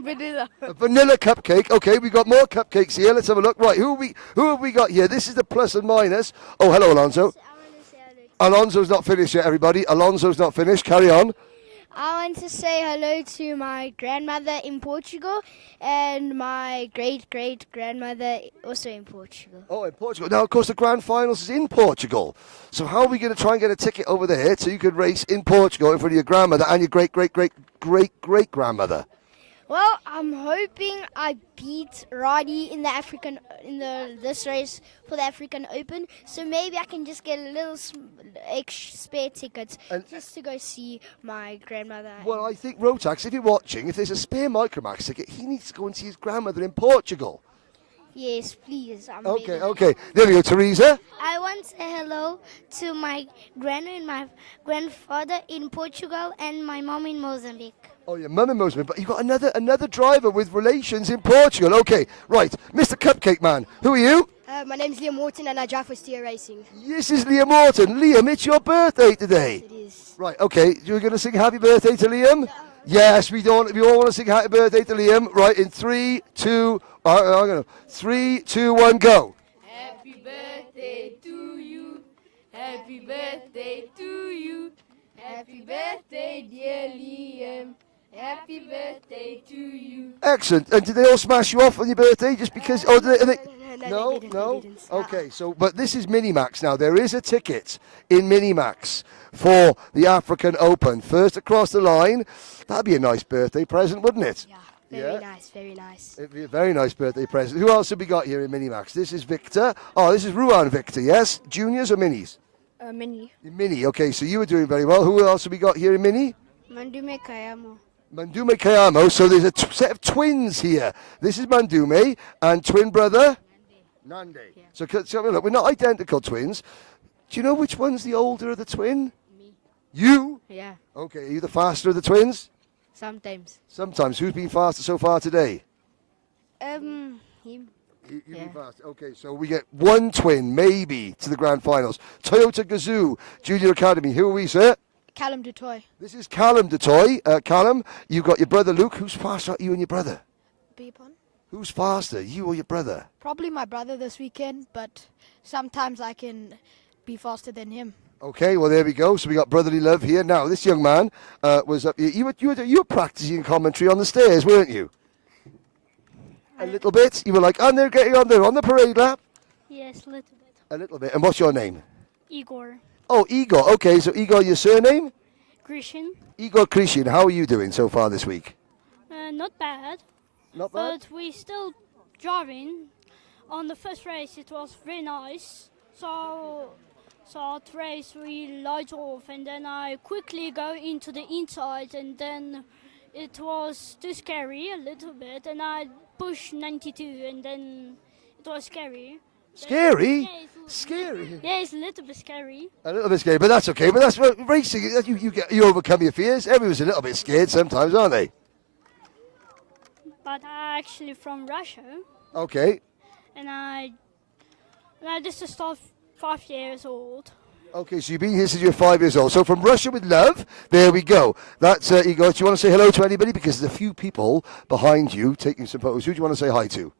Vanilla. A vanilla cupcake. Okay, we got more cupcakes here. Let's have a look. Right, who have we got here? This is the plus and minus. Oh, hello, Alonso. Alonso's not finished yet, everybody. Alonso's not finished. Carry on. I want to say hello to my grandmother in Portugal and my great-great-grandmother also in Portugal. Oh, in Portugal. Now, of course, the grand finals is in Portugal. So how are we going to try and get a ticket over there so you could race in Portugal in front of your grandmother and your great-great-great-great-great-grandmother? Well, I'm hoping I beat Roddy in this race for the African Open. So maybe I can just get a little extra spare tickets just to go see my grandmother. Well, I think Rotax, if you're watching, if there's a spare Micromax ticket, he needs to go and see his grandmother in Portugal. Yes, please. Okay. There we go, Teresa. I want to say hello to my grandma and my grandfather in Portugal and my mom in Mozambique. Oh, your mum in Mozambique, but you've got another driver with relations in Portugal. Okay, right. Mr. Cupcake Man, who are you? My name's Liam Morton and I drive for Steer Racing. This is Liam Morton. Liam, it's your birthday today. It is. Right, okay. You're going to sing happy birthday to Liam? No. Yes, we all want to sing happy birthday to Liam. Right, in 3, 2, 3, 2, 1, go. Happy birthday to you. Happy birthday to you. Happy birthday, dear Liam. Happy birthday to you. Excellent. And did they all smash you off on your birthday just because? No, they didn't. Okay, so but this is Minimax now. There is a ticket in Minimax for the African Open. First across the line. That'd be a nice birthday present, wouldn't it? Yeah, very nice, very nice. It'd be a very nice birthday present. Who else have we got here in Minimax? This is Victor. Oh, this is Ruan Victor, yes? Juniors or minis? Mini. Mini, okay, so you were doing very well. Who else have we got here in Mini? Mandume Kayamo. Mandume Kayamo. So there's a set of twins here. This is Mandume and twin brother? Nande. Yeah. So look, we're not identical twins. Do you know which one's the older of the twin? Me. You? Yeah. Okay, are you the faster of the twins? Sometimes. Sometimes. Who's been faster so far today? Him. You've been fast. Okay, so we get one twin, maybe, to the grand finals. Toyota Gazoo Junior Academy. Who are we, sir? Callum Dutoy. This is Callum Dutoy. Callum, you've got your brother Luke. Who's faster, you and your brother? Beepon. Who's faster, you or your brother? Probably my brother this weekend, but sometimes I can be faster than him. Okay, well, there we go. So we got brotherly love here. Now, this young man was up. You were practicing commentary on the stairs, weren't you? A little bit. You were like, and they're getting on the parade lap. Yes, a little bit. A little bit. And what's your name? Igor. Oh, Igor. Okay, so Igor, your surname? Christian. Igor Krishin. How are you doing so far this week? Not bad. Not bad. But we still driving. On the first race, it was very nice. So at race we light off, and then I quickly go into the inside, and then it was too scary a little bit, and I pushed 92, and then it was scary. Scary? Yeah, scary? Yeah, it's a little bit scary. A little bit scary, but that's okay. But that's what racing. You overcome your fears. Everyone's a little bit scared sometimes, aren't they? But I'm actually from Russia. Okay. And I just started 5 years old. Okay, so you've been here since you're 5 years old. So from Russia with love, there we go. That's Igor. Do you want to say hello to anybody? Because there's a few people behind you taking some photos. Who do you want to say hi to?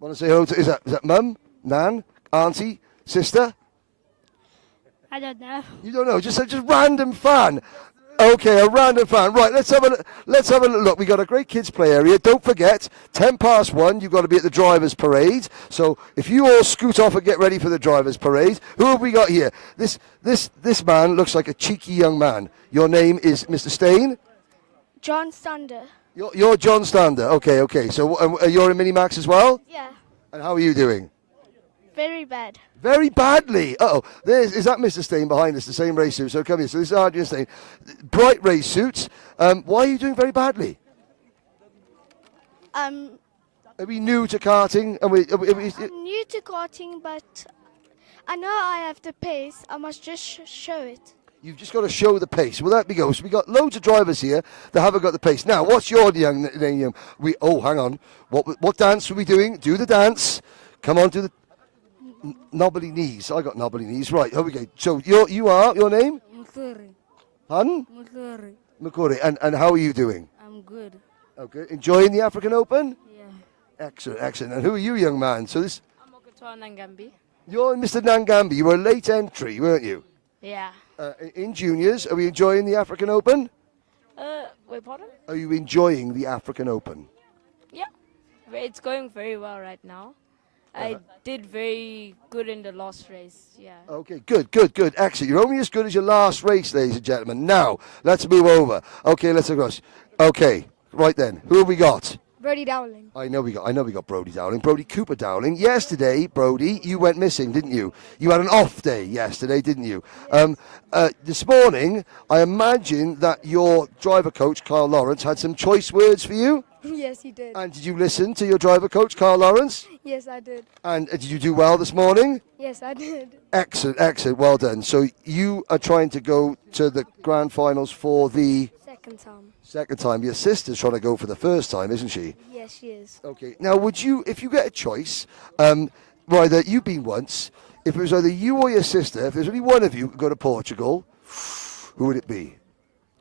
Want to say hello to, is that mum, nan, auntie, sister? I don't know. You don't know, just random fan. Okay, a random fan. Right, let's have a look. We got a great kids play area. Don't forget, 1:10, you've got to be at the drivers' parade. So if you all scoot off and get ready for the drivers' parade, who have we got here? This man looks like a cheeky young man. Your name is Mr. Stain? John Stander. You're John Stander. Okay. So you're in Minimax as well? Yeah. And how are you doing? Very bad. Very badly. Is that Mr. Stain behind us, the same race suit? So come here. So this is Adrian Stain. Bright race suits. Why are you doing very badly? Are we new to karting? I'm new to karting, but I know I have the pace. I must just show it. You've just got to show the pace. Well, that we go. So we got loads of drivers here that haven't got the pace. Now, what's your young name? Hang on. What dance are we doing? Do the dance. Come on, do the knobbly knees. I got knobbly knees. Right, here we go. So your name? Mukuri. Pardon? Mukuri. Mukuri. And how are you doing? I'm good. Okay. Enjoying the African Open? Yeah. Excellent. And who are you, young man? So this. I'm Okutwa Nangambi. You're Mr. Nangambi. You were a late entry, weren't you? Yeah. In juniors, are we enjoying the African Open? Wait, pardon? Are you enjoying the African Open? Yeah. It's going very well right now. I did very good in the last race, yeah. Okay, good. Excellent. You're only as good as your last race, ladies and gentlemen. Now, let's move over. Okay, let's across. Okay, right then. Who have we got? Brody Dowling. I know we got Brody Dowling. Brody Cooper Dowling. Yesterday, Brody, you went missing, didn't you? You had an off day yesterday, didn't you? Yes. This morning, I imagine that your driver coach, Kyle Lawrence, had some choice words for you? Yes, he did. And did you listen to your driver coach, Carl Lawrence? Yes, I did. And did you do well this morning? Yes, I did. Excellent, excellent. Well done. So you are trying to go to the grand finals for the Second time. second time. Your sister's trying to go for the first time, isn't she? Yes, she is. Okay. Now, would you, if you get a choice, either you've been once, if it was either you or your sister, if there's only one of you who could go to Portugal, who would it be?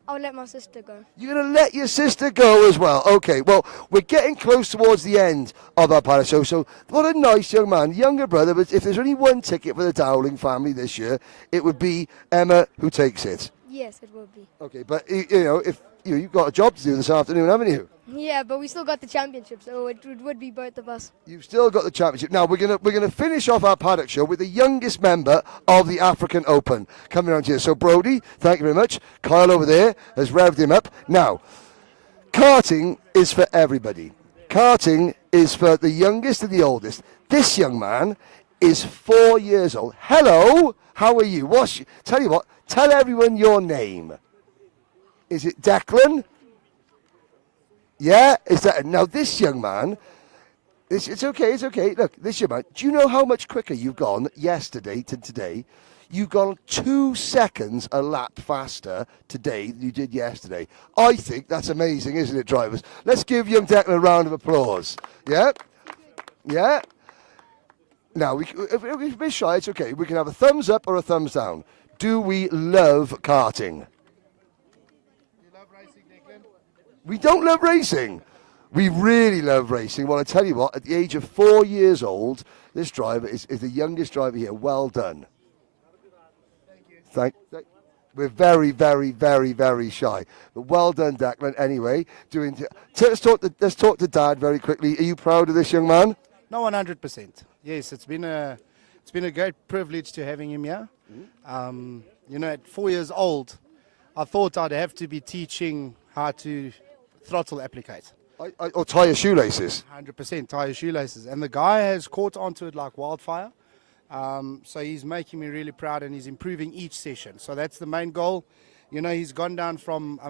I'll let my sister go. You're going to let your sister go as well. Okay, well, we're getting close towards the end of our paddock show. So what a nice young man, younger brother. But if there's only one ticket for the Dowling family this year, it would be Emma who takes it. Yes, it will be. Okay, but, you know, if you've got a job to do this afternoon, haven't you? Yeah, but we still got the championship, so it would be both of us. You've still got the championship. Now, we're gonna finish off our paddock show with the youngest member of the African Open coming around here. So, Brody, thank you very much. Kyle over there has revved him up. Now, karting is for everybody. Karting is for the youngest and the oldest. This young man is 4 years old. Hello, how are you? Tell you what, tell everyone your name. Is it Declan? Yeah, is that now? This young man, it's okay. Look, this young man. Do you know how much quicker you've gone yesterday to today? You've gone 2 seconds a lap faster today than you did yesterday. I think that's amazing, isn't it, drivers? Let's give young Declan a round of applause. Yeah, yeah. Now, if we're a bit shy, it's okay. We can have a thumbs up or a thumbs down. Do we love karting? We don't love racing. We really love racing. Well, I tell you what, at the age of 4 years old, this driver is the youngest driver here. Well done. Thank you. We're very, very, very, very shy. But well done, Declan. Anyway, let's talk to Dad very quickly. Are you proud of this young man? No, 100%. Yes, it's been a great privilege to having him here. You know, at 4 years old, I thought I'd have to be teaching how to throttle applicate. Or tie your shoelaces. 100% tie your shoelaces. And the guy has caught onto it like wildfire. So he's making me really proud, and he's improving each session. So that's the main goal. You know, he's gone down from,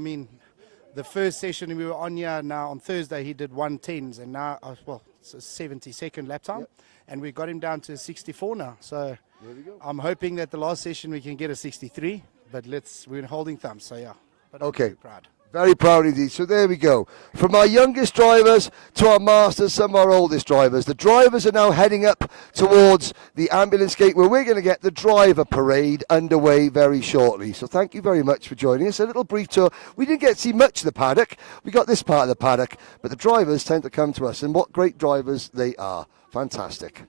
the first session we were on here now on Thursday, he did 110s, and now, it's a 70-second lap time. Yep. And we got him down to 64 now. So I'm hoping that the last session we can get a 63, but we're holding thumbs, so yeah. But I'm very proud. Very proud indeed. So there we go. From our youngest drivers to our masters, some of our oldest drivers. The drivers are now heading up towards the ambulance gate where we're going to get the driver parade underway very shortly. So thank you very much for joining us. A little brief tour. We didn't get to see much of the paddock. We got this part of the paddock, but the drivers tend to come to us, and what great drivers they are. Fantastic.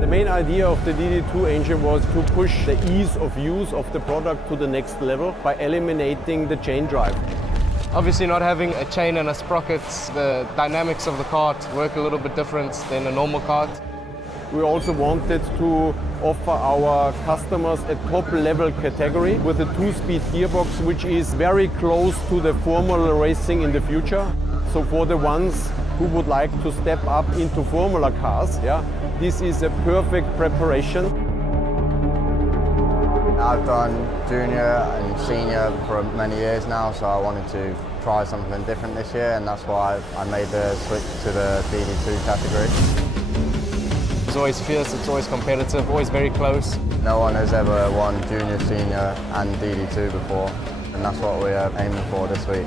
The main idea of the DD2 engine was to push the ease of use of the product to the next level by eliminating the chain drive. Obviously not having a chain and a sprocket, the dynamics of the kart work a little bit different than a normal kart. We also wanted to offer our customers a top-level category with a 2-speed gearbox, which is very close to the Formula racing in the future. So for the ones who would like to step up into Formula cars, this is a perfect preparation. I've done junior and senior for many years now, so I wanted to try something different this year, and that's why I made the switch to the DD2 category. It's always fierce, it's always competitive, always very close. No one has ever won junior, senior and DD2 before, and that's what we're aiming for this week.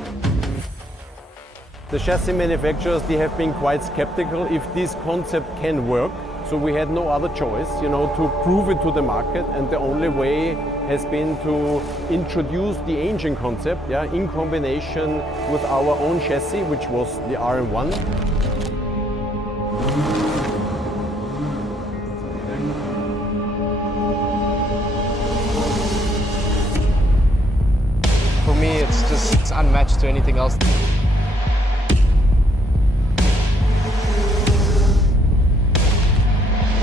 The chassis manufacturers, they have been quite skeptical if this concept can work. So we had no other choice, to prove it to the market, and the only way has been to introduce the engine concept, in combination with our own chassis, which was the RM1. For me, it's unmatched to anything else.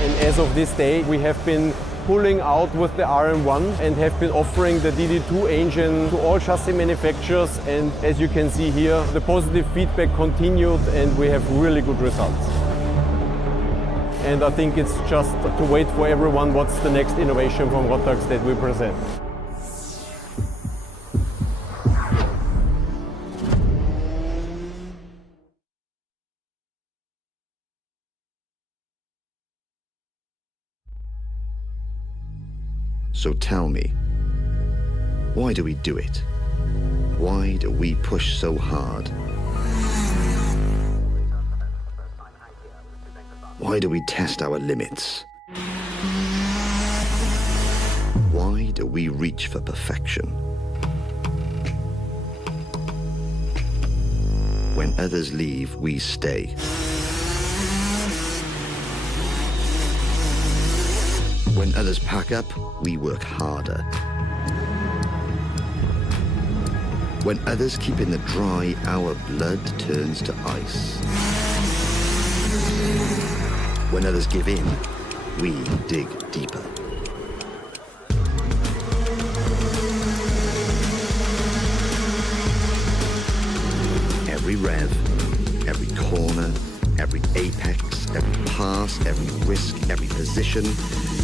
And as of this day, we have been pulling out with the RM1 and have been offering the DD2 engine to all chassis manufacturers, and as you can see here, the positive feedback continued and we have really good results. And I think it's just to wait for everyone what's the next innovation from Rotax that we present. So tell me, why do we do it? Why do we push so hard? Why do we test our limits? Why do we reach for perfection? When others leave, we stay. When others pack up, we work harder. When others keep in the dry, our blood turns to ice. When others give in, we dig deeper. Every rev, every corner, every apex, every pass, every risk, every position,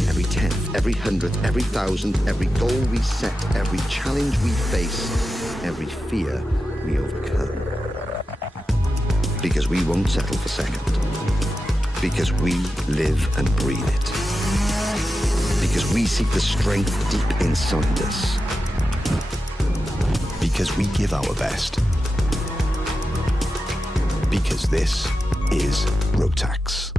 every tenth, every hundredth, every thousandth, every goal we set, every challenge we face, every fear we overcome. Because we won't settle for second. Because we live and breathe it. Because we seek the strength deep inside us. Because we give our best. Because this is Rotax.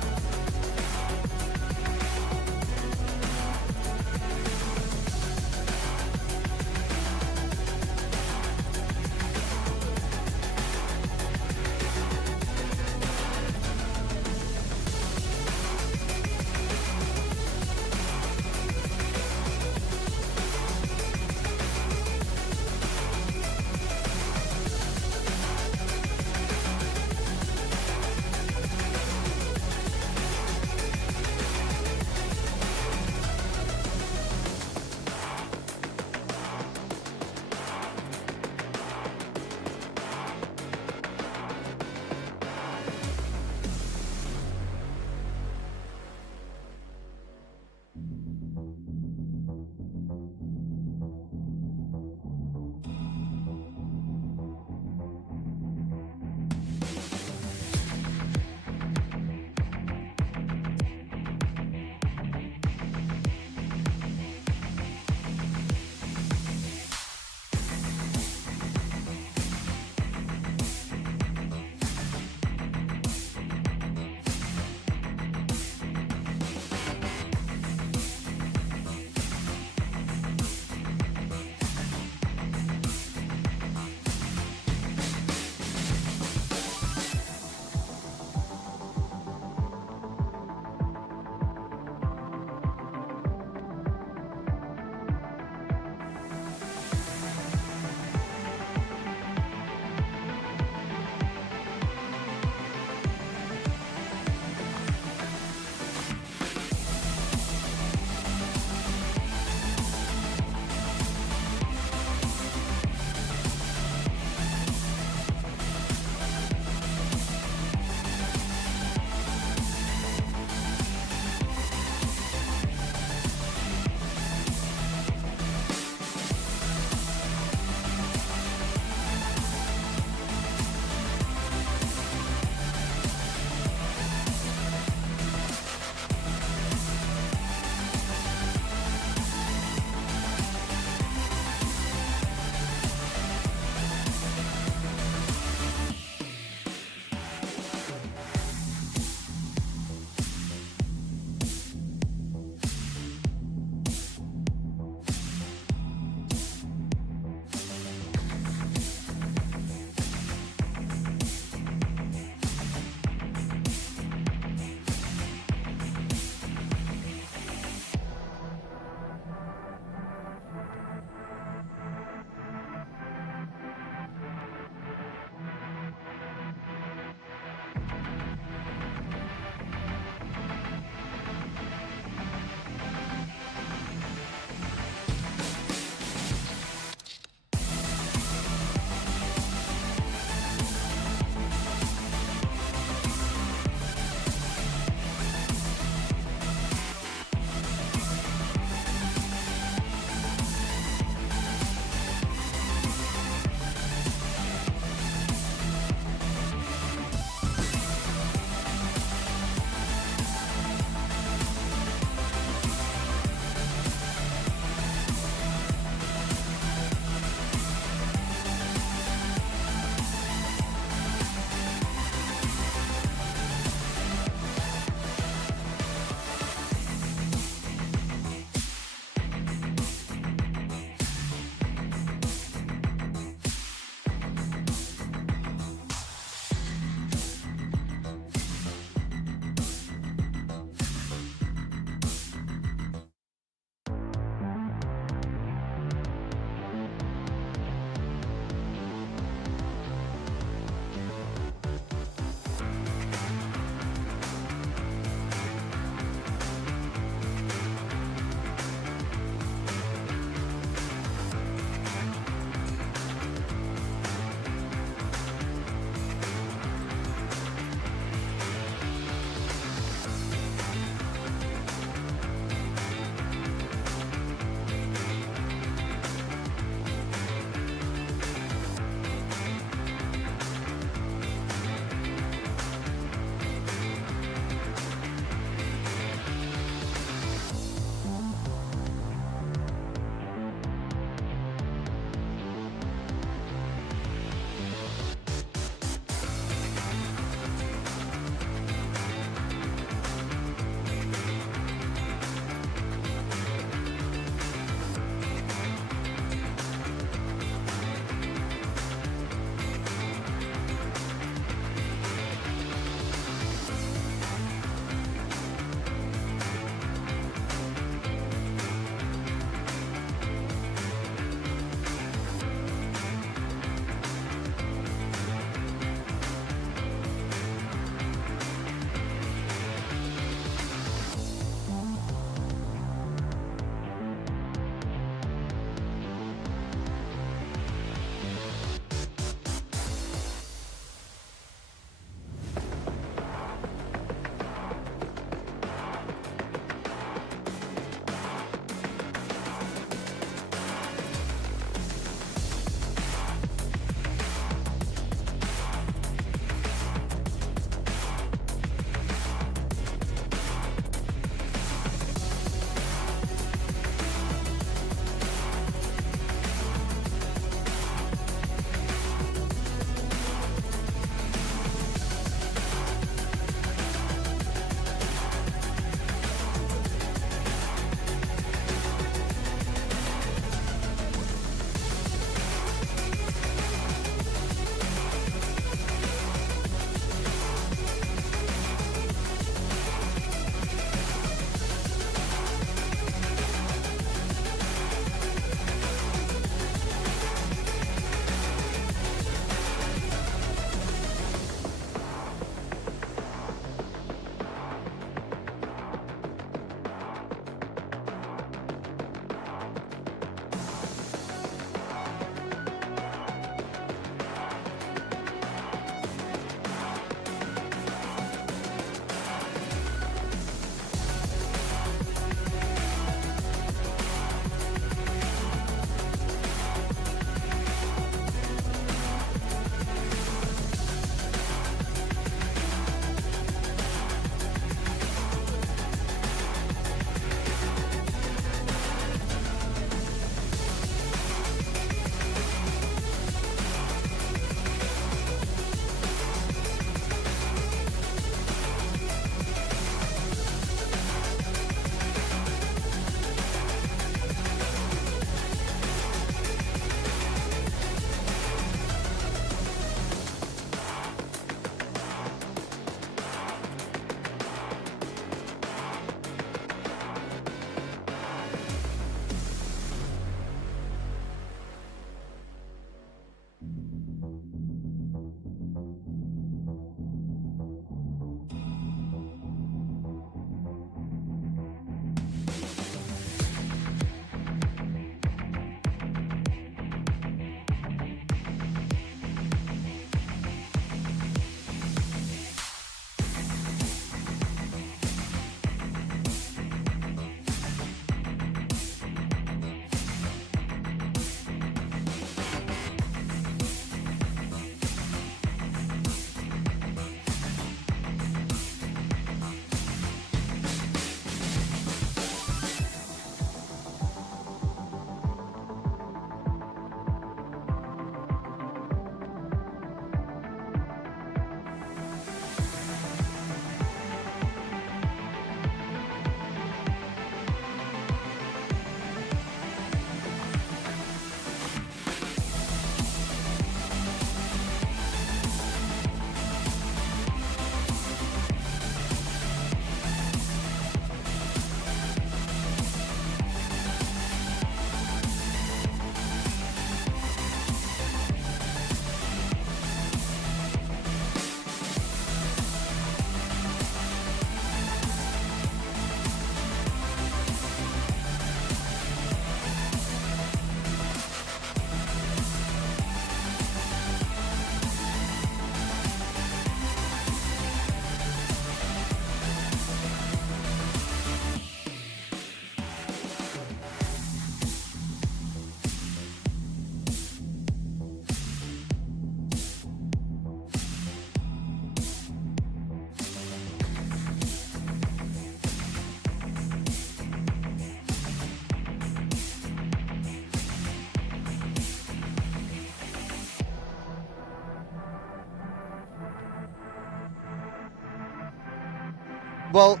Well,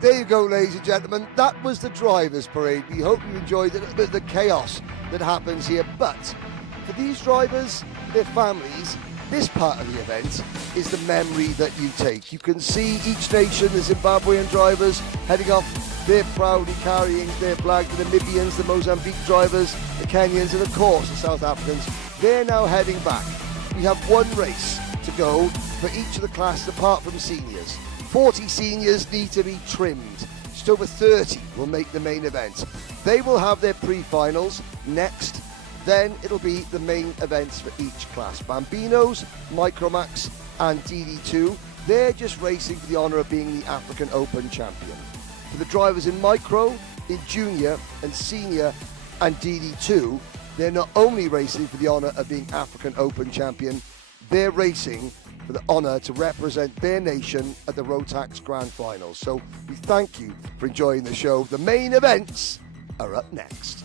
there you go, ladies and gentlemen. That was the drivers' parade. We hope you enjoyed a little bit of the chaos that happens here. But for these drivers, their families, this part of the event is the memory that you take. You can see each nation, the Zimbabwean drivers heading off. They're proudly carrying their flag. The Namibians, the Mozambique drivers, the Kenyans, and of course the South Africans. They're now heading back. We have one race to go for each of the classes apart from seniors. 40 seniors need to be trimmed. Just over 30 will make the main event. They will have their pre-finals next. Then it'll be the main events for each class. Bambinos, Micromax and DD2, they're just racing for the honour of being the African Open champion. For the drivers in Micro, in Junior and Senior and DD2, they're not only racing for the honour of being African Open champion, they're racing for the honour to represent their nation at the Rotax Grand Finals. So we thank you for enjoying the show. The main events are up next.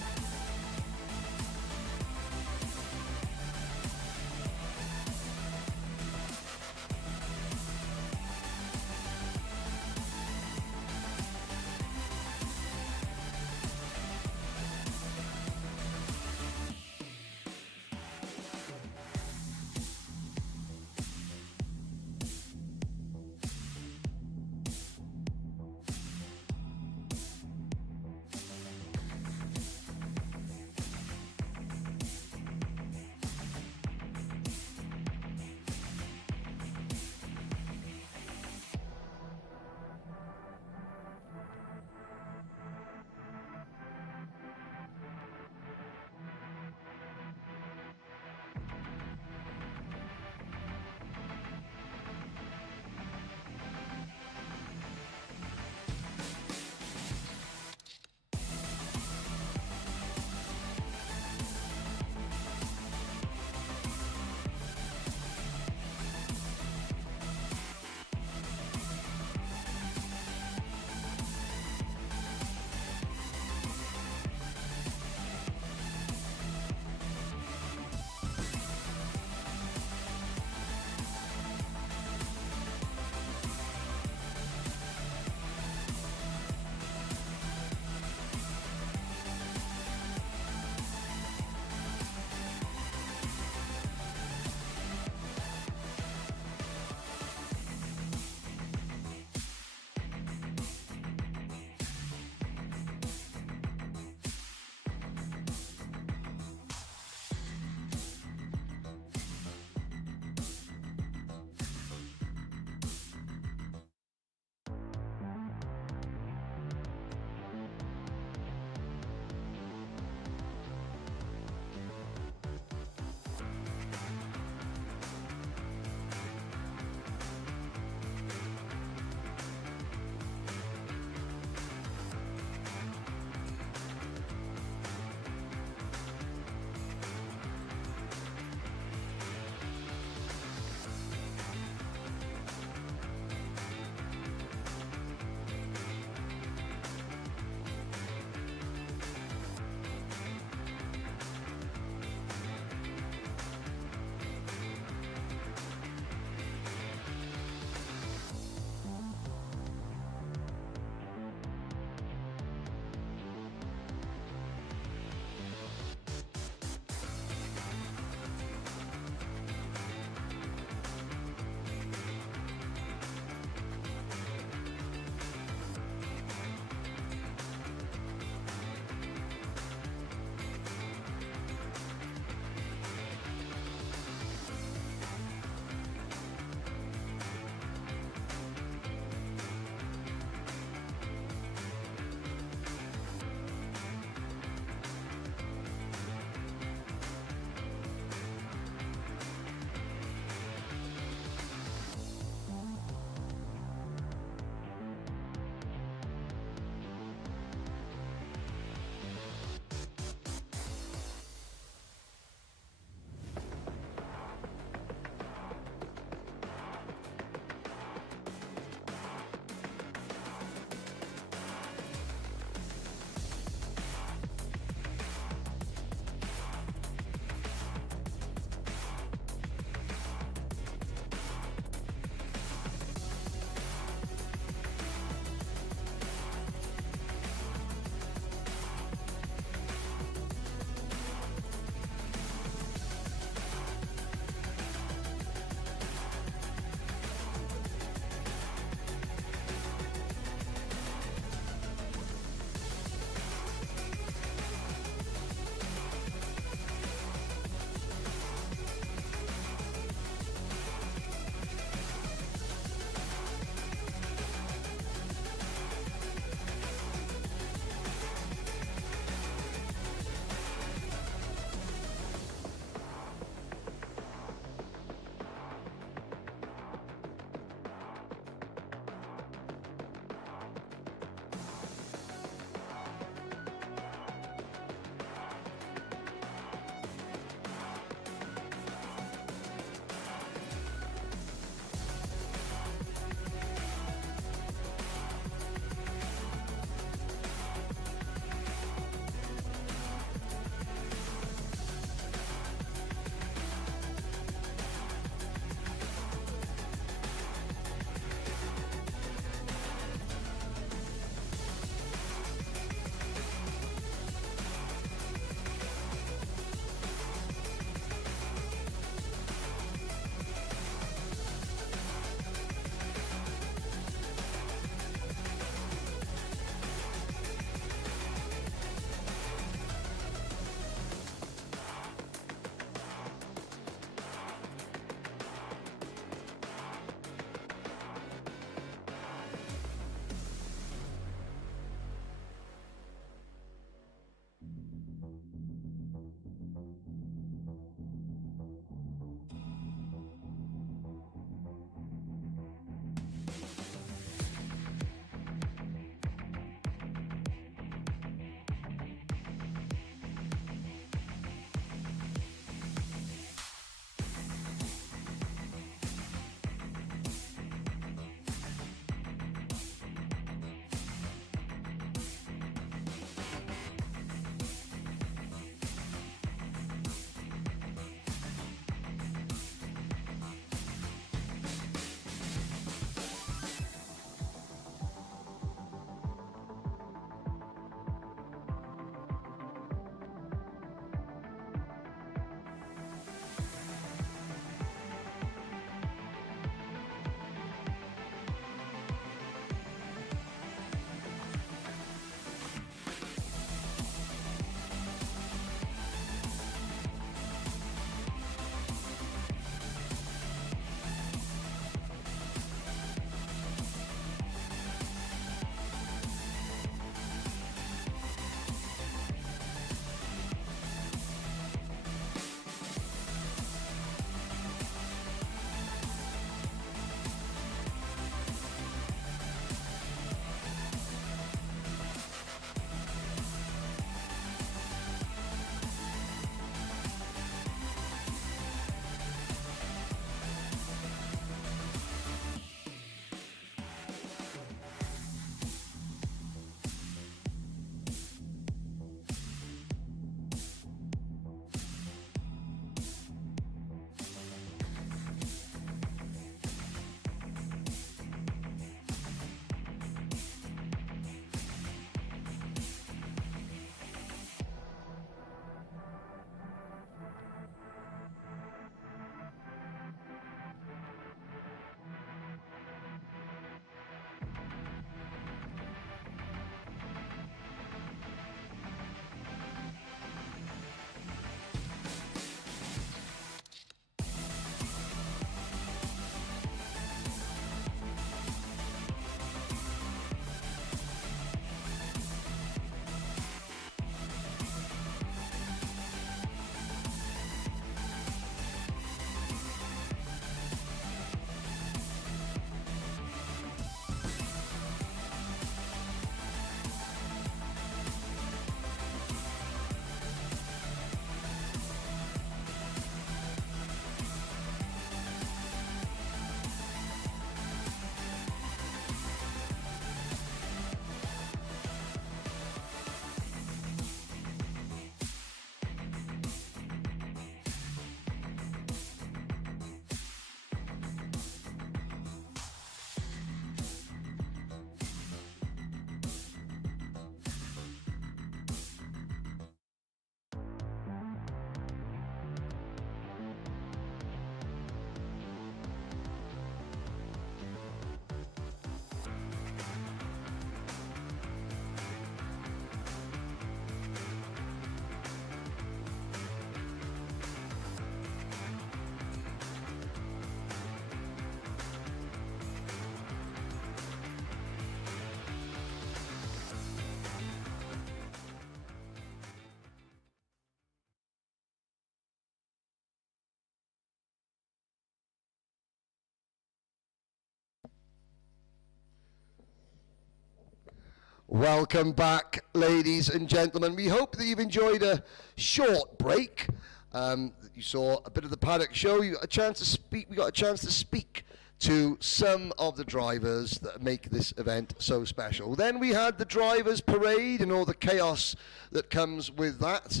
Welcome back, ladies and gentlemen. We hope that you've enjoyed a short break. You saw a bit of the paddock show. You got a chance to speak. We got a chance to speak to some of the drivers that make this event so special. Then we had the drivers' parade and all the chaos that comes with that.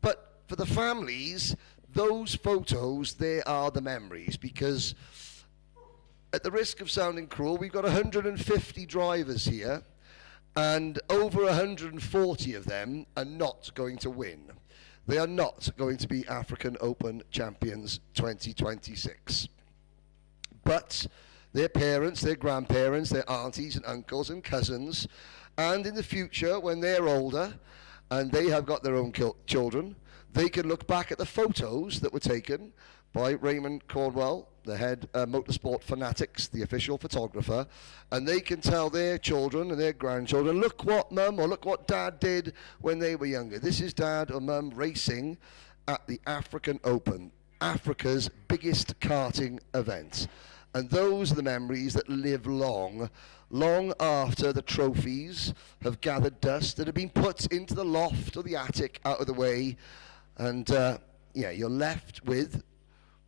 But for the families, those photos, they are the memories, because at the risk of sounding cruel, we've got 150 drivers here, and over 140 of them are not going to win. They are not going to be African Open champions 2026. But their parents, their grandparents, their aunties and uncles and cousins, and in the future, when they're older and they have got their own children, they can look back at the photos that were taken by Raymond Cornwell, the head Motorsport Fanatics, the official photographer, and they can tell their children and their grandchildren, look what mum or look what dad did when they were younger. This is dad or mum racing at the African Open, Africa's biggest karting event. And those are the memories that live long, long after the trophies have gathered dust, that have been put into the loft or the attic out of the way. And yeah, you're left with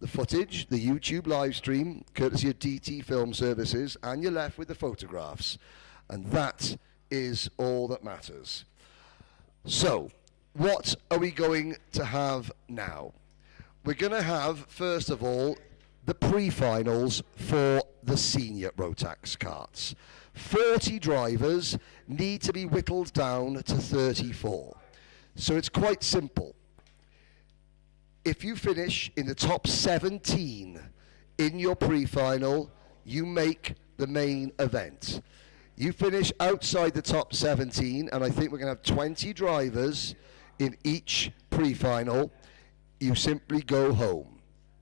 the footage, the YouTube live stream, courtesy of DT Film Services, and you're left with the photographs. And that is all that matters. So, what are we going to have now? We're going to have, first of all, the pre-finals for the senior Rotax karts. 40 drivers need to be whittled down to 34. So it's quite simple. If you finish in the top 17 in your pre-final, you make the main event. You finish outside the top 17, and I think we're going to have 20 drivers in each pre-final, you simply go home.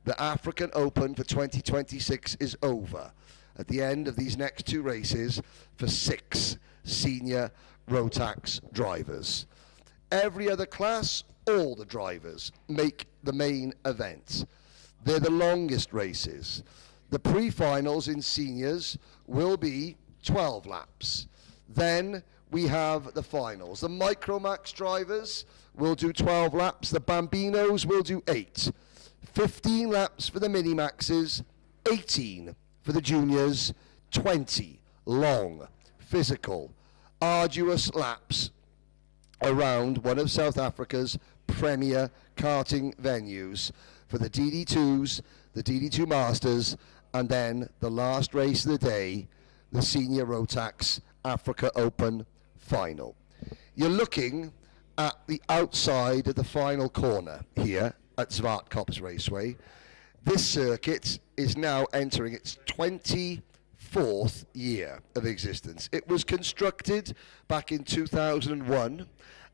The African Open for 2026 is over at the end of these next two races for 6 senior Rotax drivers. Every other class, all the drivers make the main event. They're the longest races. The pre-finals in seniors will be 12 laps. Then we have the finals. The Micromax drivers will do 12 laps. The Bambinos will do 8. 15 laps for the Minimaxes, 18 for the juniors, 20 long, physical, arduous laps around one of South Africa's premier karting venues for the DD2s, the DD2 Masters, and then the last race of the day, the Senior Rotax Africa Open Final. You're looking at the outside of the final corner here at Zwartkops Raceway. This circuit is now entering its 24th year of existence. It was constructed back in 2001,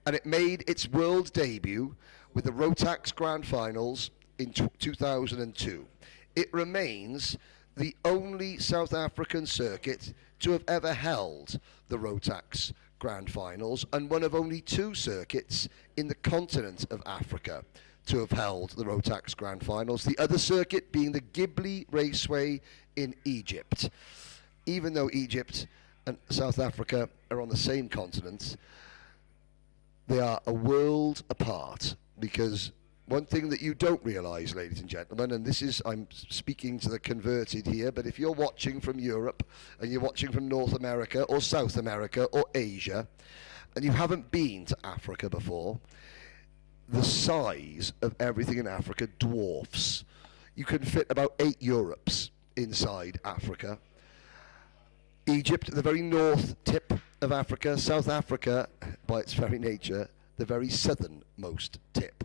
and it made its world debut with the Rotax Grand Finals in 2002. It remains the only South African circuit to have ever held the Rotax Grand Finals, and one of only 2 circuits in the continent of Africa to have held the Rotax Grand Finals, the other circuit being the Ghibli Raceway in Egypt. Even though Egypt and South Africa are on the same continent, they are a world apart, because one thing that you don't realize, ladies and gentlemen, and this is, I'm speaking to the converted here, but if you're watching from Europe and you're watching from North America or South America or Asia, and you haven't been to Africa before, the size of everything in Africa dwarfs. You can fit about 8 Europes inside Africa. Egypt, the very north tip of Africa. South Africa, by its very nature, the very southernmost tip.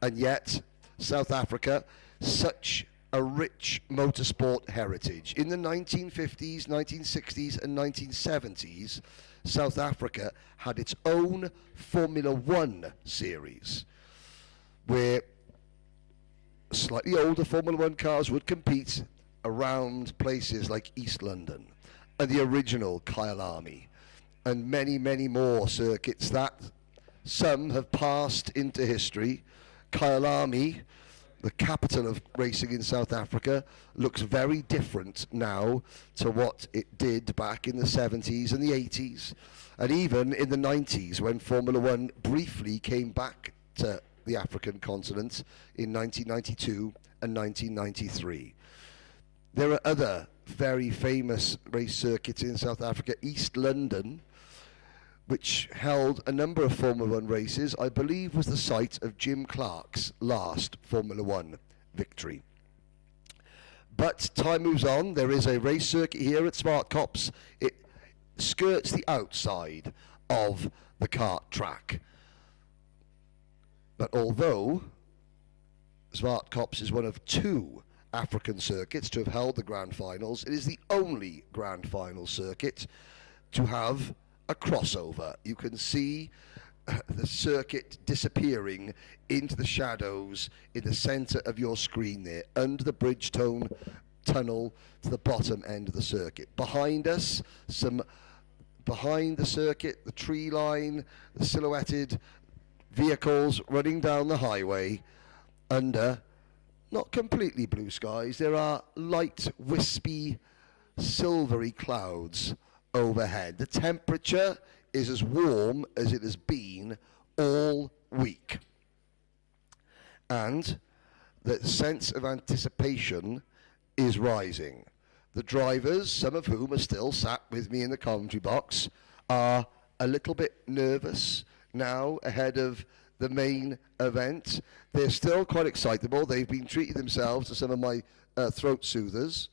And yet, South Africa, such a rich motorsport heritage. In the 1950s, 1960s and 1970s, South Africa had its own Formula One series, where slightly older Formula One cars would compete around places like East London and the original Kyalami, and many, many more circuits that some have passed into history. Kyalami, the capital of racing in South Africa, looks very different now to what it did back in the 70s and the 80s. And even in the 90s, when Formula One briefly came back to the African continent in 1992 and 1993. There are other very famous race circuits in South Africa. East London, which held a number of Formula One races, I believe was the site of Jim Clark's last Formula One victory. But time moves on. There is a race circuit here at Smart Cops. It skirts the outside of the kart track. But although Smart Cops is one of 2 African circuits to have held the grand finals, it is the only grand final circuit to have a crossover. You can see the circuit disappearing into the shadows in the center of your screen there, under the Bridgestone tunnel to the bottom end of the circuit. Behind us, behind the circuit, the tree line, the silhouetted vehicles running down the highway under not completely blue skies. There are light, wispy, silvery clouds overhead. The temperature is as warm as it has been all week. And the sense of anticipation is rising. The drivers, some of whom are still sat with me in the commentary box, are a little bit nervous now ahead of the main event. They're still quite excitable. They've been treating themselves to some of my throat soothers.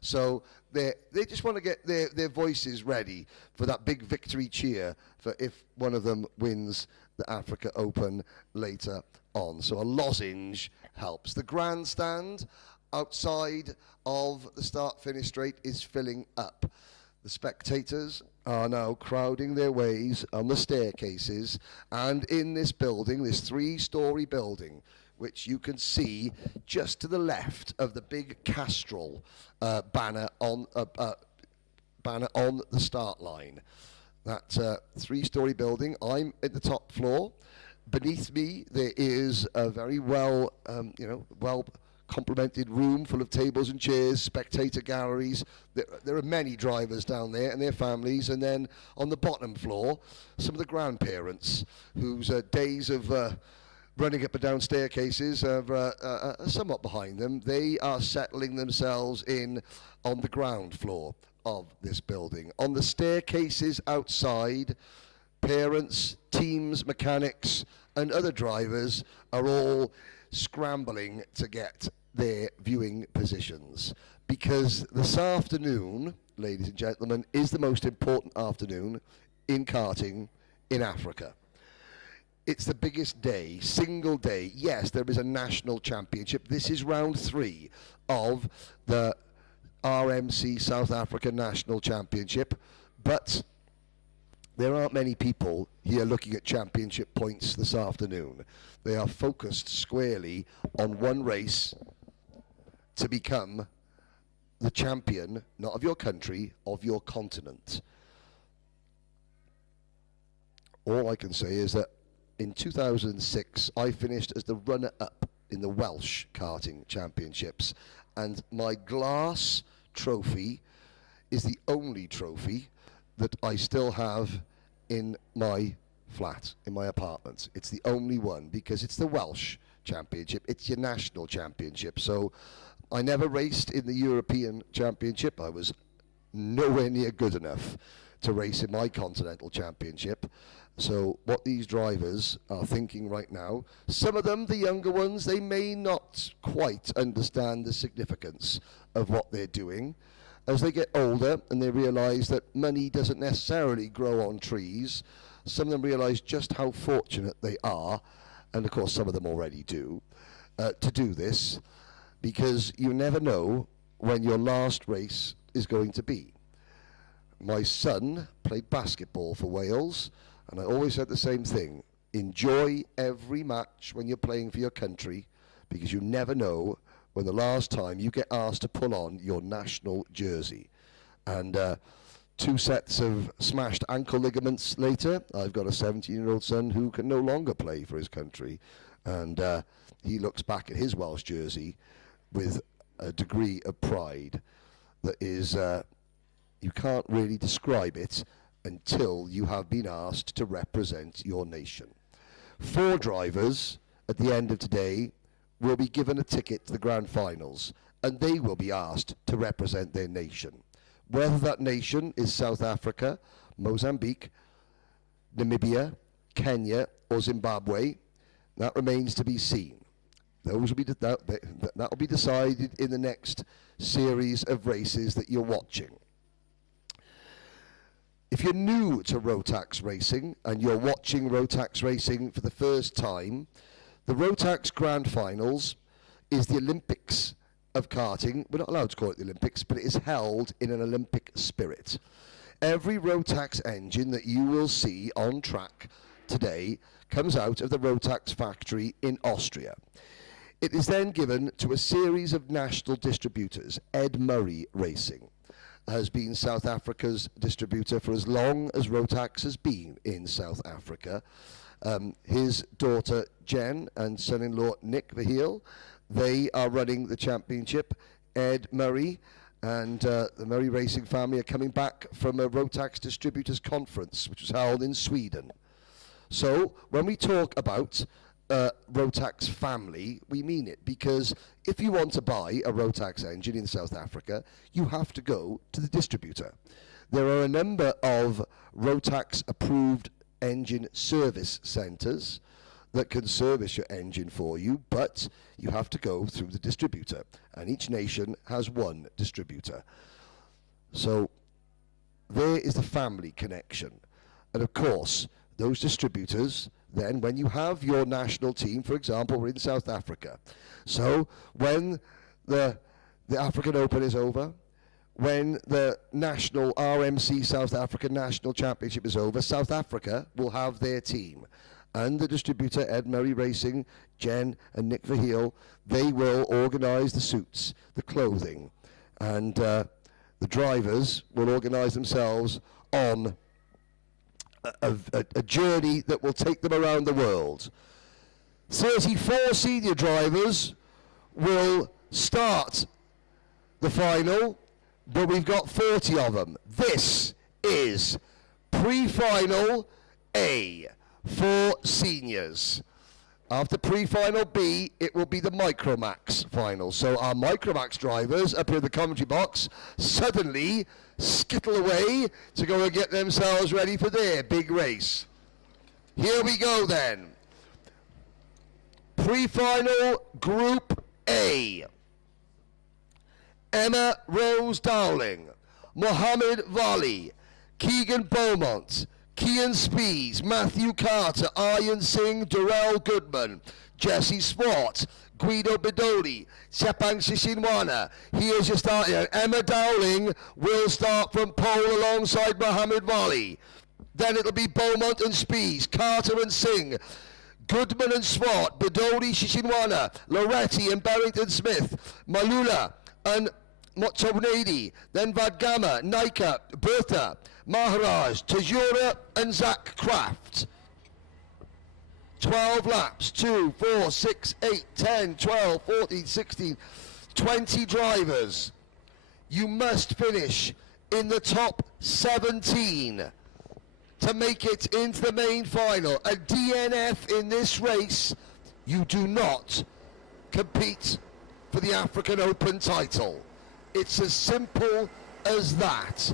So they just want to get their voices ready for that big victory cheer for if one of them wins the Africa Open later on. So a lozenge helps. The grandstand outside of the start-finish straight is filling up. The spectators are now crowding their ways on the staircases and in this building, this 3-story building, which you can see just to the left of the big Castrol banner on the start line. That 3-story building. I'm at the top floor. Beneath me, there is a very well complimented room full of tables and chairs, spectator galleries. There are many drivers down there and their families. And then on the bottom floor, some of the grandparents whose days of running up and down staircases are somewhat behind them. They are settling themselves in on the ground floor of this building. On the staircases outside, parents, teams, mechanics, and other drivers are all scrambling to get their viewing positions, because this afternoon, ladies and gentlemen, is the most important afternoon in karting in Africa. It's the biggest day, single day. Yes, there is a national championship. This is round 3 of the RMC South Africa National Championship, but there aren't many people here looking at championship points this afternoon. They are focused squarely on one race to become the champion, not of your country, of your continent. All I can say is that in 2006, I finished as the runner-up in the Welsh Karting Championships, and my glass trophy is the only trophy that I still have in my flat, in my apartment. It's the only one, because it's the Welsh Championship. It's your national championship. So I never raced in the European Championship. I was nowhere near good enough to race in my Continental Championship. So what these drivers are thinking right now, some of them, the younger ones, they may not quite understand the significance of what they're doing. As they get older and they realize that money doesn't necessarily grow on trees, some of them realize just how fortunate they are, and of course some of them already do, to do this, because you never know when your last race is going to be. My son played basketball for Wales, and I always said the same thing: enjoy every match when you're playing for your country, because you never know when the last time you get asked to pull on your national jersey. And 2 sets of smashed ankle ligaments later, I've got a 17-year-old son who can no longer play for his country, and he looks back at his Welsh jersey with a degree of pride that is, you can't really describe it until you have been asked to represent your nation. 4 drivers at the end of today will be given a ticket to the grand finals, and they will be asked to represent their nation. Whether that nation is South Africa, Mozambique, Namibia, Kenya, or Zimbabwe, that remains to be seen. Those will be that will be decided in the next series of races that you're watching. If you're new to Rotax racing and you're watching Rotax racing for the first time, the Rotax Grand Finals is the Olympics of karting. We're not allowed to call it the Olympics, but it is held in an Olympic spirit. Every Rotax engine that you will see on track today comes out of the Rotax factory in Austria. It is then given to a series of national distributors. Ed Murray Racing has been South Africa's distributor for as long as Rotax has been in South Africa. His daughter Jen and son-in-law Nick Verheul, they are running the championship. Ed Murray and the Murray Racing family are coming back from a Rotax Distributors Conference, which was held in Sweden. So when we talk about Rotax family, we mean it, because if you want to buy a Rotax engine in South Africa, you have to go to the distributor. There are a number of Rotax approved engine service centres that can service your engine for you, but you have to go through the distributor, and each nation has one distributor. So there is the family connection. And of course, those distributors, then when you have your national team, for example, we're in South Africa. So when the African Open is over, when the national RMC South African National Championship is over, South Africa will have their team. And the distributor, Ed Murray Racing, Jen and Nick Verheul, they will organise the suits, the clothing, and the drivers will organise themselves on a journey that will take them around the world. 34 senior drivers will start the final, but we've got 40 of them. This is pre-final A for seniors. After pre-final B, it will be the Micromax final. So our Micromax drivers up here in the commentary box suddenly skittle away to go and get themselves ready for their big race. Here we go then. Pre-final Group A. Emma Rose Dowling, Mohammed Vali, Keegan Beaumont, Kian Spees, Matthew Carter, Aryan Singh, Durrell Goodman, Jesse Swart, Guido Bedoli, Sepang Sishinwana. Here's your starter. Emma Dowling will start from pole alongside Mohammed Vali. Then it'll be Beaumont and Spees, Carter and Singh, Goodman and Swart, Bedoli, Shishinwana, Loretti and Barrington Smith, Malula and Motsonedi, then Vadgama, Naika, Bertha, Maharaj, Tajura and Zach Kraft. 12 laps, 2, 4, 6, 8, 10, 12, 14, 16, 20 drivers. You must finish in the top 17 to make it into the main final. A DNF in this race, you do not compete for the African Open title. It's as simple as that.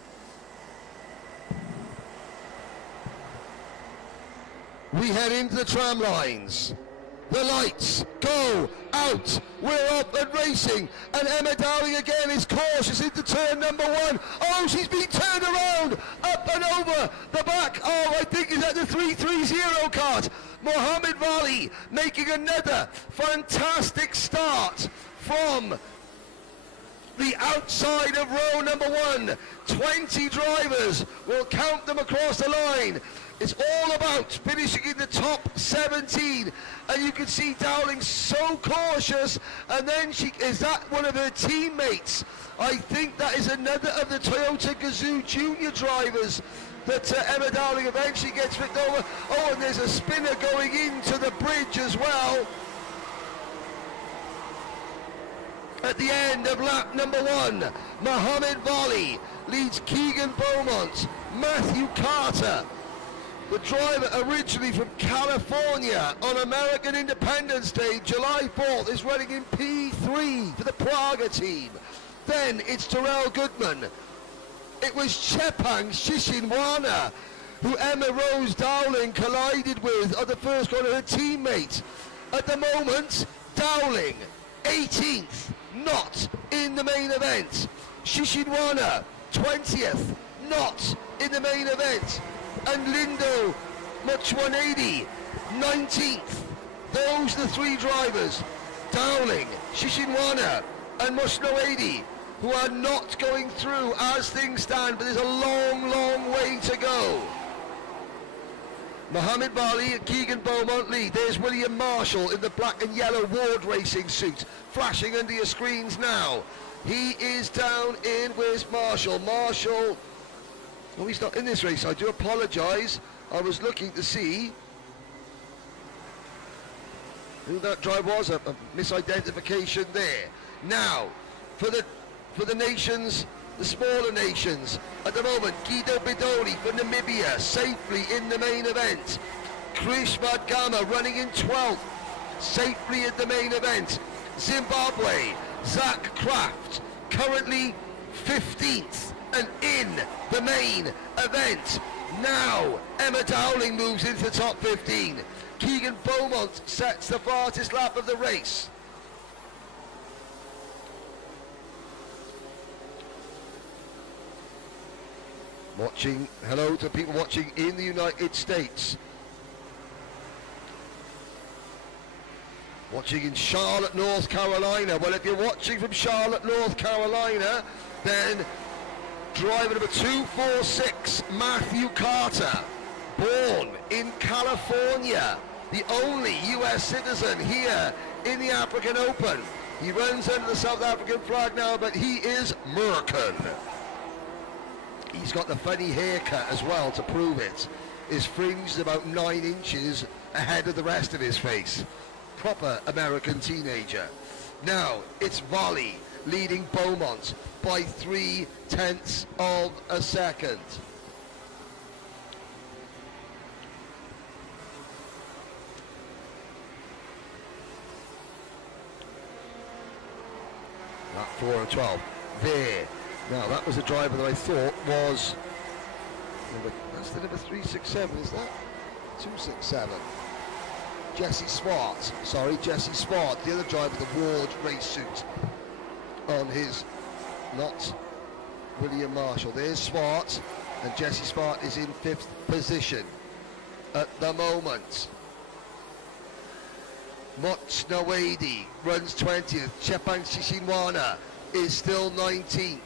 We head into the tram lines. The lights go out. We're up and racing. And Emma Dowling again is cautious into turn number 1. Oh, she's been turned around, up and over the back. Oh, I think is at the 330 cart. Mohammed Vali making another fantastic start from the outside of row number 1. 20 drivers, will count them across the line. It's all about finishing in the top 17, and you can see Dowling so cautious, and then is that one of her teammates? I think that is another of the Toyota Gazoo Junior drivers that Emma Dowling eventually gets picked over. Oh, and there's a spinner going into the bridge as well. At the end of lap number 1, Mohamed Vali leads Keegan Beaumont, Matthew Carter, the driver originally from California on American Independence Day, July 4th, is running in P3 for the Praga team. Then it's Terrell Goodman. It was Chepang Shishinwana who Emma Rose Dowling collided with on the first corner, her teammate. At the moment, Dowling, 18th, not in the main event. Shishinwana, 20th, not in the main event. And Lindo Much180, 19th. Those are the three drivers, Dowling, Shishinwana and Much180, who are not going through as things stand, but there's a long, long way to go. Mohamed Bali and Keegan Beaumont lead. There's William Marshall in the black and yellow Ward Racing suit, flashing under your screens now. He is down in, where's Marshall? Marshall, oh, he's not in this race. I do apologise. I was looking to see who that driver was. A misidentification there. Now, for the nations, the smaller nations, at the moment, Guido Bidoni from Namibia, safely in the main event. Krish Vadgama running in 12th, safely in the main event. Zimbabwe, Zach Kraft, currently 15th and in the main event. Now, Emma Dowling moves into the top 15. Keegan Beaumont sets the fastest lap of the race. Watching, hello to people watching in the United States. Watching in Charlotte, North Carolina. Well, if you're watching from Charlotte, North Carolina, then driver number 246, Matthew Carter, born in California, the only US citizen here in the African Open. He runs under the South African flag now, but he is American. He's got the funny haircut as well to prove it. His fringe is about 9 inches ahead of the rest of his face. Proper American teenager. Now it's Volley leading Beaumont by 0.3 of a second. Lap 4 and 12. There. Now that was a driver that I thought was that's the number 367, is that? 267. Jesse Swart, Jesse Swart, the other driver, the Ward race suit on his, not William Marshall. There's Swart, and Jesse Swart is in 5th position at the moment. Much180 runs 20th. Chepang Shishinwana is still 19th.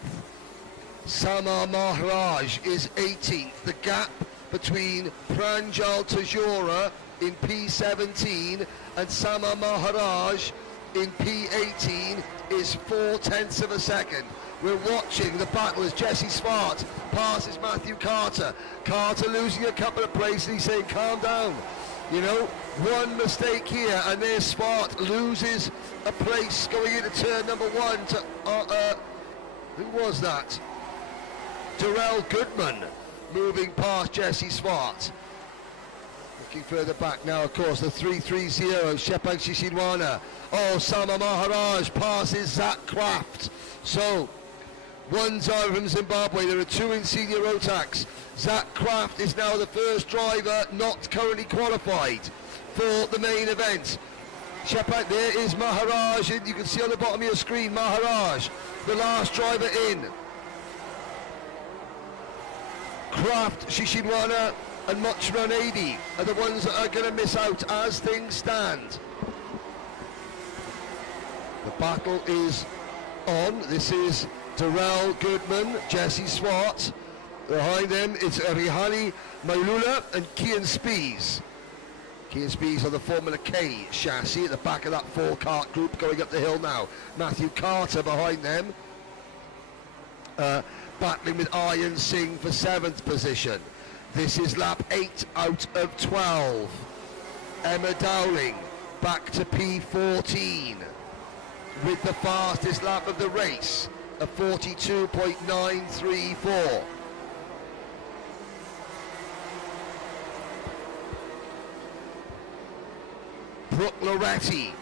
Samar Maharaj is 18th. The gap between Pranjal Tajora in P17 and Samar Maharaj in P18 is 0.4 of a second. We're watching the battle as Jesse Swart passes Matthew Carter. Carter losing a couple of places. He's saying, calm down. You know, one mistake here, and there's Swart loses a place going into turn number 1 to, who was that? Terrell Goodman moving past Jesse Swart. Looking further back now, of course, the 330, Chepang Shishinwana. Oh, Sama Maharaj passes Zach Kraft. So, one driver from Zimbabwe, there are 2 in senior Rotax. Zach Kraft is now the first driver not currently qualified for the main event. Chepang, there is Maharaj, and you can see on the bottom of your screen, Maharaj, the last driver in. Kraft, Shishinwana and Much180 are the ones that are going to miss out as things stand. The battle is on. This is Terrell Goodman, Jesse Swart. Behind them it's Rihani Mailula and Kian Spies. Kian Spies on the Formula K chassis at the back of that 4-kart group going up the hill now. Matthew Carter behind them. Battling with Aryan Singh for 7th position. This is lap 8 out of 12. Emma Dowling back to P14. with the fastest lap of the race, a 42.934. Brooke Loretti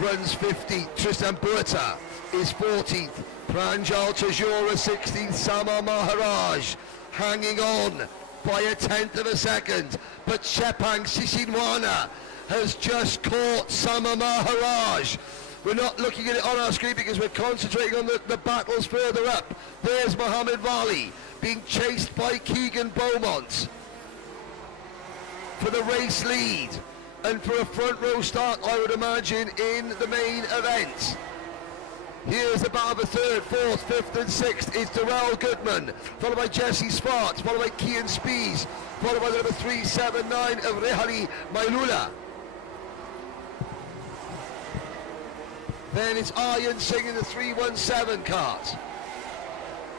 runs 50. Tristan Burta is 14th. Pranjal Tajura 16th. Sama Maharaj hanging on by a 1/10 of a second. But Chepang Sisinwana has just caught Sama Maharaj. We're not looking at it on our screen because we're concentrating on the battles further up. There's Mohammed Vali being chased by Keegan Beaumont for the race lead and for a front row start, I would imagine, in the main event. Here's the battle for third, fourth, fifth and sixth. It's Darrell Goodman, followed by Jesse Sparks, followed by Kian Spies, followed by the number 379 of Rehali Mailula. Then it's Aryan Singh in the 317 cart.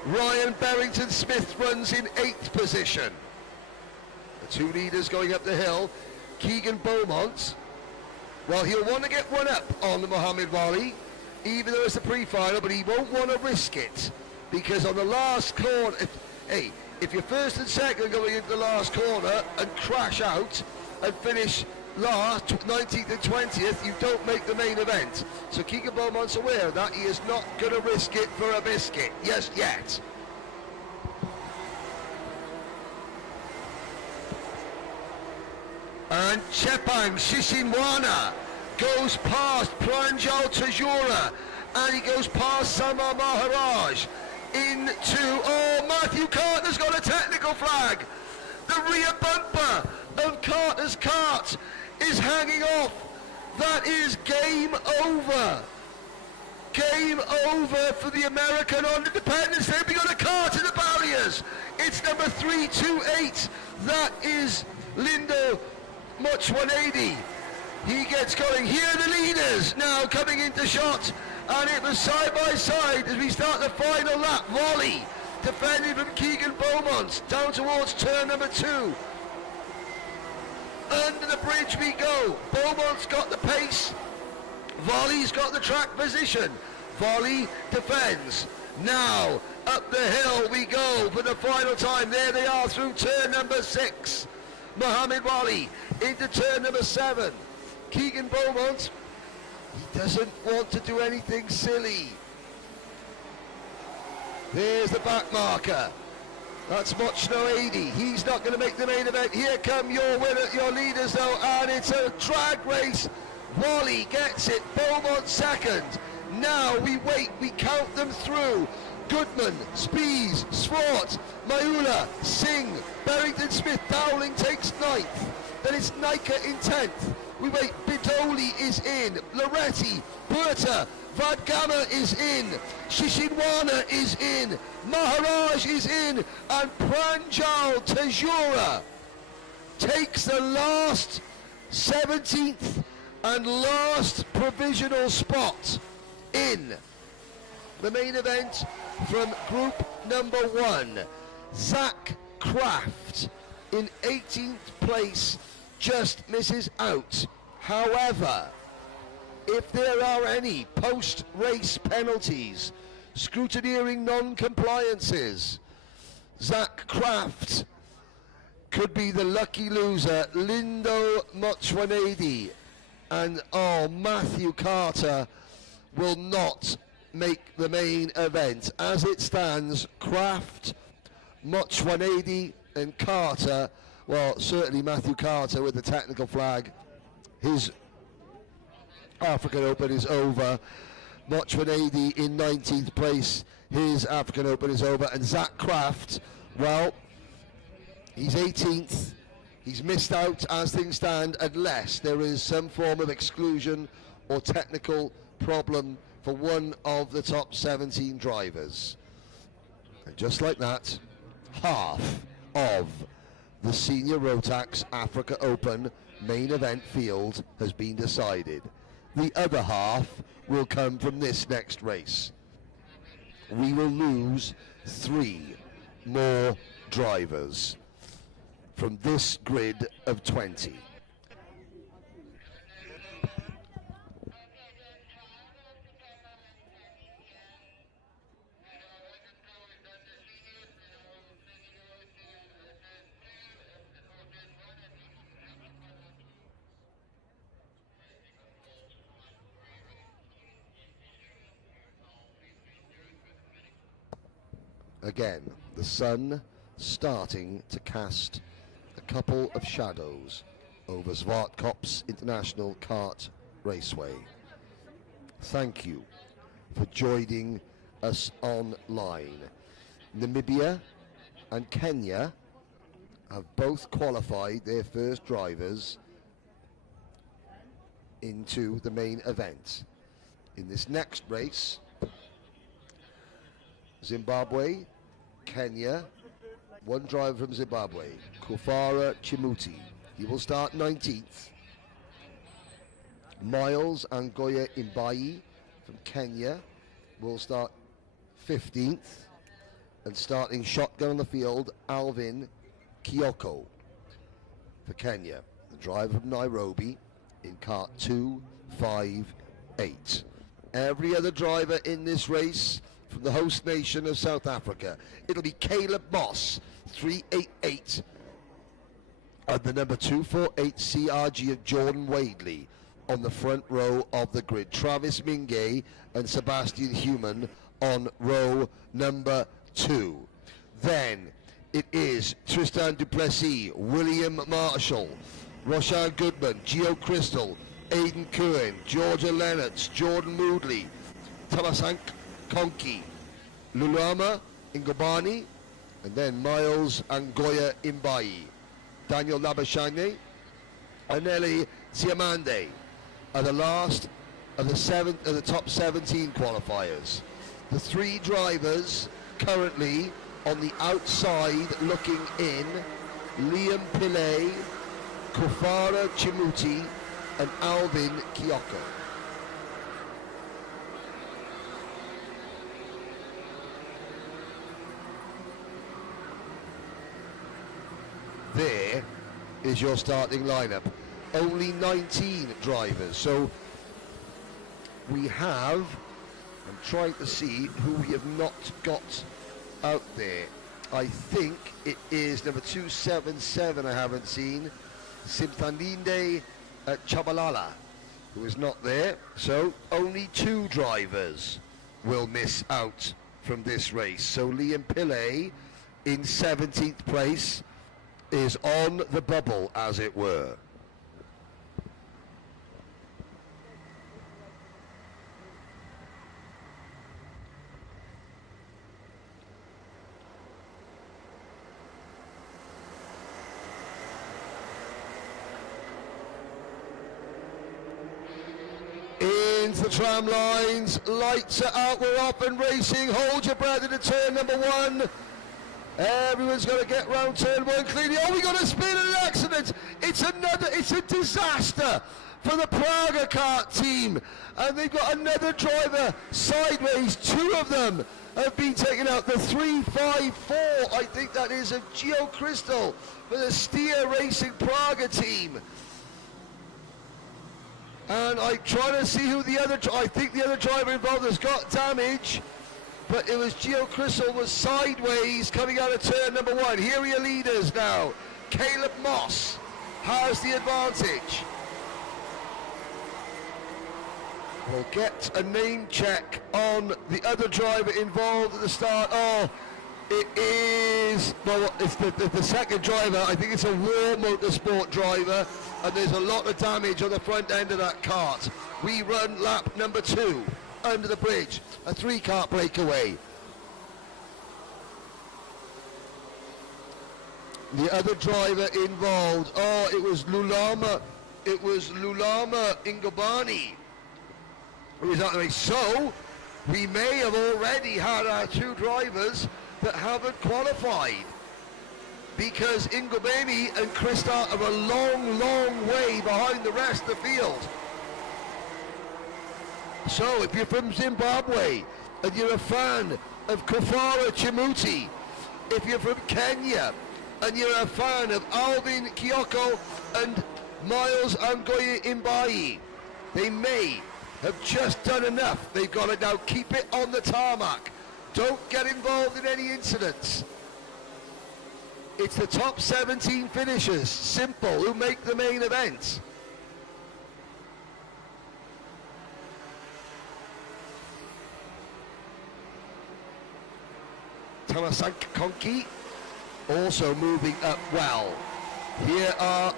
Ryan Berrington Smith runs in 8th position. The two leaders going up the hill. Keegan Beaumont, well, he'll want to get one up on the Mohammed Wali, even though it's a pre-final, but he won't want to risk it, because on the last corner, if you're first and second going into the last corner and crash out and finish last, 19th and 20th, you don't make the main event. So Keegan Beaumont's aware of that. He is not going to risk it for a biscuit, just yet. And Chepang Sisinwana goes past Pranjal Tajura, and he goes past Sama Maharaj into, oh, Matthew Carter's got a technical flag. The rear bumper of Carter's cart is hanging off. That is game over. Game over for the American on Independence Day. We got a cart in the barriers. It's number 328. That is Lindo Much 180. He gets going. Here are the leaders now coming into shot, and it was side by side as we start the final lap. Volley defending from Keegan Beaumont down towards turn number 2. Under the bridge we go. Beaumont's got the pace. Volley's got the track position. Volley defends. Now up the hill we go for the final time. There they are through turn number 6. Mohammed Wali into turn number 7. Keegan Beaumont, he doesn't want to do anything silly. There's the back marker. That's Mochno 80. He's not going to make the main event. Here come your winner, your leaders though, and it's a drag race. Wally gets it, Beaumont second. Now we wait, we count them through. Goodman, Spies, Swart, Mayula, Singh, Berrington Smith, Dowling takes 9th. Then it's Nika in 10th. We wait, Bidoli is in, Loretti, Burta, Vadgama is in, Shishinwana is in, Maharaj is in, and Pranjal Tajura takes the last 17th and last provisional spot in the main event from group number 1. Zach Kraft in 18th place just misses out. However, if there are any post-race penalties, scrutineering non-compliances, Zach Kraft could be the lucky loser. Lindo Mochwanedi and Matthew Carter will not make the main event. As it stands, Kraft, Mochwanedi and Carter, well, certainly Matthew Carter with the technical flag, his African Open is over. Mochwanedi in 19th place, his African Open is over. And Zach Kraft, well, he's 18th. He's missed out as things stand unless there is some form of exclusion or technical problem for one of the top 17 drivers. And just like that, half of the Senior Rotax Africa Open main event field has been decided. The other half will come from this next race. We will lose 3 more drivers from this grid of 20. Again, the sun starting to cast a couple of shadows over Zwartkop's International Kart Raceway. Thank you for joining us online. Namibia and Kenya have both qualified their first drivers into the main event. In this next race, Zimbabwe, Kenya, one driver from Zimbabwe, Kufara Chimuti. He will start 19th. Miles Angoya Imbai from Kenya will start 15th. And starting shotgun on the field, Alvin Kioko for Kenya. The driver from Nairobi in kart 258. Every other driver in this race from the host nation of South Africa. It'll be Caleb Moss, 388. And the number 248 CRG of Jordan Wadley on the front row of the grid. Travis Mingay and Sebastian Human on row number 2. Then it is Tristan Duplessis, William Marshall, Roshan Goodman, Gio Crystal, Aidan Cohen, Georgia Lennox, Jordan Moodley, Tamasank Konki, Lulama Ngobani, and then Miles Angoya Imbai. Daniel Labashane, Aneli Siamande are the last of the top 17 qualifiers. The three drivers currently on the outside looking in, Liam Pillay, Kufara Chimuti and Alvin Kioko. There is your starting lineup. Only 19 drivers, so we have, I'm trying to see who we have not got out there. I think it is number 277 I haven't seen, Simthaninde Chabalala, who is not there. So only 2 drivers will miss out from this race. So Liam Pillay in 17th place is on the bubble, as it were. Into the tram lines, lights are out, we're off and racing. Hold your breath into turn number 1. Everyone's got to get round turn 1 cleanly. Oh, we got a spin and an accident. It's a disaster for the Praga Kart team. And they've got another driver sideways. 2 of them have been taken out. The 354, I think that is of Gio Crystal for the Steer Racing Praga team. And I'm trying to see who the other, I think the other driver involved has got damage, but it was Gio Crystal was sideways coming out of turn number 1. Here are your leaders now. Caleb Moss has the advantage. We'll get a name check on the other driver involved at the start. Oh, it is, well, it's the second driver. I think it's a War Motorsport driver, and there's a lot of damage on the front end of that kart. We run lap number 2 under the bridge, a 3-kart breakaway. The other driver involved, oh, it was Lulama Ngobani who was out of the race. So we may have already had our 2 drivers that haven't qualified, because Ngobeni and Krista are a long, long way behind the rest of the field. So if you're from Zimbabwe and you're a fan of Kufara Chimuti, if you're from Kenya and you're a fan of Alvin Kioko and Miles Angoya Imbai, they may have just done enough. They've got to now keep it on the tarmac. Don't get involved in any incidents. It's the top 17 finishers, simple, who make the main event. Tamasank Konki also moving up well. Here are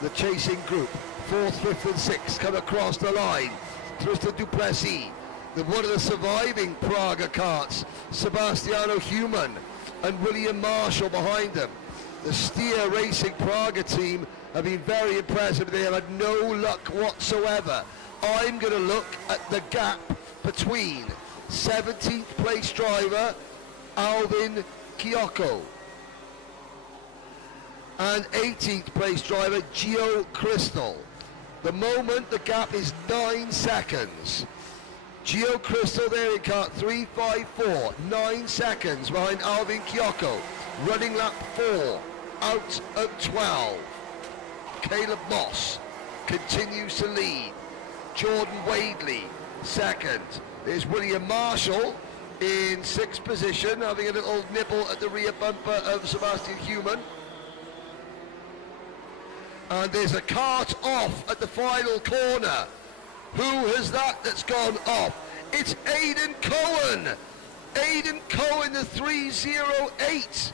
the chasing group. 4th, 5th and 6th come across the line. Tristan Duplessis, one of the surviving Praga karts, Sebastiano Human and William Marshall behind them. The Steer Racing Praga team have been very impressive. They have had no luck whatsoever. I'm going to look at the gap between 17th place driver Alvin Kyoko and 18th place driver Gio Crystal. The moment the gap is 9 seconds. Gio Crystal there in kart 354, 9 seconds behind Alvin Kyoko, running lap 4, out of 12. Caleb Moss continues to lead. Jordan Wadley second. There's William Marshall in 6th position, having a little nibble at the rear bumper of Sebastian Human. And there's a kart off at the final corner. Who has that's gone off? It's Aidan Cohen. Aidan Cohen, the 308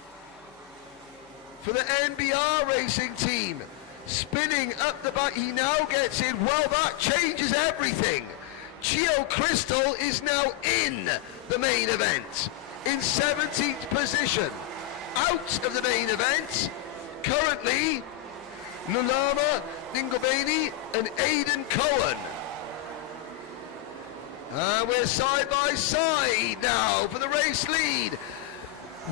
for the NBR racing team. Spinning up the back, he now gets in. Well, that changes everything. Gio Crystal is now in the main event in 17th position. Out of the main event, currently, Lulama Ningobeni and Aidan Cohen. And we're side by side now for the race lead.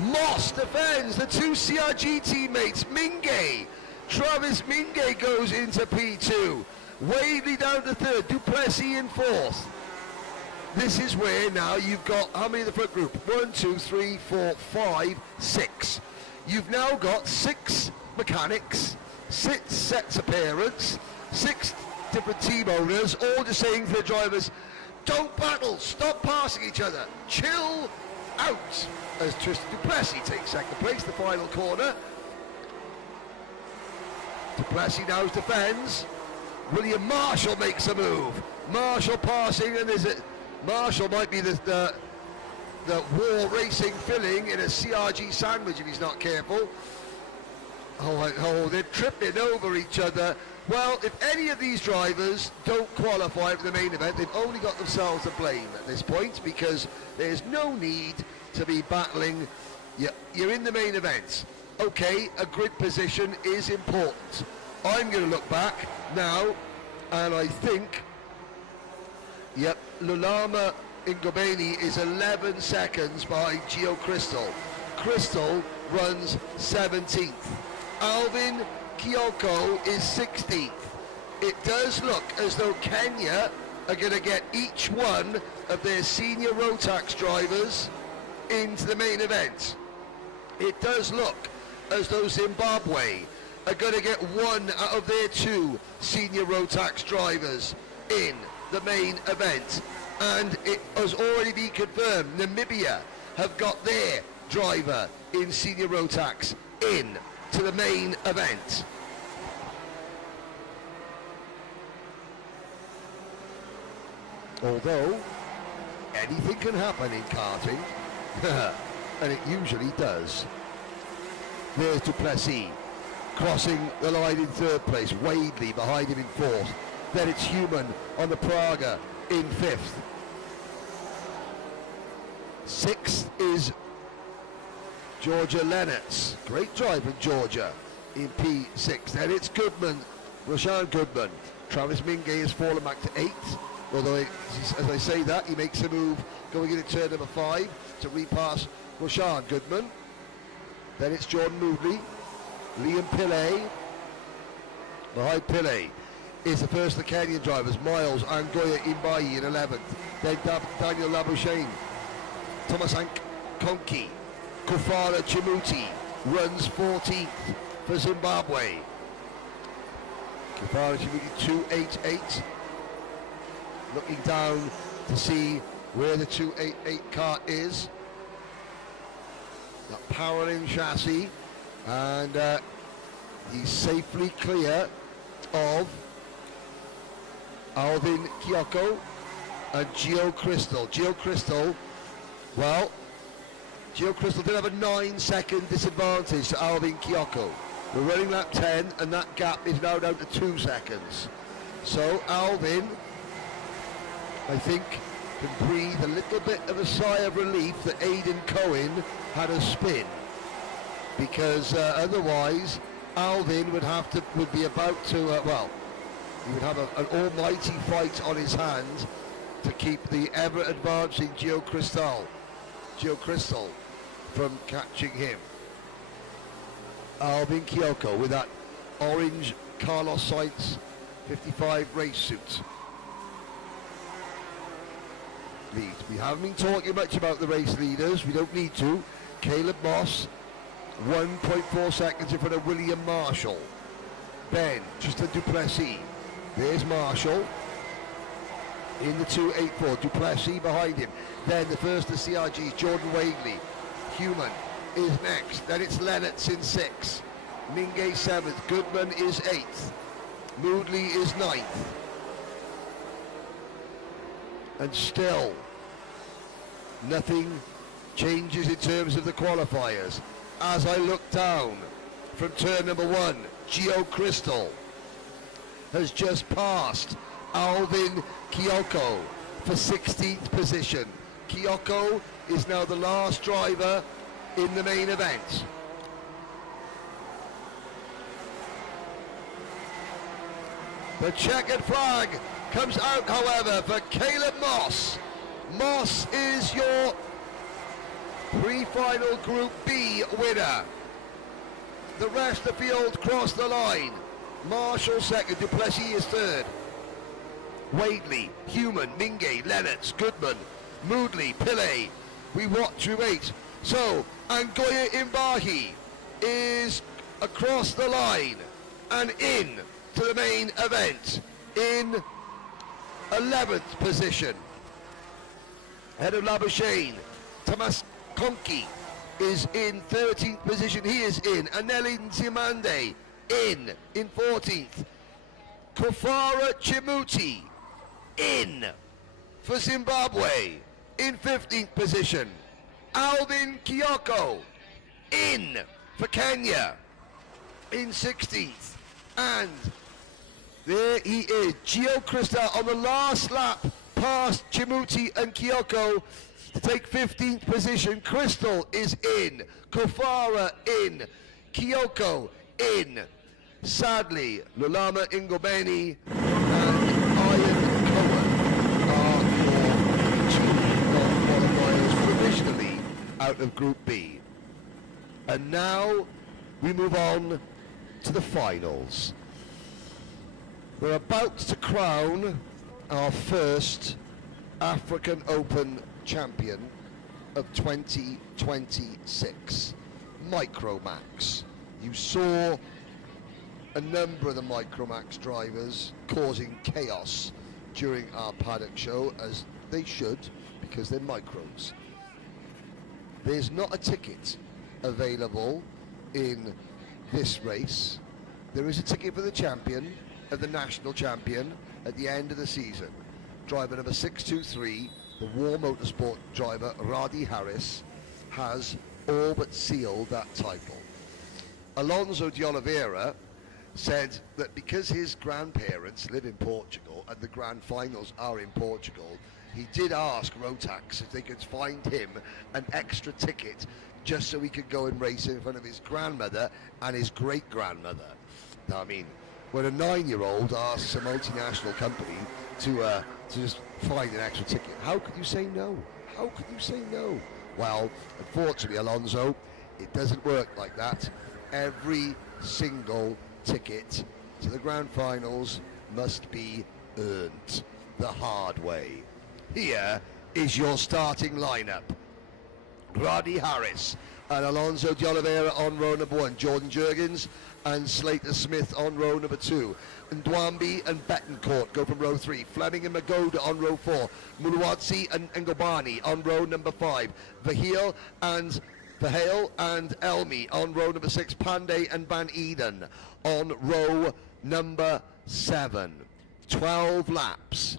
Moss defends the 2 CRG teammates. Mingay, Travis Mingay goes into P2. Wadley down to 3rd, Duplessis in 4th. This is where now you've got, how many in the front group? 1, 2, 3, 4, 5, 6. You've now got 6 mechanics, 6 sets of parents, 6 different team owners, all just saying to the drivers, don't battle, stop passing each other, chill out. As Tristan Duplessis takes 2nd place, the final corner. Duplessis now defends. William Marshall makes a move. Marshall passing, and Marshall might be the War Racing filling in a CRG sandwich if he's not careful. Oh, they're tripping over each other. Well, if any of these drivers don't qualify for the main event, they've only got themselves to blame at this point, because there's no need to be battling. You're in the main event. Okay, a grid position is important. I'm going to look back now, and I think, Lulama Ingobeni is 11 seconds behind Gio Crystal. Crystal runs 17th. Alvin Kyoko is 16th. It does look as though Kenya are going to get each one of their senior Rotax drivers into the main event. It does look as though Zimbabwe are going to get one out of their 2 senior Rotax drivers in the main event. And it has already been confirmed, Namibia have got their driver in senior Rotax in to the main event. Although anything can happen in karting, and it usually does. There's Duplessis crossing the line in 3rd place, Wadley behind him in 4th. Then it's Human on the Praga in 5th. 6th is Georgia Lennox, great driver in Georgia, in P6. Then it's Goodman, Roshan Goodman. Travis Mingay has fallen back to 8th, although as I say that, he makes a move going into turn number 5 to repass Roshan Goodman. Then it's Jordan Moodley, Liam Pillay. Behind Pillay is the first of the Kenyan drivers, Miles Angoya Imbayi in 11th. Then Daniel Labuschagne, Tomasank Konki, Kufara Chimuti runs 14th for Zimbabwe. Kufara Chimuti 288. Looking down to see where the 288 car is. That powering chassis, and he's safely clear of Alvin Kyoko and Gio Crystal. Gio Crystal, well, Gio Crystal did have a 9-second disadvantage to Alvin Kyoko. We're running lap 10, and that gap is now down to 2 seconds. So Alvin, I think, can breathe a little bit of a sigh of relief that Aidan Cohen had a spin, because otherwise Alvin would be about to he would have an almighty fight on his hands to keep the ever advancing Gio Crystal from catching him. Alvin Kyoko with that orange Carlos Sainz 55 race suit. Lead. We haven't been talking much about the race leaders. We don't need to. Caleb Moss, 1.4 seconds in front of William Marshall. Ben, Tristan Duplessis. There's Marshall in the 2.84. Duplessis behind him. Then the first of CRGs, Jordan Wadley. Human is next. Then it's Lennox in 6. Mingay 7th. Goodman is 8th. Moodley is 9th. And still, nothing changes in terms of the qualifiers. As I look down from turn number 1, Gio Crystal has just passed Alvin Kyoko for 16th position. Kyoko is now the last driver in the main event. The checkered flag comes out, however, for Caleb Moss. Moss is your pre-final Group B winner. The rest of the field crossed the line. Marshall second, Duplessis is third. Wadley, Human, Mingay, Lennox, Goodman, Moodley, Pillay. We watch through 8. So, Angoya Imbahi is across the line and in to the main event in 11th position. Head of Labuschagne, Thomas Konki is in 13th position. He is in. Aneli Nzimande in 14th. Kofara Chimuti in for Zimbabwe in 15th position. Alvin Kyoko in for Kenya in 16th. And there he is, Gio Crystal on the last lap past Chimuti and Kyoko to take 15th position. Crystal is in, Kofara in, Kyoko in. Sadly, Lulama Ingobeni and Ian Cohen are your 2 non-qualifiers provisionally out of Group B. And now we move on to the finals. We're about to crown our first African Open champion of 2026, Micromax. You saw a number of the Micromax drivers causing chaos during our paddock show, as they should, because they're micros. There's not a ticket available in this race. There is a ticket for the champion, of the national champion, at the end of the season. Driver number 623, the War Motorsport driver, Radi Harris, has all but sealed that title. Alonso de Oliveira said that because his grandparents live in Portugal and the grand finals are in Portugal, he did ask Rotax if they could find him an extra ticket just so he could go and race in front of his grandmother and his great-grandmother. I mean, when a 9-year-old asks a multinational company to just find an extra ticket, how could you say no? How could you say no? Well, unfortunately, Alonso, it doesn't work like that. Every single ticket to the grand finals must be earned the hard way. Here is your starting lineup. Radi Harris and Alonso de Oliveira on row number 1. Jordan Jurgens and Slater Smith on row number 2. Ndwambi and Betancourt go from row 3. Fleming and Magoda on row 4. Muluwadzi and Ngobani on row number 5. Vahil and Elmi on row number 6. Pandey and Van Eden on row number 7. 12 laps.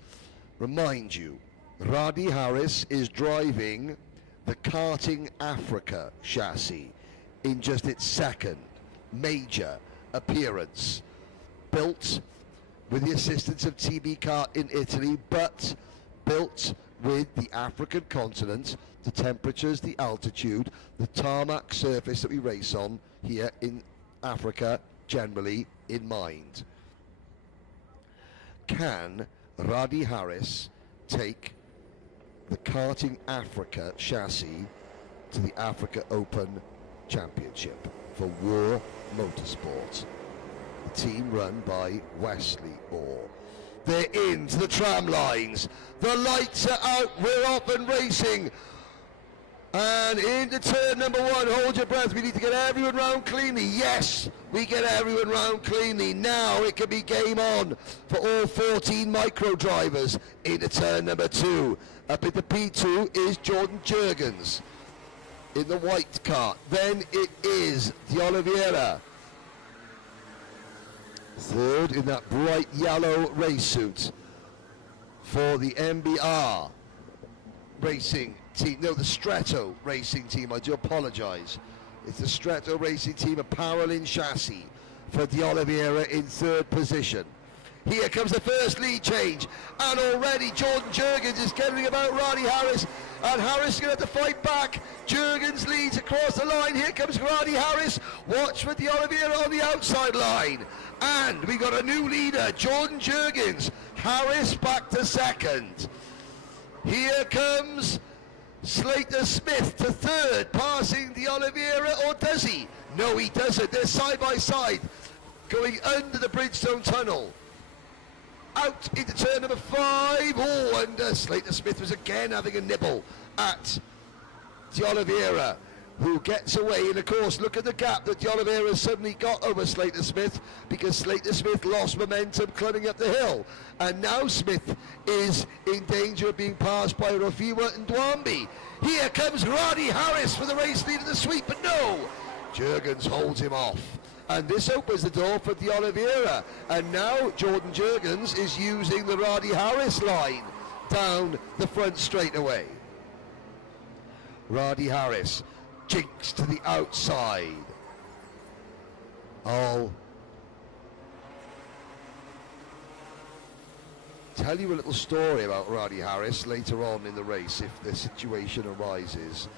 Remind you, Radi Harris is driving the Karting Africa chassis in just its second major appearance. Built with the assistance of TB Kart in Italy, but built with the African continent, the temperatures, the altitude, the tarmac surface that we race on here in Africa generally in mind. Can Radi Harris take the Karting Africa chassis to the Africa Open Championship for War Motorsport? The team run by Wesley Orr. They're into the tram lines. The lights are out. We're off and racing. And into turn number 1. Hold your breath. We need to get everyone round cleanly. Yes, we get everyone round cleanly. Now it can be game on for all 14 micro drivers into turn number 2. Up into P2 is Jordan Jurgens in the white car. Then it is De Oliveira. Third in that bright yellow race suit for the MBR racing team. No, the Stretto racing team. I do apologise. It's the Stretto racing team, a Paralin chassis for De Oliveira in third position. Here comes the first lead change, and already Jordan Jurgens is getting about Radi Harris, and Harris is going to have to fight back. Jurgens leads across the line. Here comes Radi Harris. Watch for De Oliveira on the outside line. And we got a new leader, Jordan Jurgens. Harris back to second. Here comes Slater Smith to third, passing De Oliveira, or does he? No, he doesn't. They're side by side, going under the Bridgestone Tunnel. Out into turn number 5. Oh, and Slater Smith was again having a nibble at De Oliveira, who gets away. And of course, look at the gap that De Oliveira suddenly got over Slater Smith, because Slater Smith lost momentum climbing up the hill. And now Smith is in danger of being passed by Rafiwa and Ndwambi. Here comes Radi Harris for the race lead of the sweep, but no! Jurgens holds him off. And this opens the door for De Oliveira. And now Jordan Jurgens is using the Radi Harris line down the front straightaway. Radi Harris jinks to the outside. I'll tell you a little story about Radi Harris later on in the race if the situation arises.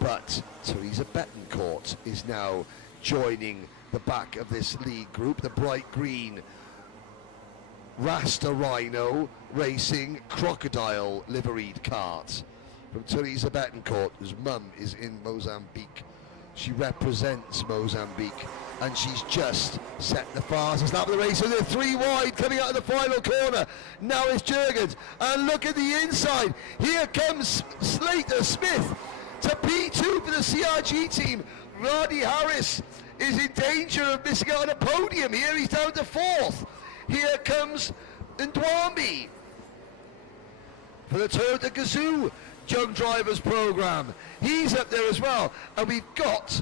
But Teresa Betancourt is now joining the back of this lead group, the bright green Rasta Rhino Racing Crocodile liveried cart from Teresa Betancourt, whose mum is in Mozambique. She represents Mozambique, and she's just set the fastest lap of the race. So they're 3 wide coming out of the final corner. Now it's Jurgens, and look at the inside. Here comes Slater Smith to P2 for the CRG team. Radi Harris is in danger of missing out on a podium here. He's down to 4th. Here comes Ndwambi for the Toyota Gazoo Young Drivers Program. He's up there as well. And we've got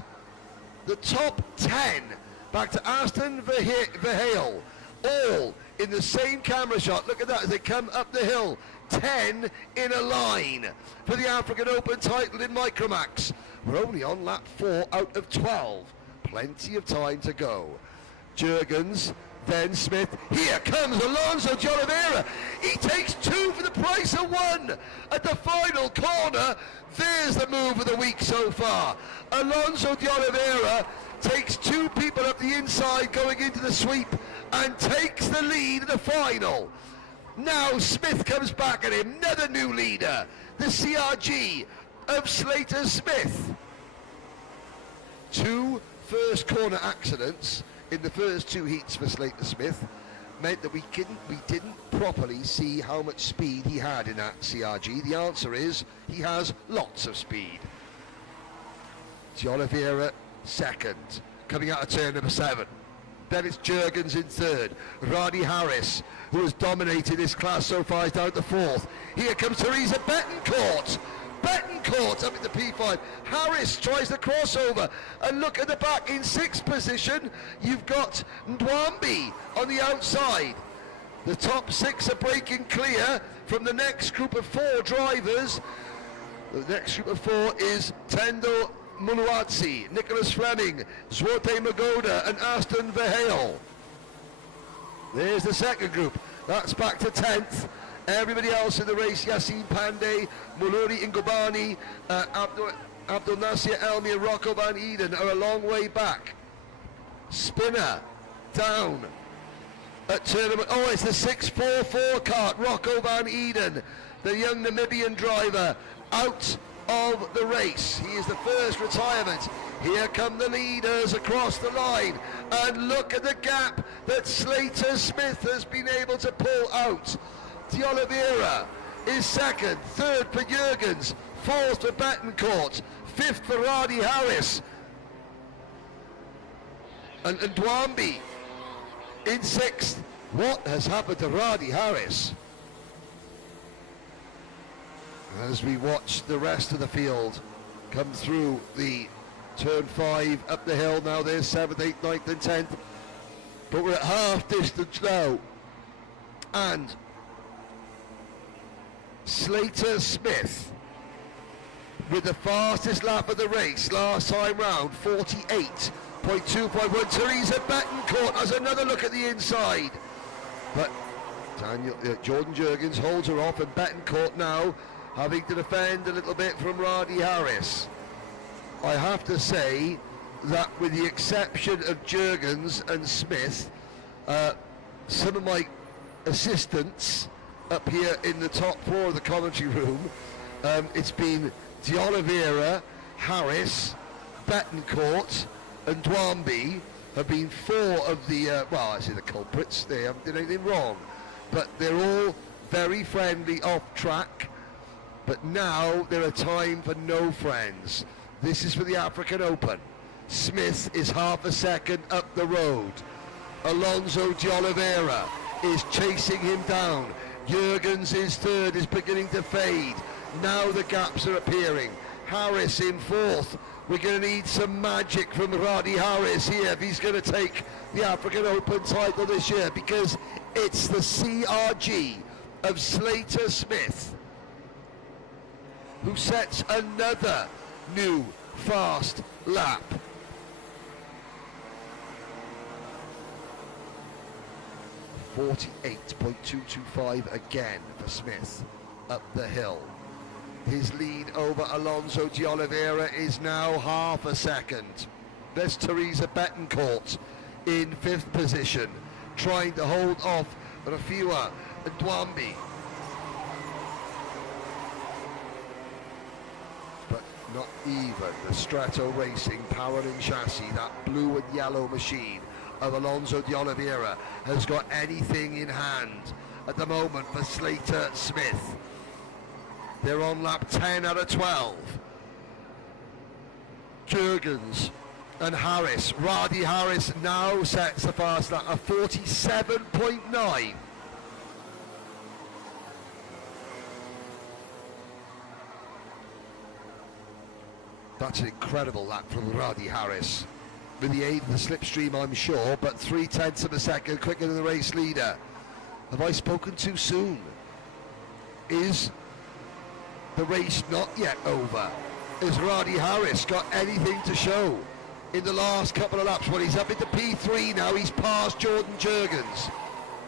the top 10 back to Aston Verheil, all in the same camera shot. Look at that as they come up the hill. 10 in a line for the African Open title in Micromax. We're only on lap 4 out of 12. Plenty of time to go. Jurgens, then Smith. Here comes Alonso De Oliveira. He takes 2 for the price of 1 at the final corner. There's the move of the week so far. Alonso De Oliveira takes 2 people up the inside going into the sweep and takes the lead in the final. Now Smith comes back at him. Another new leader, the CRG of Slater Smith. 2 first corner accidents in the first 2 heats for Slater Smith meant that we didn't properly see how much speed he had in that CRG. The answer is he has lots of speed. De Oliveira second, coming out of turn number 7. Then it's Jurgens in third. Radi Harris, who has dominated this class so far, is down to 4th. Here comes Teresa Betancourt. Betancourt up into P5. Harris tries the crossover, and look at the back in 6th position. You've got Ndwambi on the outside. The top 6 are breaking clear from the next group of 4 drivers. The next group of 4 is Tendo Muluadzi, Nicholas Fleming, Zwote Magoda and Aston Verheul. There's the second group. That's back to 10th. Everybody else in the race, Yassine Pandey, Muluri Ingobani, Abdul Nasir Elmi and Rocco Van Eden are a long way back. Spinner down at tournament. Oh, it's the 644 Kart, Rocco Van Eden, the young Namibian driver, out of the race. He is the first retirement. Here come the leaders across the line, and look at the gap that Slater Smith has been able to pull out. De Oliveira is second, third for Jurgens, fourth for Betancourt, fifth for Radi Harris, and Ndwambi in sixth. What has happened to Radi Harris? As we watch the rest of the field come through the turn 5 up the hill now, there's 7th, 8th, 9th and 10th, but we're at half distance now, and Slater Smith with the fastest lap of the race last time round, 48.2.1. Teresa Betancourt has another look at the inside, but Jordan Jurgens holds her off, and Betancourt now having to defend a little bit from Radi Harris. I have to say that with the exception of Jurgens and Smith, some of my assistants up here in the top floor of the commentary room, it's been De Oliveira, Harris, Betancourt and Ndwambi have been 4 of the, well, I say the culprits. They haven't done anything wrong, but they're all very friendly off track. But now there are time for no friends. This is for the African Open. Smith is half a second up the road. Alonso de Oliveira is chasing him down. Jurgens is third, is beginning to fade. Now the gaps are appearing. Harris in fourth. We're going to need some magic from Radi Harris here if he's going to take the African Open title this year, because it's the CRG of Slater Smith who sets another new fast lap. .225 again for Smith up the hill. His lead over Alonso de Oliveira is now half a second. There's Teresa Betancourt in 5th position, trying to hold off Rafua Ndwambi. But not even the Strato Racing Power and Chassis, that blue and yellow machine of Alonso de Oliveira, has got anything in hand at the moment for Slater Smith. They're on lap 10 out of 12. Jurgens and Harris. Radi Harris now sets the fast lap of 47.9. That's an incredible lap from Radi Harris. With the aid of the slipstream, I'm sure, but 0.3 of a second quicker than the race leader. Have I spoken too soon? Is the race not yet over? Has Radi Harris got anything to show in the last couple of laps? Well, he's up into P3 now. He's passed Jordan Jurgens.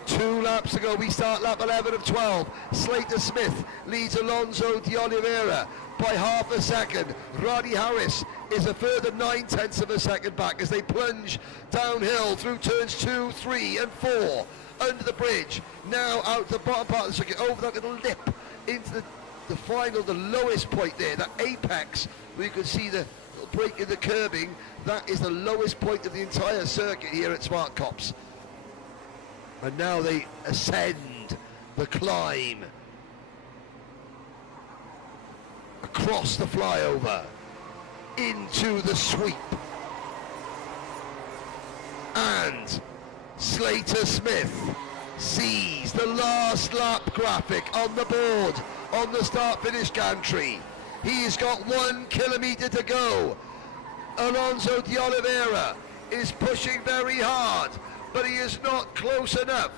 2 laps ago, we start lap 11 of 12. Slater Smith leads Alonso de Oliveira by half a second. Radi Harris is a further 0.9 of a second back as they plunge downhill through turns 2, 3 and 4. Under the bridge, now out the bottom part of the circuit, over that little lip into the final, the lowest point there, that apex where you can see the little break in the curbing. That is the lowest point of the entire circuit here at Smart Cops. And now they ascend the climb across the flyover into the sweep. And Slater Smith sees the last lap graphic on the board on the start-finish gantry. He's got 1 kilometre to go. Alonso de Oliveira is pushing very hard, but he is not close enough.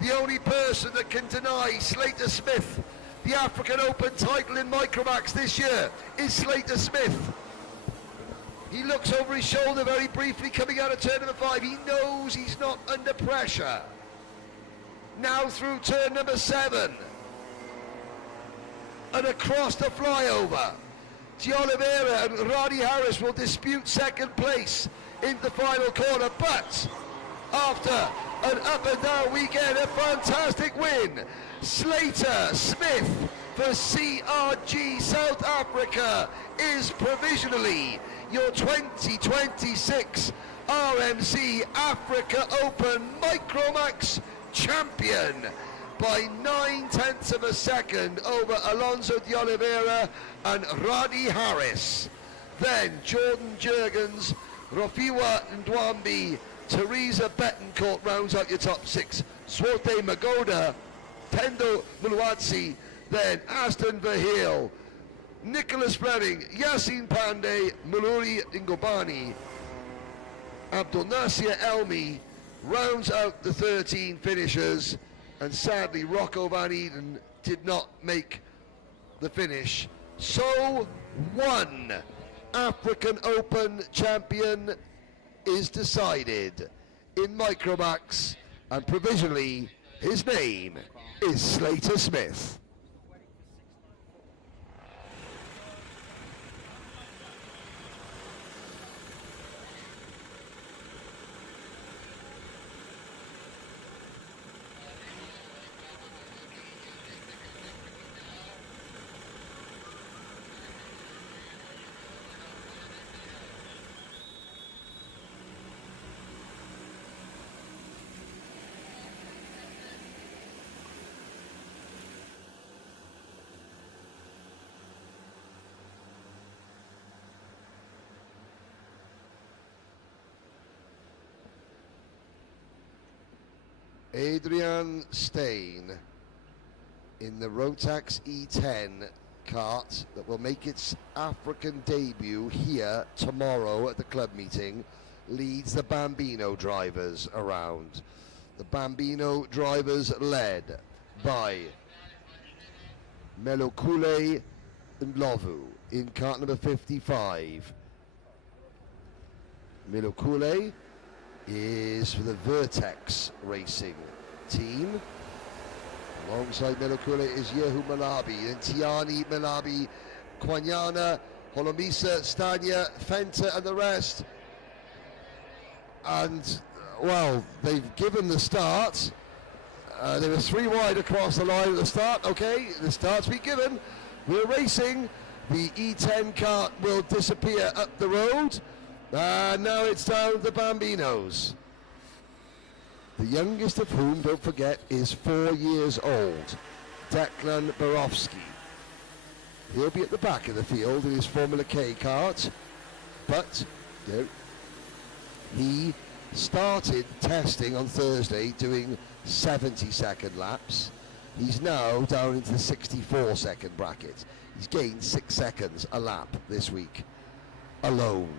The only person that can deny Slater Smith the African Open title in Micromax this year is Slater Smith. He looks over his shoulder very briefly coming out of turn number 5. He knows he's not under pressure. Now through turn number 7. And across the flyover. De Oliveira and Roddy Harris will dispute second place in the final corner, but after an up and down weekend, a fantastic win. Slater Smith for CRG South Africa is provisionally your 2026 RMC Africa Open Micromax champion by 0.9 of a second over Alonso de Oliveira and Roddy Harris. Then Jordan Jurgens, Rofiwa Ndwambi, Teresa Betancourt rounds out your top 6. Swote Magoda, Tendo Muluadzi, then Aston Verheul, Nicholas Fleming, Yassine Pandey, Muluri Ingobani, Abdul Nasir Elmi rounds out the 13 finishers, and sadly Rocco Van Eden did not make the finish. So one African Open champion is decided in Micromax, and provisionally his name is Slater Smith. Adrian Stein in the Rotax E10 kart that will make its African debut here tomorrow at the club meeting leads the Bambino drivers around. The Bambino drivers led by Melokule Ndlovu in kart number 55. Melokule is for the Vertex Racing team. Alongside Melokule is Yehu Malabi, and Tiani, Malabi, Kwanyana, Holomisa, Stania, Fenta and the rest. And, well, they've given the start. There were 3 wide across the line at the start. Okay, the start's been given. We're racing. The E10 kart will disappear up the road. Now it's down to the Bambinos. The youngest of whom, don't forget, is 4 years old, Declan Borowski. He'll be at the back of the field in his Formula K kart, but he started testing on Thursday doing 70-second laps. He's now down into the 64-second bracket. He's gained 6 seconds a lap this week alone.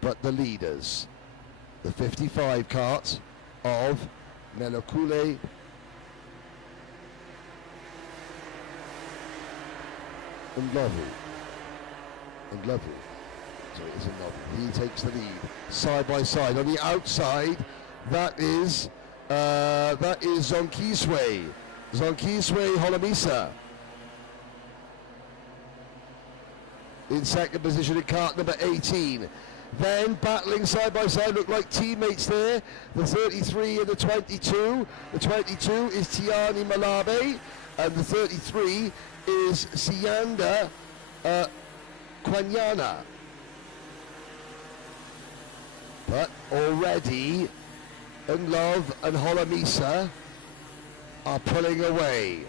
But the leaders, the 55 kart of Melokule Ndlovu. So it is Ndlovu. He takes the lead side by side. On the outside, that is Zonkiswe Holomisa in second position in kart number 18. Then battling side by side, look like teammates there, the 33 and the 22. The 22 is Tiani Malabe, and the 33 is Sianda Kwanyana. But already Ndlov and Holomisa are pulling away.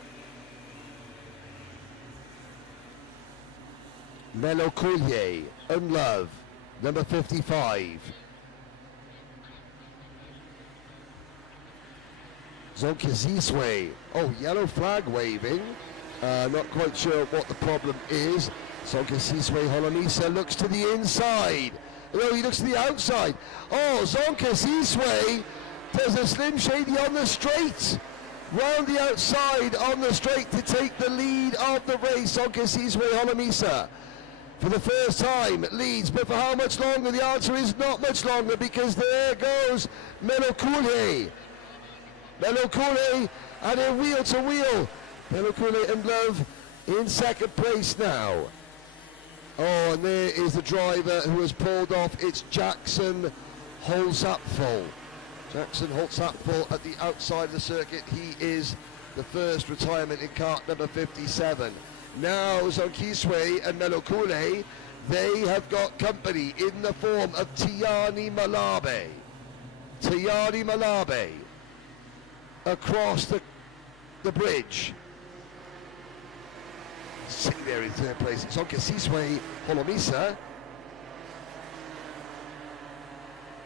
Melokule Ndlov, number 55. Zonkiziswe, yellow flag waving. Not quite sure what the problem is. Zonkiziswe Holomisa looks to the inside. No, he looks to the outside. Zonkiziswe does a Slim Shady on the straight. round the outside on the straight to take the lead of the race. Onkesizwe Holomisa for the first time leads, but for how much longer? The answer is not much longer, because there goes Melokule. Melokule and a wheel to wheel. Melokule and Love in second place now. Oh, and there is the driver who has pulled off. It's Jackson Holzapfel. Jackson Holzapfel at the outside of the circuit. He is the first retirement in kart number 57. Now Zonkiswe and Melokule, they have got company in the form of Tiani Malabe. Tiani Malabe across the bridge. Sitting there in third place, it's Zonkiswe Holomisa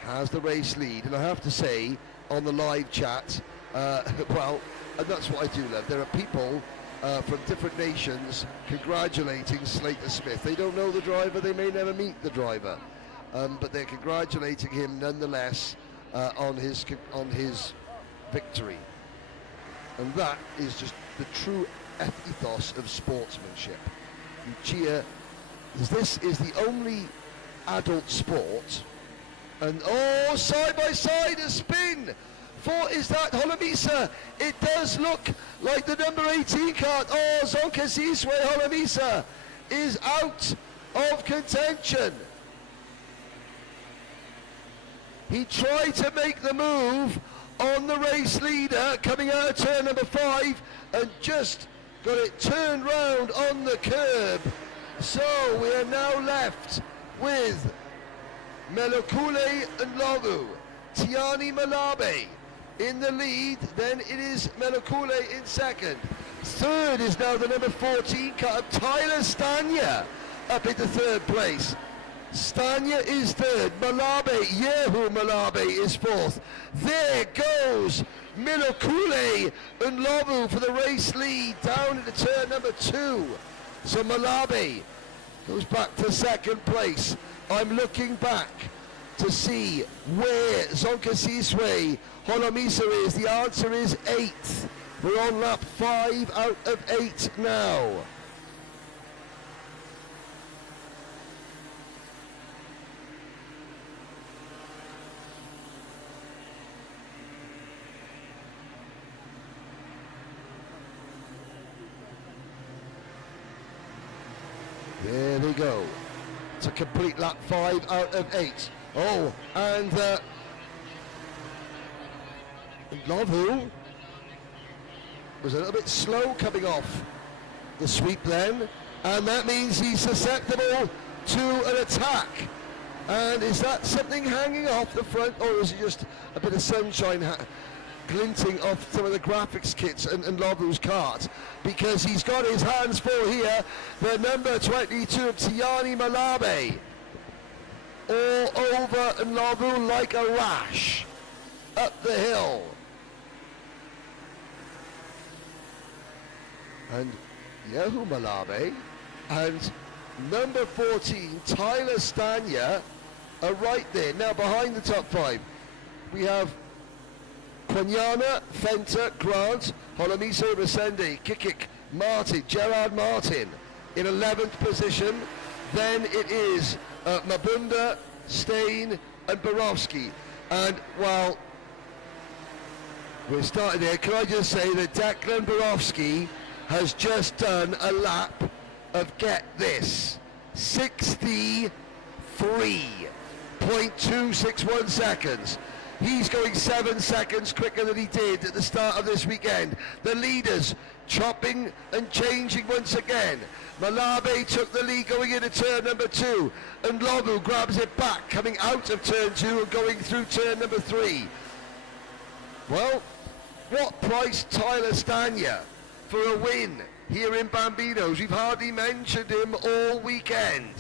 has the race lead, and I have to say on the live chat, well, and that's what I do love, there are people from different nations congratulating Slater Smith. They don't know the driver, they may never meet the driver, but they're congratulating him nonetheless on his victory. And that is just the true ethos of sportsmanship. You cheer, because this is the only adult sport. And oh, side by side, a spin for, is that Holomisa? It does look like the number 18 kart. Oh, Zonkesizwe Holomisa is out of contention. He tried to make the move on the race leader coming out of turn number 5 and just got it turned round on the curb. So we are now left with Melokule and Lovu. Tiani Malabe in the lead, then it is Melokule in second. Third is now the number 14 car, Tyler Stanya, up into third place. Stanya is third, Malabe, Yehu Malabe is fourth. There goes Melokule and Lovu for the race lead down into turn number 2. So Malabe goes back to second place. I'm looking back to see where Zonkesizwe Holomisa is. The answer is 8th. We're on lap 5 out of 8 now. There they go. To complete lap 5 out of 8. Oh, and Lovu was a little bit slow coming off the sweep then, and that means he's susceptible to an attack. And is that something hanging off the front, or is it just a bit of sunshine glinting off some of the graphics kits and Lovu's kart? Because he's got his hands full here, the number 22 of Tiani Malabe. All over Lovu like a rash up the hill. And Yehu Malabe and number 14 Tyler Stanya are right there. Now behind the top 5 we have Quanyana, Fenta, Grant, Holomisa, Resende, Kikik, Martin, Gerard Martin in 11th position. Then it is Mabunda, Stain and Borowski. And while we're starting there, can I just say that Declan Borowski has just done a lap of, get this, 63.261 seconds. He's going 7 seconds quicker than he did at the start of this weekend. The leaders chopping and changing once again. Malabe took the lead going into turn number 2, and Lovu grabs it back coming out of turn 2 and going through turn number 3. Well, what price Tyler Stanya for a win here in Bambinos? We've hardly mentioned him all weekend.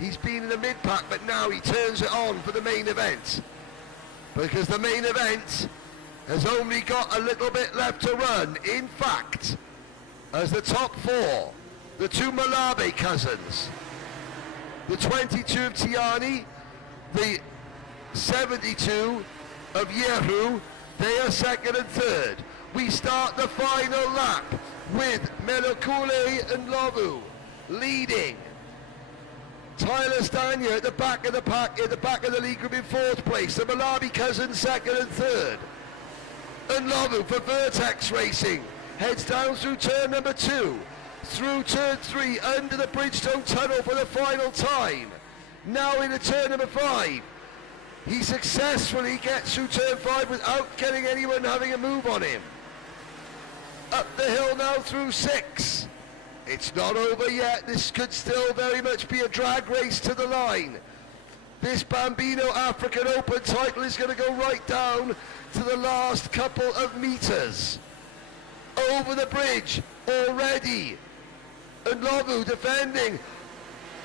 He's been in the mid-pack, but now he turns it on for the main event, because the main event has only got a little bit left to run. In fact, as the top 4, the 2 Malabe cousins, the 22 of Tiani, the 72 of Yehu, they are second and third. We start the final lap with Melokule and Lovu leading. Tyler Stanya at the back of the pack, at the back of the league group in 4th place. The Malawi cousins 2nd and 3rd. And Lovu for Rotax Racing heads down through turn number 2, through turn 3, under the Bridgestone tunnel for the final time. Now into turn number 5. He successfully gets through turn 5 without getting anyone having a move on him. Up the hill now through 6. It's not over yet. This could still very much be a drag race to the line. This Bambino African Open title is going to go right down to the last couple of meters. Over the bridge already. And Lovu defending.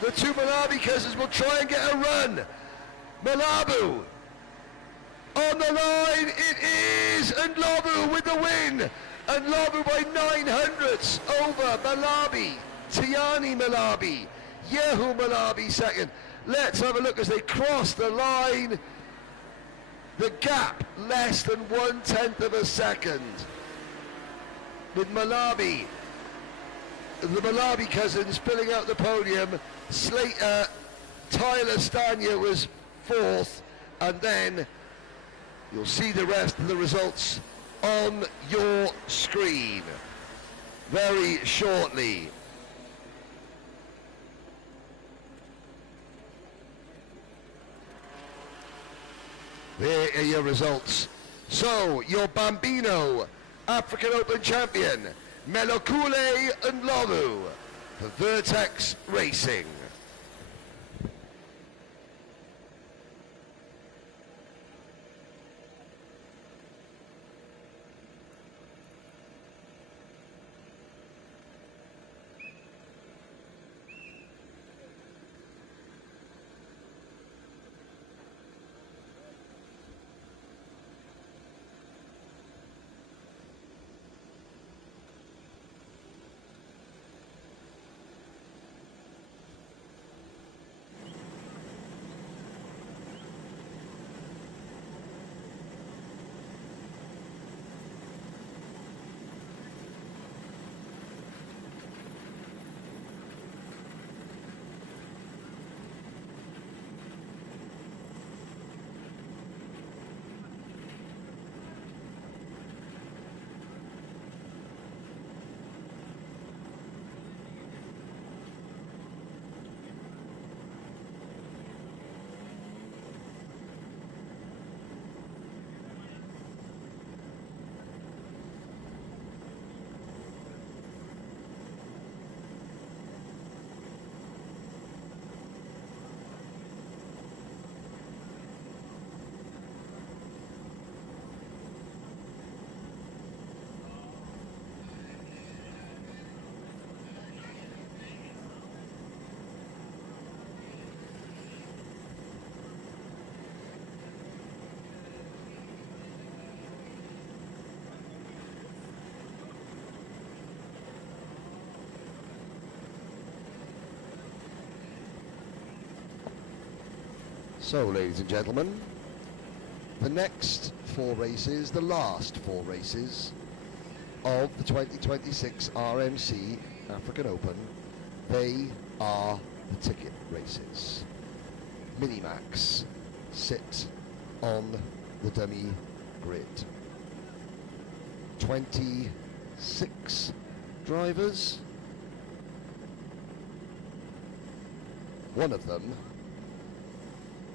The 2 Malawi cousins will try and get a run. Malabu on the line, it is, and Lovu with the win. And Lovu by 900ths over Malawi, Tiani Malawi, Yehu Malawi second. Let's have a look as they cross the line. The gap less than 1/10 of a second. With Malawi, the Malawi cousins filling out the podium. Slater, Tyler Stanya was 4th, and then you'll see the rest of the results on your screen very shortly. There are your results. So, your Bambino African Open champion, Melokule and Lovu for Rotax Racing. So, ladies and gentlemen, the next 4 races, the last 4 races of the 2026 RMC African Open, they are the ticket races. Minimax sit on the dummy grid. 26 drivers. One of them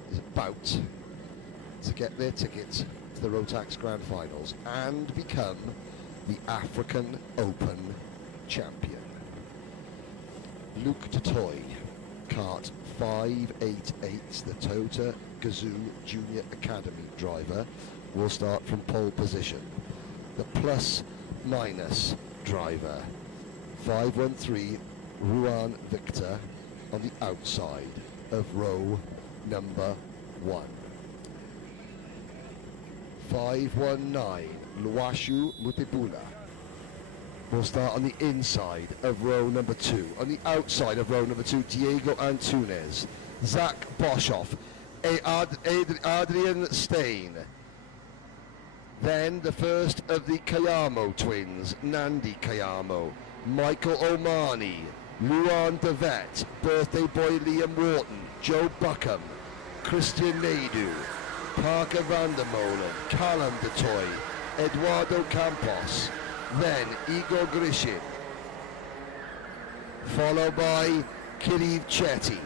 is about to get their ticket to the Rotax Grand Finals and become the African Open champion. Luke Dutoy, Kart 588, the Toyota Gazoo Junior Academy driver, will start from pole position. The plus minus driver, 513, Ruan Victor, on the outside of row number 1. 519, Luashu Mutibula, will start on the inside of row number 2. On the outside of row number 2, Diego Antunes, Zach Boshoff, Adrian Stein, Then the first of the Kayamo twins, Nandi Kayamo, Michael O'Mahony, Luan Devet, birthday boy Liam Wharton, Joe Buckham, Christian Naidu, Parker Vandermolen, Callum DeToy, Eduardo Campos, then Igor Grishin, followed by Kiriv Chetty,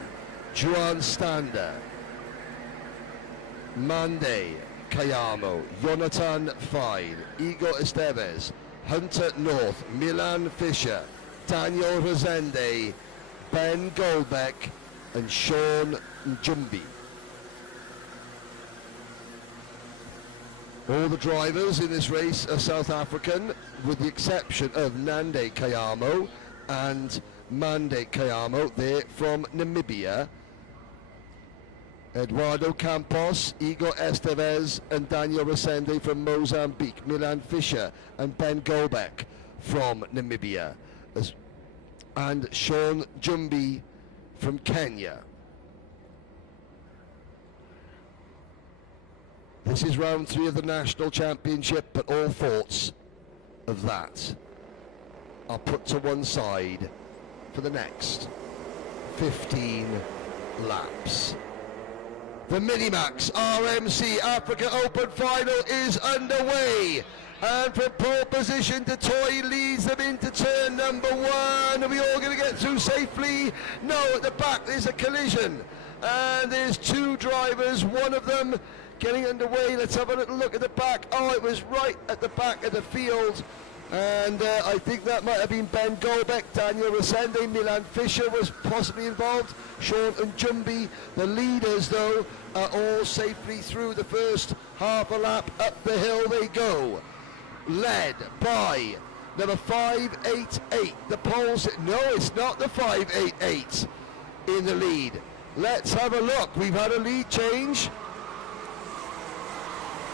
Juan Stander, Mande Kayamo, Jonathan Fine, Igor Esteves, Hunter North, Milan Fisher, Daniel Rosende, Ben Goldbeck and Sean Njumbi. All the drivers in this race are South African, with the exception of Nande Kayamo and Mande Kayamo. They're from Namibia. Eduardo Campos, Igor Esteves and Daniel Rosende from Mozambique. Milan Fisher and Ben Goldbeck from Namibia. And Sean Jumbi from Kenya. This is round 3 of the National Championship, but all thoughts of that are put to one side for the next 15 laps. The Minimax RMC Africa Open Final is underway. And from pole position, DeToy leads them into turn number 1. Are we all going to get through safely? No, at the back there's a collision. And there's 2 drivers, one of them getting underway. Let's have a little look at the back. Oh, it was right at the back of the field. And I think that might have been Ben Goldbeck, Daniel Rosende, Milan Fisher was possibly involved, Sean and Jumbi. The leaders, though, are all safely through the first half a lap. Up the hill they go, led by number 588. The poles, no, it's not the 588 in the lead. Let's have a look. We've had a lead change.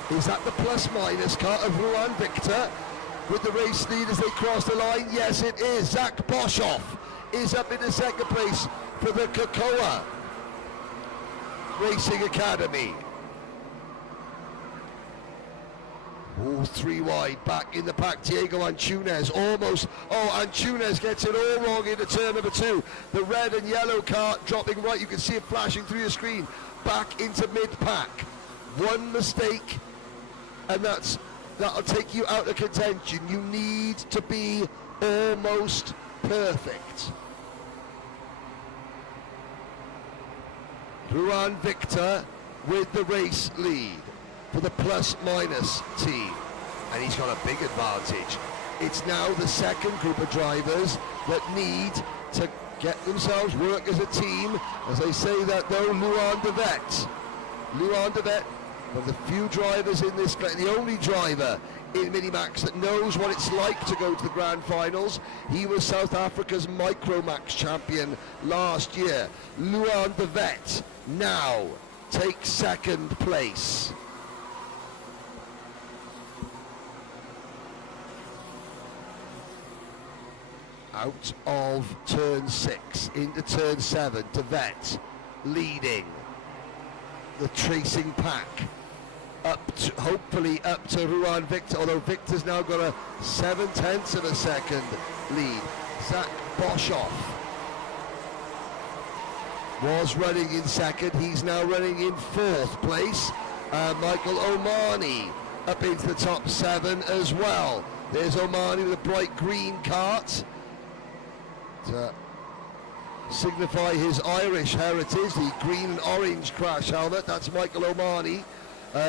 Is that the plus-minus car of Ruan Victor with the race lead as they cross the line? Yes, it is. Zach Boshoff is up in the second place for the Cocoa Racing Academy. Oh, 3 wide, back in the pack, Diego Antunes, almost, Antunes gets it all wrong into turn number 2. The red and yellow car dropping right, you can see it flashing through your screen, back into mid-pack. One mistake, and that'll take you out of contention. You need to be almost perfect. Ruan Victor with the race lead for the plus-minus team, and he's got a big advantage. It's now the second group of drivers that need to get themselves work as a team. As they say that though, Luan Devet, one of the few drivers in this, the only driver in Minimax that knows what it's like to go to the grand finals. He was South Africa's Micromax champion last year. Luan Devet now takes second place. Out of turn 6 into turn 7, Devet leading the tracing pack. Hopefully up to Ruan Victor, although Victor's now got a 7/10 of a second lead. Zach Boshoff was running in second, he's now running in 4th place. Michael O'Mahony up into the top 7 as well. There's O'Mahony with a bright green Kart to signify his Irish heritage, the green and orange crash helmet. That's Michael O'Mahony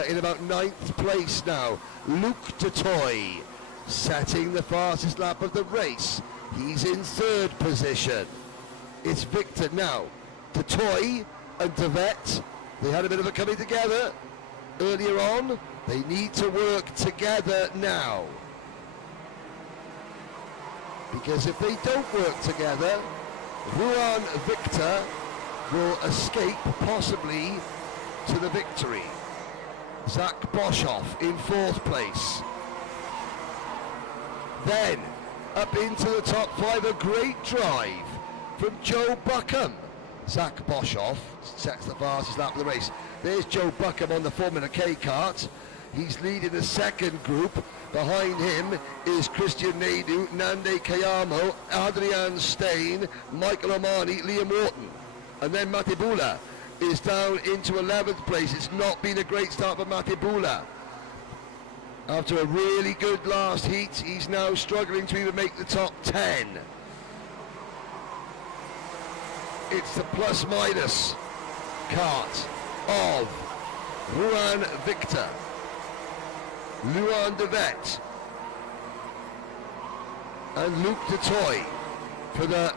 in about 9th place now. Luke DeToy setting the fastest lap of the race. He's in 3rd position. It's Victor now. DeToy and Devet, they had a bit of a coming together earlier on. They need to work together now, because if they don't work together, Ruan Victor will escape possibly to the victory. Zach Boshoff in 4th place. Then up into the top 5, a great drive from Joe Buckham. Zach Boshoff sets the fastest lap of the race. There's Joe Buckham on the Formula K kart. He's leading the second group. Behind him is Christian Naidu, Nande Kayamo, Adrian Stein, Michael Omani, Liam Wharton. And then Matibula is down into 11th place. It's not been a great start for Matibula. After a really good last heat, he's now struggling to even make the top 10. It's the plus-minus kart of Ruan Victor, Luan de Vet, and Luke de Toy for the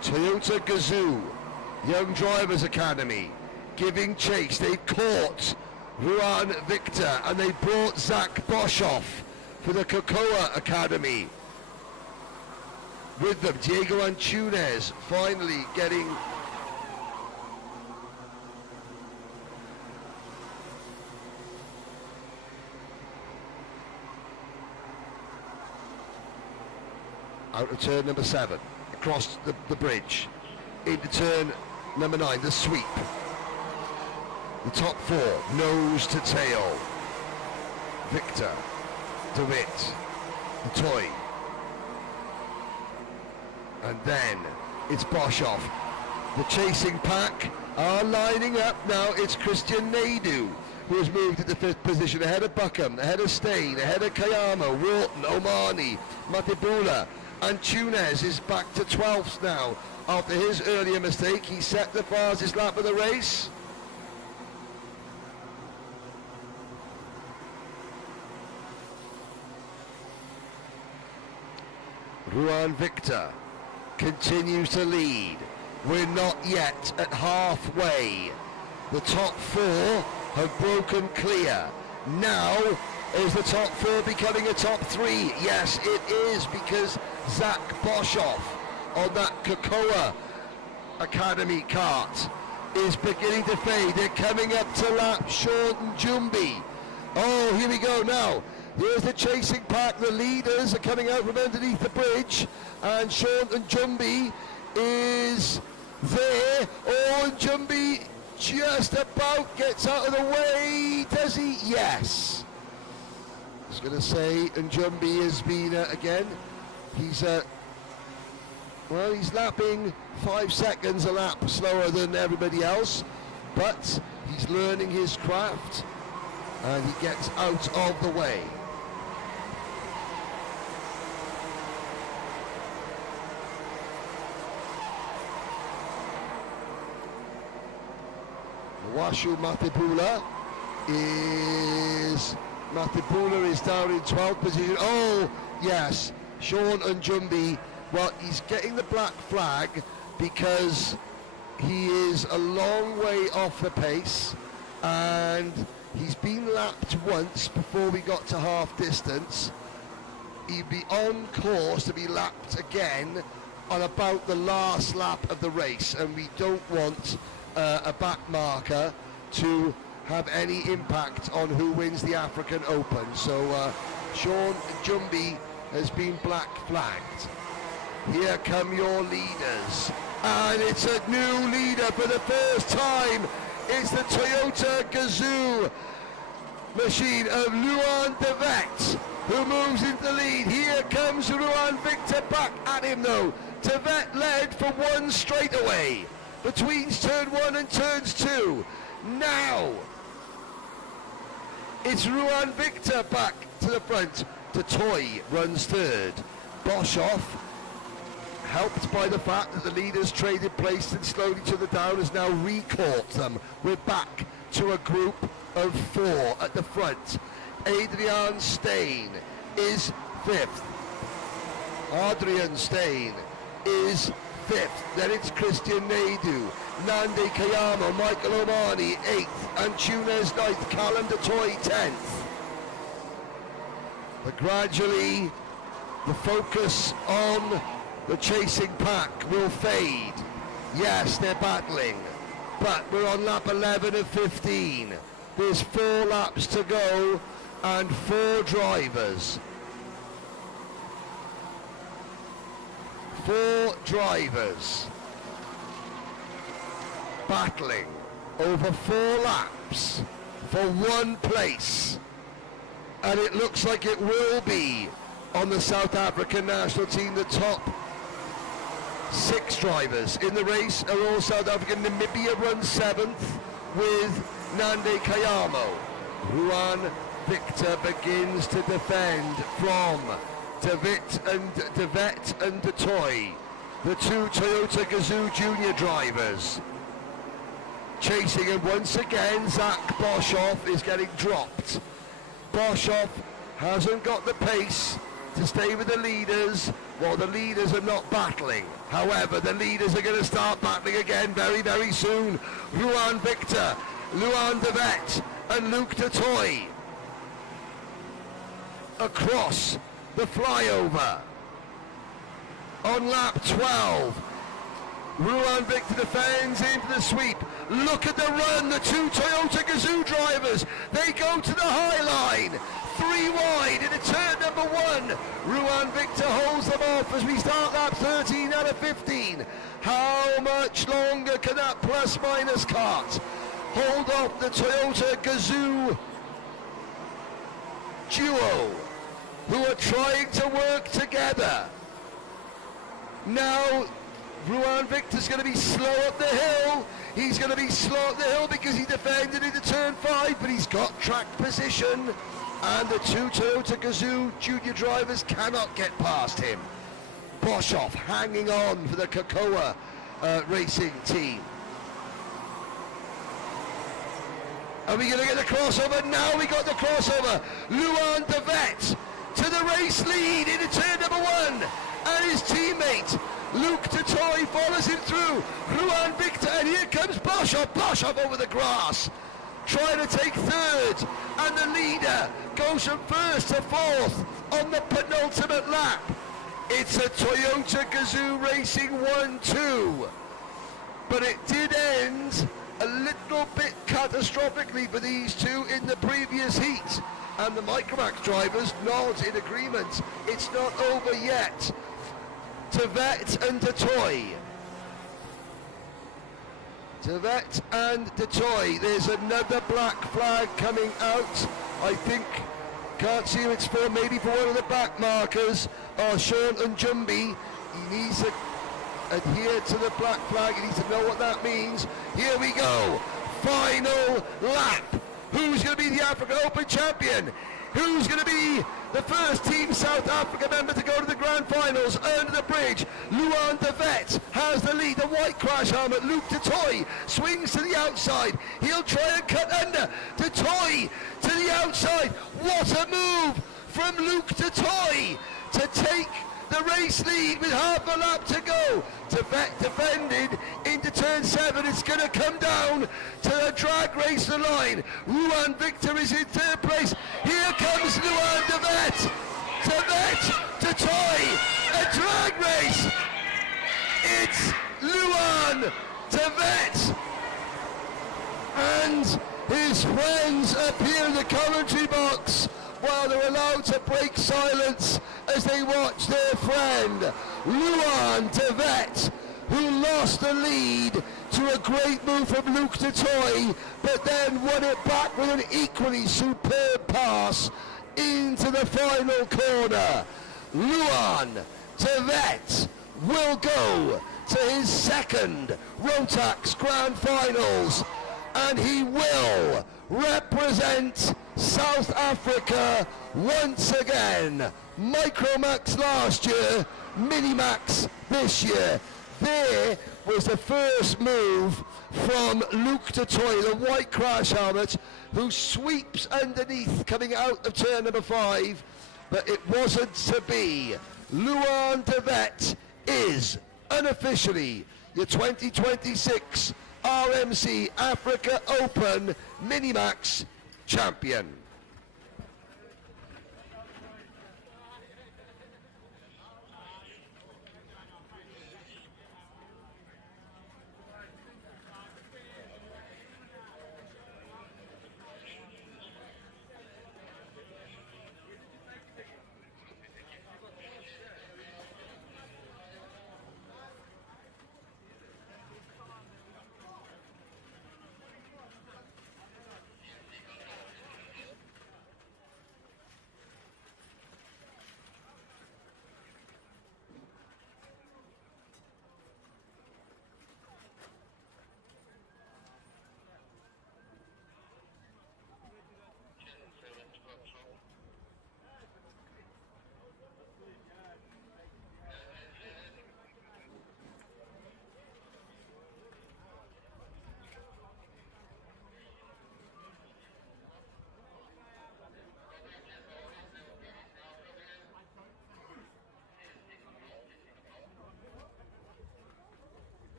Toyota Gazoo Young Drivers Academy, giving chase. They've caught Ruan Victor and they brought Zach Boshoff for the Cocoa Academy. With them, Diego Antunes finally getting out of turn number 7, across the bridge, into turn number 9, the sweep. The top 4, nose to tail. Victor, De Witt, the toy. And then it's Boshoff. The chasing pack are lining up now. It's Christian Naidu, who has moved into 5th position, ahead of Buckham, ahead of Stein, ahead of Kayama, Wharton, Omani, Matibula. And Tunes is back to 12th now. After his earlier mistake, he set the fastest lap of the race. Ruan Victor continues to lead. We're not yet at halfway. The top 4 have broken clear. Now is the top 4 becoming a top 3? Yes, it is, because Zach Boshoff on that Cocoa Academy kart is beginning to fade. They're coming up to lap Sean Jumbi. Oh, here we go now. Here's the chasing pack. The leaders are coming out from underneath the bridge, and Sean Jumbi is there. Oh, and Jumbi just about gets out of the way. Does he? Yes. I was going to say, and Jumbi has been, again, he's, well, he's lapping 5 seconds a lap slower than everybody else, but he's learning his craft, and he gets out of the way. Washu Matibula is down in 12th position. Oh, yes, Sean Njumbi. Well, he's getting the black flag because he is a long way off the pace, and he's been lapped once before we got to half distance. He'd be on course to be lapped again on about the last lap of the race, and we don't want a back marker to have any impact on who wins the African Open. So Sean Jumbi has been black flagged. Here come your leaders, and it's a new leader for the first time. It's the Toyota Gazoo machine of Luan de Vet, who moves into the lead. Here comes Ruan Victor back at him though. De Vet led for 1 straightaway between turn 1 and turns 2. Now it's Ruan Victor back to the front. De Toy runs 3rd. Boshoff, helped by the fact that the leaders traded place and slowly to the down, has now recaught them. We're back to a group of 4 at the front. Adrian Stein is 5th. Adrian Stein is 5th. Then it's Christian Naidu, Nande Kayama, Michael Omani 8th, and Tunes 9th, Callum de Toy 10th. But gradually the focus on the chasing pack will fade. Yes, they're battling, but we're on lap 11 of 15. There's 4 laps to go and 4 drivers. 4 drivers battling over 4 laps for 1 place And it looks like it will be on the South African national team. The top 6 drivers in the race are all South African. Namibia runs 7th with Nande Kayamo. Ruan Victor begins to defend from De Vet and De Toy, the 2 Toyota Gazoo Junior drivers. Chasing him once again, Zach Boshoff is getting dropped. Boshoff hasn't got the pace to stay with the leaders while the leaders are not battling. However, the leaders are going to start battling again very, very soon. Ruan Victor, Luan De Vet and Luke De Toy across the flyover on lap 12. Ruan Victor defends into the sweep. Look at the run, the 2 Toyota Gazoo drivers. They go to the high line. 3 wide into turn number 1. Ruan Victor holds them off as we start lap 13 out of 15. How much longer can that plus-minus Kart hold off the Toyota Gazoo duo who are trying to work together? Now Ruan Victor's going to be slow up the hill. He's going to be slow up the hill because he defended into turn 5, but he's got track position, and the 2 Toyota Gazoo junior drivers cannot get past him. Boshoff hanging on for the Cocoa racing team. Are we going to get the crossover? Now we got the crossover. Luan De Vet to the race lead into turn number 1, and his teammate Luke De Toy follows him through. Ruan Victor, and here comes Boshoff. Boshoff over the grass, trying to take 3rd, and the leader goes from 1st to 4th on the penultimate lap. It's a Toyota Gazoo Racing 1-2, but it did end a little bit catastrophically for these 2 in the previous heat, and the Micromax drivers nod in agreement. It's not over yet. De Vet and De Toy. De Vet and De Toy. There's another black flag coming out. I think, can't see who it's for, maybe for one of the back markers. Sean and Jumby. He needs to adhere to the black flag. He needs to know what that means. Here we go. Final lap. Who's going to be the Africa Open champion? Who's going to be the first Team South Africa member to go to the grand finals under the bridge? Luan De Vet has the lead. The white crash helmet. Luke De Toy swings to the outside. He'll try and cut under. De Toy to the outside. What a move from Luke De Toy to take the race lead with half a lap to go. De Vet defended into turn 7. It's going to come down to a drag race the line. Ruan Victor is in 3rd place. Here comes Luan De Vet. De Vet, De Toy, a drag race. It's Luan De Vet and his friends appear in the commentary box while they're allowed to break silence as they watch their friend Luan De Vet, who lost the lead to a great move from Luke De Toy, but then won it back with an equally superb pass into the final corner. Luan De Vet will go to his 2nd Rotax Grand Finals, and he will represent South Africa once again. Micromax last year, Minimax this year. There was the first move from Luke De Toy, the white crash helmet, who sweeps underneath coming out of turn number 5, but it wasn't to be. Luan De Vet is unofficially your 2026 RMC Africa Open Minimax champion.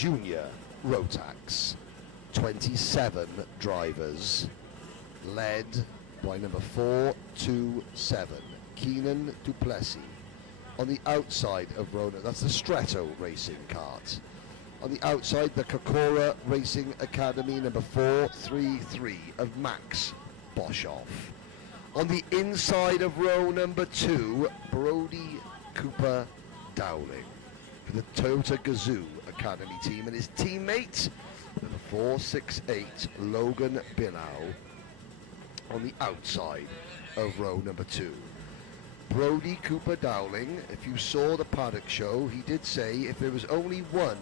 Junior Rotax. 27 drivers, led by number 427, Keenan Duplessis. On the outside of Rona, that's the Stretto Racing Kart. On the outside, the Kokora Racing Academy, number 433 of Max Boshoff. On the inside of row number 2, Brody Cooper Dowling for the Toyota Gazoo Academy team, and his teammate, number 468, Logan Billow, on the outside of row number 2. Brody Cooper Dowling, if you saw the paddock show, he did say if there was only one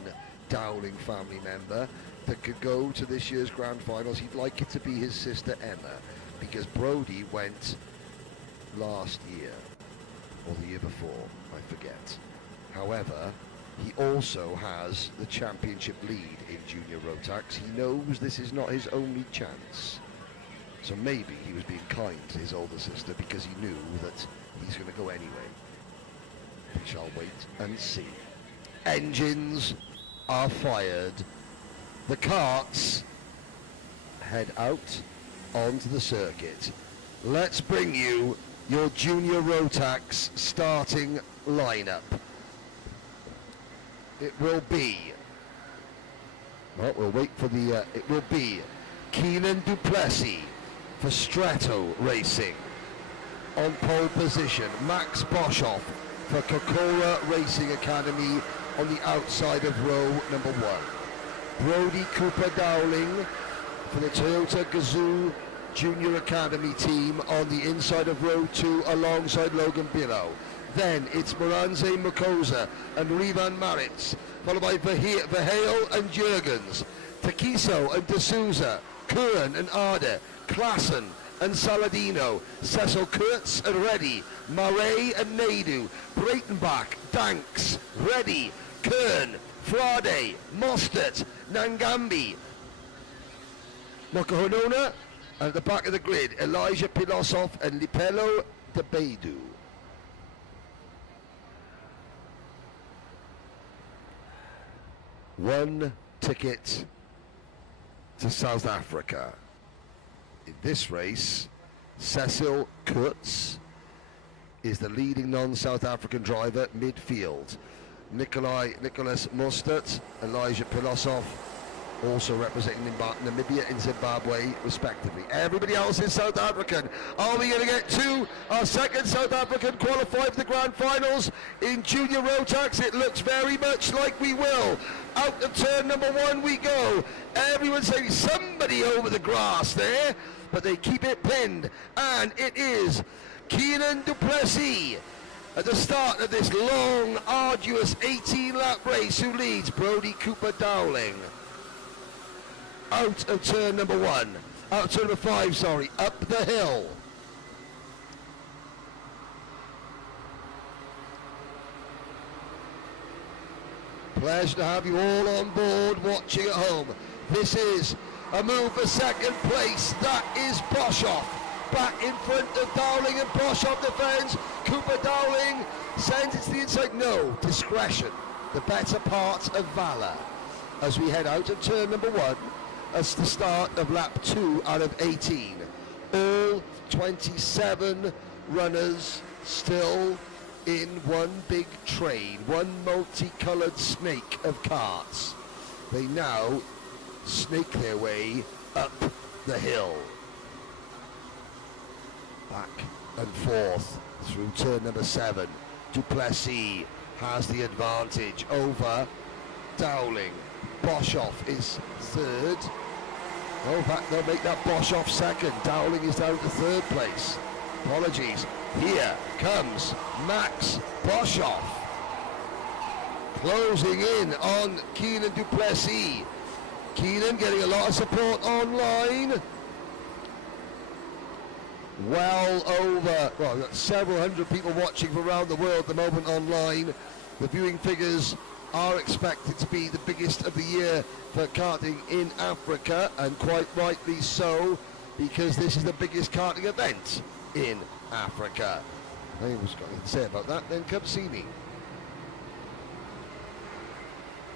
Dowling family member that could go to this year's grand finals, he'd like it to be his sister Emma, because Brody went last year, or the year before, I forget. However, he also has the championship lead in Junior Rotax. He knows this is not his only chance. So maybe he was being kind to his older sister because he knew that he's going to go anyway. We shall wait and see. Engines are fired. The karts head out onto the circuit. Let's bring you your Junior Rotax starting lineup. It will be, well, we'll wait for the, it will be Keenan Duplessis for Stretto Racing. On pole position, Max Boshoff for Kokora Racing Academy on the outside of row number 1. Brody Cooper Dowling for the Toyota Gazoo Junior Academy team on the inside of row 2 alongside Logan Billow. Then it's Moranze Mukosa and Rivan Maritz, followed by Verheil and Jurgens, Takiso and D'Souza, Curran and Arde, Klassen and Saladino, Cecil Kurtz and Reddy, Marais and Naidu, Breitenbach, Danks, Reddy, Kern, Frade, Mostert, Nangambi, Mokohonona, and at the back of the grid, Elijah Pilosov and Lipelo de Beidu. One ticket to South Africa. In this race, Cecil Kurtz is the leading non-South African driver midfield. Nicholas Mostert, Elijah Pilosov, also representing Namibia and Zimbabwe respectively. Everybody else is South African. Are we going to get our second South African qualified for the grand finals in Junior Rotax? It looks very much like we will. Out of turn number 1 we go. Everyone's saying somebody over the grass there, but they keep it pinned, and it is Keenan Duplessis at the start of this long, arduous 18-lap race who leads Brody Cooper Dowling. Out of turn number 1, out of turn number 5, sorry, up the hill. Pleasure to have you all on board watching at home. This is a move for second place. That is Boshoff. Back in front of Dowling, and Boshoff defends. Cooper Dowling sends it to the inside. No, discretion, the better part of valor. As we head out of turn number 1, as the start of lap 2 out of 18. All 27 runners still in one big train, one multicolored snake of karts. They now snake their way up the hill. Back and forth through turn number 7. Duplessis has the advantage over Dowling. Boshoff is third. Oh, in fact, they'll make that Boshoff second. Dowling is down to 3rd place. Apologies. Here comes Max Boshoff. Closing in on Keenan Duplessis. Keenan getting a lot of support online. Well over, well, we've got several hundred people watching from around the world at the moment online. The viewing figures are expected to be the biggest of the year for karting in Africa, and quite rightly so, because this is the biggest karting event in Africa. I was going to say about that, then come see me.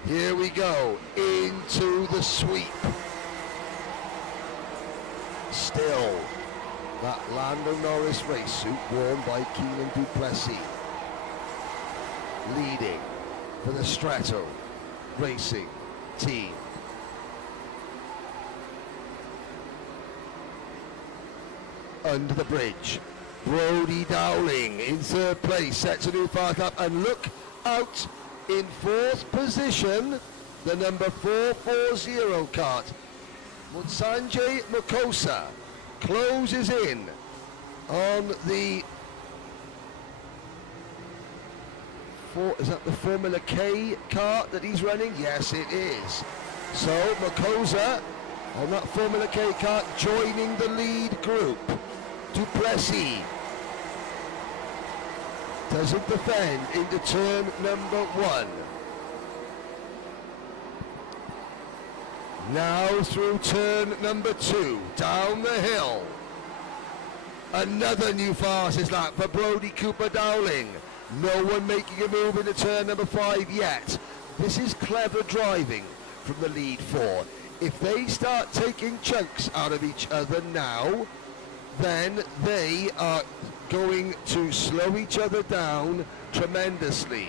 Here we go, into the sweep. Still, that Lando Norris race suit worn by Keelan Duplessis. Leading for the Strato Racing team. Under the bridge, Brody Dowling in third place, sets a new fast lap, and look out in fourth position, the number 440 Kart. Sanjay Mukosa closes in on the is that the Formula K kart that he's running? Yes, it is. So Mukosa on that Formula K kart joining the lead group. Duplessis doesn't defend into turn number 1. Now through turn number 2, down the hill. Another new fastest lap for Brodie Cooper Dowling. No one making a move into turn number 5 yet. This is clever driving from the lead 4. If they start taking chunks out of each other now, then they are going to slow each other down tremendously.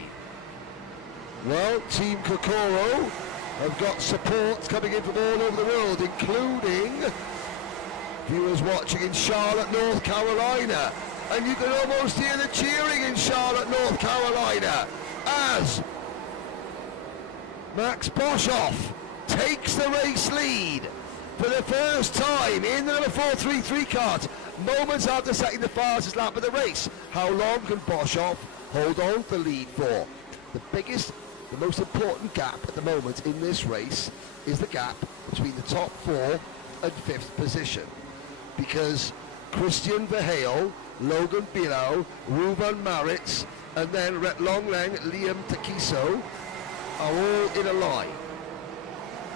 Well, Team Kokoro have got support coming in from all over the world, including viewers watching in Charlotte, North Carolina. And you can almost hear the cheering in Charlotte, North Carolina, as Max Boshoff takes the race lead for the first time in the number 433 kart, moments after setting the fastest lap of the race. How long can Boshoff hold on to the lead for? The biggest, the most important gap at the moment in this race is the gap between the top 4 and 5th position, because Christian Verheul, Logan Bilao, Ruben Maritz, and then Rhett Longleng, Liam Takiso are all in a line.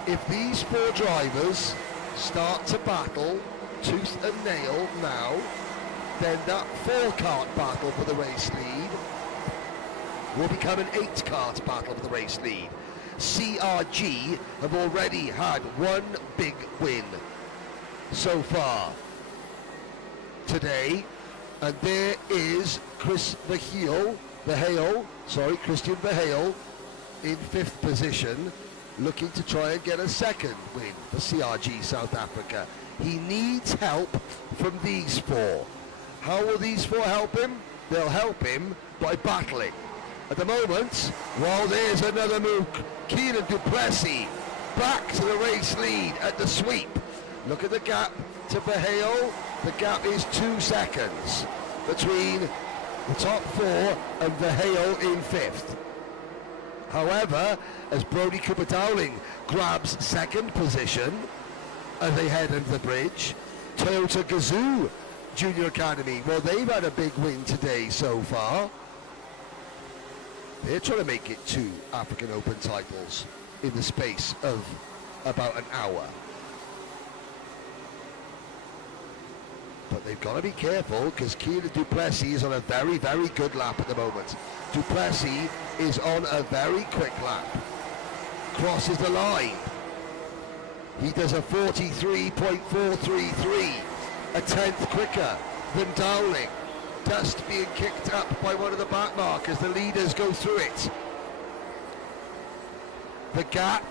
If these 4 drivers start to battle tooth and nail now, then that 4-kart battle for the race lead will become an 8-kart battle for the race lead. CRG have already had one big win so far today, and there is Christian Verheul in 5th position, looking to try and get a second win for CRG South Africa. He needs help from these 4. How will these 4 help him? They'll help him by battling. At the moment, well, there's another move. Keelan Duplessis back to the race lead at the sweep. Look at the gap to Verheul. The gap is 2 seconds between the top 4 and Verheul in 5th. However, as Brodie Cooper Dowling grabs 2nd position as they head into the bridge, Toyota Gazoo Junior Academy, well, they've had a big win today so far. They're trying to make it 2 African Open titles in the space of about an hour. But they've got to be careful, because Keelan Duplessis is on a very, very good lap at the moment. Duplessis is on a very quick lap. Crosses the line. He does a 43.433, a 10th quicker than Dowling. Dust being kicked up by one of the back markers. The leaders go through it. The gap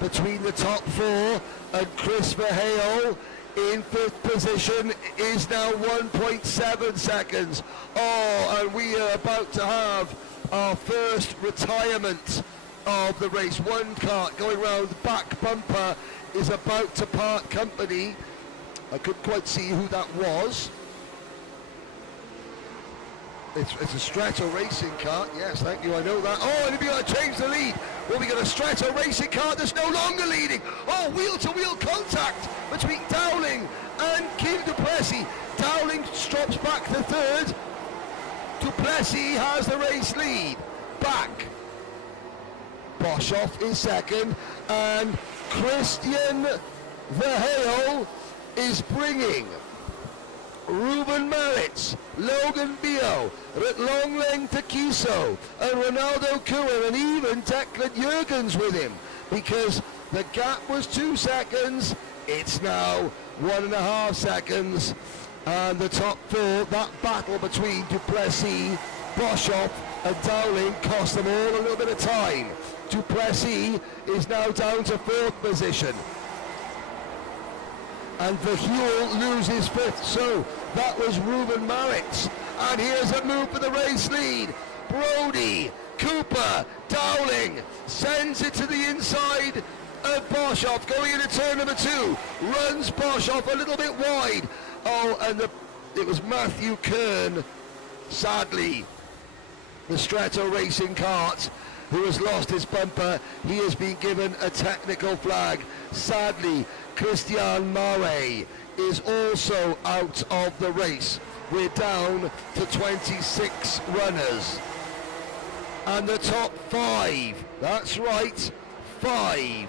between the top 4 and Chris Verheul in 5th position is now 1.7 seconds. Oh, and we are about to have our first retirement of the race. 1 kart going round the back bumper is about to part company. I couldn't quite see who that was. It's a Strato Racing kart. Yes, thank you, I know that. Oh, and we're going to change the lead. Well, we got a Strato Racing kart that's no longer leading. Oh, wheel-to-wheel contact between Dowling and Keelan Duplessis. Dowling drops back to 3rd. Duplessis has the race lead back. Boshoff is 2nd, and Christian Verheul is bringing Ruben Maritz, Logan Bio, Longleng Takiso, and Ronaldo Kuhn, and even Declan Jurgens with him, because the gap was 2 seconds, it's now 1.5 seconds, and the top 4, that battle between Duplessis, Boshoff and Dowling cost them all a little bit of time. Duplessis is now down to 4th position, and Verheul loses 5th, so that was Ruben Maritz, and here's a move for the race lead. Brody, Cooper, Dowling sends it to the inside of Boshoff, going into turn number 2, runs Boshoff a little bit wide. Oh, and it was Matthew Kern, sadly, the Stretto Racing Kart, who has lost his bumper. He has been given a technical flag. Sadly, Christian Mare is also out of the race. We're down to 26 runners. And the top 5, that's right, 5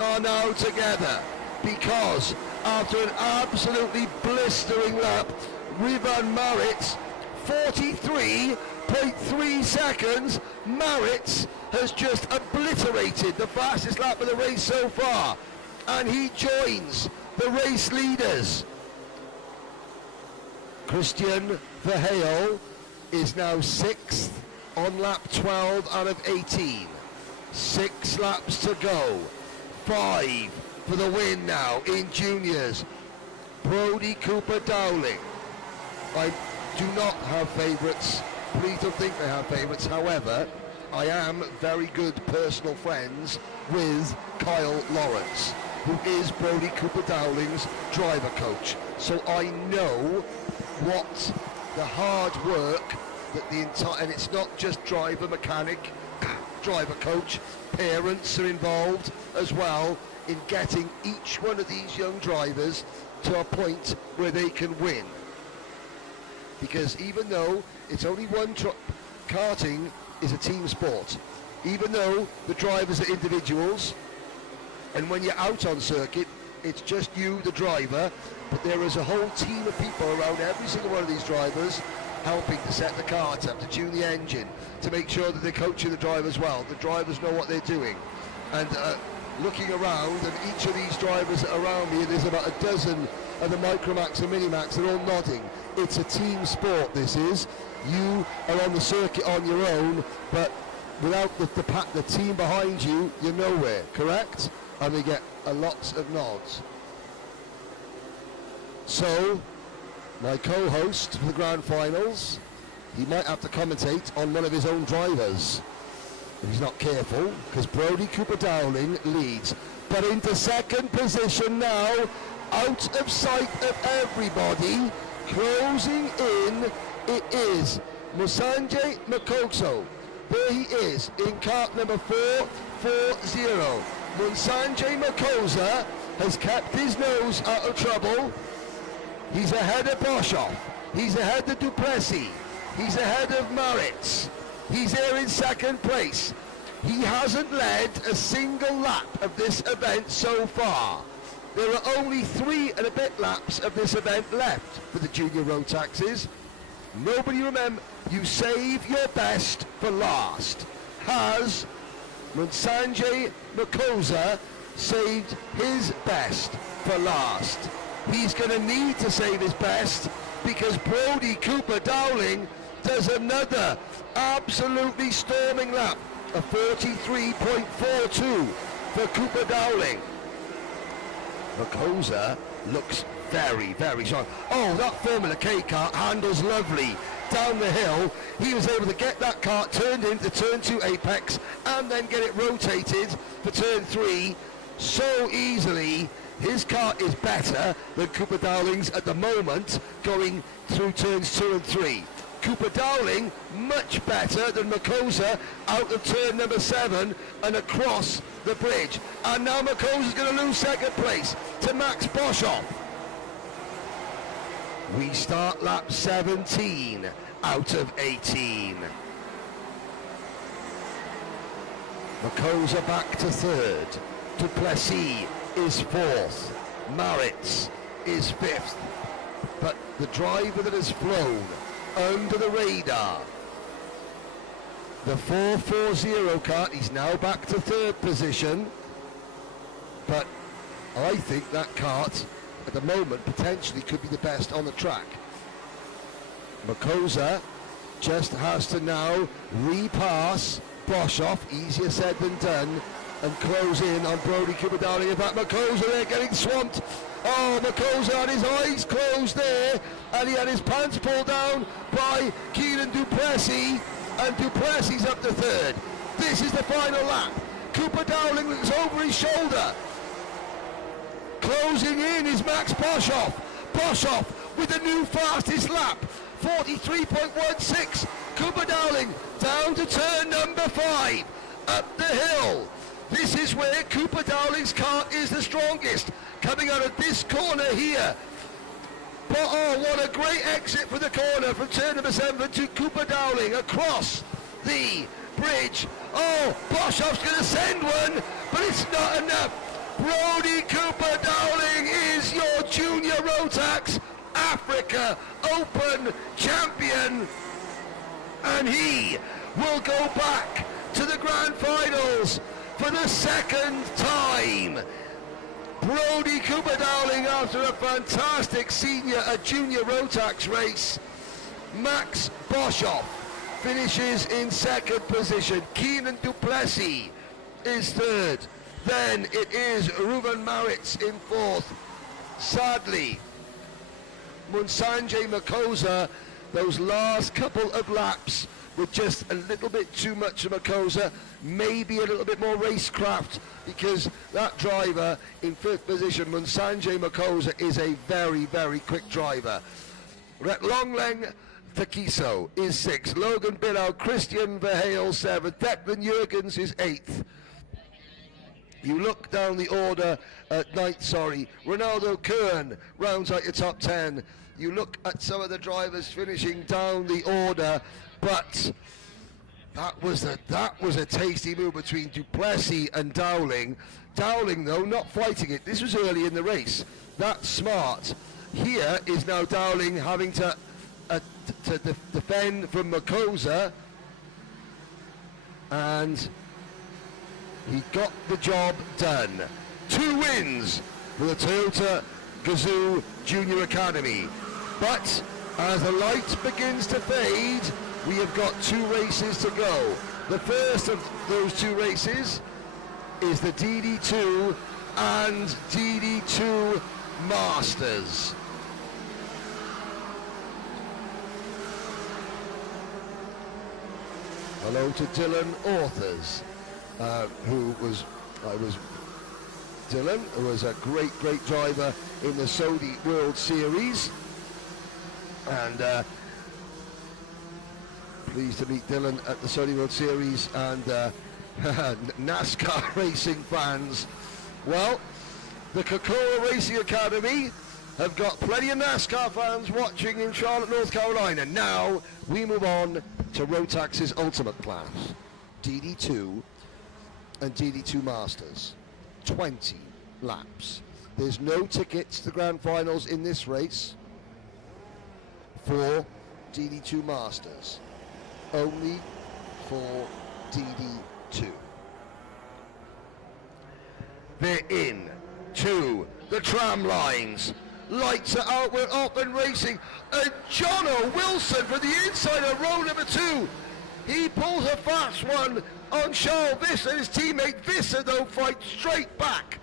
are now together, because after an absolutely blistering lap, Ruben Maritz, 43.3 seconds, Maritz has just obliterated the fastest lap of the race so far, and he joins the race leaders. Christian Verheul is now 6th on lap 12 out of 18. 6 laps to go. 5 for the win now in juniors. Brody, Cooper, Dowling. I do not have favourites. Please don't think I have favourites. However, I am very good personal friends with Kyle Lawrence, who is Brody Cooper Dowling's driver coach. So I know what the hard work that the entire, and it's not just driver, mechanic, driver coach, parents are involved as well in getting each one of these young drivers to a point where they can win. Because even though it's only one karting is a team sport, even though the drivers are individuals, and when you're out on circuit, it's just you, the driver, but there is a whole team of people around every single one of these drivers helping to set the kart up, to tune the engine, to make sure that they're coaching the drivers well. The drivers know what they're doing. And looking around, and each of these drivers around me, there's about a dozen of the Micromax and Minimax, they're all nodding. It's a team sport, this is. You are on the circuit on your own, but without the team behind you, you're nowhere, correct? And they get lots of nods. So, my co-host for the Grand Finals, he might have to commentate on one of his own drivers if he's not careful, because Brody Cooper Dowling leads. But into 2nd position now, out of sight of everybody, closing in, it is Musanje Makoso. There he is in kart number 440. Musanje Makosa has kept his nose out of trouble. He's ahead of Boshoff. He's ahead of Duplessis. He's ahead of Maritz. He's there in 2nd place. He hasn't led a single lap of this event so far. There are only 3 and a bit laps of this event left for the junior Rotaxes. Nobody remember, you save your best for last. Has Musanje Makosa saved his best for last? He's going to need to save his best, because Brody Cooper Dowling does another absolutely storming lap, a 43.42 for Cooper Dowling. Makosa looks very, very strong. Oh, that Formula K kart handles lovely down the hill. He was able to get that kart turned into turn 2 apex and then get it rotated for turn 3 so easily. His kart is better than Cooper Dowling's at the moment, going through turns 2 and 3. Cooper Dowling much better than Makosa out of turn number 7 and across the bridge. And now Makosa's going to lose 2nd place to Max Boshoff. We start lap 17 out of 18. Makosa back to 3rd. Duplessis is 4th. Maritz is 5th. But the driver that has flown under the radar. The 440 kart, he's now back to third position, but I think that kart at the moment potentially could be the best on the track. Makosa just has to now repass Boshoff, easier said than done, and close in on Brodie Cooper Dowling. In fact, Makosa there getting swamped. Oh, Makosa had his eyes closed there, and he had his pants pulled down by Keenan Duplessis, and Duplessis up to third. This is the final lap. Cooper Dowling looks over his shoulder. Closing in is Max Boshoff. Boshoff with the new fastest lap, 43.16. Cooper Dowling down to turn number 5, up the hill. This is where Cooper Dowling's kart is the strongest, coming out of this corner here. But oh, what a great exit for the corner from turn number 7 to Cooper Dowling across the bridge. Oh, Boshoff's going to send one, but it's not enough. Brodie Cooper Dowling is your junior Rotax Africa Open champion, and he will go back to the grand finals for the second time. Brodie Cooper Dowling, after a fantastic junior Rotax race. Max Boshoff finishes in second position. Keenan Duplessis is third. Then it is Ruben Maritz in fourth. Sadly, Munsanjay Makosa, those last couple of laps were just a little bit too much of Makosa, maybe a little bit more racecraft, because that driver in fifth position, Munsanjay Makosa, is a very, very quick driver. Longleng Takiso is 6th, Logan Billow, Christian Verheil 7th, Declan Jurgens is 8th. You look down the order at night, Ronaldo Kern rounds out your top 10. You look at some of the drivers finishing down the order, but that was a tasty move between Duplessis and Dowling. Dowling, though, not fighting it. This was early in the race. That's smart. Here is now Dowling having to defend from Makosa, and he got the job done. 2 wins for the Toyota Gazoo Junior Academy. But as the light begins to fade, we have got 2 races to go. The first of those 2 races is the DD2 and DD2 Masters. Hello to Dylan Authors, Dylan, who was a great driver in the Saudi World Series, and pleased to meet Dylan at the Saudi World Series. And NASCAR racing fans, well, the Cocoa Racing Academy have got plenty of NASCAR fans watching in Charlotte, North Carolina. Now we move on to Rotax's Ultimate Class, DD2 and DD2 Masters. 20 laps. There's no tickets to the grand finals in this race for DD2 Masters. Only for DD2. They're in to the tram lines. Lights are out, we're off and racing. And Jono Wilson for the inside of row number 2. He pulls a fast one on Charles Visser. His teammate Visser, though, fights straight back.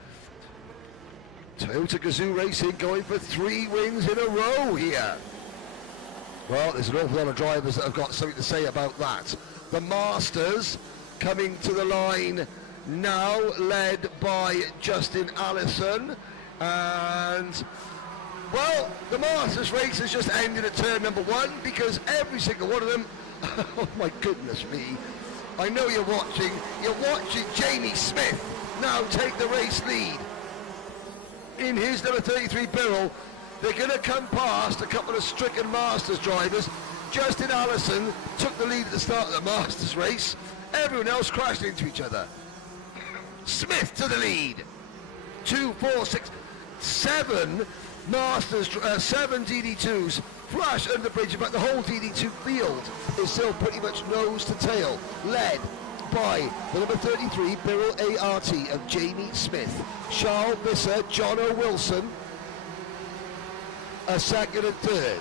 Toyota Gazoo Racing going for 3 wins in a row here. Well, there's an awful lot of drivers that have got something to say about that. The Masters coming to the line now, led by Justin Allison. And, well, the Masters race has just ended at turn number 1 because every single one of them, oh my goodness me, I know you're watching Jamie Smith now take the race lead. In his number 33 Birrell, they're going to come past a couple of stricken Masters drivers. Justin Allison took the lead at the start of the Masters race. Everyone else crashed into each other. Smith to the lead. 2, 4, 6, 7 Masters, 7 DD2s flash under the bridge. In fact, the whole DD2 field is still pretty much nose to tail, led by the number 33 Birrell ART of Jamie Smith, Charles Visser, Jono Wilson, a second and third.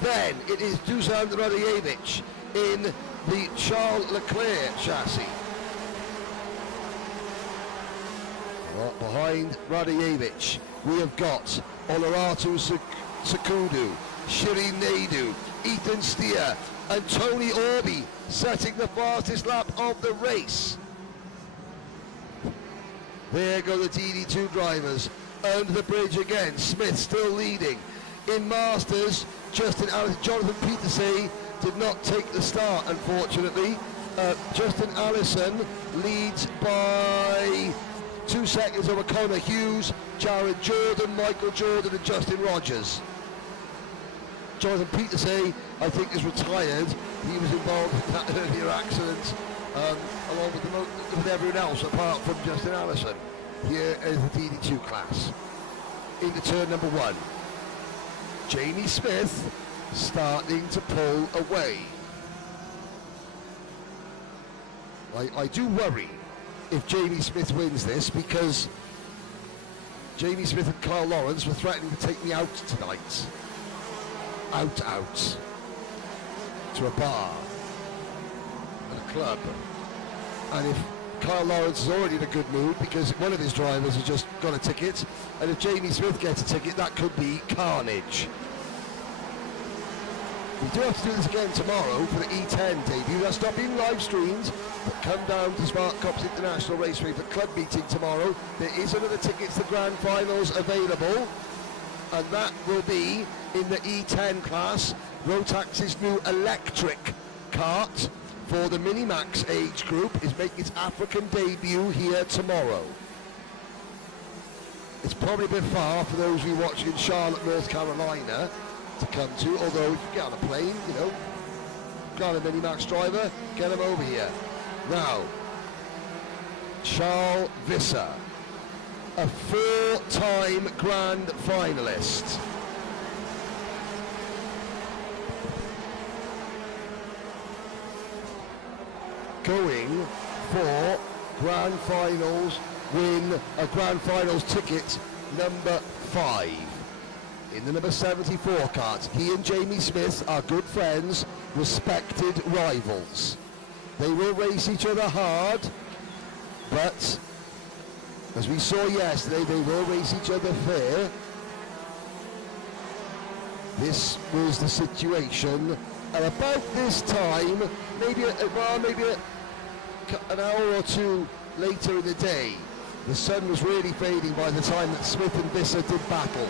Then it is Dusan Radojevic in the Charles Leclerc chassis. Well, behind Radojevic, we have got Oloratu Sakudu, Shirin Naidu, Ethan Steer, and Tony Orby setting the fastest lap of the race. There go the DD2 drivers under the bridge again. Smith still leading. In Masters, Jonathan Peterson did not take the start, unfortunately. Justin Allison leads by 2 seconds over Connor Hughes, Jared Jordan, Michael Jordan and Justin Rogers. Jonathan Peterson, I think, is retired. He was involved in that earlier accident, along with everyone else apart from Justin Allison. Here is the DD2 class. Into turn number 1. Jamie Smith starting to pull away. I do worry if Jamie Smith wins this, because Jamie Smith and Kyle Lawrence were threatening to take me out tonight. Out to a bar and a club. And if Kyle Lawrence is already in a good mood because one of his drivers has just got a ticket, and if Jamie Smith gets a ticket, that could be carnage. We do have to do this again tomorrow for the E10 debut. That's not being live streamed, but come down to Smart Cops International Raceway for club meeting tomorrow. There is another ticket to the grand finals available, and that will be in the E10 class, Rotax's new electric kart for the Minimax age group is making its African debut here tomorrow. It's probably a bit far for those of you watching in Charlotte, North Carolina to come to, although if you get on a plane, you know, grab a Minimax driver, get him over here. Now, Charles Visser, a 4-time grand finalist. Going for grand finals, win a grand finals ticket number 5 in the number 74 kart. He and Jamie Smith are good friends, respected rivals. They will race each other hard, but as we saw yesterday, they will race each other fair. This was the situation, and about this time, maybe an hour or two later in the day, the sun was really fading by the time that Smith and Visser did battle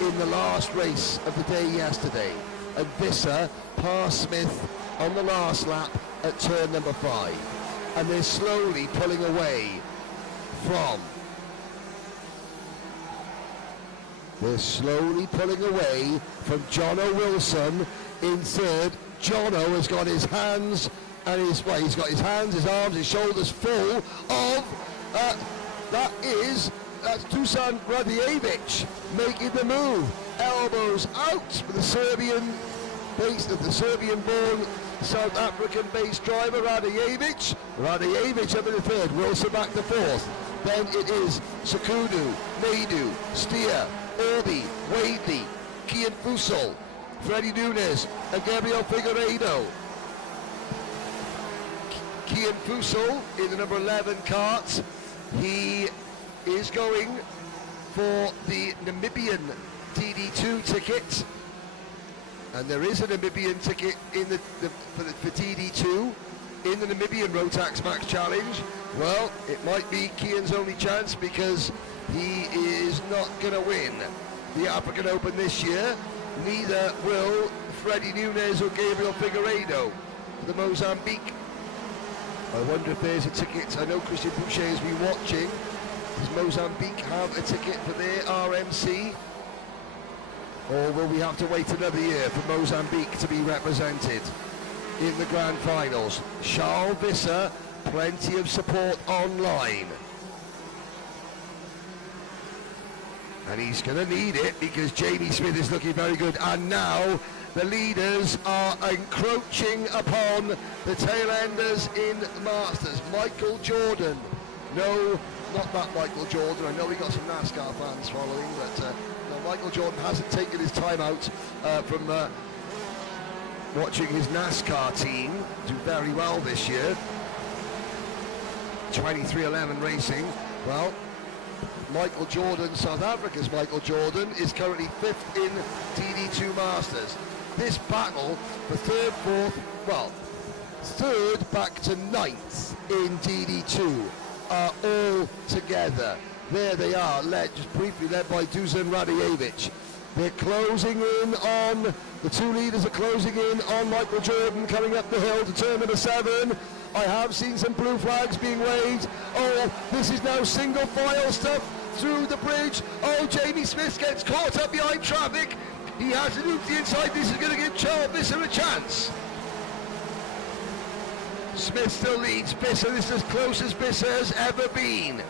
in the last race of the day yesterday. And Visser passed Smith on the last lap at turn number 5. And they're slowly pulling away from Jono Wilson in third. Jono has got his hands and he's got his hands, his arms, his shoulders full of that's Dusan Radojevic making the move. Elbows out for the Serbian-born South African-based driver Radojevic. Radojevic up in the third, Wilson back to fourth. Then it is Sakudu, Naidu, Steer, Orby, Wadley, Kian Fussell, Freddie Nunes, and Gabriel Figueiredo. Kian Fussell in the number 11 kart. He is going for the Namibian DD2 ticket, and there is a Namibian ticket in for DD2 in the Namibian Rotax Max Challenge. Well, it might be Kian's only chance because he is not going to win the African Open this year. Neither will Freddie Nunes or Gabriel Figueiredo for the Mozambique. I wonder if there's a ticket. I know Christian Boucher has been watching. Does Mozambique have a ticket for their RMC? Or will we have to wait another year for Mozambique to be represented in the grand finals? Charles Visser, plenty of support online. And he's going to need it because Jamie Smith is looking very good. And now the leaders are encroaching upon the tail enders in Masters. Michael Jordan. No, not that Michael Jordan. I know we got some NASCAR fans following, but no, Michael Jordan hasn't taken his time out from watching his NASCAR team do very well this year. 2311 Racing. Well, Michael Jordan, South Africa's Michael Jordan, is currently 5th in DD2 Masters. This battle for 3rd, 4th, well, 3rd back to 9th in DD2 are all together. There they are, just briefly led by Dusan Radojevic. They're closing in on, the two leaders are closing in on Michael Jordan coming up the hill to turn number 7. I have seen some blue flags being waved. Oh, this is now single file stuff through the bridge. Oh, Jamie Smith gets caught up behind traffic. He has to move to the inside. This is going to give Charles Visser a chance. Smith still leads Visser. This is as close as Visser has ever been.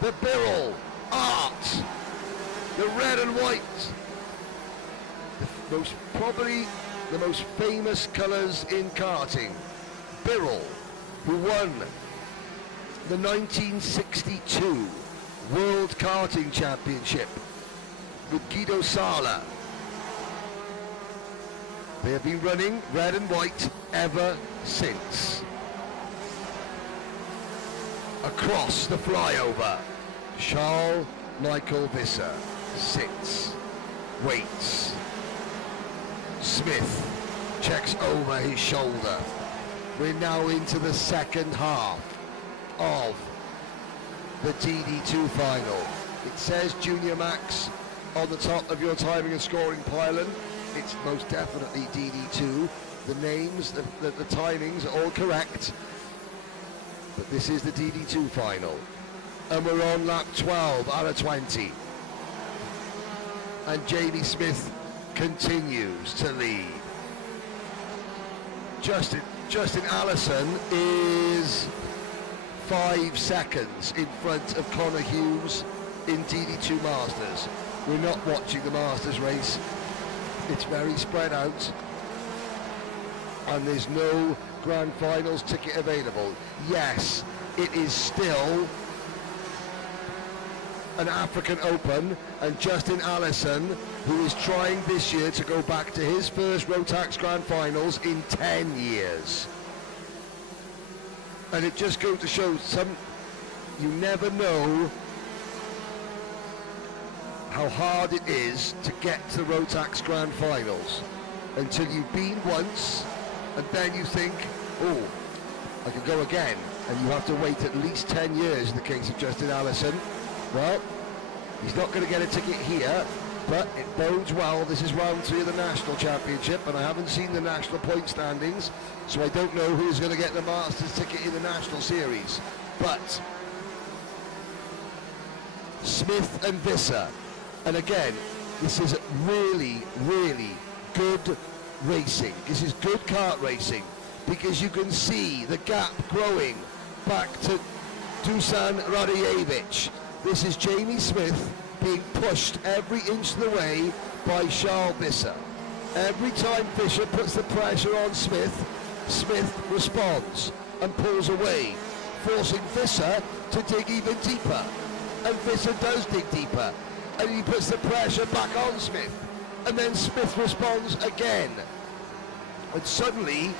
The Birrell, Art, the red and white. Probably the most famous colours in karting. Birrell, who won the 1962 World Karting Championship with Guido Sala. They have been running red and white ever since. Across the flyover, Charles Michael Visser sits, waits. Smith checks over his shoulder. We're now into the second half of the DD2 final. It says Junior Max on the top of your timing and scoring pylon. It's most definitely DD2. The names, the timings are all correct. But this is the DD2 final. And we're on lap 12 out of 20. And Jamie Smith continues to lead. Justin Allison is 5 seconds in front of Connor Hughes in DD2 Masters. We're not watching the Masters race. It's very spread out. And there's no Grand Finals ticket available. Yes, it is still an African Open, and Justin Allison, who is trying this year to go back to his first Rotax Grand Finals in 10 years. And it just goes to show you never know how hard it is to get to the Rotax Grand Finals until you've been once, and then you think, oh, I can go again, and you have to wait at least 10 years in the case of Justin Allison. Well, he's not going to get a ticket here, but it bodes well. This is round 3 of the National Championship, and I haven't seen the national point standings, so I don't know who's going to get the Masters ticket in the National Series. But Smith and Visser, and again, this is really, really good racing. This is good kart racing, because you can see the gap growing back to Dusan Radojevic. This is Jamie Smith being pushed every inch of the way by Charles Visser. Every time Fisher puts the pressure on Smith, Smith responds and pulls away, forcing Visser to dig even deeper. And Visser does dig deeper, and he puts the pressure back on Smith, and then Smith responds again. And suddenly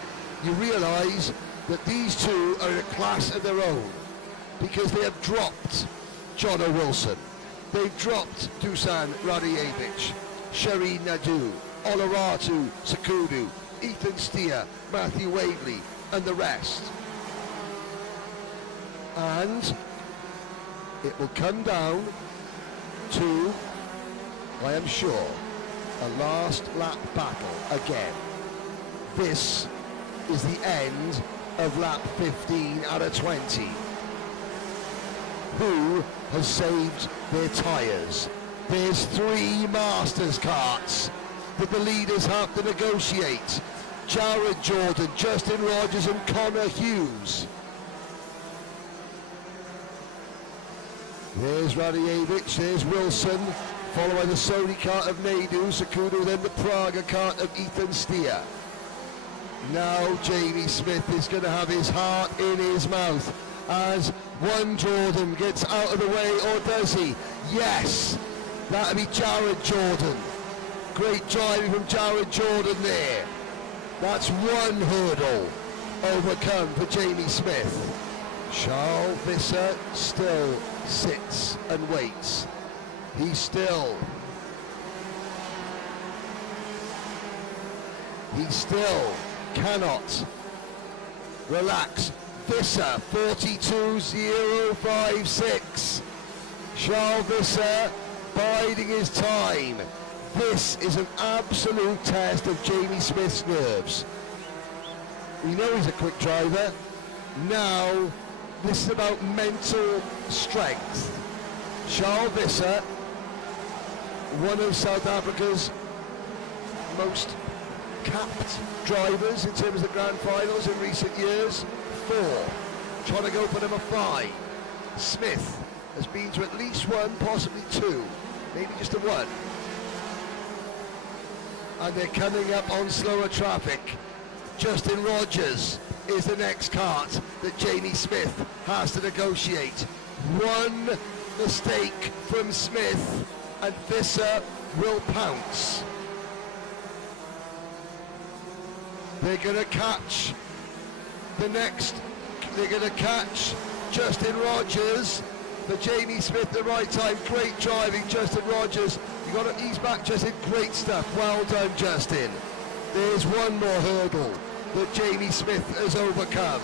you realise that these two are in a class of their own, because they have dropped Jono Wilson. They've dropped Dusan Radojevic, Shereen Nadeau, Oloratu Sakudu, Ethan Steer, Matthew Wagley, and the rest. And it will come down to, I am sure, a last lap battle again. This is the end of lap 15 out of 20. Who has saved their tyres? There's 3 Masters karts that the leaders have to negotiate. Jared Jordan, Justin Rogers and Connor Hughes. There's Radievich, there's Wilson, followed by the Sony kart of Naidu, Sakudo, then the Praga kart of Ethan Steer. Now Jamie Smith is going to have his heart in his mouth as one Jordan gets out of the way, or does he? Yes, that'll be Jared Jordan. Great driving from Jared Jordan there. That's one hurdle overcome for Jamie Smith. Charles Visser still sits and waits. He still cannot relax. Visser 42.056. Charles Visser biding his time. This is an absolute test of Jamie Smith's nerves. We know he's a quick driver. Now this is about mental strength. Charles Visser, one of South Africa's most capped drivers in terms of the grand finals in recent years. 4, trying to go for number 5. Smith has been to at least 1, possibly 2, maybe just a 1. And they're coming up on slower traffic. Justin Rogers is the next kart that Jamie Smith has to negotiate. One mistake from Smith and Visser will pounce. They're going to catch they're going to catch Justin Rogers for Jamie Smith the right time. Great driving, Justin Rogers. He's back, Justin. Great stuff. Well done, Justin. There's one more hurdle that Jamie Smith has overcome,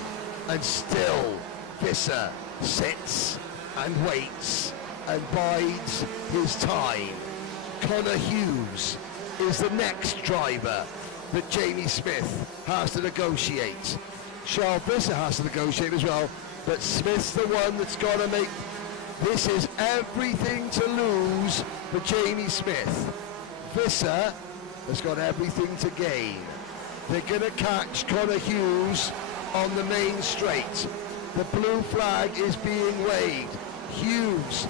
and still Visser sits and waits and bides his time. Connor Hughes is the next driver that Jamie Smith has to negotiate. Charles Visser has to negotiate as well, but Smith's the one that's got to make. This is everything to lose for Jamie Smith. Visser has got everything to gain. They're going to catch Connor Hughes on the main straight. The blue flag is being waved. Hughes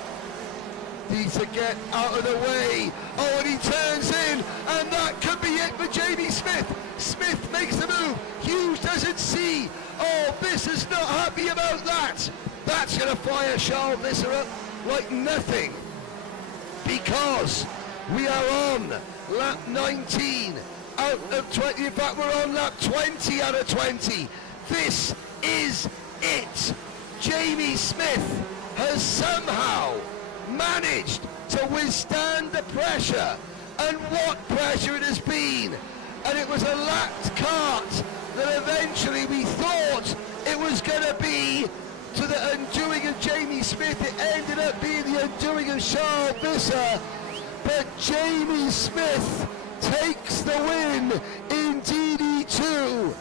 needs to get out of the way. Oh, and he turns in, and that could be it for Jamie Smith. Smith makes the move. Hughes doesn't see. Oh, Visser's not happy about that. That's going to fire Charles Visser up like nothing, because we are on lap 19 out of 20. In fact, we're on lap 20 out of 20. This is it. Jamie Smith has somehow managed to withstand the pressure, and what pressure it has been. And it was a lapped kart that eventually we thought it was going to be to the undoing of Jamie Smith. It ended up being the undoing of Charles Visser, but Jamie Smith takes the win in DD2.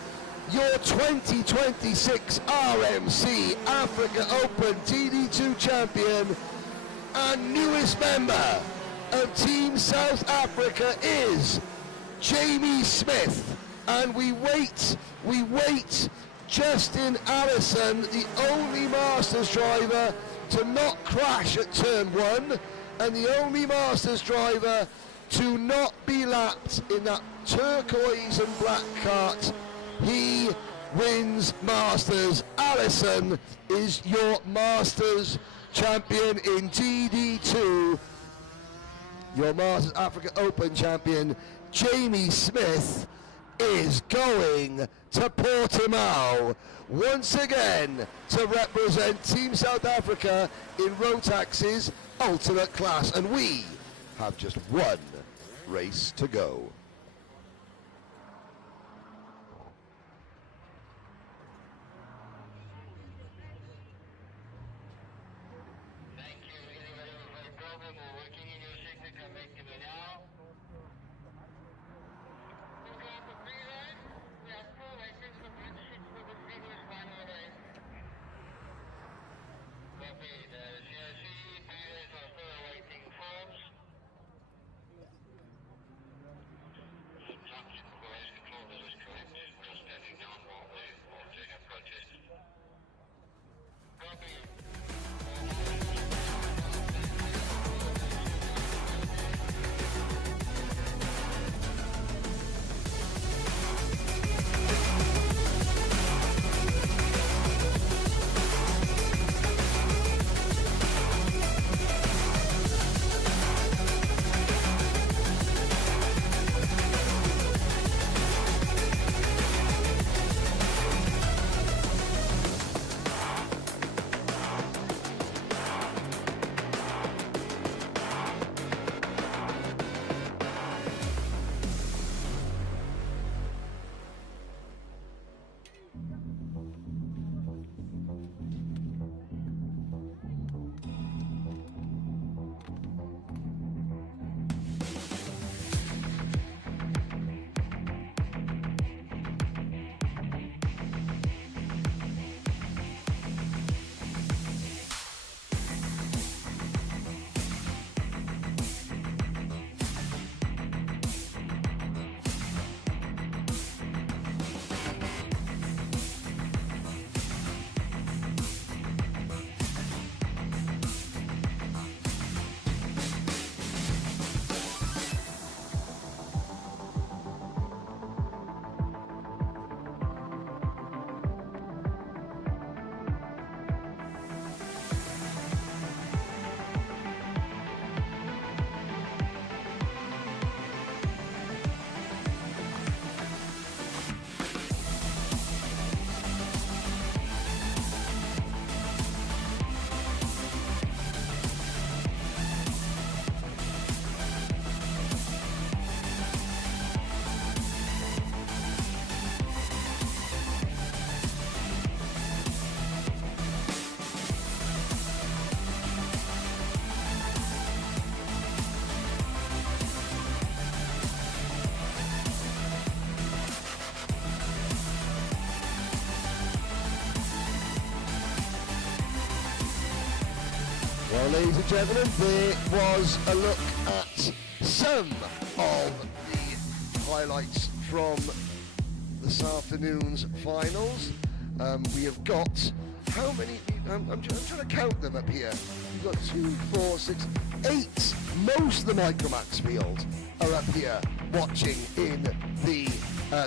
Your 2026 RMC Africa Open DD2 champion and newest member of Team South Africa is Jamie Smith. And we wait, Justin Allison, the only Masters driver to not crash at turn 1, and the only Masters driver to not be lapped in that turquoise and black kart. He wins Masters. Allison is your Masters champion in DD2. Your Masters Africa Open champion, Jamie Smith, is going to Portimao once again to represent Team South Africa in Rotax's ultimate class. And we have just one race to go. Well, ladies and gentlemen, there was a look at some of the highlights from this afternoon's finals. We have got, how many, I'm trying to count them up here. We've got 2, 4, 6, 8. Most of the Micromax field are up here watching in the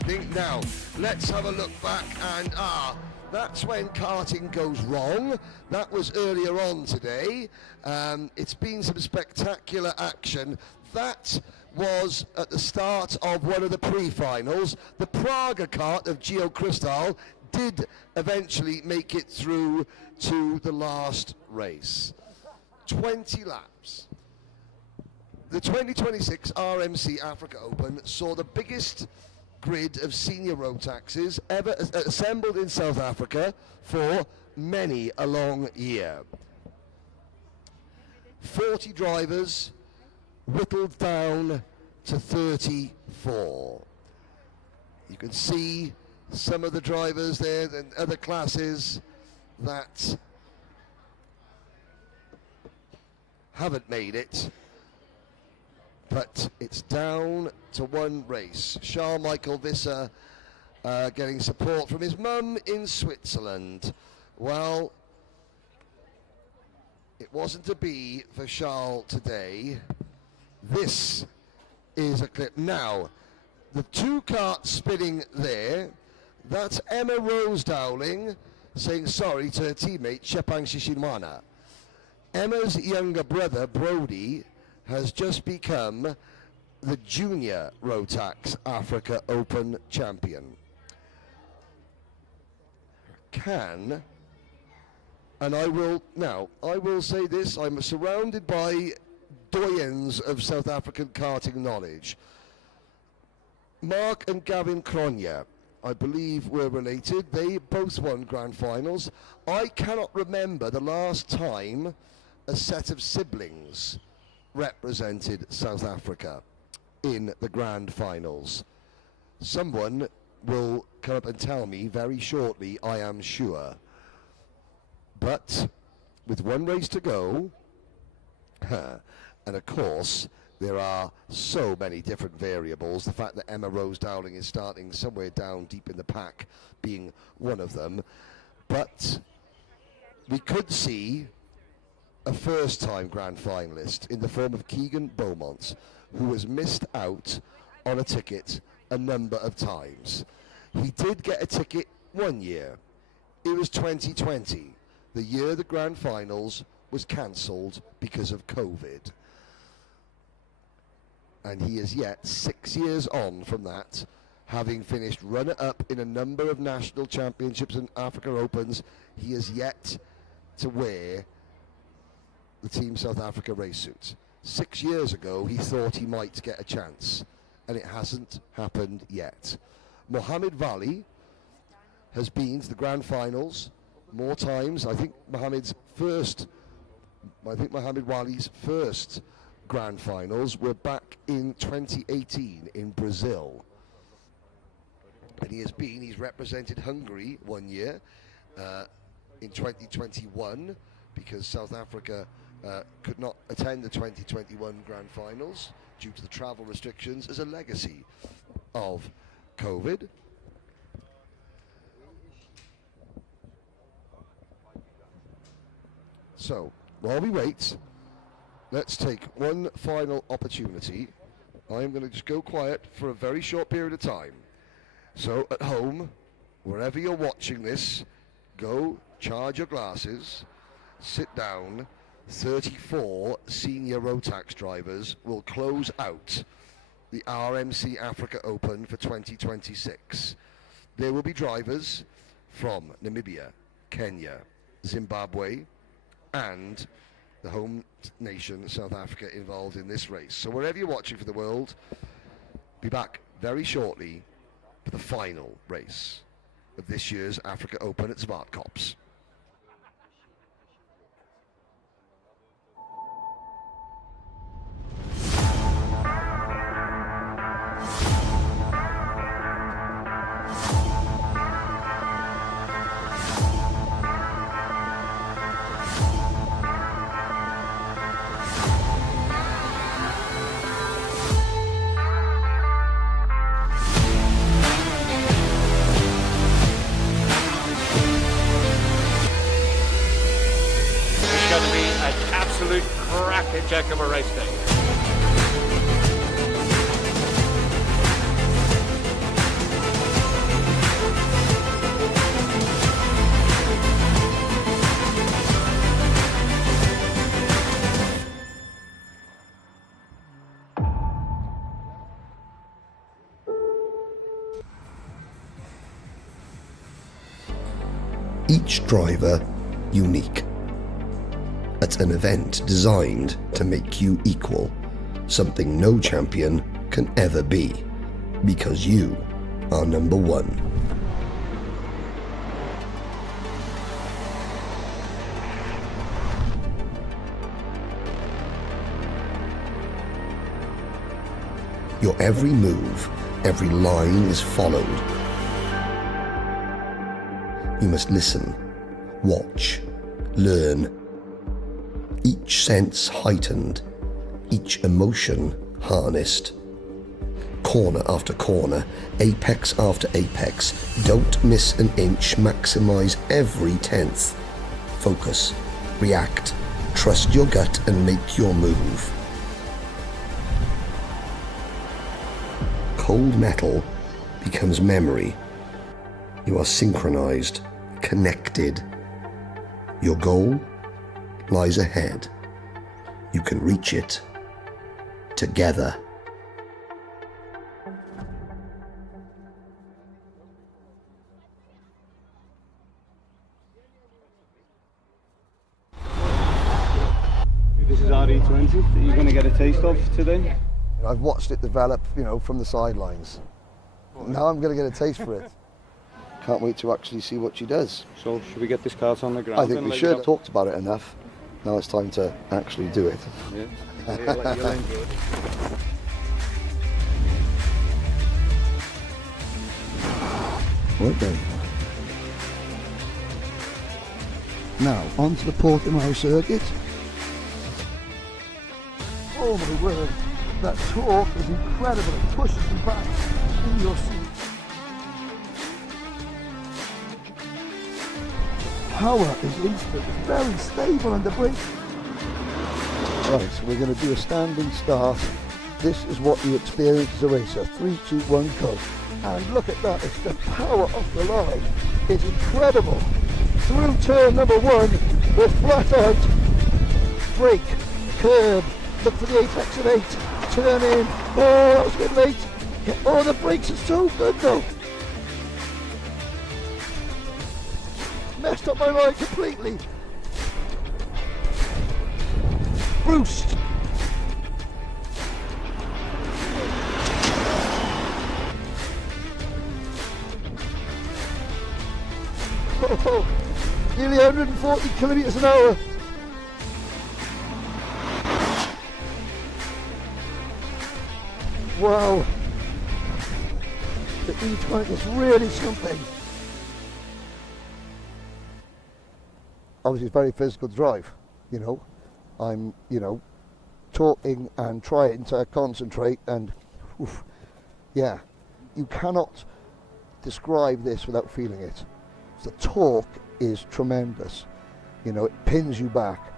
thing. Now, let's have a look back, and that's when karting goes wrong. That was earlier on today. It's been some spectacular action. That was at the start of one of the pre-finals. The Praga kart of Gio Cristal did eventually make it through to the last race. 20 laps. The 2026 RMC Africa Open saw the biggest grid of senior Rotaxes ever assembled in South Africa for many a long year. 40 drivers whittled down to 34. You can see some of the drivers there and other classes that haven't made it, but it's down to one race. Charles Michael Visser getting support from his mum in Switzerland. Well, it wasn't to be for Charles today. This is a clip. Now, the two karts spinning there, that's Emma Rose Dowling saying sorry to her teammate Shepang Shishinwana. Emma's younger brother, Brody, has just become the Junior Rotax Africa Open champion. And I will say this, I'm surrounded by doyens of South African karting knowledge. Mark and Gavin Cronje, I believe, were related. They both won grand finals. I cannot remember the last time a set of siblings represented South Africa in the grand finals. Someone will come up and tell me very shortly, I am sure. But with one race to go, and of course there are so many different variables, the fact that Emma Rose Dowling is starting somewhere down deep in the pack being one of them, but we could see a first-time grand finalist in the form of Keegan Beaumont, who has missed out on a ticket a number of times. He did get a ticket one year. It was 2020, the year the grand finals was cancelled because of COVID. And he is yet 6 years on from that, having finished runner-up in a number of national championships and Africa Opens. He is yet to wear the Team South Africa race suit. 6 years ago, he thought he might get a chance, and it hasn't happened yet. Mohamed Vali has been to the grand finals more times. I think Mohamed Wali's first grand finals were back in 2018 in Brazil. And he's represented Hungary one year in 2021 because South Africa could not attend the 2021 grand finals due to the travel restrictions as a legacy of COVID. So, while we wait, let's take one final opportunity. I'm going to just go quiet for a very short period of time. So, at home, wherever you're watching this, go charge your glasses, sit down. 34 senior Rotax drivers will close out the RMC Africa Open for 2026. There will be drivers from Namibia, Kenya, Zimbabwe, and the home nation, South Africa, involved in this race. So wherever you're watching for the world, be back very shortly for the final race of this year's Africa Open at Zwartkops. crackerjack of a race day. Each driver unique. At an event designed to make you equal, something no champion can ever be, because you are number one. Your every move, every line is followed. You must listen, watch, learn. Each sense heightened, each emotion harnessed. Corner after corner, apex after apex, don't miss an inch, maximize every tenth. Focus, react, trust your gut and make your move. Cold metal becomes memory. You are synchronized, connected. Your goal lies ahead. You can reach it together. This is RE20 that you're going to get a taste of today. I've watched it develop, from the sidelines. Now I'm going to get a taste for it. Can't wait to actually see what she does. So should we get this kart on the ground? I think we should. Talked about it enough. Now it's time to actually do it. Yeah, you'll enjoy it. Right then. Now, onto the Portimao circuit. Oh my word, that torque is incredible. It pushes you back in your seat. Power is instant, it's very stable on the brake. Right, so we're going to do a standing start. This is what you experience as a racer. 3, 2, 1, go. And look at that, it's the power off the line. It's incredible. Through turn number 1, we're flat out. Brake, curb, look for the apex of 8. Turn in. Oh, that was a bit late. Oh, the brakes are so good though. Messed up my line completely. Bruce. Oh, nearly 140 kilometers an hour. Wow. The E20 is really something. Obviously it's very physical drive, I'm, talking and trying to concentrate and, yeah, you cannot describe this without feeling it. The torque is tremendous, it pins you back.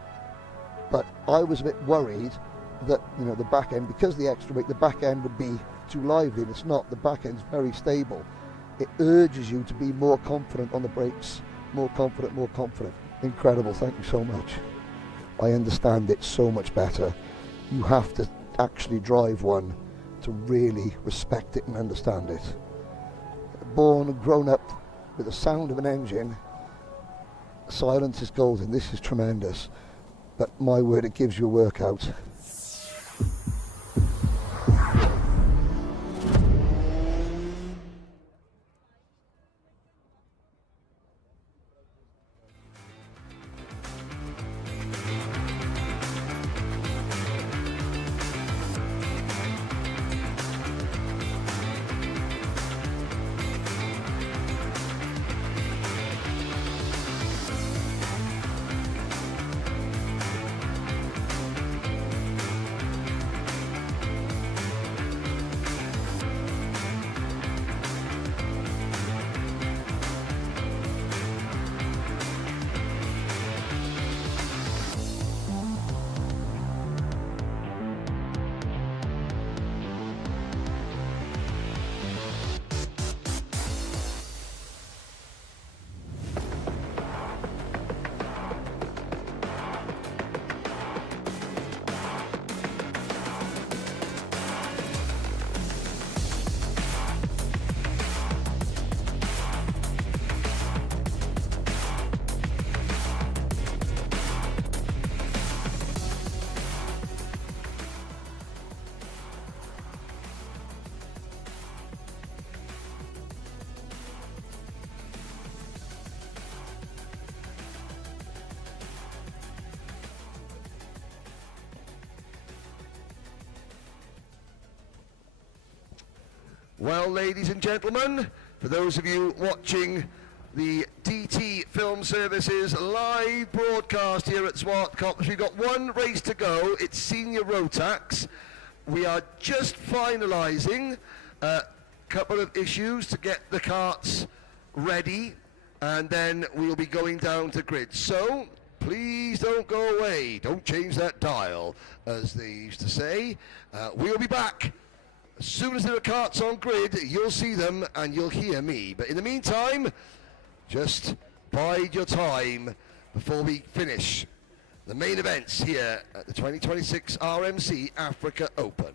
But I was a bit worried that, the back end, because of the extra weight, the back end would be too lively, and it's not. The back end's very stable. It urges you to be more confident on the brakes, more confident, more confident. Incredible, thank you so much. I understand it so much better. You have to actually drive one to really respect it and understand it. Born and grown up with the sound of an engine, silence is golden. This is tremendous. But my word, it gives you a workout. Well, ladies and gentlemen, for those of you watching the DT Film Services live broadcast here at Swart Cops, we've got one race to go. It's Senior Rotax. We are just finalising a couple of issues to get the karts ready, and then we'll be going down to grid. So please don't go away. Don't change that dial, as they used to say. We'll be back. As soon as there are karts on grid, you'll see them and you'll hear me. But in the meantime, just bide your time before we finish the main events here at the 2026 RMC Africa Open.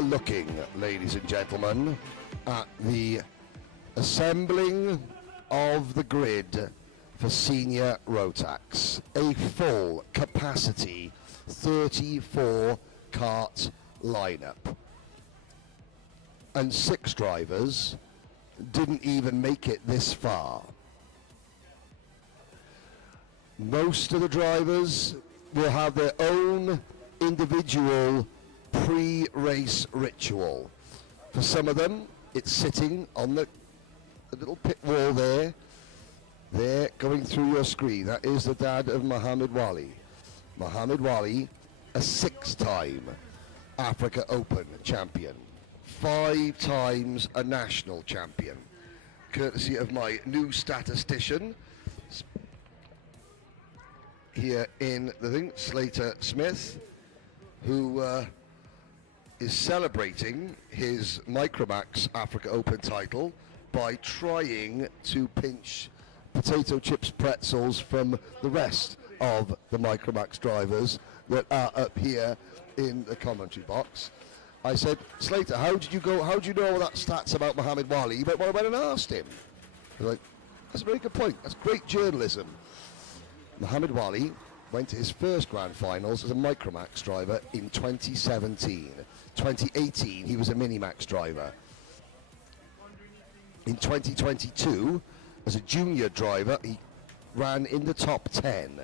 are looking, ladies and gentlemen, at the assembling of the grid for senior Rotax. A full capacity 34 kart lineup. And 6 drivers didn't even make it this far. Most of the drivers will have their own individual pre-race ritual. For some of them, it's sitting on the little pit wall there. There, going through your screen. That is the dad of Mohammed Wali. Mohammed Wali, a 6-time Africa Open champion. 5 times a national champion. Courtesy of my new statistician here in the thing, Slater Smith, who is celebrating his Micromax Africa Open title by trying to pinch potato chips pretzels from the rest of the Micromax drivers that are up here in the commentary box. I said, Slater, how do you know all that stats about Mohammed Wali? But I went and asked him. I was like, that's a very good point. That's great journalism. Mohammed Wali went to his first grand finals as a Micromax driver in 2017. 2018, he was a Minimax driver. In 2022, as a junior driver, he ran in the top 10.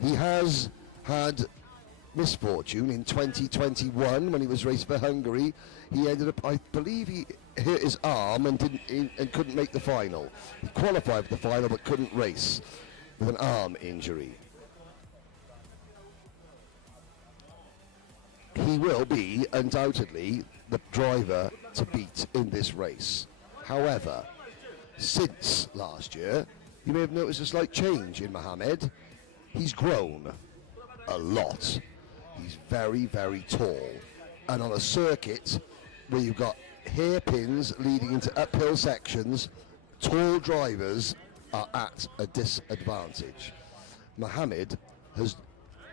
He has had misfortune in 2021 when he was racing for Hungary. He ended up, I believe he hurt his arm and couldn't make the final. He qualified for the final but couldn't race with an arm injury. He will be undoubtedly the driver to beat in this race. However, since last year, you may have noticed a slight change in Mohammed. He's grown a lot. He's very, very tall. And on a circuit where you've got hairpins leading into uphill sections, tall drivers are at a disadvantage. Mohammed has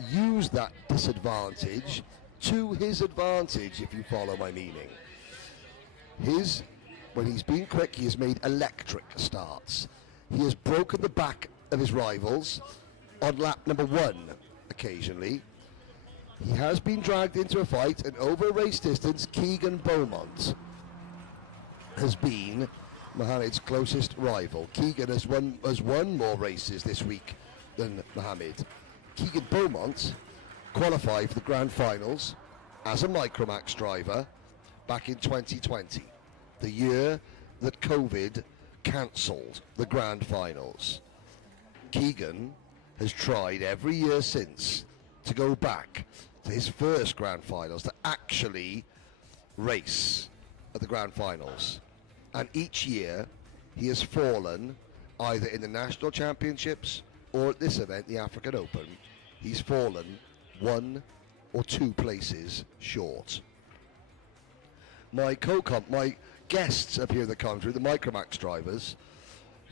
used that disadvantage to his advantage, if you follow my meaning. When he's been quick, he has made electric starts. He has broken the back of his rivals on lap number 1 occasionally. He has been dragged into a fight, and over race distance, Keegan Beaumont has been Mohammed's closest rival. Keegan has won more races this week than Mohammed. Keegan Beaumont qualified for the grand finals as a Micromax driver back in 2020, the year that COVID cancelled the grand finals. Keegan has tried every year since to go back to his first grand finals, to actually race at the grand finals. And each year he has fallen either in the national championships or at this event, the African Open. He's fallen 1 or 2 places short. My guests up here in the country, the Micromax drivers,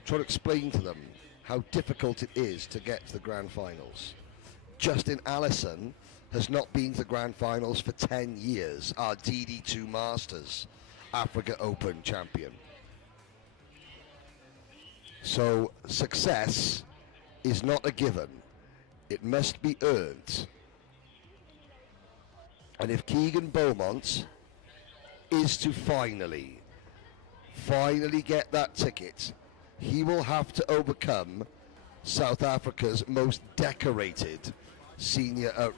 try to explain to them how difficult it is to get to the grand finals. Justin Allison has not been to the grand finals for 10 years, our DD2 Masters Africa Open champion. So success is not a given. It must be earned. And if Keegan Beaumont is to finally get that ticket, he will have to overcome South Africa's most decorated senior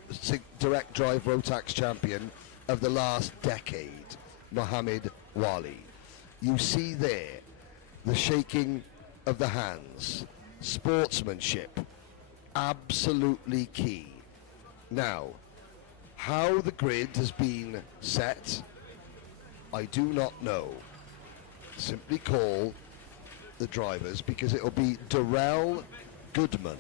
direct drive Rotax champion of the last decade, Mohammed Wali. You see there the shaking of the hands, sportsmanship, absolutely key. Now, how the grid has been set, I do not know. Simply call the drivers, because it will be Darrell Goodman.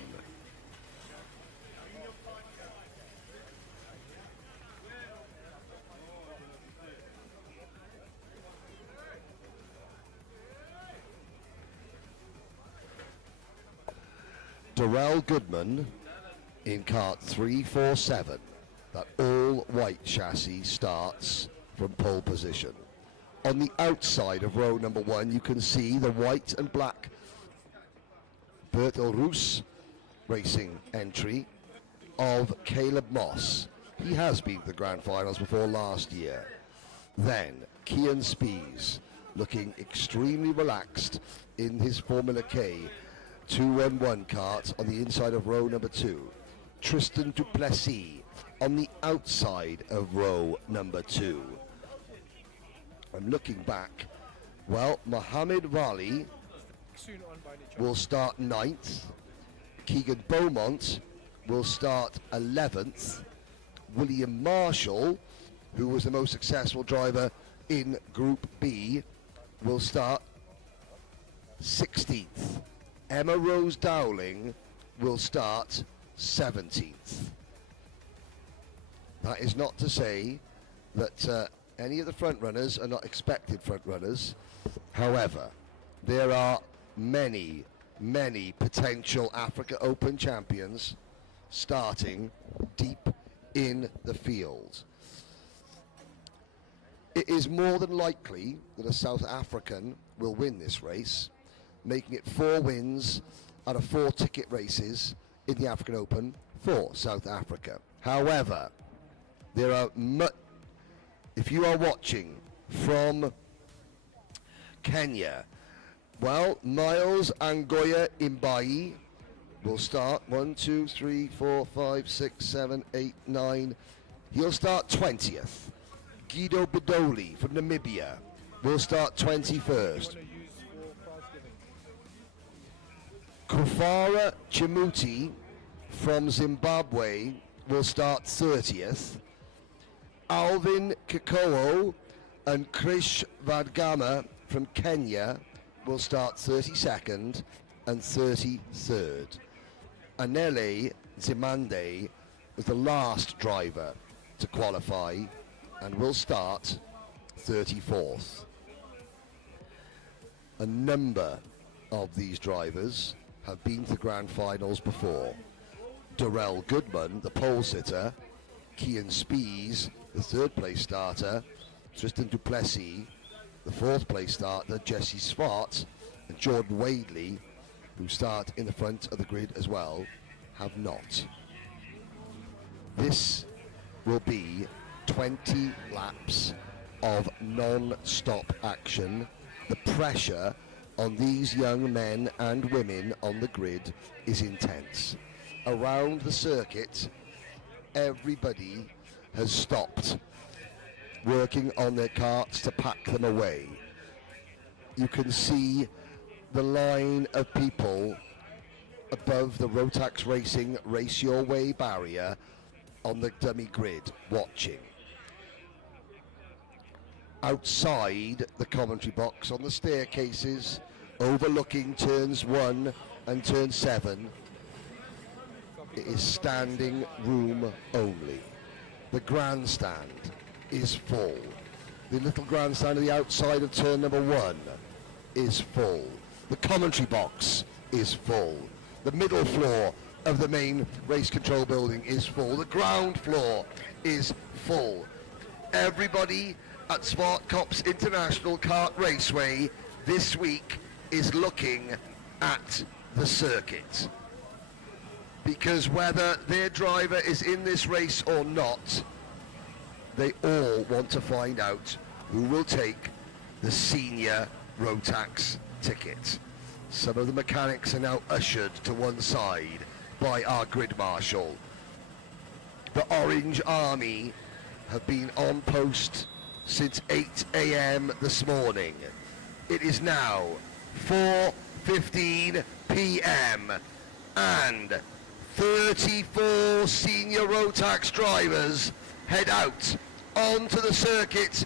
Darrell Goodman in Kart 347. That all-white chassis starts from pole position. On the outside of row number 1, you can see the white and black Bertelroos Racing entry of Caleb Moss. He has been to the grand finals before last year. Then Kian Spies, looking extremely relaxed in his Formula K 211 kart on the inside of row number 2. Tristan Duplessis on the outside of row number 2. I'm looking back. Well, Mohammed Wali will start 9th. Keegan Beaumont will start 11th. William Marshall, who was the most successful driver in Group B, will start 16th. Emma Rose Dowling will start 17th. That is not to say that any of the front runners are not expected front runners. However, there are many potential Africa Open champions starting deep in the field. It is more than likely that a South African will win this race, making it 4 wins out of 4 ticket races in the African Open for South Africa. However, there are if you are watching from Kenya, well, Miles Angoya Imbai will start 1, 2, 3, 4, 5, 6, 7, 8, 9. He'll start 20th. Guido Bedoli from Namibia will start 21st. Kufara Chimuti from Zimbabwe will start 30th. Alvin Kikoo and Krish Vadgama from Kenya will start 32nd and 33rd. Anele Zimande was the last driver to qualify and will start 34th. A number of these drivers have been to the grand finals before. Darrell Goodman, the pole sitter, Kian Spies, the 3rd place starter, Tristan Duplessis, the 4th place starter, Jesse Swart, and Jordan Wadley, who start in the front of the grid as well, have not. This will be 20 laps of non-stop action. The pressure on these young men and women on the grid is intense. Around the circuit, everybody has stopped working on their carts to pack them away. You can see the line of people above the Rotax Racing Race Your Way barrier on the dummy grid watching. Outside the commentary box on the staircases overlooking turns 1 and turn 7, it is standing room only. The grandstand is full. The little grandstand on the outside of turn number 1 is full. The commentary box is full. The middle floor of the main race control building is full. The ground floor is full. Everybody at Smart Cops International Kart Raceway this week is looking at the circuit, because whether their driver is in this race or not, they all want to find out who will take the senior Rotax ticket. Some of the mechanics are now ushered to one side by our grid marshal. The Orange Army have been on post since 8 a.m. this morning. It is now 4:15 p.m. and 34 senior Rotax drivers head out onto the circuit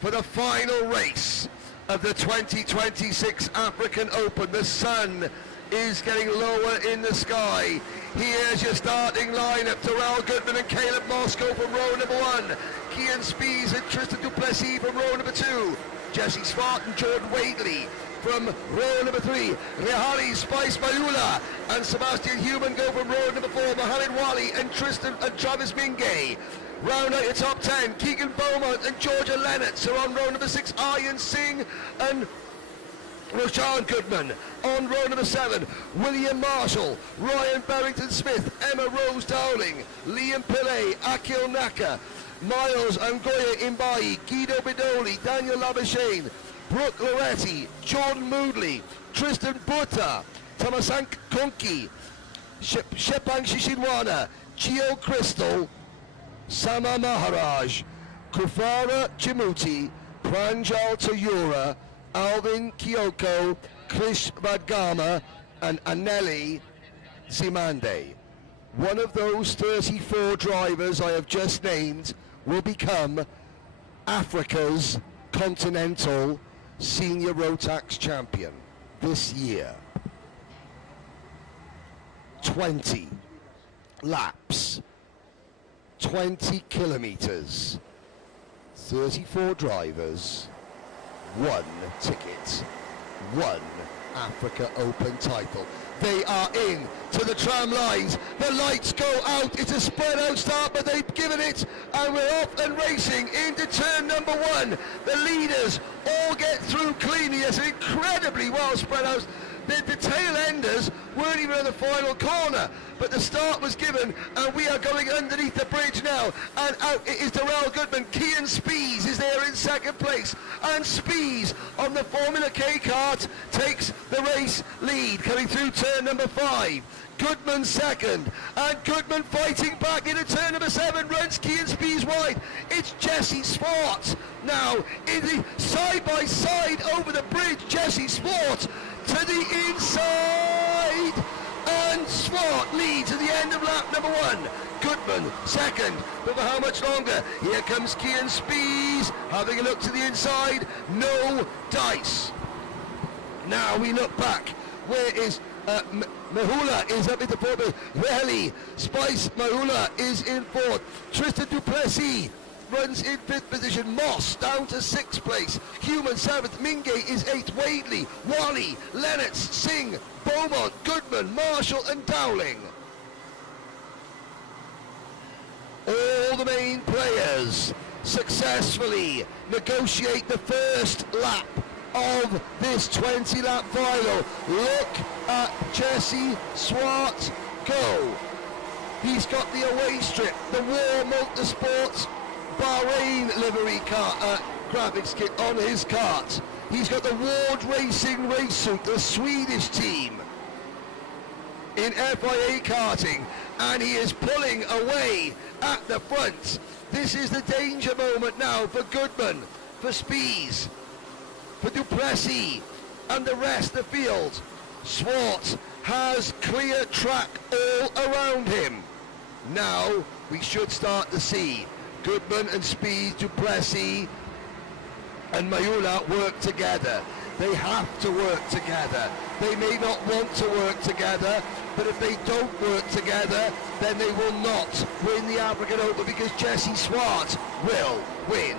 for the final race of the 2026 African Open. The sun is getting lower in the sky. Here's your starting lineup. Darrell Goodman and Caleb Moss go from row number 1. Kian Spies and Tristan Duplessis from row number 2. Jesse Swart and Jordan Wadley from row number 3. Rehari Spice Mayula and Sebastian Human go from row number 4. Mohamed Wali and Travis Mingay Round 8 of top 10, Keegan Beaumont and Georgia Lennox are on row number 6, Aryan Singh and Roshan Goodman. On row number 7, William Marshall, Ryan Barrington-Smith, Emma Rose Dowling, Liam Pillay, Akhil Naka, Miles Angoya Imbai, Guido Bidoli, Daniel Labashane, Brooke Loretti, Jordan Moodley, Tristan Butta, Tamasank Konki, Shepang Shishinwana, Gio Crystal, Sama Maharaj, Kufara Chimuti, Pranjal Tayura, Alvin Kyoko, Krish Vadgama, and Aneli Simande. One of those 34 drivers I have just named will become Africa's Continental Senior Rotax Champion this year. 20 laps, 20 kilometers, 34 drivers, 1 ticket, 1 Africa Open title. They are in to the tram lines. The lights go out. It's a spread out start, but they've given it, and we're off and racing into turn number 1. The leaders all get through cleanly. It's an incredibly well spread out. The tail enders weren't even in the final corner, but the start was given, and we are going underneath the bridge now, and out it is Darrell Goodman. Kian Spies is there in second place, and Spies on the Formula K kart takes the race lead, coming through turn number 5. Goodman second, and Goodman fighting back into turn number 7, runs Kian Spies wide. It's Jesse Swart now in the side-by-side over the bridge. Jesse Swart to the inside, and Swart leads at the end of lap number 1. Goodman second, but for how much longer? Here comes Kian Spies, having a look to the inside, no dice. Now we look back, where is Mahula is up into 4th, Veli, Spice Mahula is in 4th, Tristan Duplessis runs in 5th position, Moss down to 6th place, Human 7th, Mingay is 8th, Wadley, Wally, Lennox, Singh, Beaumont, Goodman, Marshall and Dowling. All the main players successfully negotiate the first lap of this 20-lap final. Look at Jesse Swart go. He's got the away strip, the War Motorsports Bahrain livery car, graphics kit on his kart. He's got the Ward Racing race suit, the Swedish team in FIA karting, and he is pulling away at the front. This is the danger moment now for Goodman, for Spies, for Duplessis and the rest of the field. Swart has clear track all around him. Now we should start to see Goodman and Spies, Duplessis and Mayula work together. They have to work together. They may not want to work together, but if they don't work together, then they will not win the African Open, because Jesse Swart will win.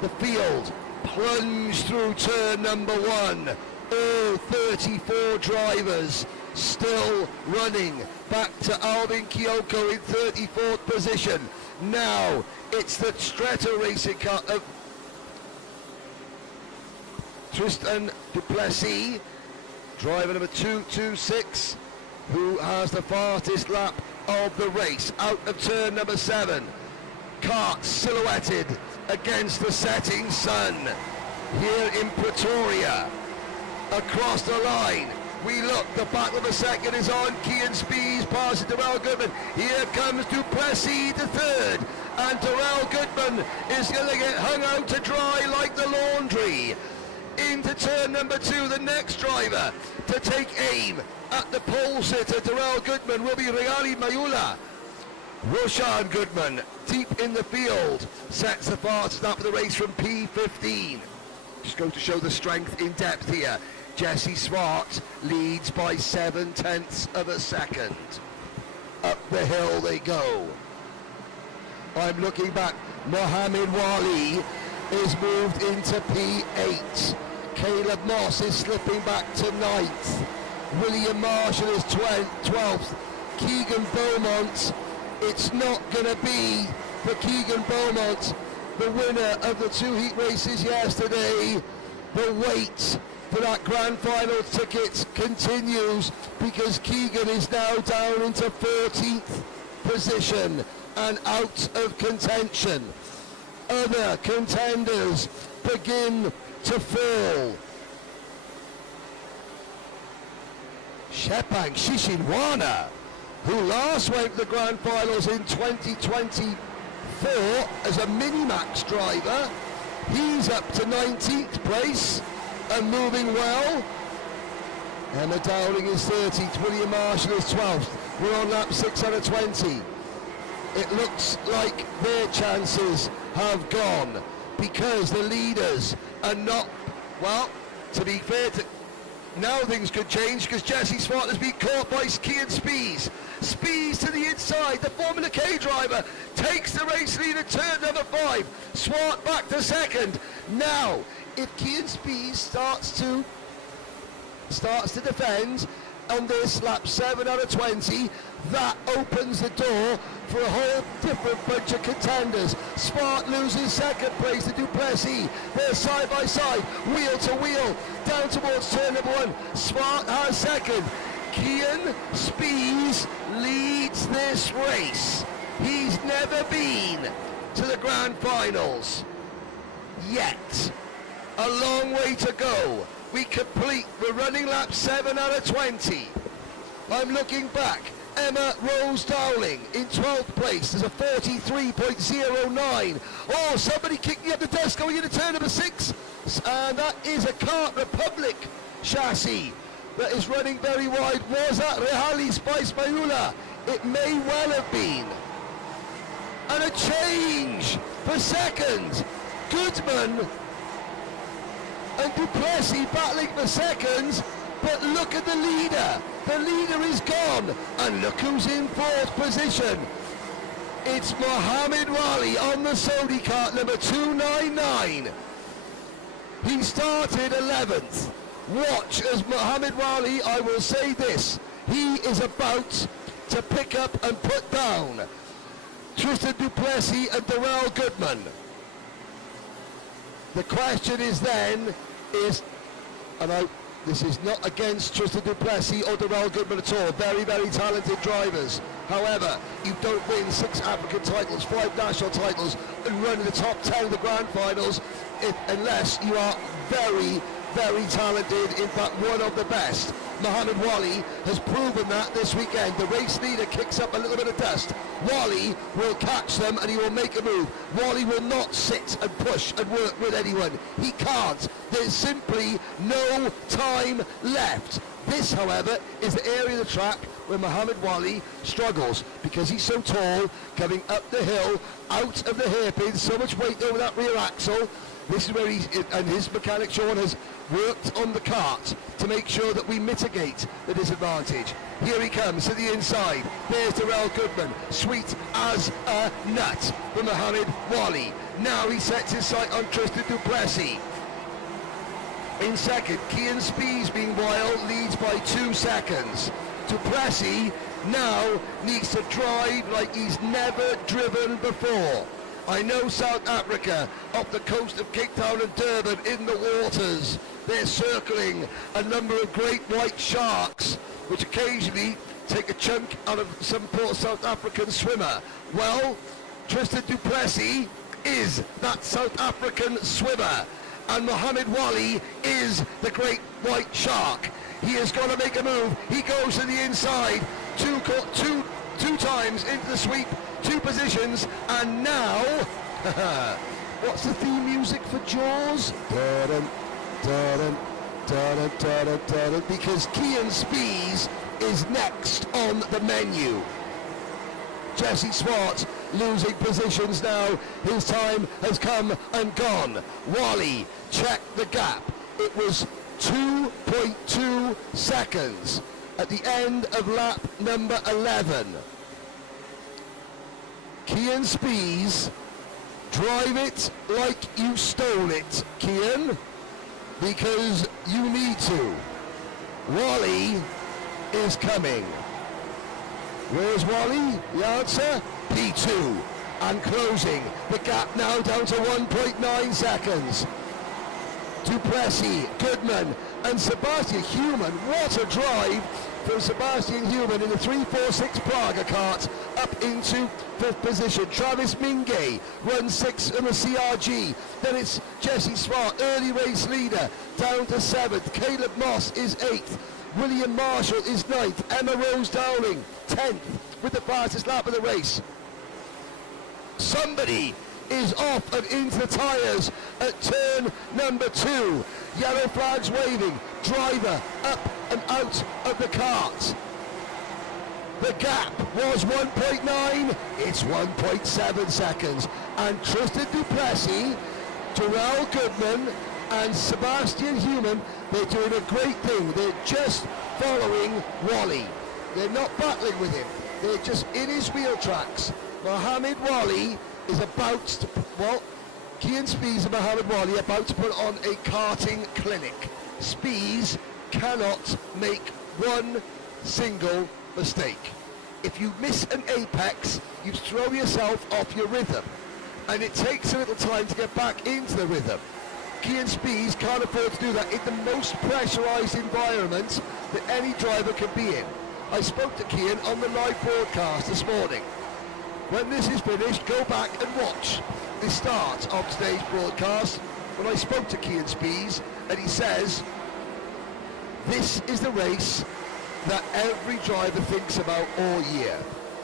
The field plunged through turn number 1. All 34 drivers still running. Back to Alvin Kyoko in 34th position. Now it's the Stretta Racing car of Tristan Duplessis, driver number 226, who has the fastest lap of the race, out of turn number 7. Kart silhouetted against the setting sun here in Pretoria. Across the line, we look, the battle of the second is on. Kian Spies passes Darrell Goodman. Here comes Duplessis to 3rd, and Darrell Goodman is going to get hung out to dry like the laundry. Into turn number 2, the next driver to take aim at the pole sitter Darrell Goodman will be Regali Mayula. Roshan Goodman, deep in the field, sets the fastest lap of the race from P15. Just going to show the strength in depth here. Jesse Swart leads by 0.7 of a second. Up the hill they go. I'm looking back. Mohammed Wali is moved into P8. Caleb Moss is slipping back to 9th. William Marshall is 12th. Keegan Beaumont it's not going to be for Keegan Beaumont, the winner of the 2 heat races yesterday. The wait for that grand final ticket continues because Keegan is now down into 14th position and out of contention. Other contenders begin to fall. Shepang Shishinwana, who last went to the grand finals in 2024 as a Minimax driver, he's up to 19th place and moving well. Emma Dowling is 30th, William Marshall is 12th. We're on lap 6 out of 20. It looks like their chances have gone because the leaders are not, well, to be fair, now things could change because Jesse Swart has been caught by Kian Spies. Spies to the inside, the Formula K driver takes the race lead at turn number 5. Swart back to second. Now, if Kian Spies starts to defend on this lap 7 out of 20, that opens the door for a whole different bunch of contenders. Swart loses second place to Duplessis. They're side by side, wheel to wheel, down towards turn number 1. Swart has second. Kian Spies leads this race. He's never been to the grand finals yet. A long way to go. We're running lap 7 out of 20. I'm looking back. Emma Rose Dowling in 12th place. There's a 43.09. Oh, somebody kicked me up the desk going into turn number 6. And that is a Kart Republic chassis that is running very wide. Was that Rehali Spice Mayula? It may well have been. And a change for second. Goodman and Duplessis battling for seconds, but look at the leader. The leader is gone, and look who's in 4th position. It's Mohammed Wali on the Sodi Kart number 299. He started 11th. Watch as Mohammed Wali, I will say this, he is about to pick up and put down Tristan Duplessis and Darrell Goodman. The question is then, this is not against Tristan Duplessis or Darrell Goodman at all. Very, very talented drivers. However, you don't win 6 African titles, 5 national titles, and run in the top 10 of the grand finals unless you are very, very talented, in fact one of the best. Mohammed Wali has proven that this weekend. The race leader kicks up a little bit of dust. Wali will catch them and he will make a move. Wali will not sit and push and work with anyone. He can't. There's simply no time left. This, however, is the area of the track where Mohammed Wali struggles because he's so tall, coming up the hill, out of the hairpin, so much weight over that rear axle. This is where his mechanic Sean has worked on the kart to make sure that we mitigate the disadvantage. Here he comes to the inside. There's Darrell Goodman, sweet as a nut for Mohammed Wali. Now he sets his sight on Tristan Duplessis. In second, Kian Spies, being wild, leads by 2 seconds. Duplessis now needs to drive like he's never driven before. I know South Africa, off the coast of Cape Town and Durban, in the waters, they're circling a number of great white sharks, which occasionally take a chunk out of some poor South African swimmer. Well, Tristan Duplessis is that South African swimmer, and Mohammed Wali is the great white shark. He has got to make a move. He goes to the inside, two times into the sweep, 2 positions, and now, what's the theme music for Jaws? Dun, dun, dun, dun, dun, dun, because Kian Spies is next on the menu. Jesse Swart losing positions now. His time has come and gone. Wali, check the gap. It was 2.2 seconds at the end of lap number 11. Kian Spies, drive it like you stole it, Kian, because you need to. Wali is coming. Where's Wally? The answer, P2. And closing, the gap now down to 1.9 seconds. Duplessis, Goodman, and Sebastian Human. What a drive from Sebastian Human in the 346 Praga kart up into 5th position. Travis Mingay runs 6th in the CRG. Then it's Jesse Smart, early race leader, down to 7th. Caleb Moss is 8th. William Marshall is 9th. Emma Rose Dowling 10th with the fastest lap of the race. Somebody is off and into the tyres at turn number 2. Yellow flags waving. Driver up and out of the kart. The gap was 1.9. It's 1.7 seconds. And Tristan Duplessis, Terrell Goodman, and Sebastian Human, they're doing a great thing. They're just following Wally. They're not battling with him. They're just in his wheel tracks. Mohamed Wally is about to, well, Kian Spies and Mohamed Wally are about to put on a karting clinic. Spies cannot make one single mistake. If you miss an apex, you throw yourself off your rhythm. And it takes a little time to get back into the rhythm. Kian Spies can't afford to do that in the most pressurised environment that any driver can be in. I spoke to Kian on the live broadcast this morning. When this is finished, go back and watch the start of today's broadcast when I spoke to Kian Spies, and he says, this is the race that every driver thinks about all year.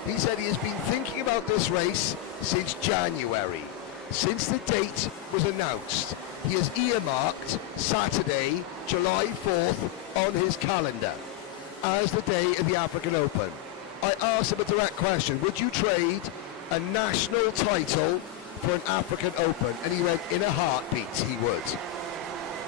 He said he has been thinking about this race since January. Since the date was announced, he has earmarked Saturday, July 4th on his calendar as the day of the African Open. I asked him a direct question: would you trade a national title for an African Open? And he went, in a heartbeat, he would.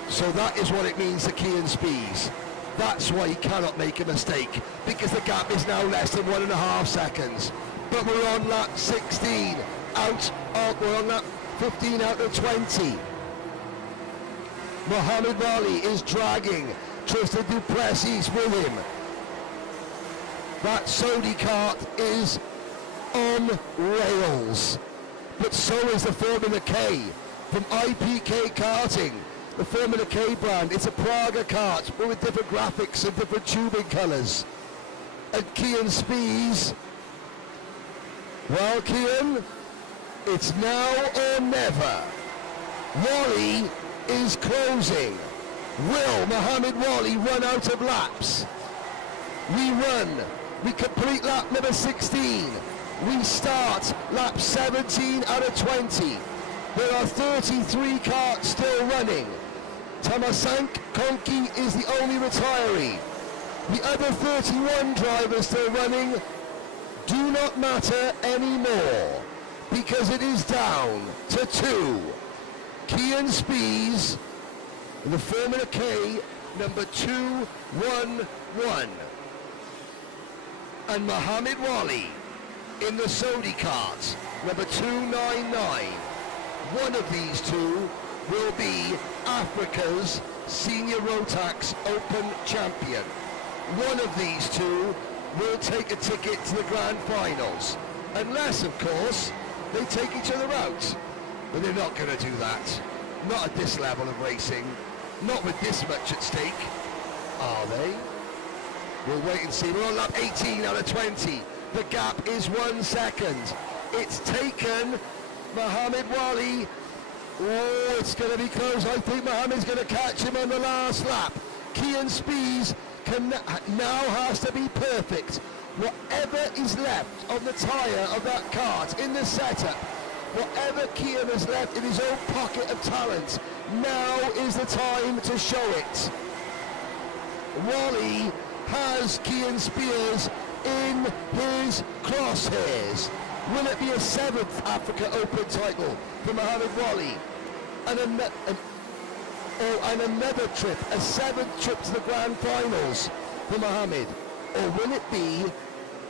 So that is what it means to Kian Spies. That's why he cannot make a mistake, because the gap is now less than 1.5 seconds. But we're on lap 16, we're on lap 15 out of 20. Mohamed Wally is dragging Tristan Duplessis with him. That Sony kart is on rails, but so is the Formula K from IPK Karting, the Formula K brand. It's a Praga kart, but with different graphics and different tubing colours. And Kian Spies, well, Kian, it's now or never. Wally is closing. Will Mohamed Wally run out of laps? We complete lap number 16. We start lap 17 out of 20. There are 33 karts still running. Tamasank Konki is the only retiree. The other 31 drivers still running do not matter anymore, because it is down to 2. Kian Spies in the Formula K number 211. And Mohamed Wally in the Sony kart number 299. One of these two will be Africa's Senior Rotax Open champion. One of these two will take a ticket to the grand finals, unless of course they take each other out. But they're not going to do that. Not at this level of racing, not with this much at stake, are they? We'll wait and see. We're on lap 18 out of 20. The gap is 1 second. It's taken Mohamed Wally. Oh, it's going to be close. I think Mohamed's going to catch him on the last lap. Kian Spies now has to be perfect. Whatever is left on the tyre of that kart in the setup, whatever Kian has left in his own pocket of talent, now is the time to show it. Wally has Kian Spies in his crosshairs. Will it be a 7th Africa Open title for Mohamed Wally? And another trip, a 7th trip to the Grand Finals for Mohamed? Or will it be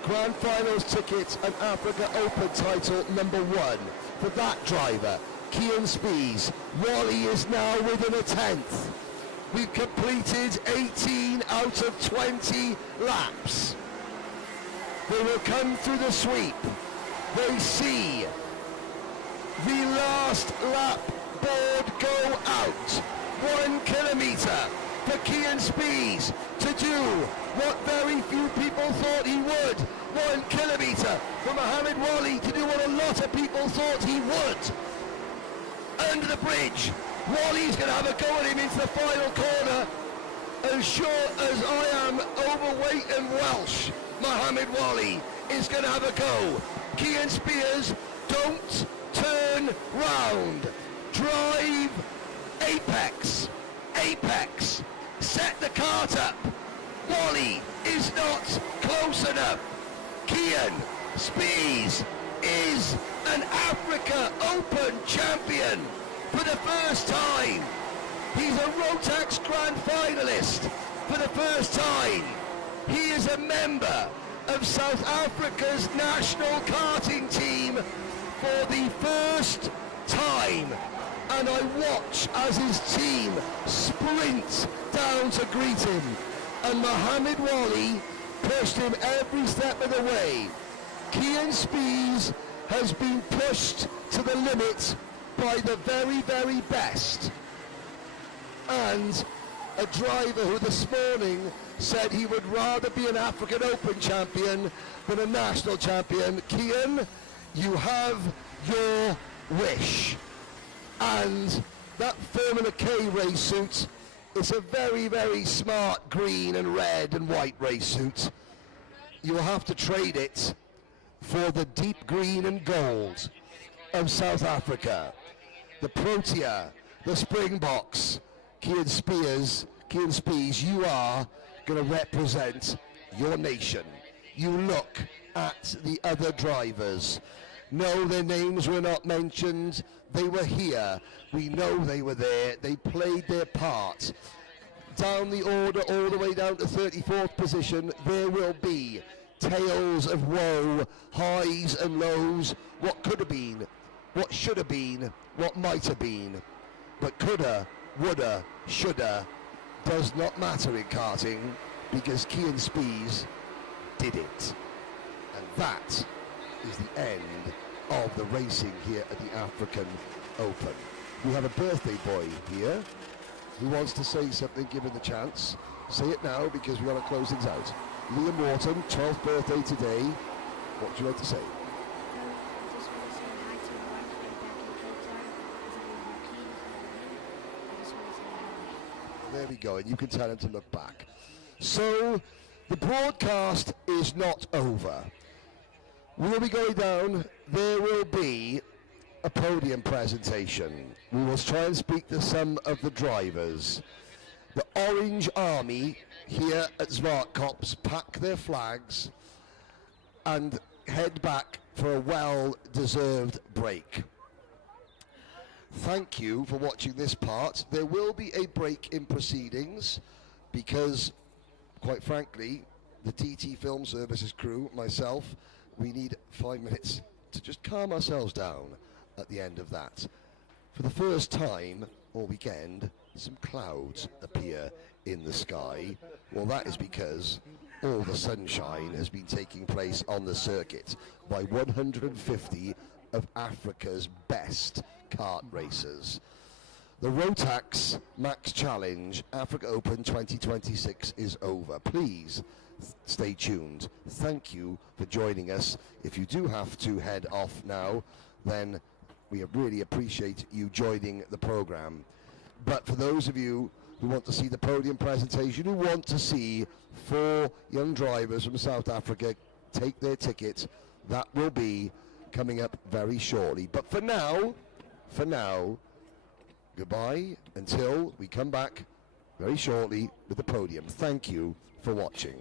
Grand Finals ticket and Africa Open title number 1 for that driver, Kian Spies? Wally is now within a 10th. We've completed 18 out of 20 laps. They will come through the sweep. They see the last lap board go out. 1 kilometre for Kian Spies to do what very few people thought he would. 1 kilometre for Mohamed Wali to do what a lot of people thought he would. Under the bridge, Wally's going to have a go at him into the final corner. As sure as I am overweight and Welsh, Mohamed Wali is going to have a go. Kian Spears, don't turn round. Drive apex. Apex. Set the cart up. Wally is not close enough. Kian Spies is an Africa Open champion for the first time. He's a Rotax Grand Finalist for the first time. He is a member of South Africa's national karting team for the first time. And I watch as his team sprint down to greet him. And Mohamed Wali pushed him every step of the way. Kian Spies has been pushed to the limit by the very, very best. And a driver who this morning said he would rather be an African Open champion than a national champion. Kian, you have your wish. And that Formula K race suit is a very, very smart green and red and white race suit. You will have to trade it for the deep green and gold of South Africa. The Protea, the Springboks, Kian Spies, you are going to represent your nation. You look at the other drivers. No, their names were not mentioned. They were here. We know they were there. They played their part. Down the order, all the way down to 34th position, there will be tales of woe, highs and lows, what could have been, what should have been, what might have been. But coulda, woulda, shoulda does not matter in karting, because Kian Spies did it. And that is the end of the racing here at the African Open. We have a birthday boy here who wants to say something given the chance. Say it now, because we want to close things out. Liam Wharton, 12th birthday today. What would you like to say? There we go, and you can tell him to look back. So, the broadcast is not over. We'll be going down. There will be a podium presentation. We will try and speak to some of the drivers. The Orange Army here at Zwartkops pack their flags and head back for a well-deserved break. Thank you for watching this part. There will be a break in proceedings because, quite frankly, the TT Film Services crew, myself, we need 5 minutes to just calm ourselves down at the end of that. For the first time all weekend, some clouds appear in the sky. Well, that is because all the sunshine has been taking place on the circuit by 150 of Africa's best kart racers. The Rotax Max Challenge Africa Open 2026 is over. Please stay tuned. Thank you for joining us. If you do have to head off now, then we really appreciate you joining the program. But for those of you who want to see the podium presentation, who want to see 4 young drivers from South Africa take their ticket, that will be coming up very shortly. But for now, goodbye until we come back very shortly with the podium. Thank you for watching.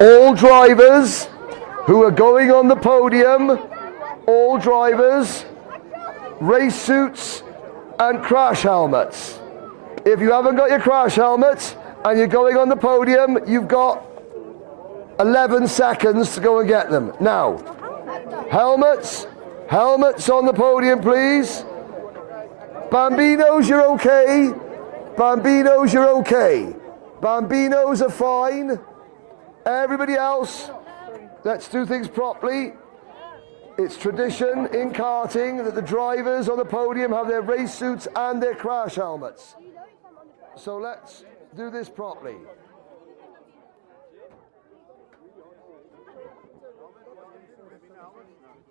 All drivers who are going on the podium, all drivers, race suits and crash helmets. If you haven't got your crash helmet and you're going on the podium, you've got 11 seconds to go and get them. Now, helmets on the podium, please. Bambinos, you're okay. Bambinos, you're okay. Bambinos are fine. Everybody else, let's do things properly. It's tradition in karting that the drivers on the podium have their race suits and their crash helmets. So let's do this properly.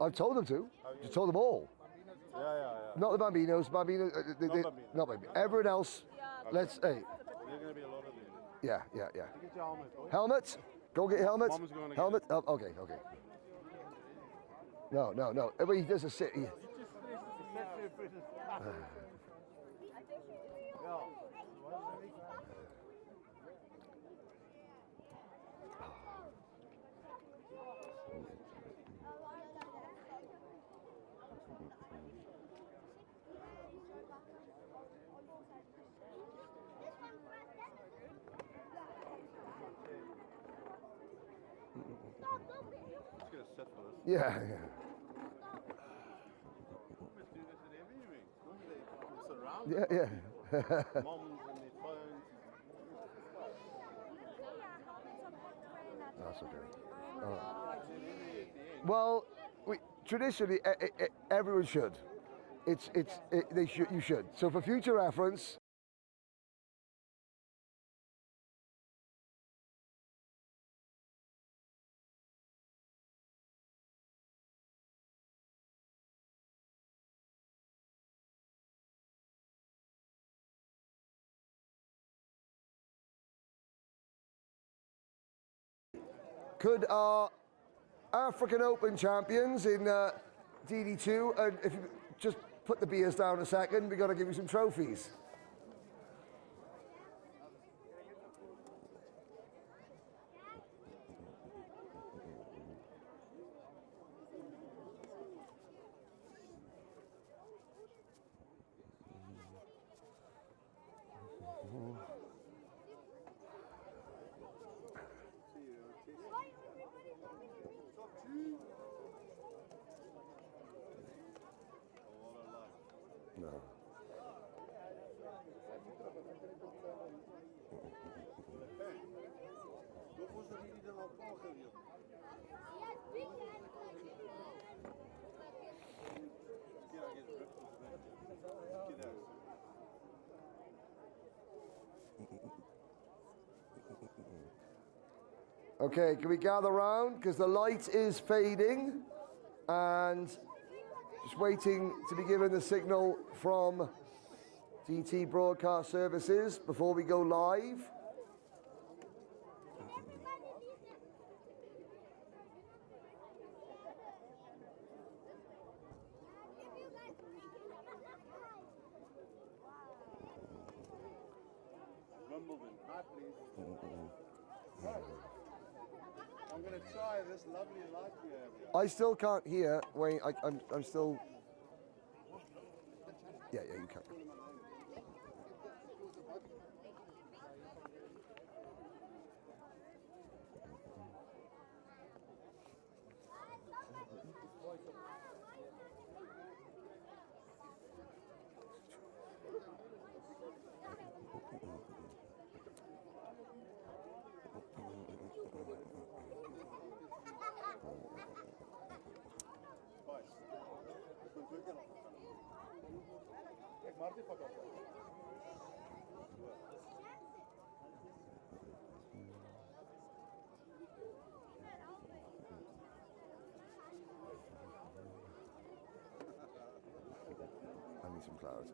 I've told them to. You told them all. Not the Bambinos. Bambinos. Not Bambinos. Everyone else. Let's. Hey. Yeah. Helmet. Go get your helmet. Helmet. Oh, okay. No. Everybody does a sit. Yeah. Yeah. That's okay. Well, traditionally, everyone should. You should. So for future reference. Could our African Open champions in DD2, and if you just put the beers down a second, we've got to give you some trophies. Okay, can we gather round? Because the light is fading and just waiting to be given the signal from DT Broadcast Services before we go live. I'm going to try this lovely light we have here. I still can't hear Wayne. I'm still. Yeah, you can. I need some clarity.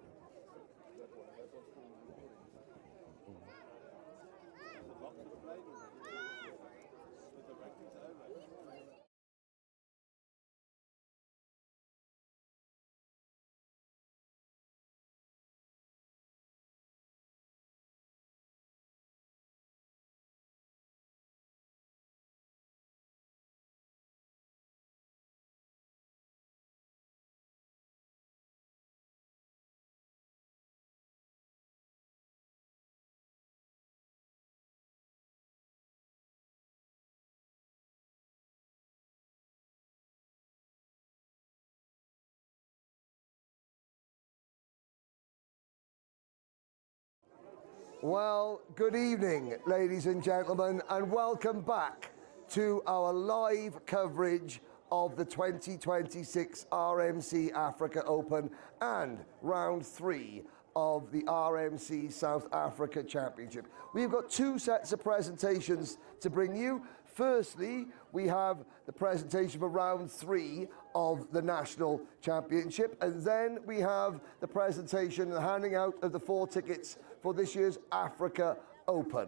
Well, good evening, ladies and gentlemen, and welcome back to our live coverage of the 2026 RMC Africa Open and round 3 of the RMC South Africa Championship. We've got 2 sets of presentations to bring you. Firstly, we have the presentation for round 3 of the National Championship, and then we have the presentation and handing out of the 4 tickets for this year's Africa Open.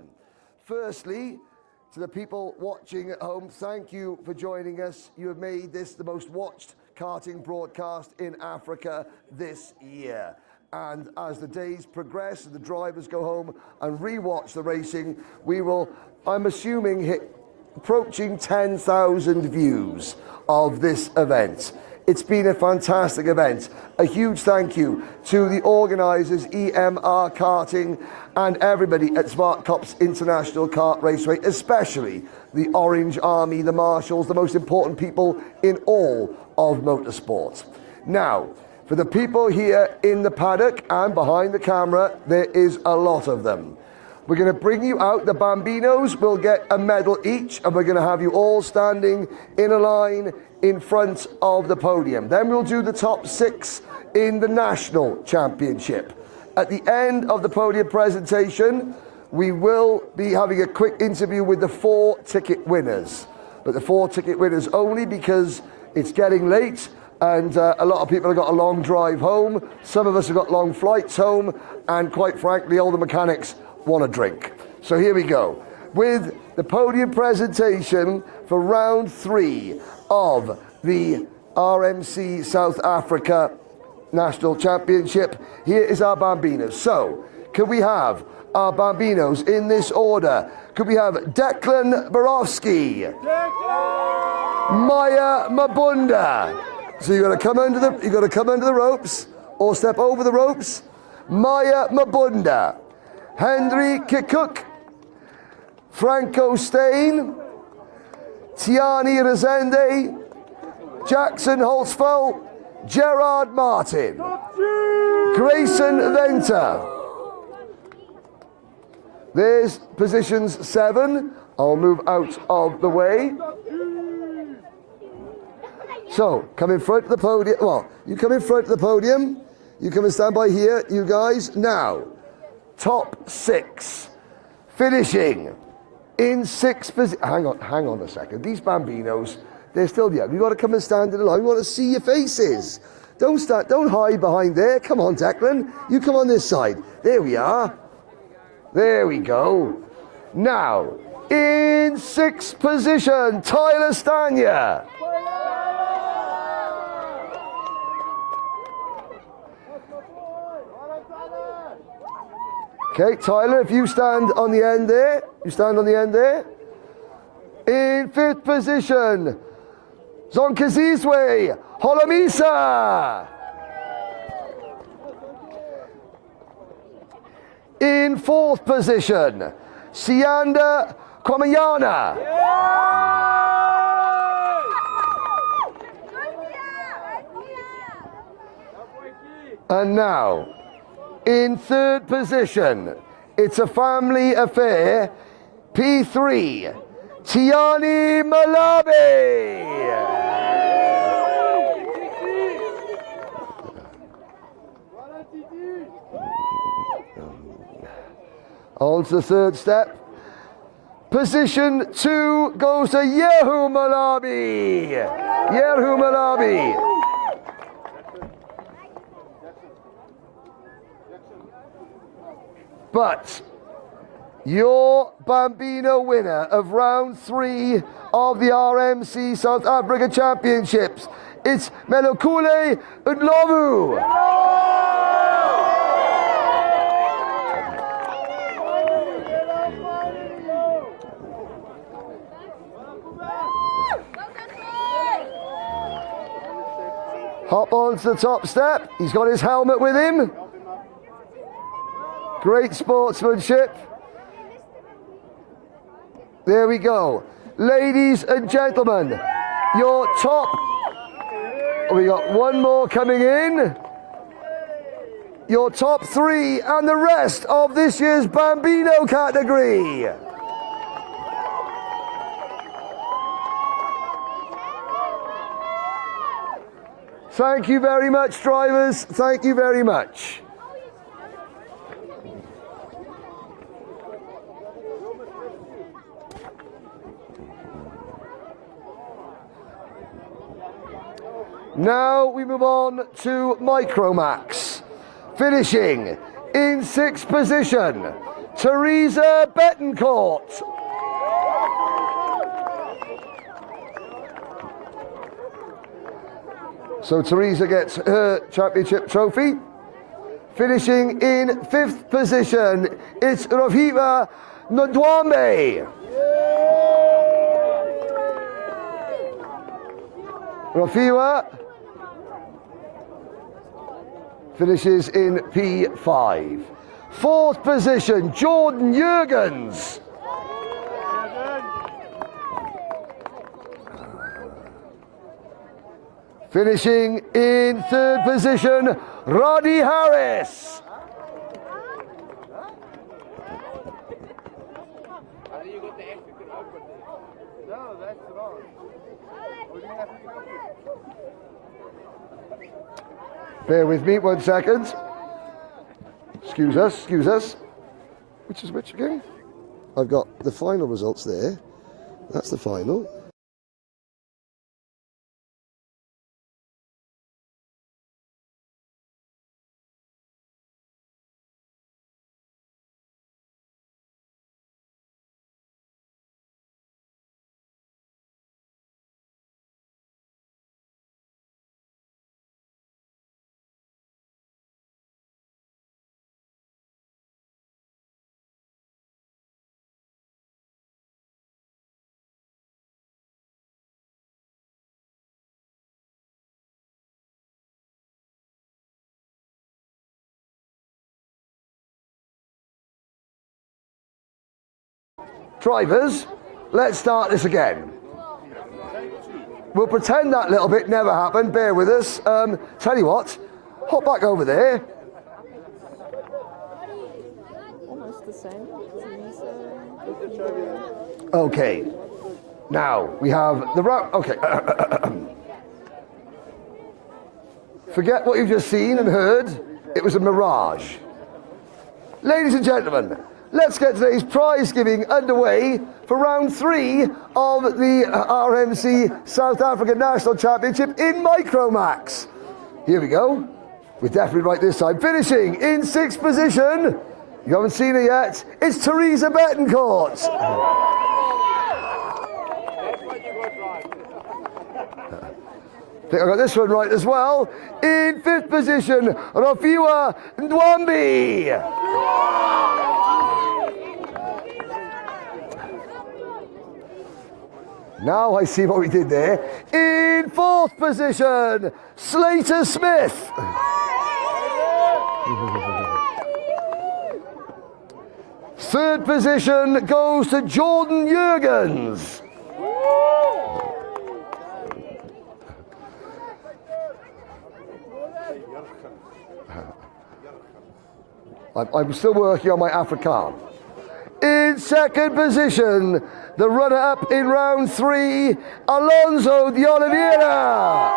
Firstly, to the people watching at home, thank you for joining us. You have made this the most watched karting broadcast in Africa this year. And as the days progress and the drivers go home and re-watch the racing, we will, I'm assuming, hit approaching 10,000 views of this event. It's been a fantastic event. A huge thank you to the organisers, EMR Karting, and everybody at Zwartkops International Kart Raceway, especially the Orange Army, the Marshals, the most important people in all of motorsport. Now, for the people here in the paddock and behind the camera, there is a lot of them. We're going to bring you out. The Bambinos will get a medal each, and we're going to have you all standing in a line in front of the podium. Then we'll do the top 6 in the National Championship. At the end of the podium presentation, we will be having a quick interview with the 4 ticket winners. But the 4 ticket winners only because it's getting late and a lot of people have got a long drive home. Some of us have got long flights home, and quite frankly, all the mechanics want a drink. So here we go with the podium presentation for round 3 of the RMC South Africa National Championship. Here is our Bambinos. So can we have our Bambinos in this order? Could we have Declan Borowski, Maya Mabunda? So you got to come under the ropes or step over the ropes. Maya Mabunda, Henry Kikuk, Franco Stein, Tiani Rezende, Jackson Holtzfeld, Gerard Martin, Grayson Venter. There's positions 7. I'll move out of the way. So, come in front of the podium. Well, you come in front of the podium. You come and stand by here, you guys. Now, top 6. Finishing in 6th position. Hang on a second. These Bambinos, they're still young. You've got to come and stand in a line. We want to see your faces. Don't hide behind there. Come on, Declan. You come on this side. There we are. There we go. Now, in 6th position, Tyler Stanya. Okay, Tyler, if you stand on the end there. You stand on the end there. In 5th position, Zonkazizwe Holomisa. In 4th position, Sianda Kwamayana. And now, in 3rd position, it's a family affair, P3, Tiani Malabi. On to the 3rd step. Position 2 goes to Yehu Malabi. Yehu Malabi. But your Bambino winner of round 3 of the RMC South Africa Championships, it's Melokule Ndlovu. Hop onto the top step. He's got his helmet with him. Great sportsmanship. There we go. Ladies and gentlemen, your top... We got one more coming in. your top 3 and the rest of this year's Bambino category. Thank you very much, drivers. Thank you very much. Now we move on to Micromax. Finishing in 6th position, Teresa Betancourt. So Teresa gets her championship trophy. Finishing in 5th position, it's Rafiwa Ndwambe. Rafiwa finishes in P5. 4th position, Jordan Jurgens. Finishing in 3rd position, Roddy Harris. Bear with me 1 second. Excuse us. Which is which again? I've got the final results there. That's the final. Drivers, let's start this again. We'll pretend that little bit never happened, bear with us. Tell you what, hop back over there. Almost the same. Okay, now we have the route. Okay. Forget what you've just seen and heard. It was a mirage. Ladies and gentlemen, let's get today's prize giving underway for round 3 of the RMC South African National Championship in Micromax. Here we go. We're definitely right this time. Finishing in 6th position, you haven't seen her yet, it's Teresa Betancourt. I think I got this one right as well. In 5th position, Rafiwa Ndwambe. Now I see what we did there. In 4th position, Slater Smith. 3rd position goes to Jordan Jurgens. I'm still working on my Afrikaans. In 2nd position, the runner-up in round 3, Alonso de Oliveira.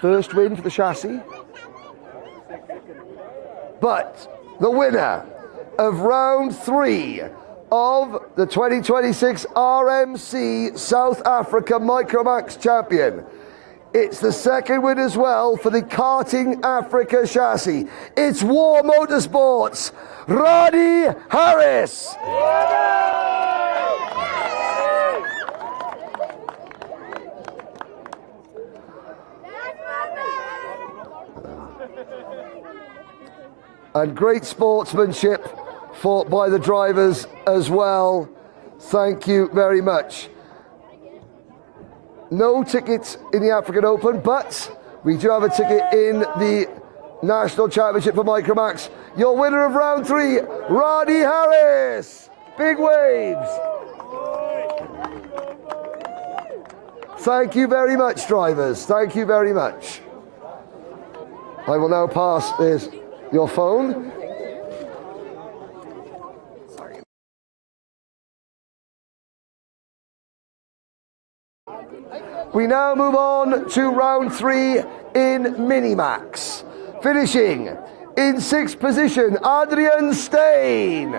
First win for the chassis. But the winner of round 3 of the 2026 RMC South Africa Micromax Champion. It's the 2nd win as well for the Karting Africa chassis. It's War Motorsports, Roddy Harris. And great sportsmanship by the drivers as well. Thank you very much. No tickets in the African Open, but we do have a ticket in the National Championship for Micromax. Your winner of round 3, Roddy Harris. Big waves. Thank you very much, drivers. Thank you very much. I will now pass your phone. We now move on to round 3 in Minimax. Finishing in 6th position, Adrian Stein.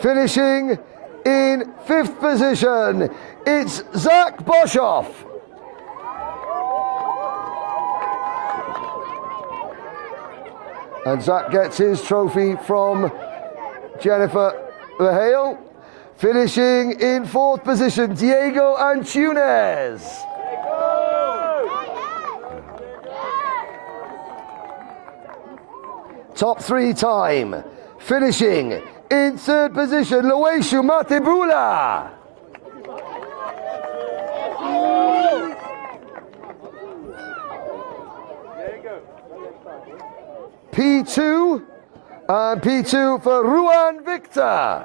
Finishing in 5th position, it's Zach Boshoff. And Zach gets his trophy from Jennifer Verheul. Finishing in 4th position, Diego Antunes. Top 3 time. Finishing in 3rd position, Loeshu Matebula. P2, and P2 for Ruan Victor.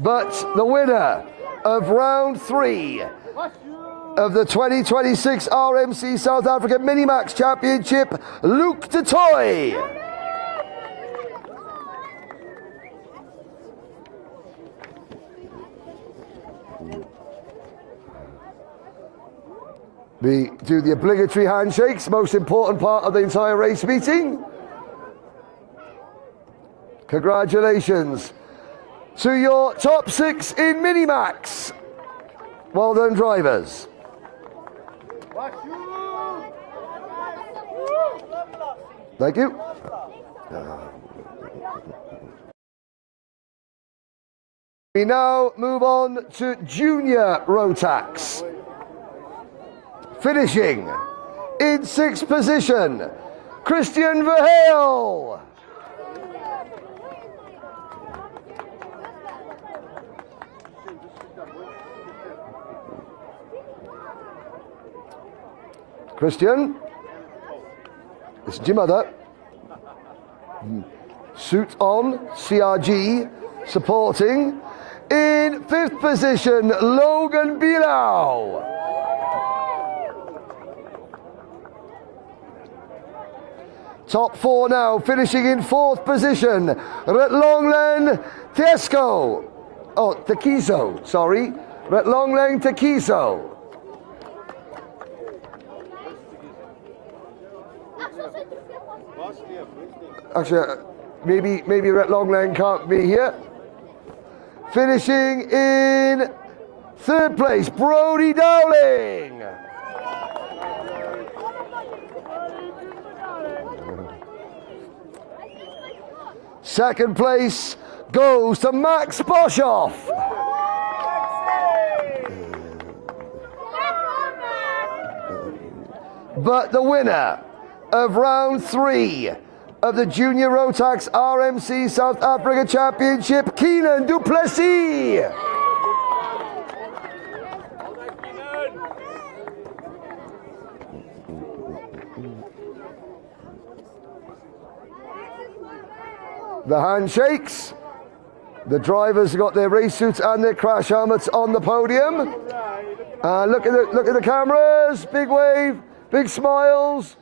But the winner of round 3 of the 2026 RMC South Africa Minimax Championship, Luke de Toy. We do the obligatory handshakes, most important part of the entire race meeting. Congratulations to your top 6 in Minimax. Well done, drivers. Thank you. We now move on to Junior Rotax. Finishing in 6th position, Christian Verheul. Christian, this is your mother. Suit on, CRG, supporting. In 5th position, Logan Bilau. Top 4 now, finishing in 4th position, Retlonglen Tekiso. Oh, Tekiso, sorry. Retlonglen Tekiso. Actually, maybe Retlonglen can't be here. Finishing in 3rd place, Brody Dowling. Second place goes to Max Boshoff. But the winner of round 3 of the Junior Rotax RMC South Africa Championship, Keenan du Plessis. The handshakes. The drivers got their race suits and their crash helmets on the podium. Look at the cameras. Big wave, big smiles.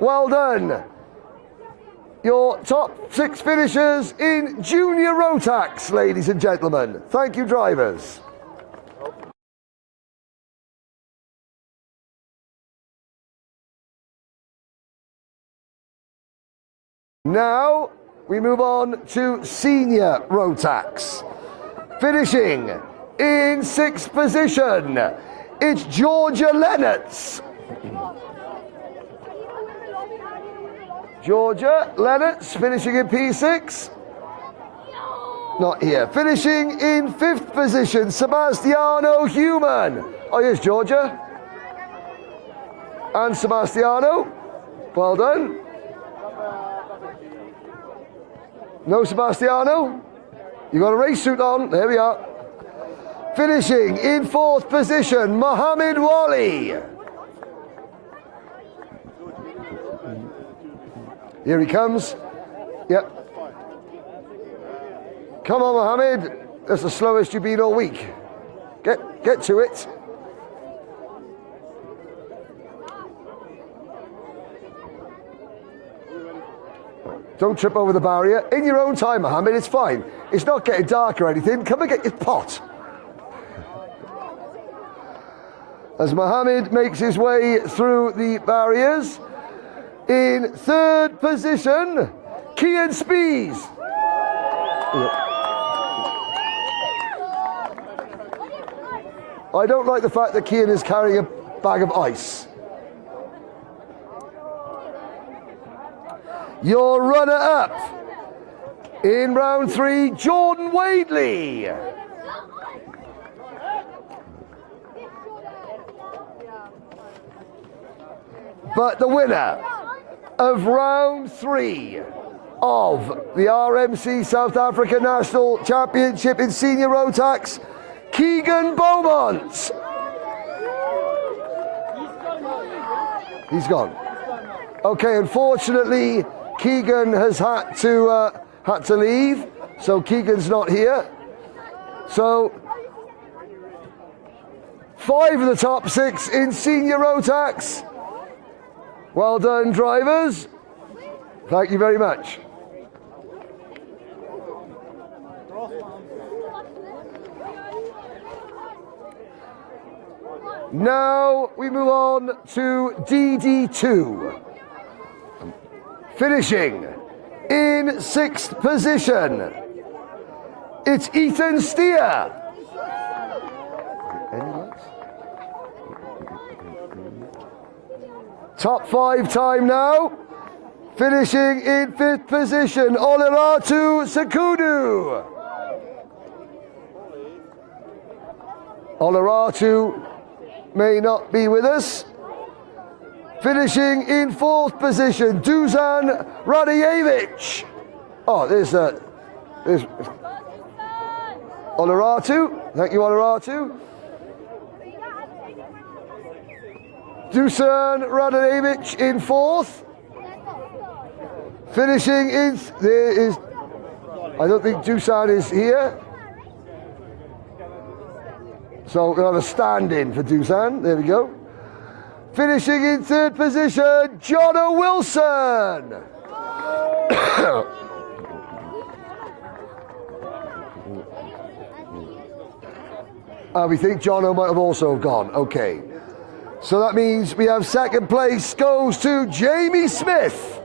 Well done. Your top 6 finishers in Junior Rotax, ladies and gentlemen. Thank you, drivers. Now we move on to Senior Rotax. Finishing in 6th position, it's Georgia Lennox. Georgia Lennox finishing in P6. Not here. Finishing in 5th position, Sebastiano Human. Oh, here's Georgia. And Sebastiano. Well done. No Sebastiano? You got a race suit on. There we are. Finishing in 4th position, Mohammed Wali. Here he comes. Yep. Come on, Mohammed. That's the slowest you've been all week. Get to it. Don't trip over the barrier. In your own time, Mohammed, it's fine. It's not getting dark or anything. Come and get your pot. As Mohammed makes his way through the barriers, in third position, Kian Spies. I don't like the fact that Kian is carrying a bag of ice. Your runner-up in round 3, Jordan Wadley. But the winner of round 3 of the RMC South Africa National Championship in Senior Rotax, Keegan Beaumont. He's gone. Okay, unfortunately, Keegan has had to leave, so Keegan's not here. So 5 of the top 6 in Senior Rotax. Well done, drivers. Thank you very much. Now we move on to DD2. Finishing in 6th position, it's Ethan Steer. Top 5 time now. Finishing in 5th position, Oliratu Sekudu. Oliratu may not be with us. Finishing in 4th position, Dusan Radijevic. Oh, there's Oliratu. Thank you, Oliratu. Dusan Radijevic in 4th. Finishing in, there is, I don't think Dusan is here. So we'll have a stand-in for Dusan. There we go. Finishing in 3rd position, Jono Wilson. We think Jono might have also gone. Okay. So that means we have 2nd place goes to Jamie Smith.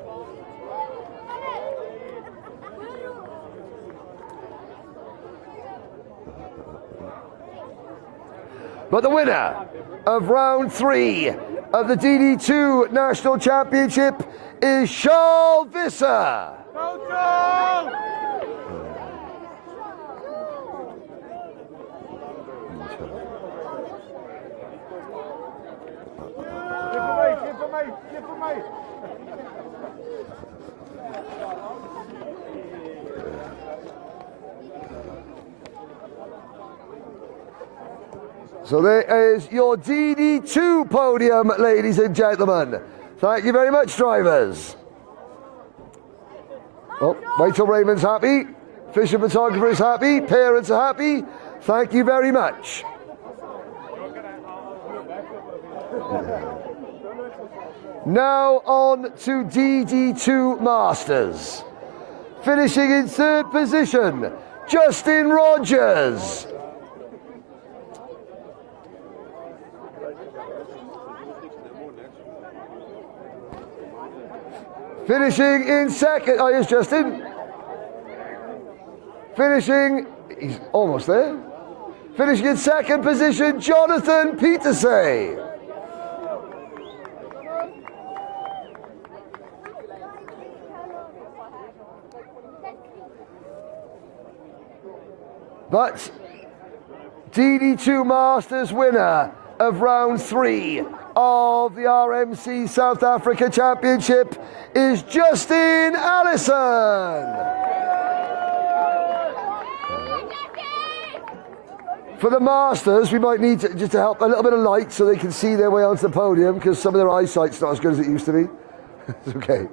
But the winner of round 3 of the DD2 National Championship is Charles Visser. So there is your DD2 podium, ladies and gentlemen. Thank you very much, drivers. Oh, wait till Raymond's happy. Fisher photographer is happy. Parents are happy. Thank you very much. Now on to DD2 Masters. Finishing in 3rd position, Justin Rogers. Finishing in 2nd, oh, here's Justin. Finishing, he's almost there. Finishing in 2nd position, Jonathan Petersay. But DD2 Masters winner of round 3 of the RMC South Africa Championship is Justin Allison. For the Masters, we might need to, just to help a little bit of light so they can see their way onto the podium, because some of their eyesight's not as good as it used to be. It's okay.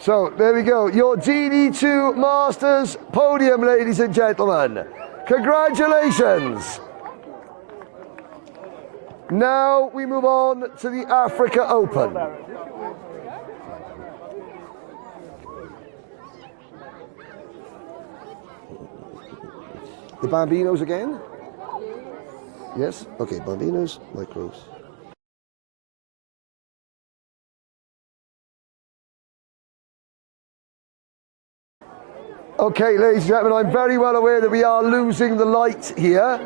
So there we go. Your DD2 Masters podium, ladies and gentlemen. Congratulations. Now we move on to the Africa Open. The Bambinos again? Yes? Okay, Bambinos, micros. Okay, ladies and gentlemen, I'm very well aware that we are losing the light here.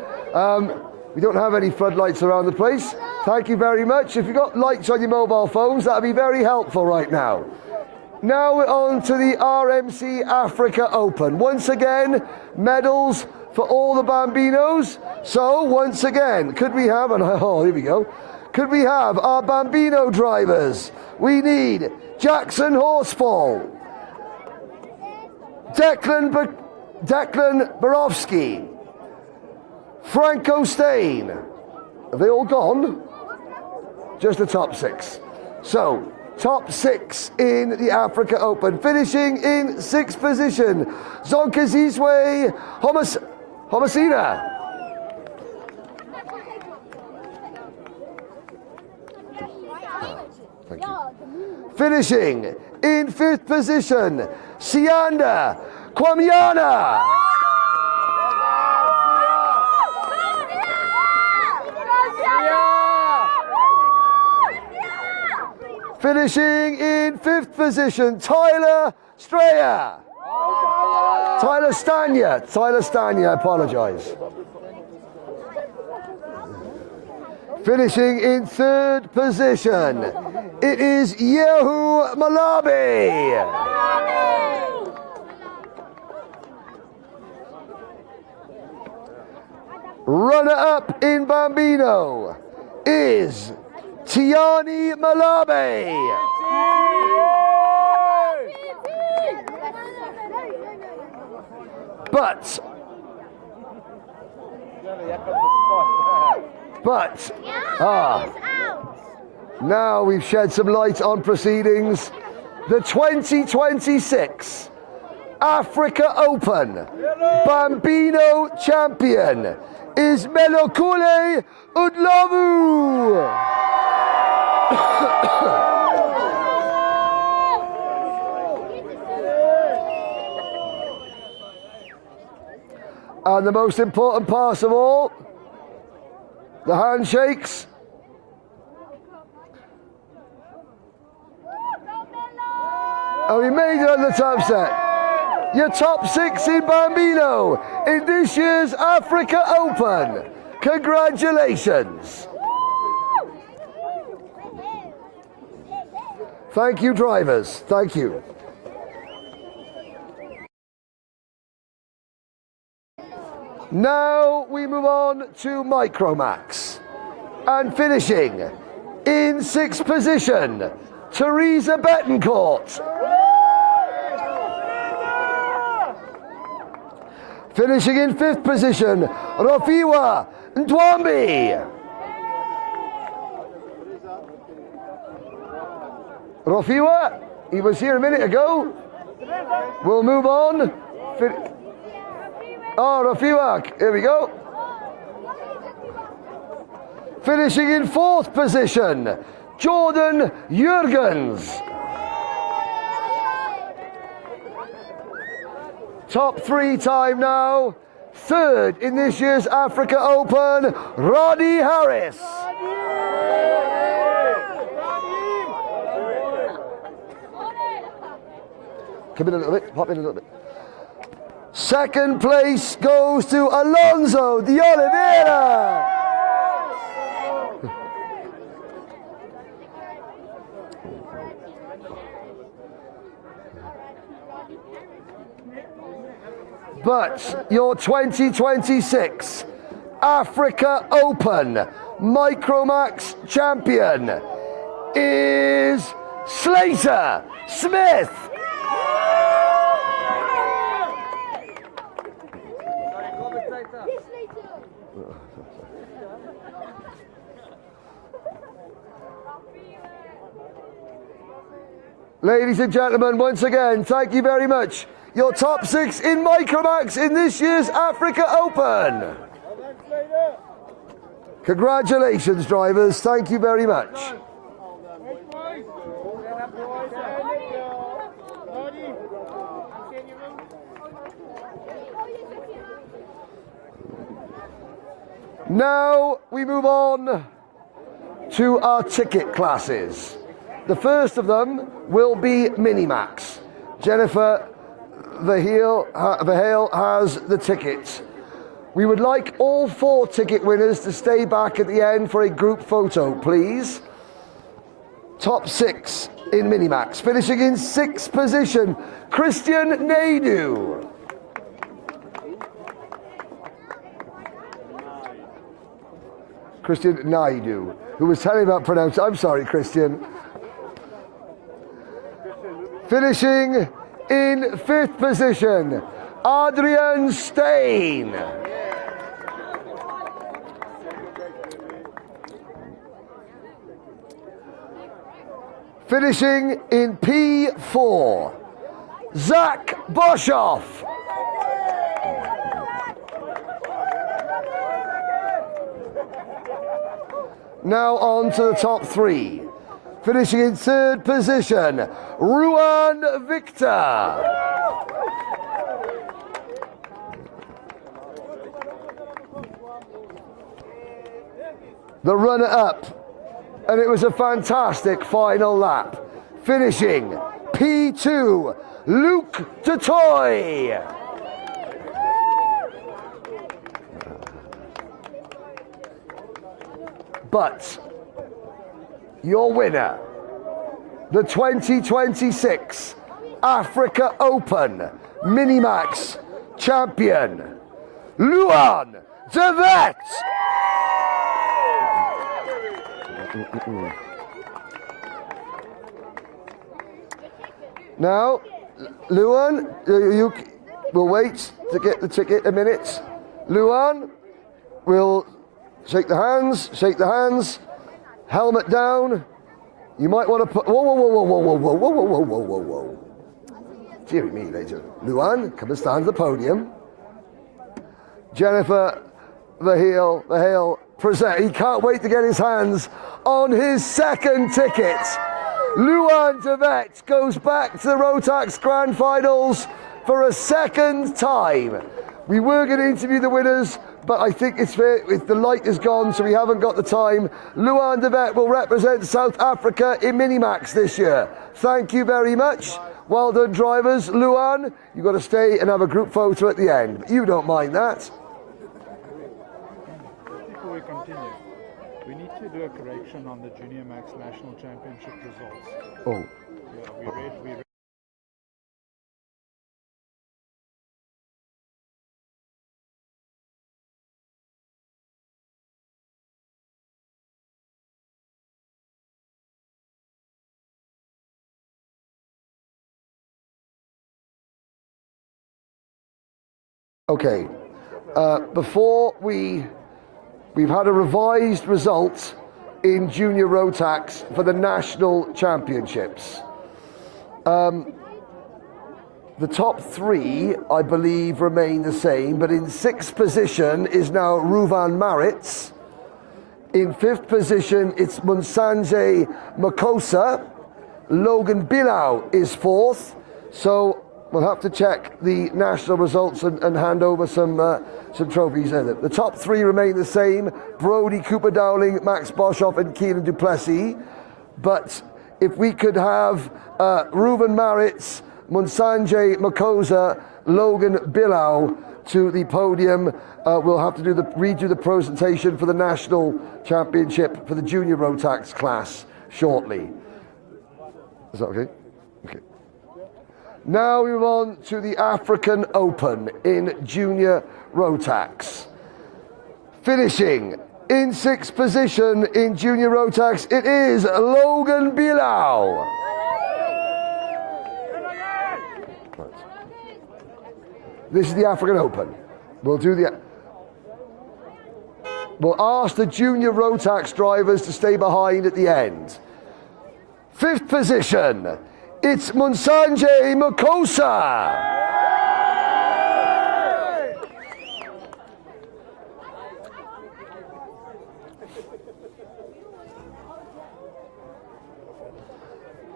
We don't have any floodlights around the place. Thank you very much. If you've got lights on your mobile phones, that would be very helpful right now. Now we're on to the RMC Africa Open. Once again, medals for all the Bambinos. So, once again, could we have, here we go. Could we have our Bambino drivers? We need Jackson Horsfall, Declan Borowski, Franco Stain. Have they all gone? Just the top 6. So, top 6 in the Africa Open. Finishing in 6th position, Zonkazizwe Homasina. Thank you. Finishing in 5th position, Sianda Kwamiana. Finishing in 5th position, Tyler Straya. Tyler Stanya, I apologize. Finishing in 3rd position, it is Yehu Malabi. Runner-up in Bambino is Tiani Malabe. Now we've shed some light on proceedings. The 2026 Africa Open Bambino champion is Melokule Udlavu. And the most important part of all, the handshakes. And we made it on the top set. Your top 6 in Bambino in this year's Africa Open. Congratulations. Thank you, drivers. Thank you. Now we move on to Micromax. And finishing in 6th position, Teresa Betancourt. Finishing in 5th position, Rofiwa Ndwambi. Rofiwa, he was here a minute ago. We'll move on. Rofiwa, here we go. Finishing in 4th position, Jordan Jurgens. Top 3 time now. 3rd in this year's Africa Open, Roddy Harris. Come in a little bit, pop in a little bit. 2nd place goes to Alonso de Oliveira. But your 2026 Africa Open Micromax champion is Slater Smith. Ladies and gentlemen, once again, thank you very much. Your top 6 in Micromax in this year's Africa Open. Congratulations, drivers. Thank you very much. Now we move on to our ticket classes. The first of them will be Minimax. Jennifer Verheil has the tickets. We would like all 4 ticket winners to stay back at the end for a group photo, please. Top 6 in Minimax. Finishing in 6th position, Christian Naidu. Christian Naidu, who was telling about pronouncing. I'm sorry, Christian. Finishing in 5th position, Adrian Stein. Finishing in P4, Zach Boshoff. Now on to the top 3. Finishing in 3rd position, Ruan Victor. The runner-up, and it was a fantastic final lap. Finishing P2, Luke Dutoy. But your winner, the 2026 Africa Open Minimax champion, Luan de Vet. Now, Luan, you will wait to get the ticket a minute. Luan will shake the hands, helmet down. You might want to put, whoa. Dear me, ladies and gentlemen. Luan, come and stand at the podium. Jennifer Verheil, present. He can't wait to get his hands on his 2nd ticket. Luan de Vet goes back to the Rotax Grand Finals for a 2nd time. We were going to interview the winners, but I think it's fair, if the light is gone, so we haven't got the time. Luan de Vet will represent South Africa in Minimax this year. Thank you very much. Well done, drivers. Luan, you've got to stay and have a group photo at the end. You don't mind that. Before we continue, we need to do a correction on the Junior Max National Championship results. Oh. Yeah, we read. Okay, before we've had a revised result in Junior Rotax for the National Championships. The top 3, I believe, remain the same, but in 6th position is now Ruvan Maritz. In 5th position, it's Munsanje Makosa. Logan Billau is 4th. So we'll have to check the national results and hand over some trophies. The top 3 remain the same: Brody Cooper Dowling, Max Boshoff, and Keenan Duplessis. But if we could have Ruben Maritz, Munsanje Makosa, Logan Billau to the podium, we'll have to redo the presentation for the national championship for the junior Rotax class shortly. Is that okay? Okay. Now we move on to the African Open in Junior Rotax. Finishing in 6th position in Junior Rotax, it is Logan Billau. Right. This is the African Open. We'll ask the Junior Rotax drivers to stay behind at the end. 5th position It's Munsanje Makosa.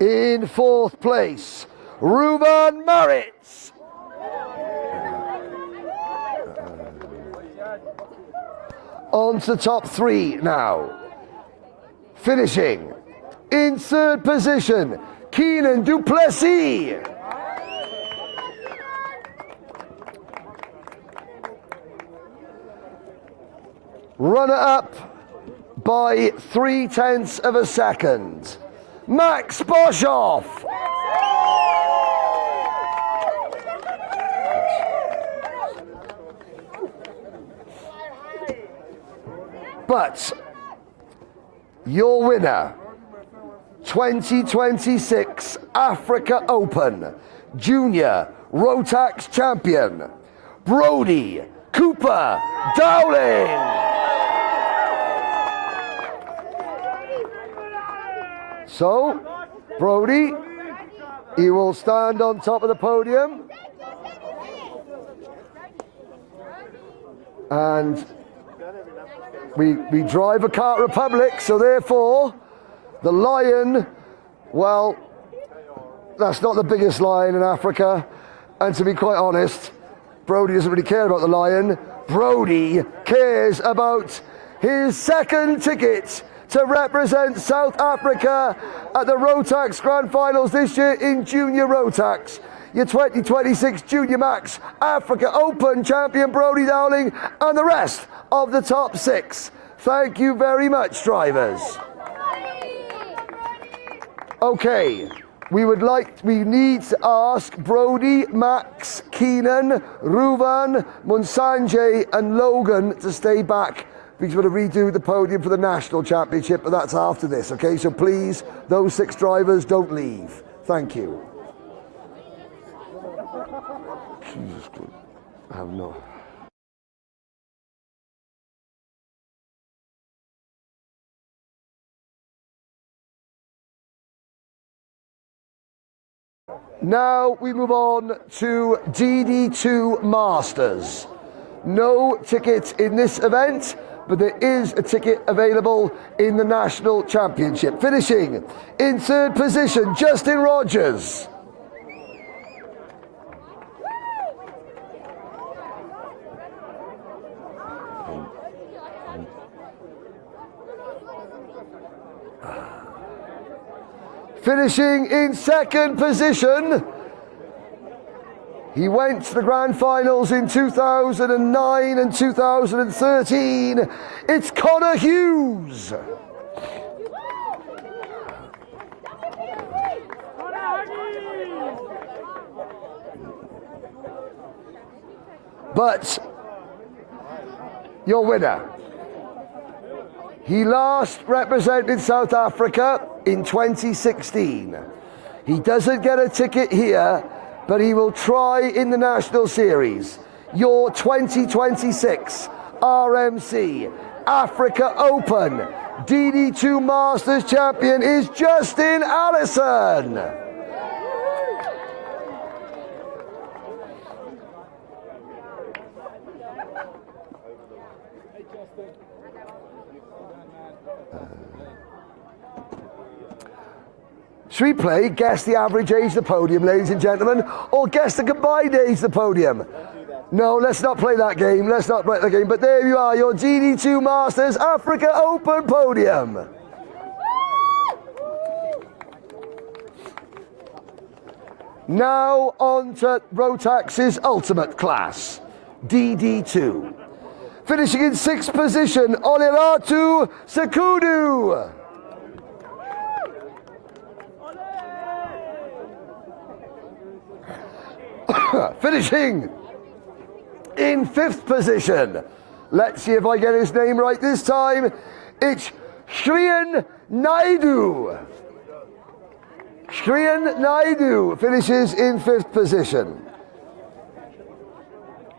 In fourth place, Ruben Maritz. On to the top three now. Finishing in third position, Keenan Duplessis. Runner-up by 0.3 of a second, Max Boshoff. But your winner, 2026 Africa Open Junior Rotax Champion, Brody Cooper Dowling. So, Brody, you will stand on top of the podium. And we drive a Kart Republic, so therefore, the lion, well, that's not the biggest lion in Africa. And to be quite honest, Brody doesn't really care about the lion. Brody cares about his second ticket to represent South Africa at the Rotax Grand Finals this year in Junior Rotax. Your 2026 Junior Max Africa Open champion Brody Dowling and the rest of the top six. Thank you very much, drivers. Okay, we need to ask Brody, Max, Keenan, Ruvan, Munsanje and Logan to stay back because we're going to redo the podium for the National Championship, but that's after this, okay? So please, those 6 drivers, don't leave. Thank you. Jesus Christ. I have no... Now we move on to DD2 Masters. No ticket in this event, but there is a ticket available in the National Championship. Finishing in third position, Justin Rogers. Finishing in second position, he went to the Grand Finals in 2009 and 2013. It's Connor Hughes. But your winner, he last represented South Africa in 2016. He doesn't get a ticket here, but he will try in the National Series. Your 2026 RMC Africa Open DD2 Masters champion is Justin Allison. Should we play guess the average age of the podium, ladies and gentlemen, or guess the combined age of the podium? No, let's not play that game. Let's not play the game. But there you are, your DD2 Masters Africa Open podium. Now on to Rotax's Ultimate Class, DD2. Finishing in 6th position, Oliratu Sekudu. Finishing in 5th position. Let's see if I get his name right this time. It's Shriyan Naidu. Shriyan Naidu finishes in 5th position.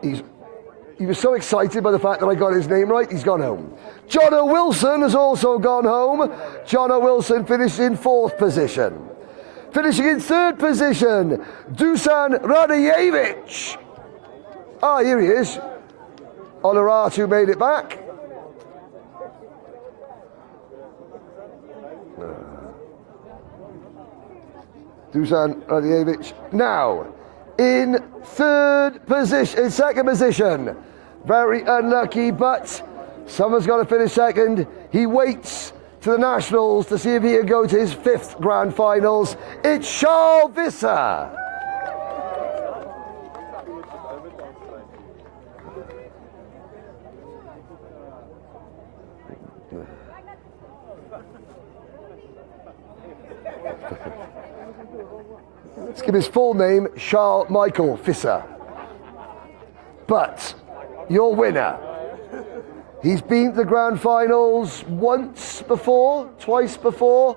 He was so excited by the fact that I got his name right, he's gone home. Jono Wilson has also gone home. Jono Wilson finished in 4th position. Finishing in third position, Dusan Radojevich. Ah, here he is. Oloratu made it back. Dusan Radojevich now in third position, in second position. Very unlucky, but someone's got to finish second. He waits to the Nationals to see if he can go to his 5th Grand Finals. It's Charles Visser. Let's give his full name, Charles Michael Visser. But your winner, he's been to the Grand Finals once before, twice before.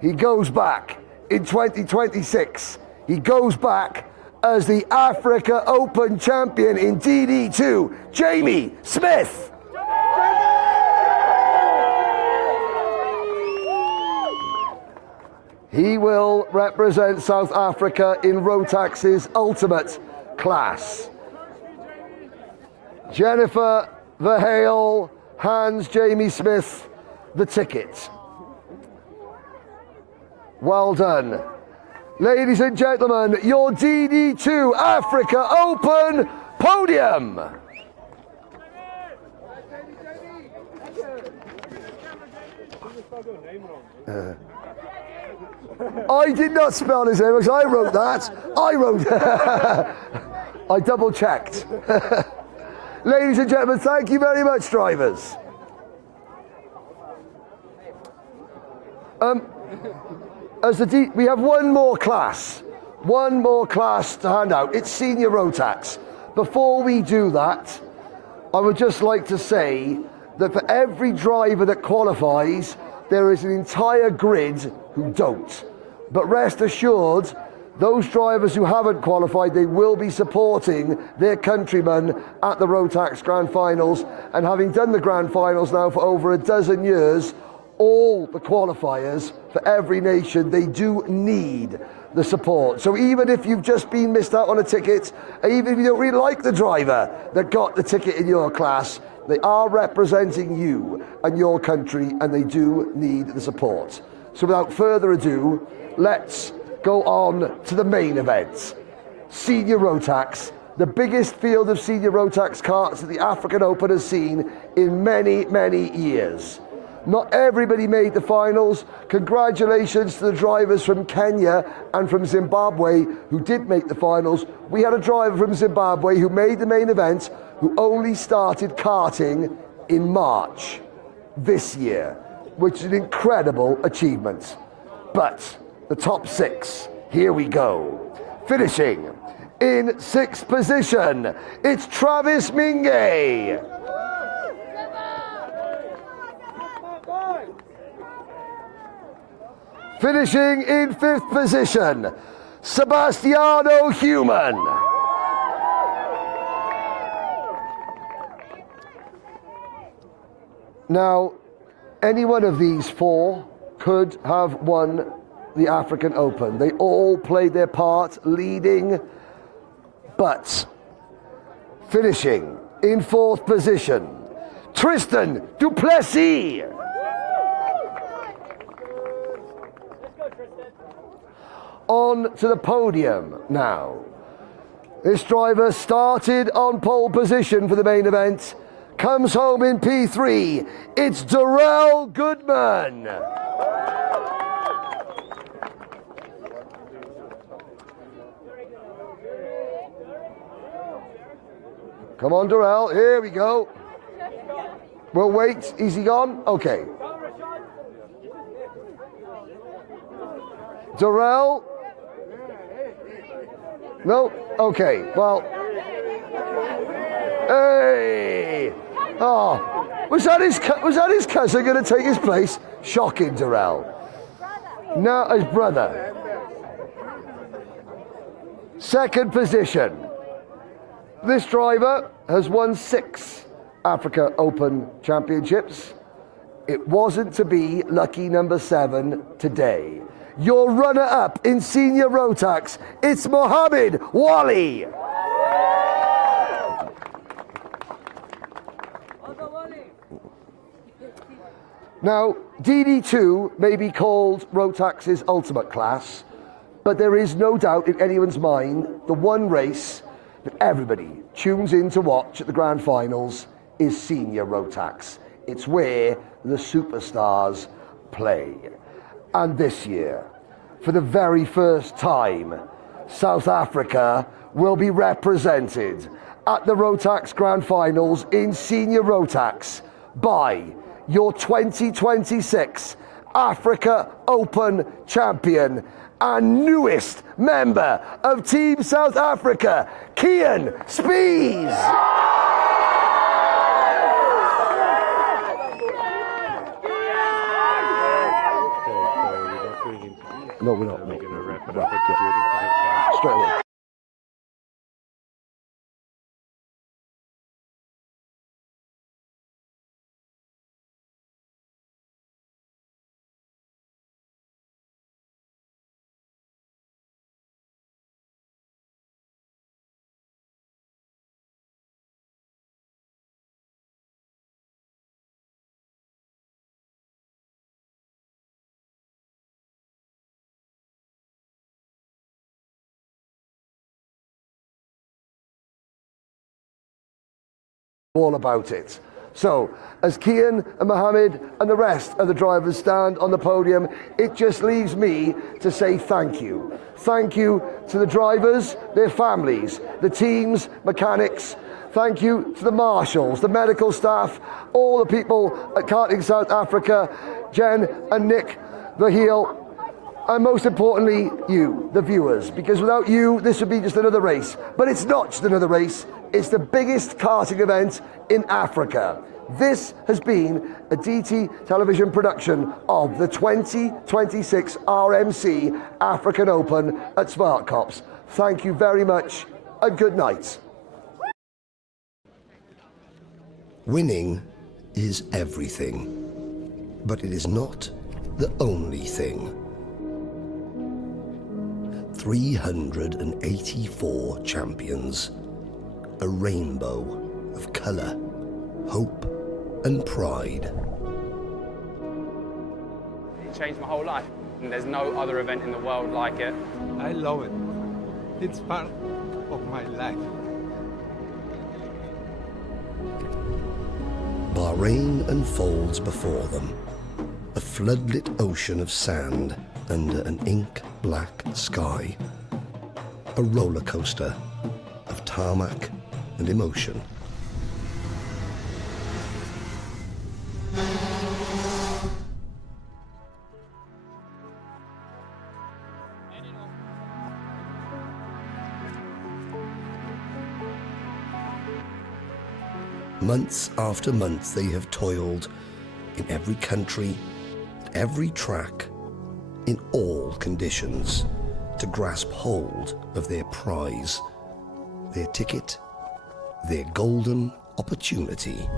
He goes back in 2026. He goes back as the Africa Open champion in DD2, Jamie Smith. He will represent South Africa in Rotax's ultimate class. Jennifer Verheul hands Jamie Smith the ticket. Well done. Ladies and gentlemen, your DD2 Africa Open podium. I did not spell his name because I wrote that. I double checked. Ladies and gentlemen, thank you very much, drivers. We have one more class to hand out. It's Senior Rotax. Before we do that, I would just like to say that for every driver that qualifies, there is an entire grid who don't. But rest assured, those drivers who haven't qualified, they will be supporting their countrymen at the Rotax Grand Finals. And having done the Grand Finals now for over a dozen years, all the qualifiers for every nation, they do need the support. So even if you've just been missed out on a ticket, and even if you don't really like the driver that got the ticket in your class, they are representing you and your country, and they do need the support. So without further ado, let's go on to the main event. Senior Rotax, the biggest field of Senior Rotax karts that the African Open has seen in many, many years. Not everybody made the finals. Congratulations to the drivers from Kenya and from Zimbabwe who did make the finals. We had a driver from Zimbabwe who made the main event, who only started karting in March this year, which is an incredible achievement. But the top 6, here we go. Finishing in 6th position, it's Travis Minge. Finishing in 5th position, Sebastiano Human. Now, any one of these 4 could have won the African Open. They all played their part leading, but finishing in 4th position, Tristan Duplessis. On to the podium now. This driver started on pole position for the main event, comes home in P3. It's Darrell Goodman. Come on, Darrell, here we go. We'll wait, is he gone? Okay. Darrell? No? Okay, well. Hey! Oh, was that his cousin going to take his place? Shocking, Darrell. Now his brother. 2nd position. This driver has won 6 Africa Open Championships. It wasn't to be lucky number 7 today. your runner-up in senior Rotax, it's Mohammed Wali. Now, DD2 may be called Rotax's ultimate class, but there is no doubt in anyone's mind the one race that everybody tunes in to watch at the grand finals is senior Rotax. It's where the superstars play. And this year, for the very first time, South Africa will be represented at the Rotax Grand Finals in Senior Rotax by your 2026 Africa Open champion and newest member of Team South Africa, Kian Spies. No, we're not. We're going to wrap it up. Straight away. All about it. So, as Kian and Mohammed and the rest of the drivers stand on the podium, it just leaves me to say thank you. Thank you to the drivers, their families, the teams, mechanics. Thank you to the marshals, the medical staff, all the people at Karting South Africa, Jen and Nick, the heel, and most importantly, you, the viewers, because without you, this would be just another race. But it's not just another race. It's the biggest karting event in Africa. This has been a DT television production of the 2026 RMC African Open at Smart Cops. Thank you very much and good night. Winning is everything, but it is not the only thing. 384 champions. A rainbow of colour, hope and pride. It changed my whole life, and there's no other event in the world like it. I love it. It's part of my life. Bahrain unfolds before them, a floodlit ocean of sand under an ink-black sky, a roller coaster of tarmac and emotion. Months after month they have toiled in every country, at every track, in all conditions, to grasp hold of their prize, their ticket, their golden opportunity.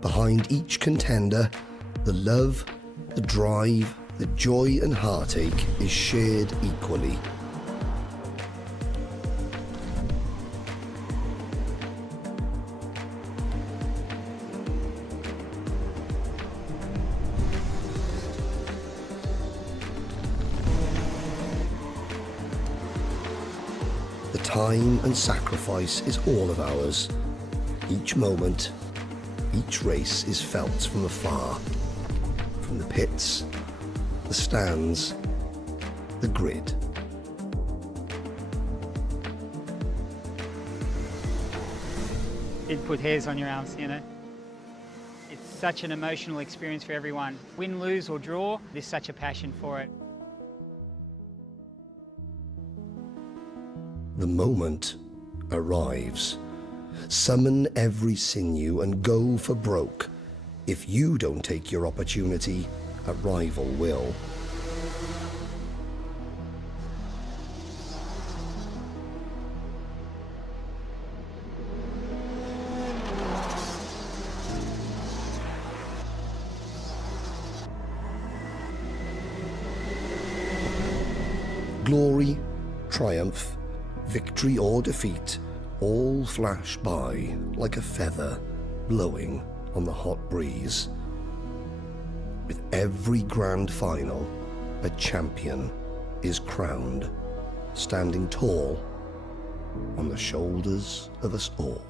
Behind each contender, the love, the drive, the joy and heartache is shared equally. The time and sacrifice is all of ours. Each moment, each race is felt from afar, from the pits, the stands, the grid. It put hairs on your arms, you know. It's such an emotional experience for everyone. Win, lose or draw, there's such a passion for it. The moment arrives. Summon every sinew and go for broke. If you don't take your opportunity, a rival will. Glory, triumph, victory or defeat, all flash by like a feather blowing on the hot breeze. With every grand final, a champion is crowned, standing tall on the shoulders of us all.